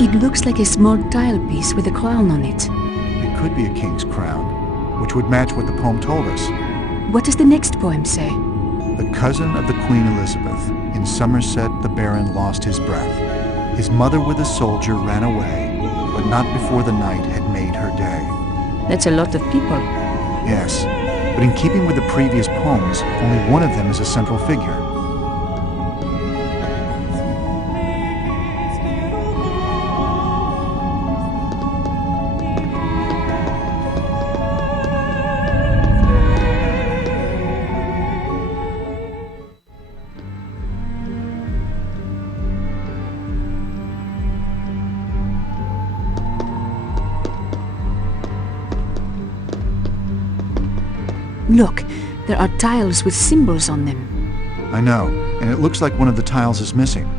It looks like a small tile piece with a crown on it. It could be a king's crown, which would match what the poem told us. What does the next poem say? The cousin of the Queen Elizabeth, in Somerset the Baron lost his breath. His mother with a soldier ran away, but not before the night had made her day. That's a lot of people. Yes, but in keeping with the previous poems, only one of them is a central figure. Look, there are tiles with symbols on them. I know, and it looks like one of the tiles is missing.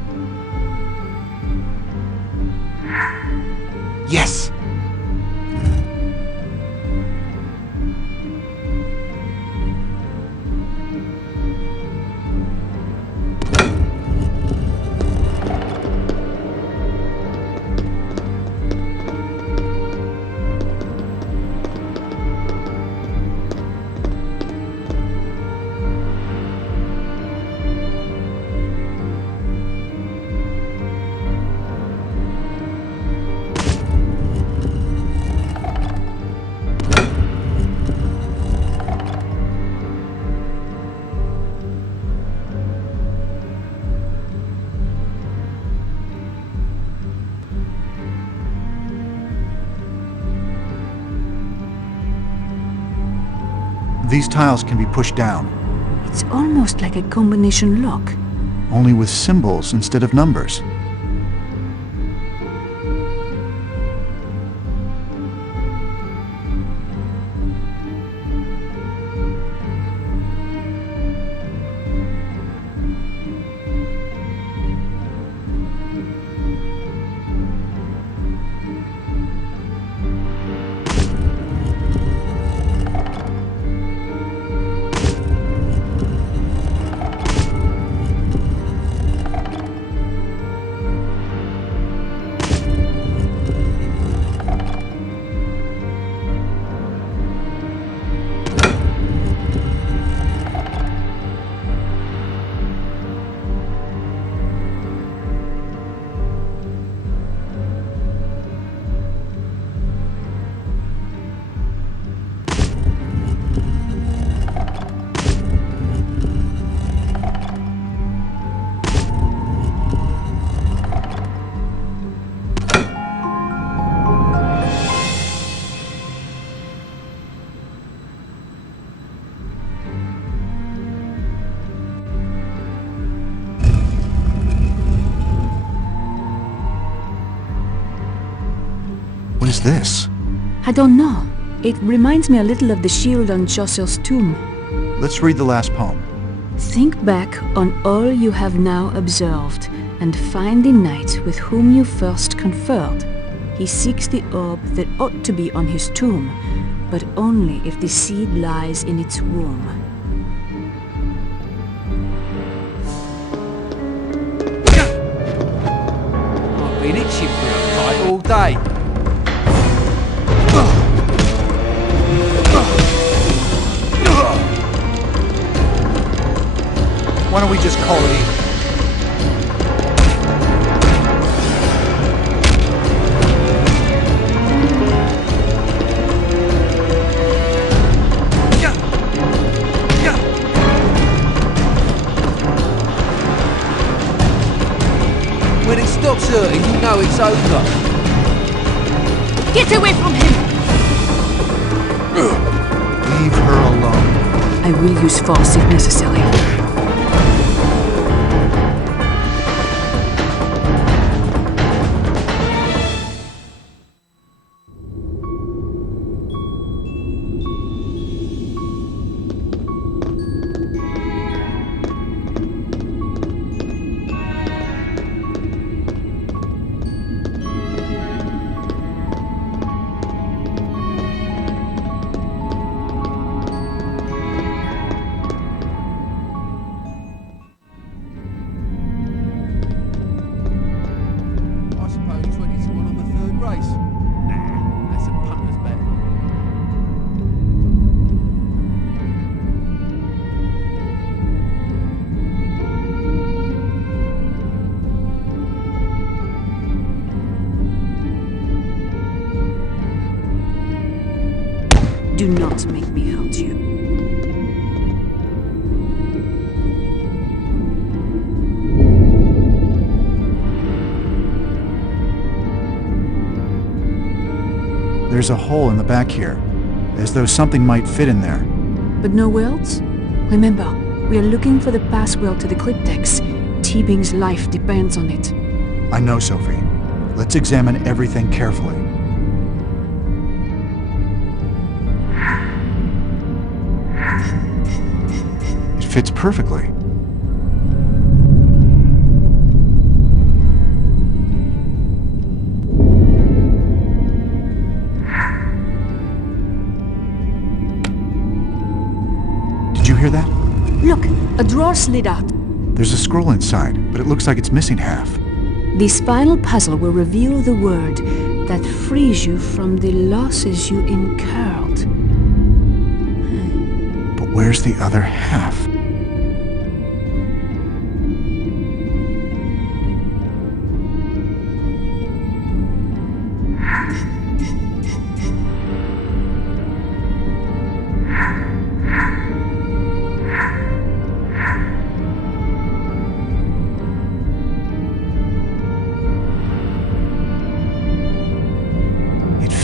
Yes! These tiles can be pushed down. It's almost like a combination lock. Only with symbols instead of numbers. What is this? I don't know. It reminds me a little of the shield on Chaucer's tomb. Let's read the last poem. Think back on all you have now observed, and find the knight with whom you first conferred. He seeks the orb that ought to be on his tomb, but only if the seed lies in its womb. I've been itching for a fight all day. Why don't we just call it even? When it stops hurting, you know it's over. Get away from him! Leave her alone. I will use force if necessary. Do not make me hurt you. There's a hole in the back here, as though something might fit in there. But no words? Remember, we are looking for the password to the cryptex. T-Bing's life depends on it. I know, Sophie. Let's examine everything carefully. It fits perfectly. Did you hear that? Look, a drawer slid out. There's a scroll inside, but it looks like it's missing half. This final puzzle will reveal the word that frees you from the losses you incurred. But where's the other half?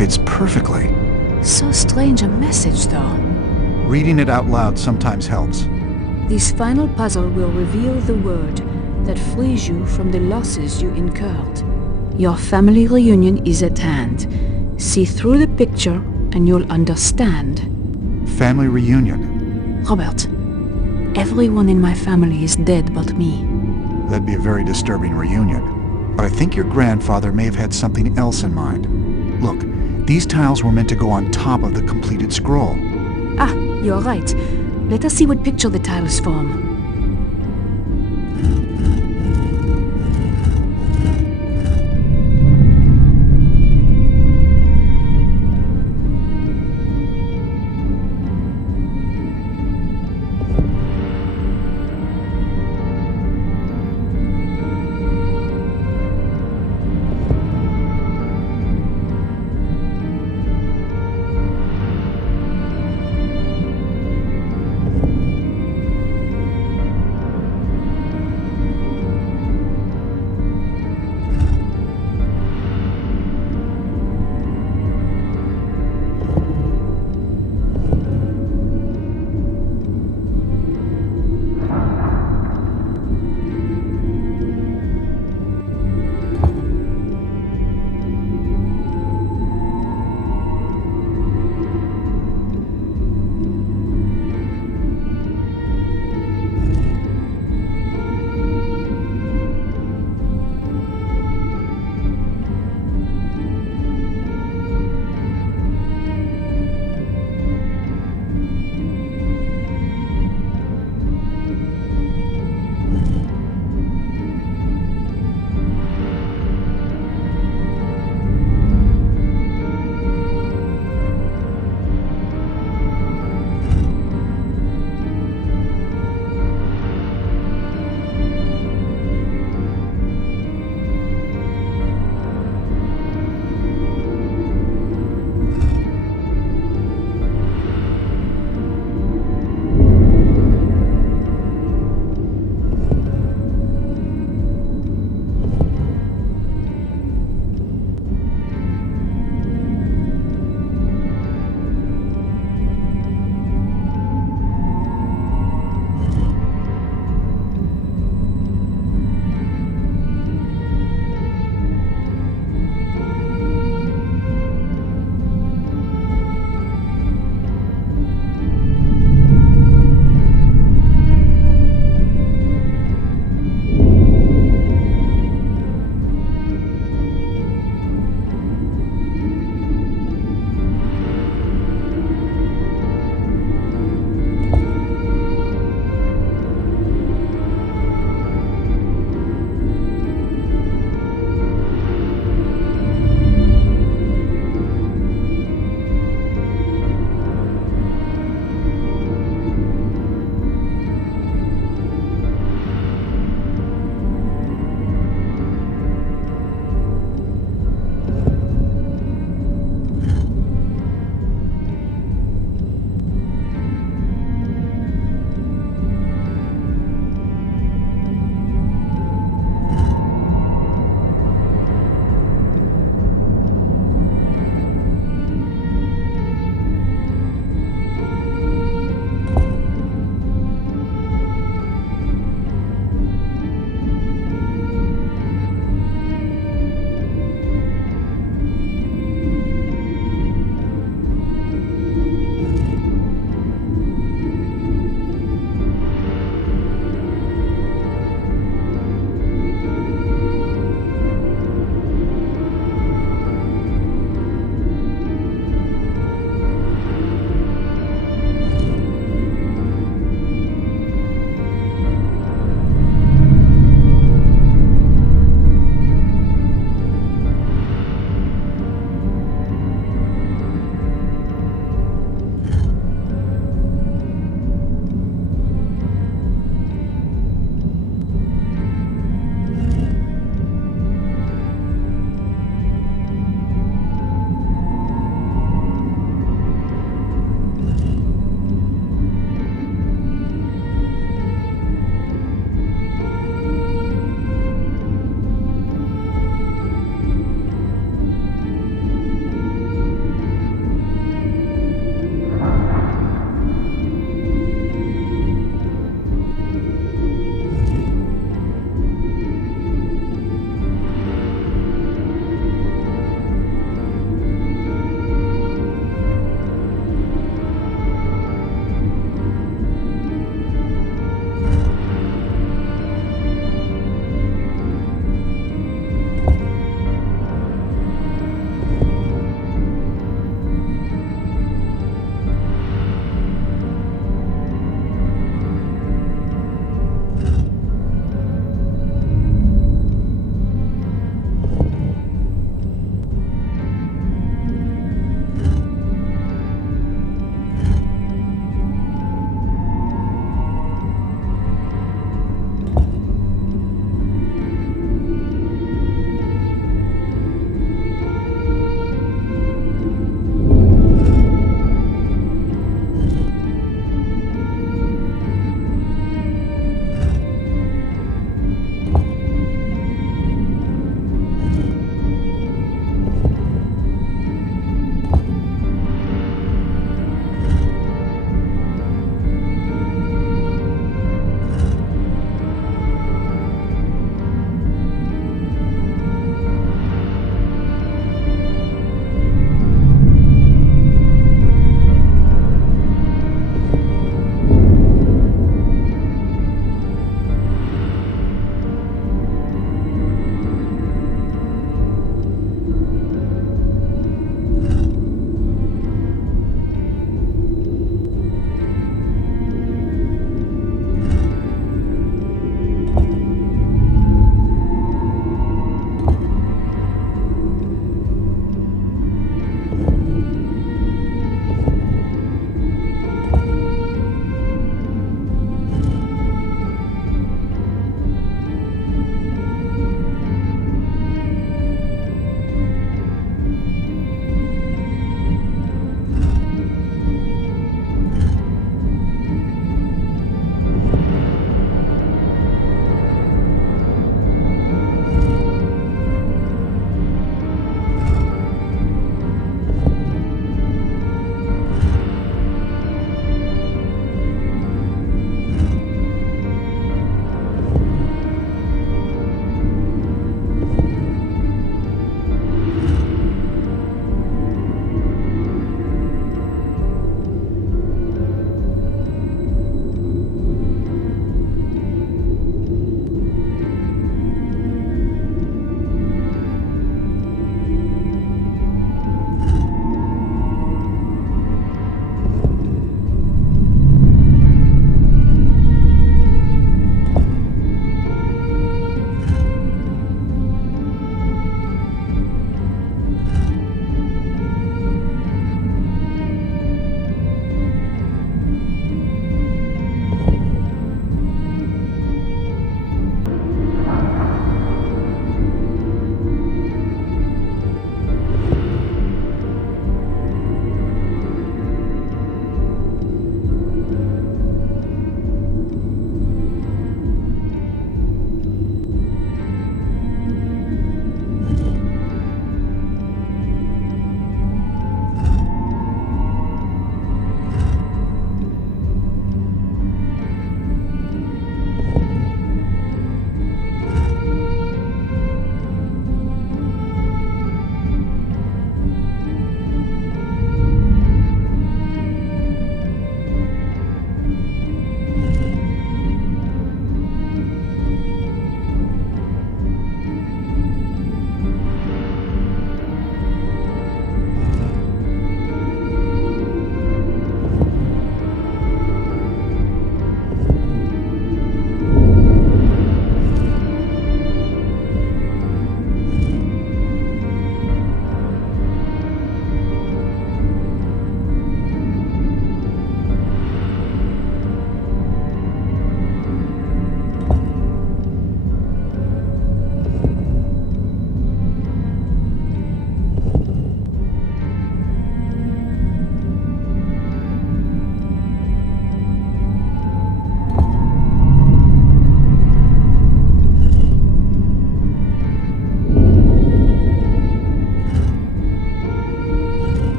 Fits perfectly. So strange a message, though. Reading it out loud sometimes helps. This final puzzle will reveal the word that frees you from the losses you incurred. Your family reunion is at hand. See through the picture and you'll understand. Family reunion? Robert, everyone in my family is dead but me. That'd be a very disturbing reunion. But I think your grandfather may have had something else in mind. Look, these tiles were meant to go on top of the completed scroll. Ah, you're right. Let us see what picture the tiles form.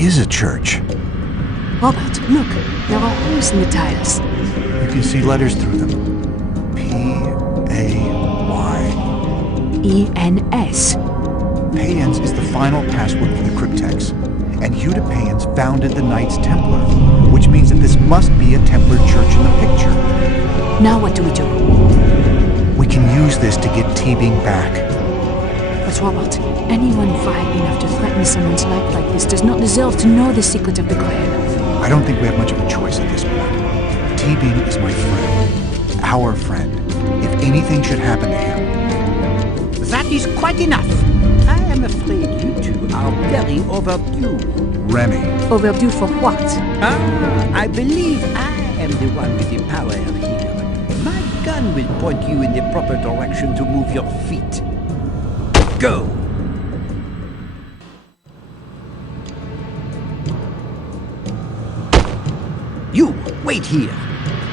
is a church. Robert, look. There are holes in the tiles. You can see letters through them. P-A-Y. E-N-S. Payans is the final password for the cryptex. And Huda Payans founded the Knights Templar, which means that this must be a Templar church in the picture. Now what do we do? We can use this to get T-Bing back. But Robert, anyone vile enough to threaten someone's life like this does not deserve to know the secret of the Grail. I don't think we have much of a choice at this point. T-Bing is my friend. Our friend. If anything should happen to him. That is quite enough. I am afraid you two are very overdue. Remy. Overdue for what? I believe I am the one with the power here. My gun will point you in the proper direction to move your feet. Go! You, wait here.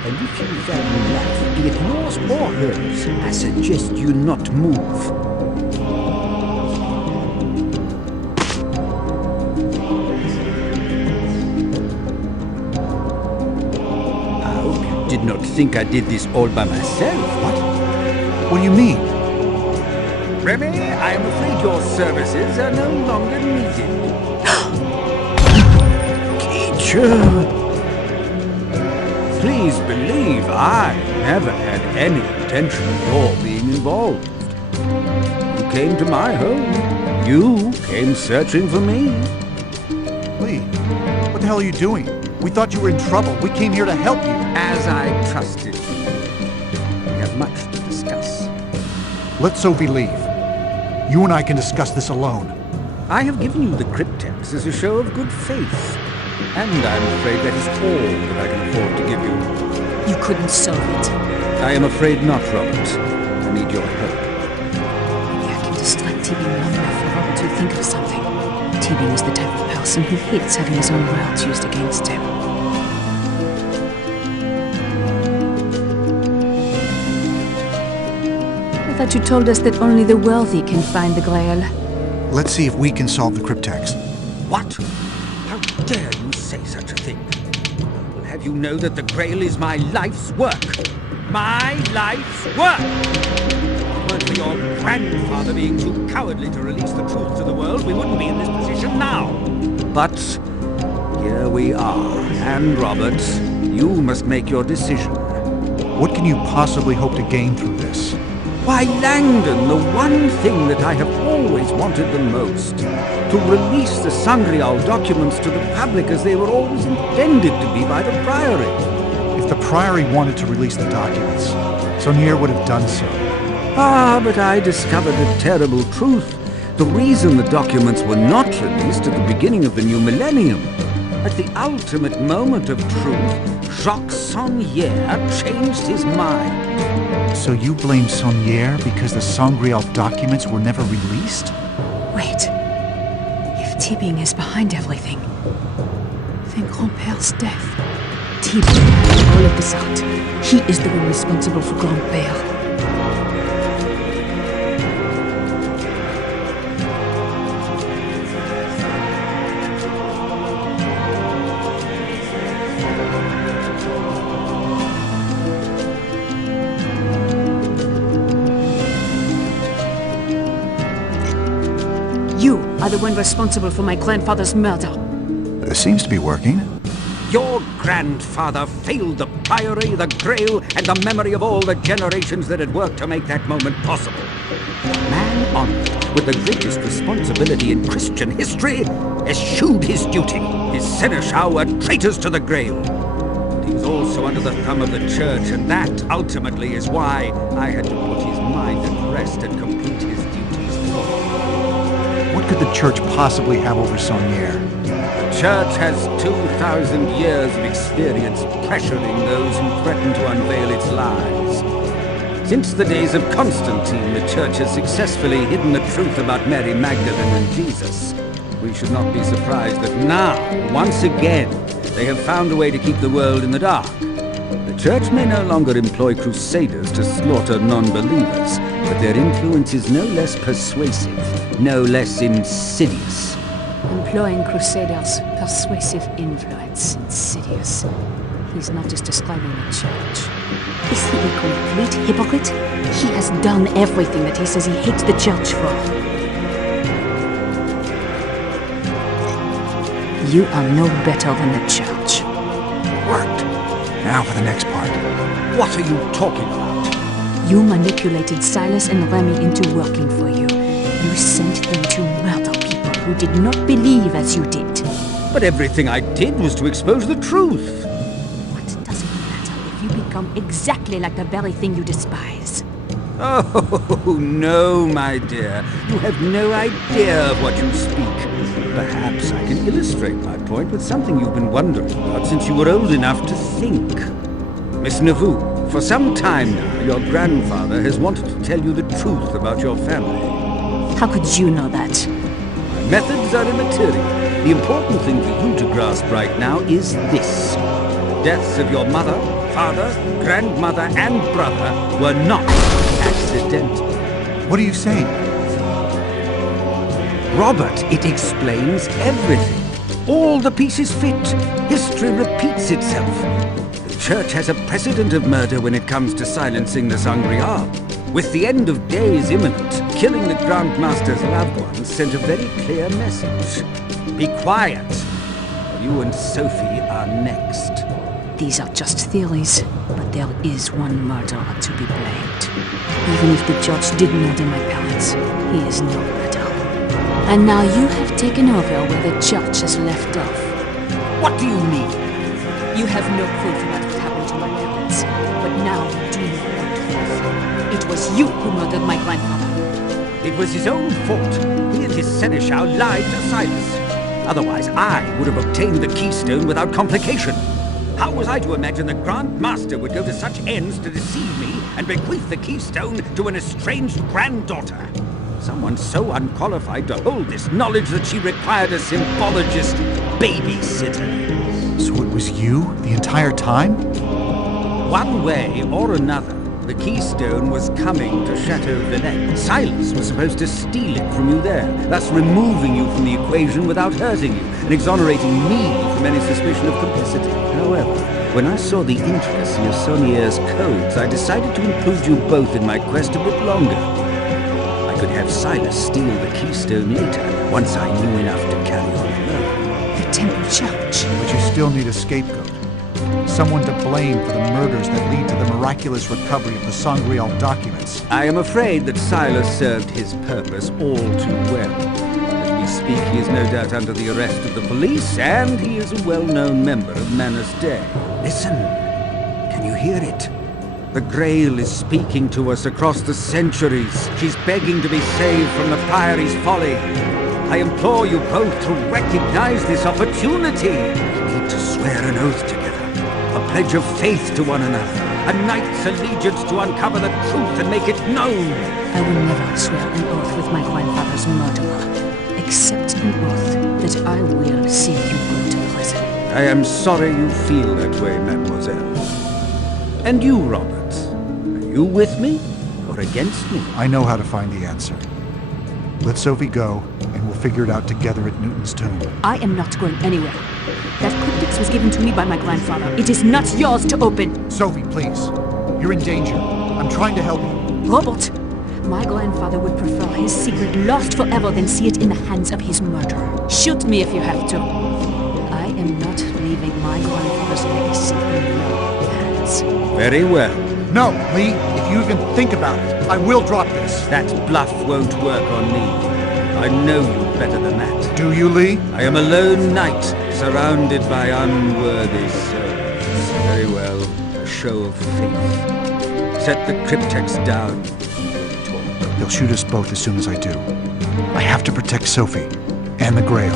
And if you value life, be it yours or hers, I suggest you not move. Did not think I did this all by myself. What do you mean? Remy, I am afraid your services are no longer needed. Teacher! Please believe I never had any intention of your being involved. You came to my home. You came searching for me. Lee, what the hell are you doing? We thought you were in trouble. We came here to help you. As I trusted you. We have much to discuss. Let Sophie leave. You and I can discuss this alone. I have given you the cryptex as a show of good faith. And I'm afraid that is all that I can afford to give you. You couldn't solve it. I am afraid not, Robert. I need your help. Maybe I can distract T-Bing long enough for Robert to think of something. T-Bing is the type of person who hates having his own words used against him. I thought you told us that only the wealthy can find the Grail. Let's see if we can solve the cryptex. What? How dare you say such a thing? I will have you know that the Grail is my life's work. My life's work! If it weren't for your grandfather being too cowardly to release the truth to the world, we wouldn't be in this position now. But here we are. And Robert, you must make your decision. What can you possibly hope to gain through this? Why, Langdon, the one thing that I have always wanted the most. To release the Sangreal documents to the public as they were always intended to be by the Priory. If the Priory wanted to release the documents, Saunier would have done so. Ah, but I discovered a terrible truth. The reason the documents were not released at the beginning of the new millennium. At the ultimate moment of truth, Jacques Saunier changed his mind. So you blame Saunier because the Sangreal documents were never released? Wait. If T-Bing is behind everything, then Grandpère's death. T-Bing planned all of this out. He is the one responsible for Grandpère. You are the one responsible for my grandfather's murder. It seems to be working. Your grandfather failed the Priory, the Grail, and the memory of all the generations that had worked to make that moment possible. A man honored with the greatest responsibility in Christian history eschewed his duty. His seneschal were traitors to the Grail. But he was also under the thumb of the Church, and that ultimately is why I had to put his mind at rest and complete his duties fully. What could the Church possibly have over Saunier? The Church has 2,000 years of experience pressuring those who threaten to unveil its lies. Since the days of Constantine, the Church has successfully hidden the truth about Mary Magdalene and Jesus. We should not be surprised that now, once again, they have found a way to keep the world in the dark. The Church may no longer employ crusaders to slaughter non-believers, but their influence is no less persuasive, no less insidious. Employing crusaders, persuasive influence, insidious. He's not just describing the church. Is he a complete hypocrite? He has done everything that he says he hates the church for. You are no better than the church. Worked. Now for the next part. What are you talking about? You manipulated Silas and Remy into working for you. You sent them to murder people who did not believe as you did. But everything I did was to expose the truth. What does it matter if you become exactly like the very thing you despise? Oh, no, my dear. You have no idea of what you speak. Perhaps I can illustrate my point with something you've been wondering about since you were old enough to think. Miss Neveu, for some time now, your grandfather has wanted to tell you the truth about your family. How could you know that? My methods are immaterial. The important thing for you to grasp right now is this. The deaths of your mother, father, grandmother, and brother were not accidental. What are you saying? Robert, it explains everything. All the pieces fit. History repeats itself. The church has a precedent of murder when it comes to silencing the Sangreal. With the end of days imminent, killing the Grand Master's loved ones sent a very clear message. Be quiet. You and Sophie are next. These are just theories, but there is one murderer to be blamed. Even if the judge did murder my parents, he is no better. And now you have taken over where the church has left off. What do you mean? You have no proof about what happened to my parents, but now you do know what proof. It was you who murdered my grandfather. It was his own fault. He and his seneschal lied to Silas. Otherwise, I would have obtained the keystone without complication. How was I to imagine the Grand Master would go to such ends to deceive me and bequeath the keystone to an estranged granddaughter? Someone so unqualified to hold this knowledge that she required a symbologist babysitter. So it was you the entire time? One way or another, the keystone was coming to Chateau Villette. Silas was supposed to steal it from you there, thus removing you from the equation without hurting you, and exonerating me from any suspicion of complicity. However, when I saw the intricacy of Saunier's codes, I decided to include you both in my quest a bit longer. I could have Silas steal the keystone later, once I knew enough to carry on alone. The Temple Church. But you still need a scapegoat. Someone to blame for the murders that lead to the miraculous recovery of the Sangreal documents. I am afraid that Silas served his purpose all too well. As we speak, he is no doubt under the arrest of the police, and he is a well-known member of Manus Day. Listen. Can you hear it? The Grail is speaking to us across the centuries. She's begging to be saved from the Priory's folly. I implore you both to recognize this opportunity. We need to swear an oath together. A pledge of faith to one another. A knight's allegiance to uncover the truth and make it known. I will never swear an oath with my grandfather's murderer, except an oath that I will see you go to prison. I am sorry you feel that way, mademoiselle. And you, Robert? Are you with me or against me? I know how to find the answer. Let Sophie go, and we'll figure it out together at Newton's tomb. I am not going anywhere. That cryptix was given to me by my grandfather. It is not yours to open. Sophie, please. You're in danger. I'm trying to help you. Robert, my grandfather would prefer his secret lost forever than see it in the hands of his murderer. Shoot me if you have to. I am not leaving my grandfather's legacy in your hands. Very well. No, Lee, if you even think about it, I will drop this. That bluff won't work on me. I know you better than that. Do you, Lee? I am a lone knight, surrounded by unworthy souls. Very well, a show of faith. Set the cryptex down. They'll shoot us both as soon as I do. I have to protect Sophie and the Grail.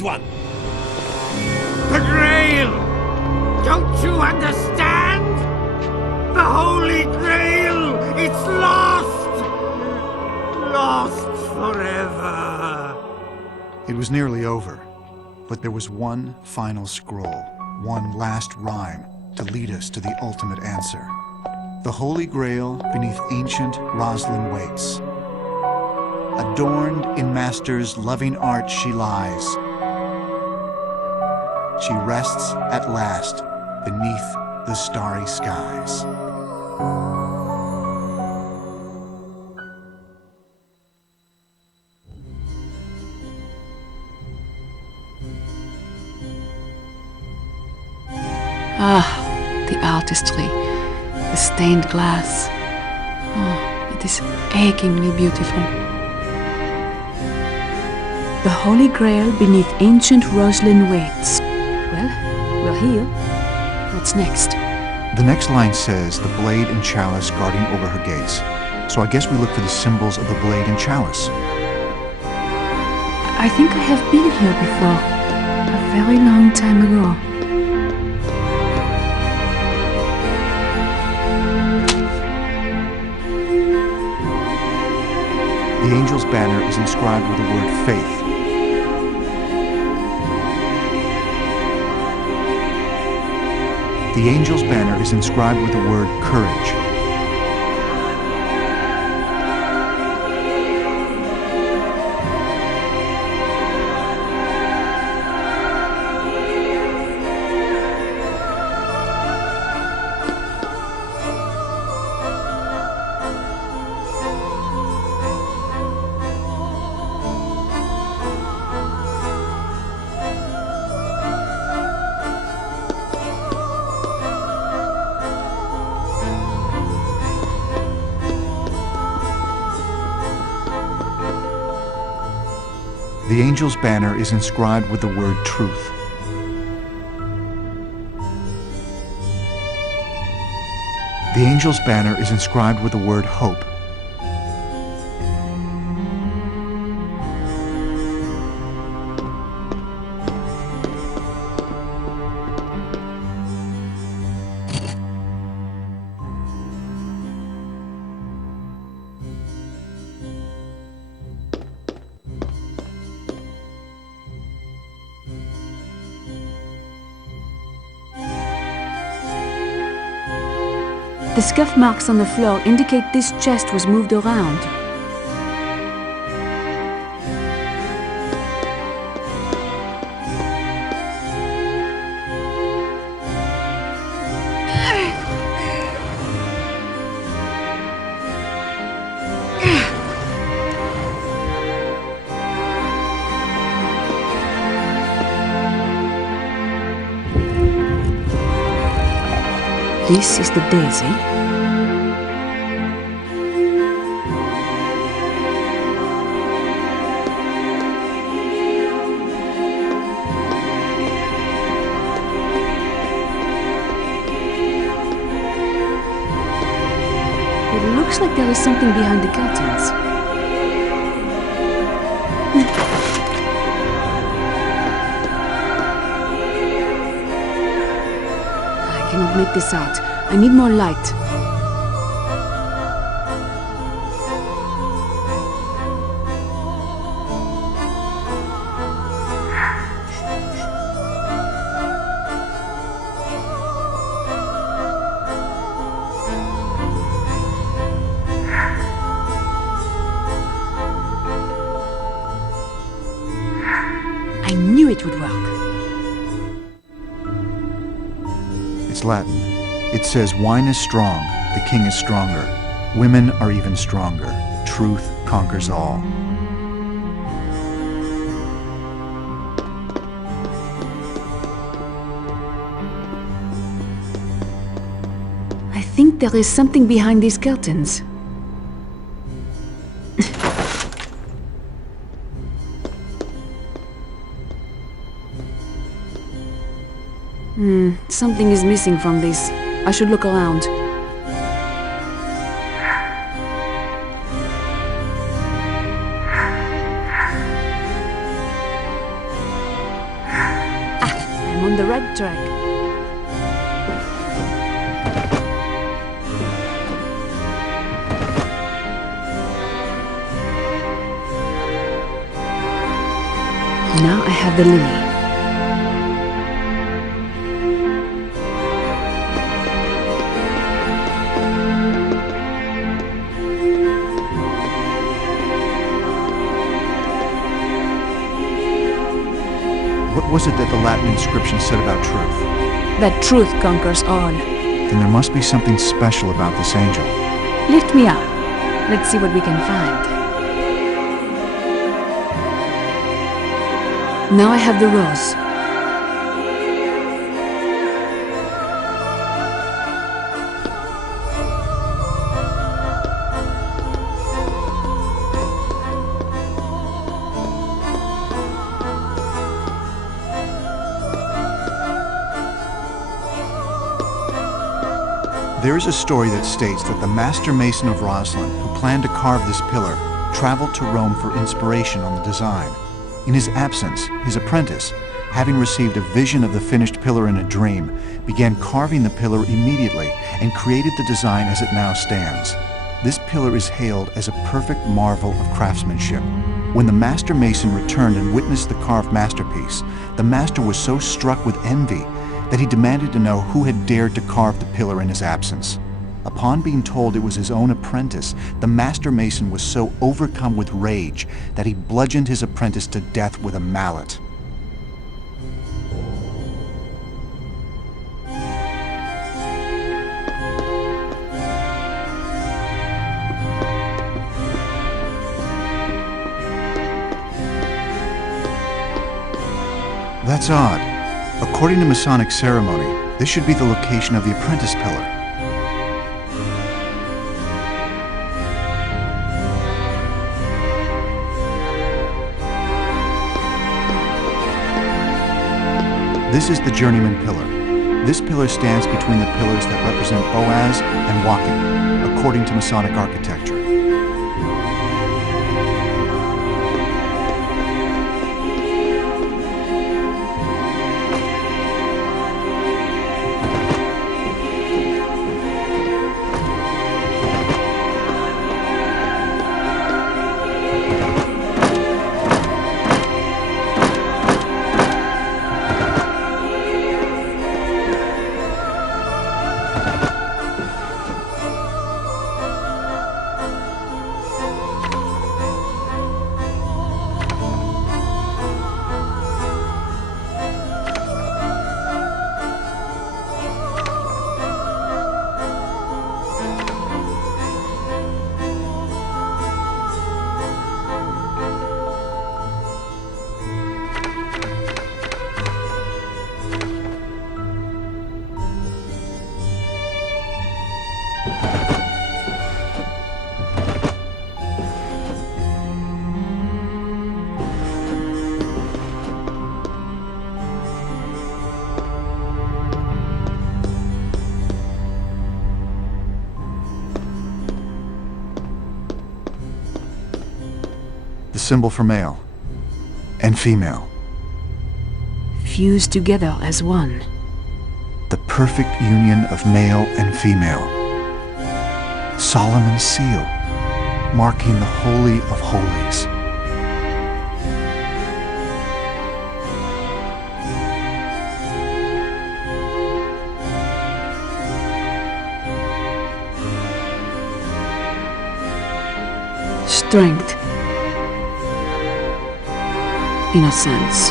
old one! The Grail! Don't you understand? The Holy Grail! It's lost! Lost forever! It was nearly over, but there was one final scroll, one last rhyme to lead us to the ultimate answer. The Holy Grail beneath ancient roslyn waits. Adorned in master's loving art she lies. She rests at last beneath the starry skies. Ah, the artistry, the stained glass. Oh, it is achingly beautiful. The Holy Grail beneath ancient roslyn waits. Well, we're here. What's next? The next line says the blade and chalice guarding over her gates. So I guess we look for the symbols of the blade and chalice. I think I have been here before. A very long time ago. The angel's banner is inscribed with the word faith. The angel's banner is inscribed with the word courage. The angel's banner is inscribed with the word truth. The angel's banner is inscribed with the word hope. The scuff marks on the floor indicate this chest was moved around. This is the daisy. It looks like there is something behind the curtains. I cannot make this out. I need more light. I knew it would work. It's Latin. It says, wine is strong, the king is stronger. Women are even stronger. Truth conquers all. I think there is something behind these curtains. Something is missing from this. I should look around. on the right track. Now I have the lily. What was it that the Latin inscription said about truth? That truth conquers all. Then there must be something special about this angel. Lift me up. Let's see what we can find. Now I have the rose. There is a story that states that the master mason of Roslin, who planned to carve this pillar, traveled to Rome for inspiration on the design. In his absence, his apprentice, having received a vision of the finished pillar in a dream, began carving the pillar immediately and created the design as it now stands. This pillar is hailed as a perfect marvel of craftsmanship. When the master mason returned and witnessed the carved masterpiece, the master was so struck with envy that he demanded to know who had dared to carve the pillar in his absence. Upon being told it was his own apprentice, the master mason was so overcome with rage that he bludgeoned his apprentice to death with a mallet. That's odd. According to Masonic ceremony, this should be the location of the apprentice pillar. This is the journeyman pillar. This pillar stands between the pillars that represent Boaz and Joachim, according to Masonic architecture. Symbol for male and female. Fused together as one. The perfect union of male and female. Solomon's seal, marking the Holy of Holies. Strength. Innocence.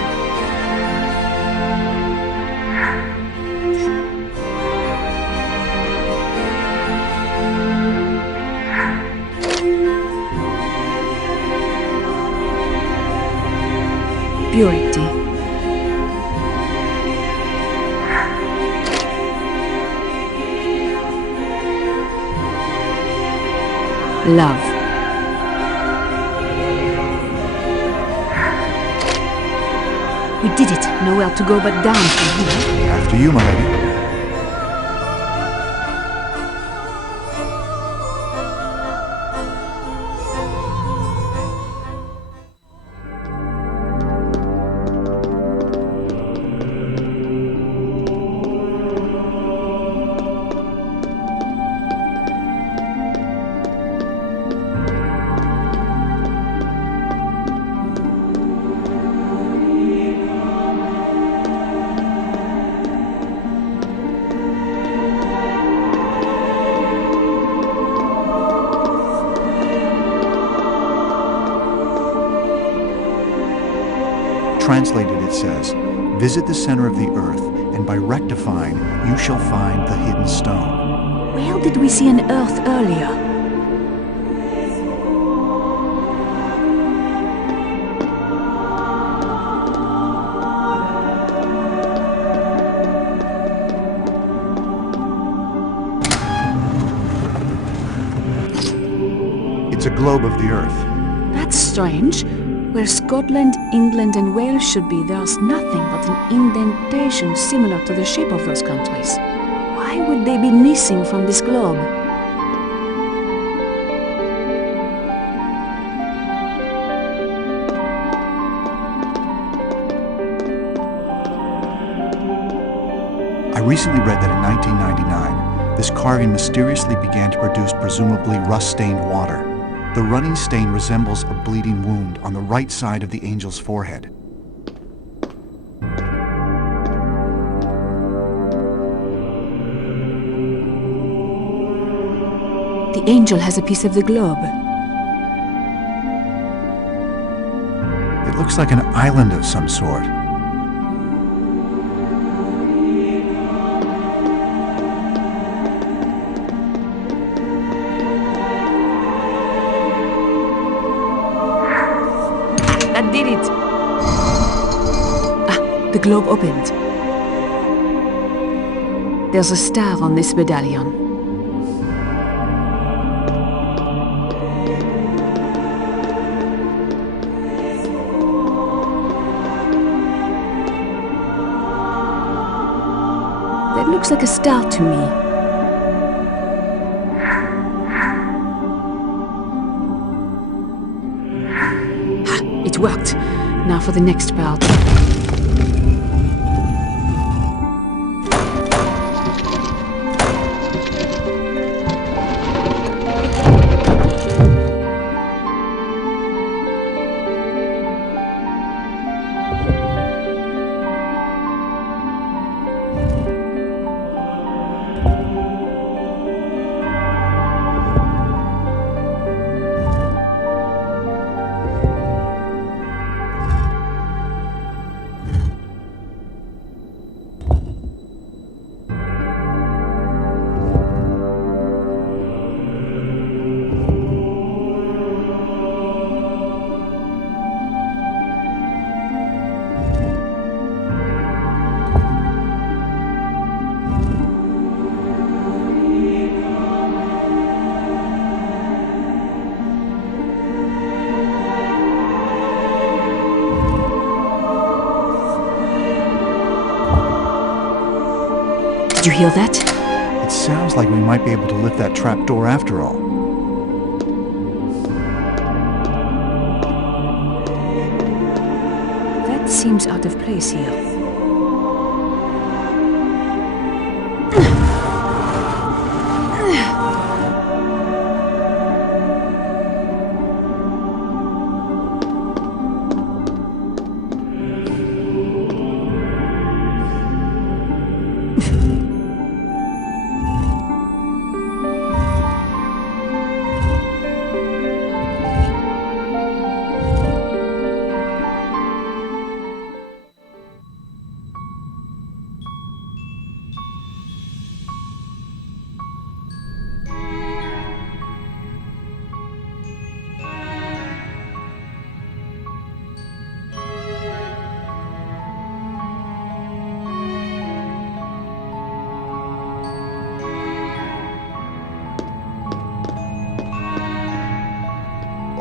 Purity. Love. We did it. Nowhere to go but down from here. After you, my lady. Translated, it says, "Visit the center of the earth, and by rectifying, you shall find the hidden stone." Where did we see an earth earlier? It's a globe of the earth. That's strange. Where Scotland, England and Wales should be, there's nothing but an indentation similar to the shape of those countries. Why would they be missing from this globe? I recently read that in 1999, this carving mysteriously began to produce presumably rust-stained water. The running stain resembles a bleeding wound on the right side of the angel's forehead. The angel has a piece of the globe. It looks like an island of some sort. That did it! Ah, the globe opened. There's a star on this medallion. That looks like a star to me. It worked. Now for the next part. Did you hear that? It sounds like we might be able to lift that trap door after all. That seems out of place here.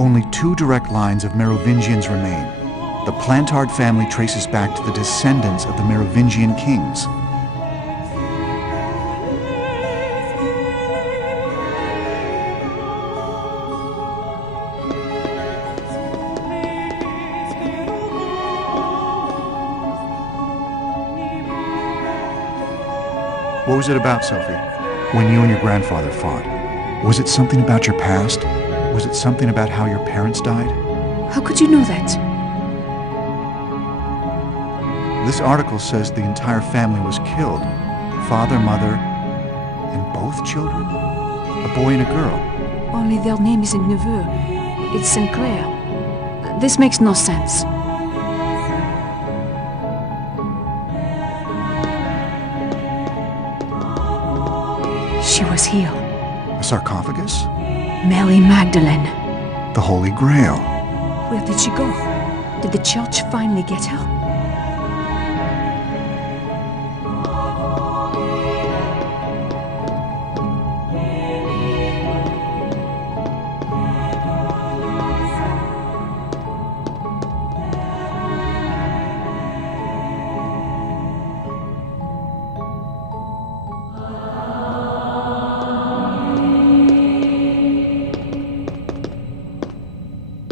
Only 2 direct lines of Merovingians remain. The Plantard family traces back to the descendants of the Merovingian kings. What was it about, Sophie, when you and your grandfather fought? Was it something about your past? Was it something about how your parents died? How could you know that? This article says the entire family was killed. Father, mother, and both children? A boy and a girl. Only their name isn't Neveu. It's Sinclair. This makes no sense. She was here. A sarcophagus? Mary Magdalene. The Holy Grail. Where did she go? Did the church finally get her?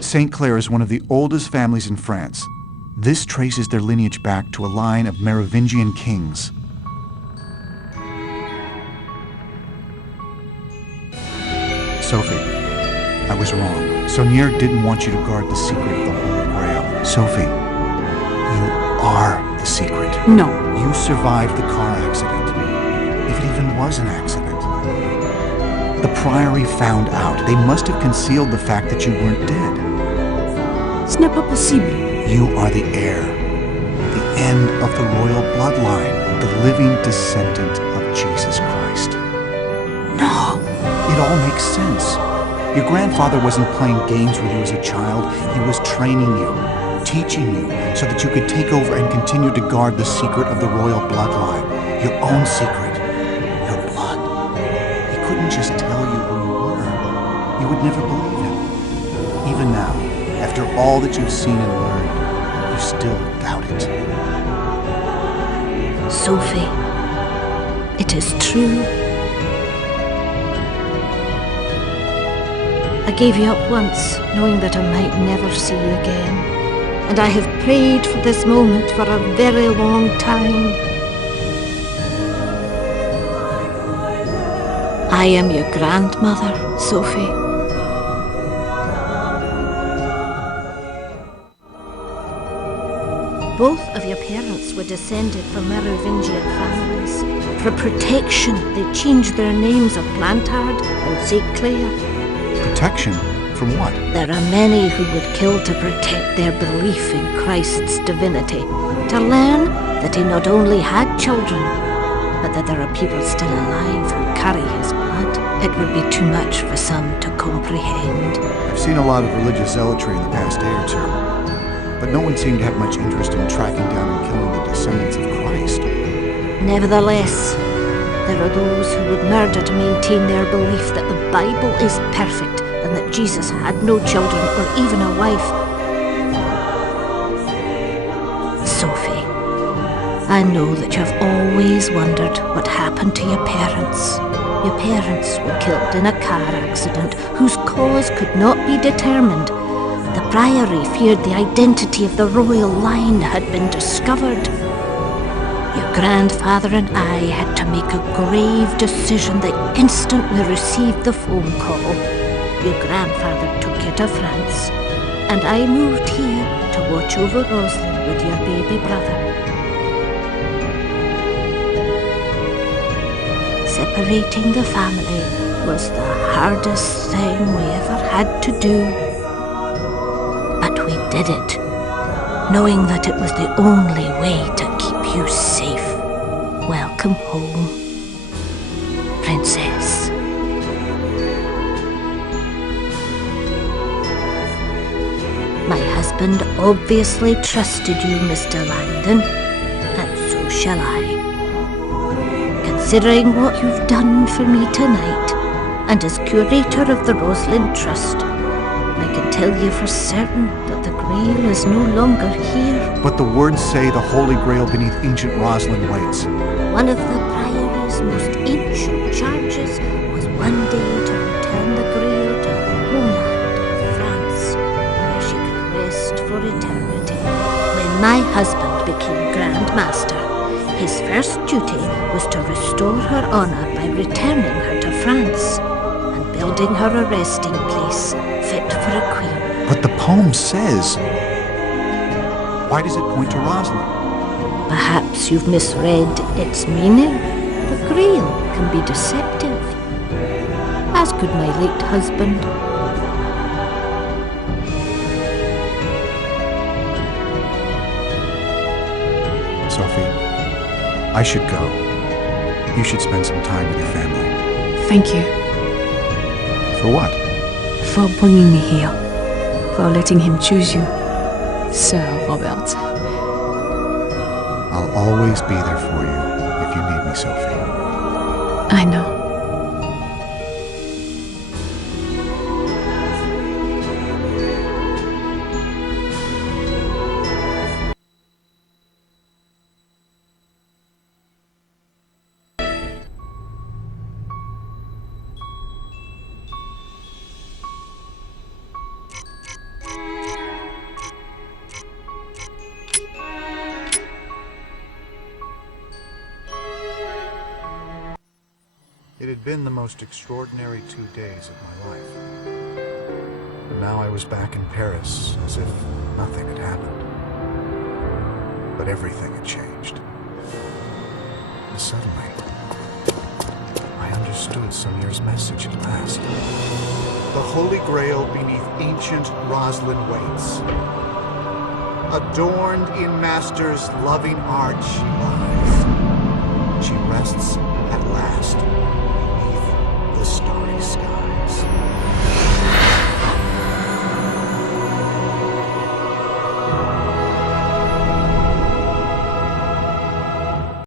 St. Clair is one of the oldest families in France. This traces their lineage back to a line of Merovingian kings. Sophie, I was wrong. Saunier didn't want you to guard the secret of the Holy Grail. Sophie, you are the secret. No. You survived the car accident. If it even was an accident. The Priory found out. They must have concealed the fact that you weren't dead. Ce n'est pas possible. You are the heir, the end of the royal bloodline, the living descendant of Jesus Christ. No. It all makes sense. Your grandfather wasn't playing games with you as a child. He was training you, teaching you, so that you could take over and continue to guard the secret of the royal bloodline. Your own secret. Your blood. He couldn't just tell you who you were. You would never believe him. Even now, after all that you've seen and learned, you still doubt it. Sophie, it is true. I gave you up once, knowing that I might never see you again. And I have prayed for this moment for a very long time. I am your grandmother, Sophie. Both of your parents were descended from Merovingian families. For protection, they changed their names of Plantard and St. Clair. Protection? From what? There are many who would kill to protect their belief in Christ's divinity, to learn that he not only had children, but that there are people still alive who carry his blood. It would be too much for some to comprehend. I've seen a lot of religious zealotry in the past day or two. But no one seemed to have much interest in tracking down and killing the descendants of Christ. Nevertheless, there are those who would murder to maintain their belief that the Bible is perfect and that Jesus had no children or even a wife. Sophie, I know that you have always wondered what happened to your parents. Your parents were killed in a car accident whose cause could not be determined. The Priory feared the identity of the royal line had been discovered. Your grandfather and I had to make a grave decision the instant we received the phone call. Your grandfather took you to France, and I moved here to watch over Rosalind with your baby brother. Separating the family was the hardest thing we ever had to do. But we did it, knowing that it was the only way to keep you safe. Welcome home, Princess. My husband obviously trusted you, Mr. Langdon, and so shall I. Considering what you've done for me tonight, and as curator of the Rosalind Trust, I can tell you for certain that the Grail is no longer here. But the words say the Holy Grail beneath ancient Rosalind waits. One of the Priory's most ancient charges was one day to return the Grail to her homeland, France, where she could rest for eternity. When my husband became Grand Master, his first duty was to restore her honour by returning her to France and building her a resting place fit for a queen. But the poem says... Why does it point to Rosalind? Perhaps you've misread its meaning. The Grail can be deceptive, as could my late husband. Sophie, I should go. You should spend some time with your family. Thank you. For what? For bringing me here. For letting him choose you. Sir Robert. I'll always be there for you if you need me, Sophie. I know. It had been the most extraordinary 2 days of my life. And now I was back in Paris as if nothing had happened. But everything had changed. And suddenly, I understood Samir's message at last. The Holy Grail beneath ancient Roslyn waits. Adorned in Master's loving art she lies. She rests at last.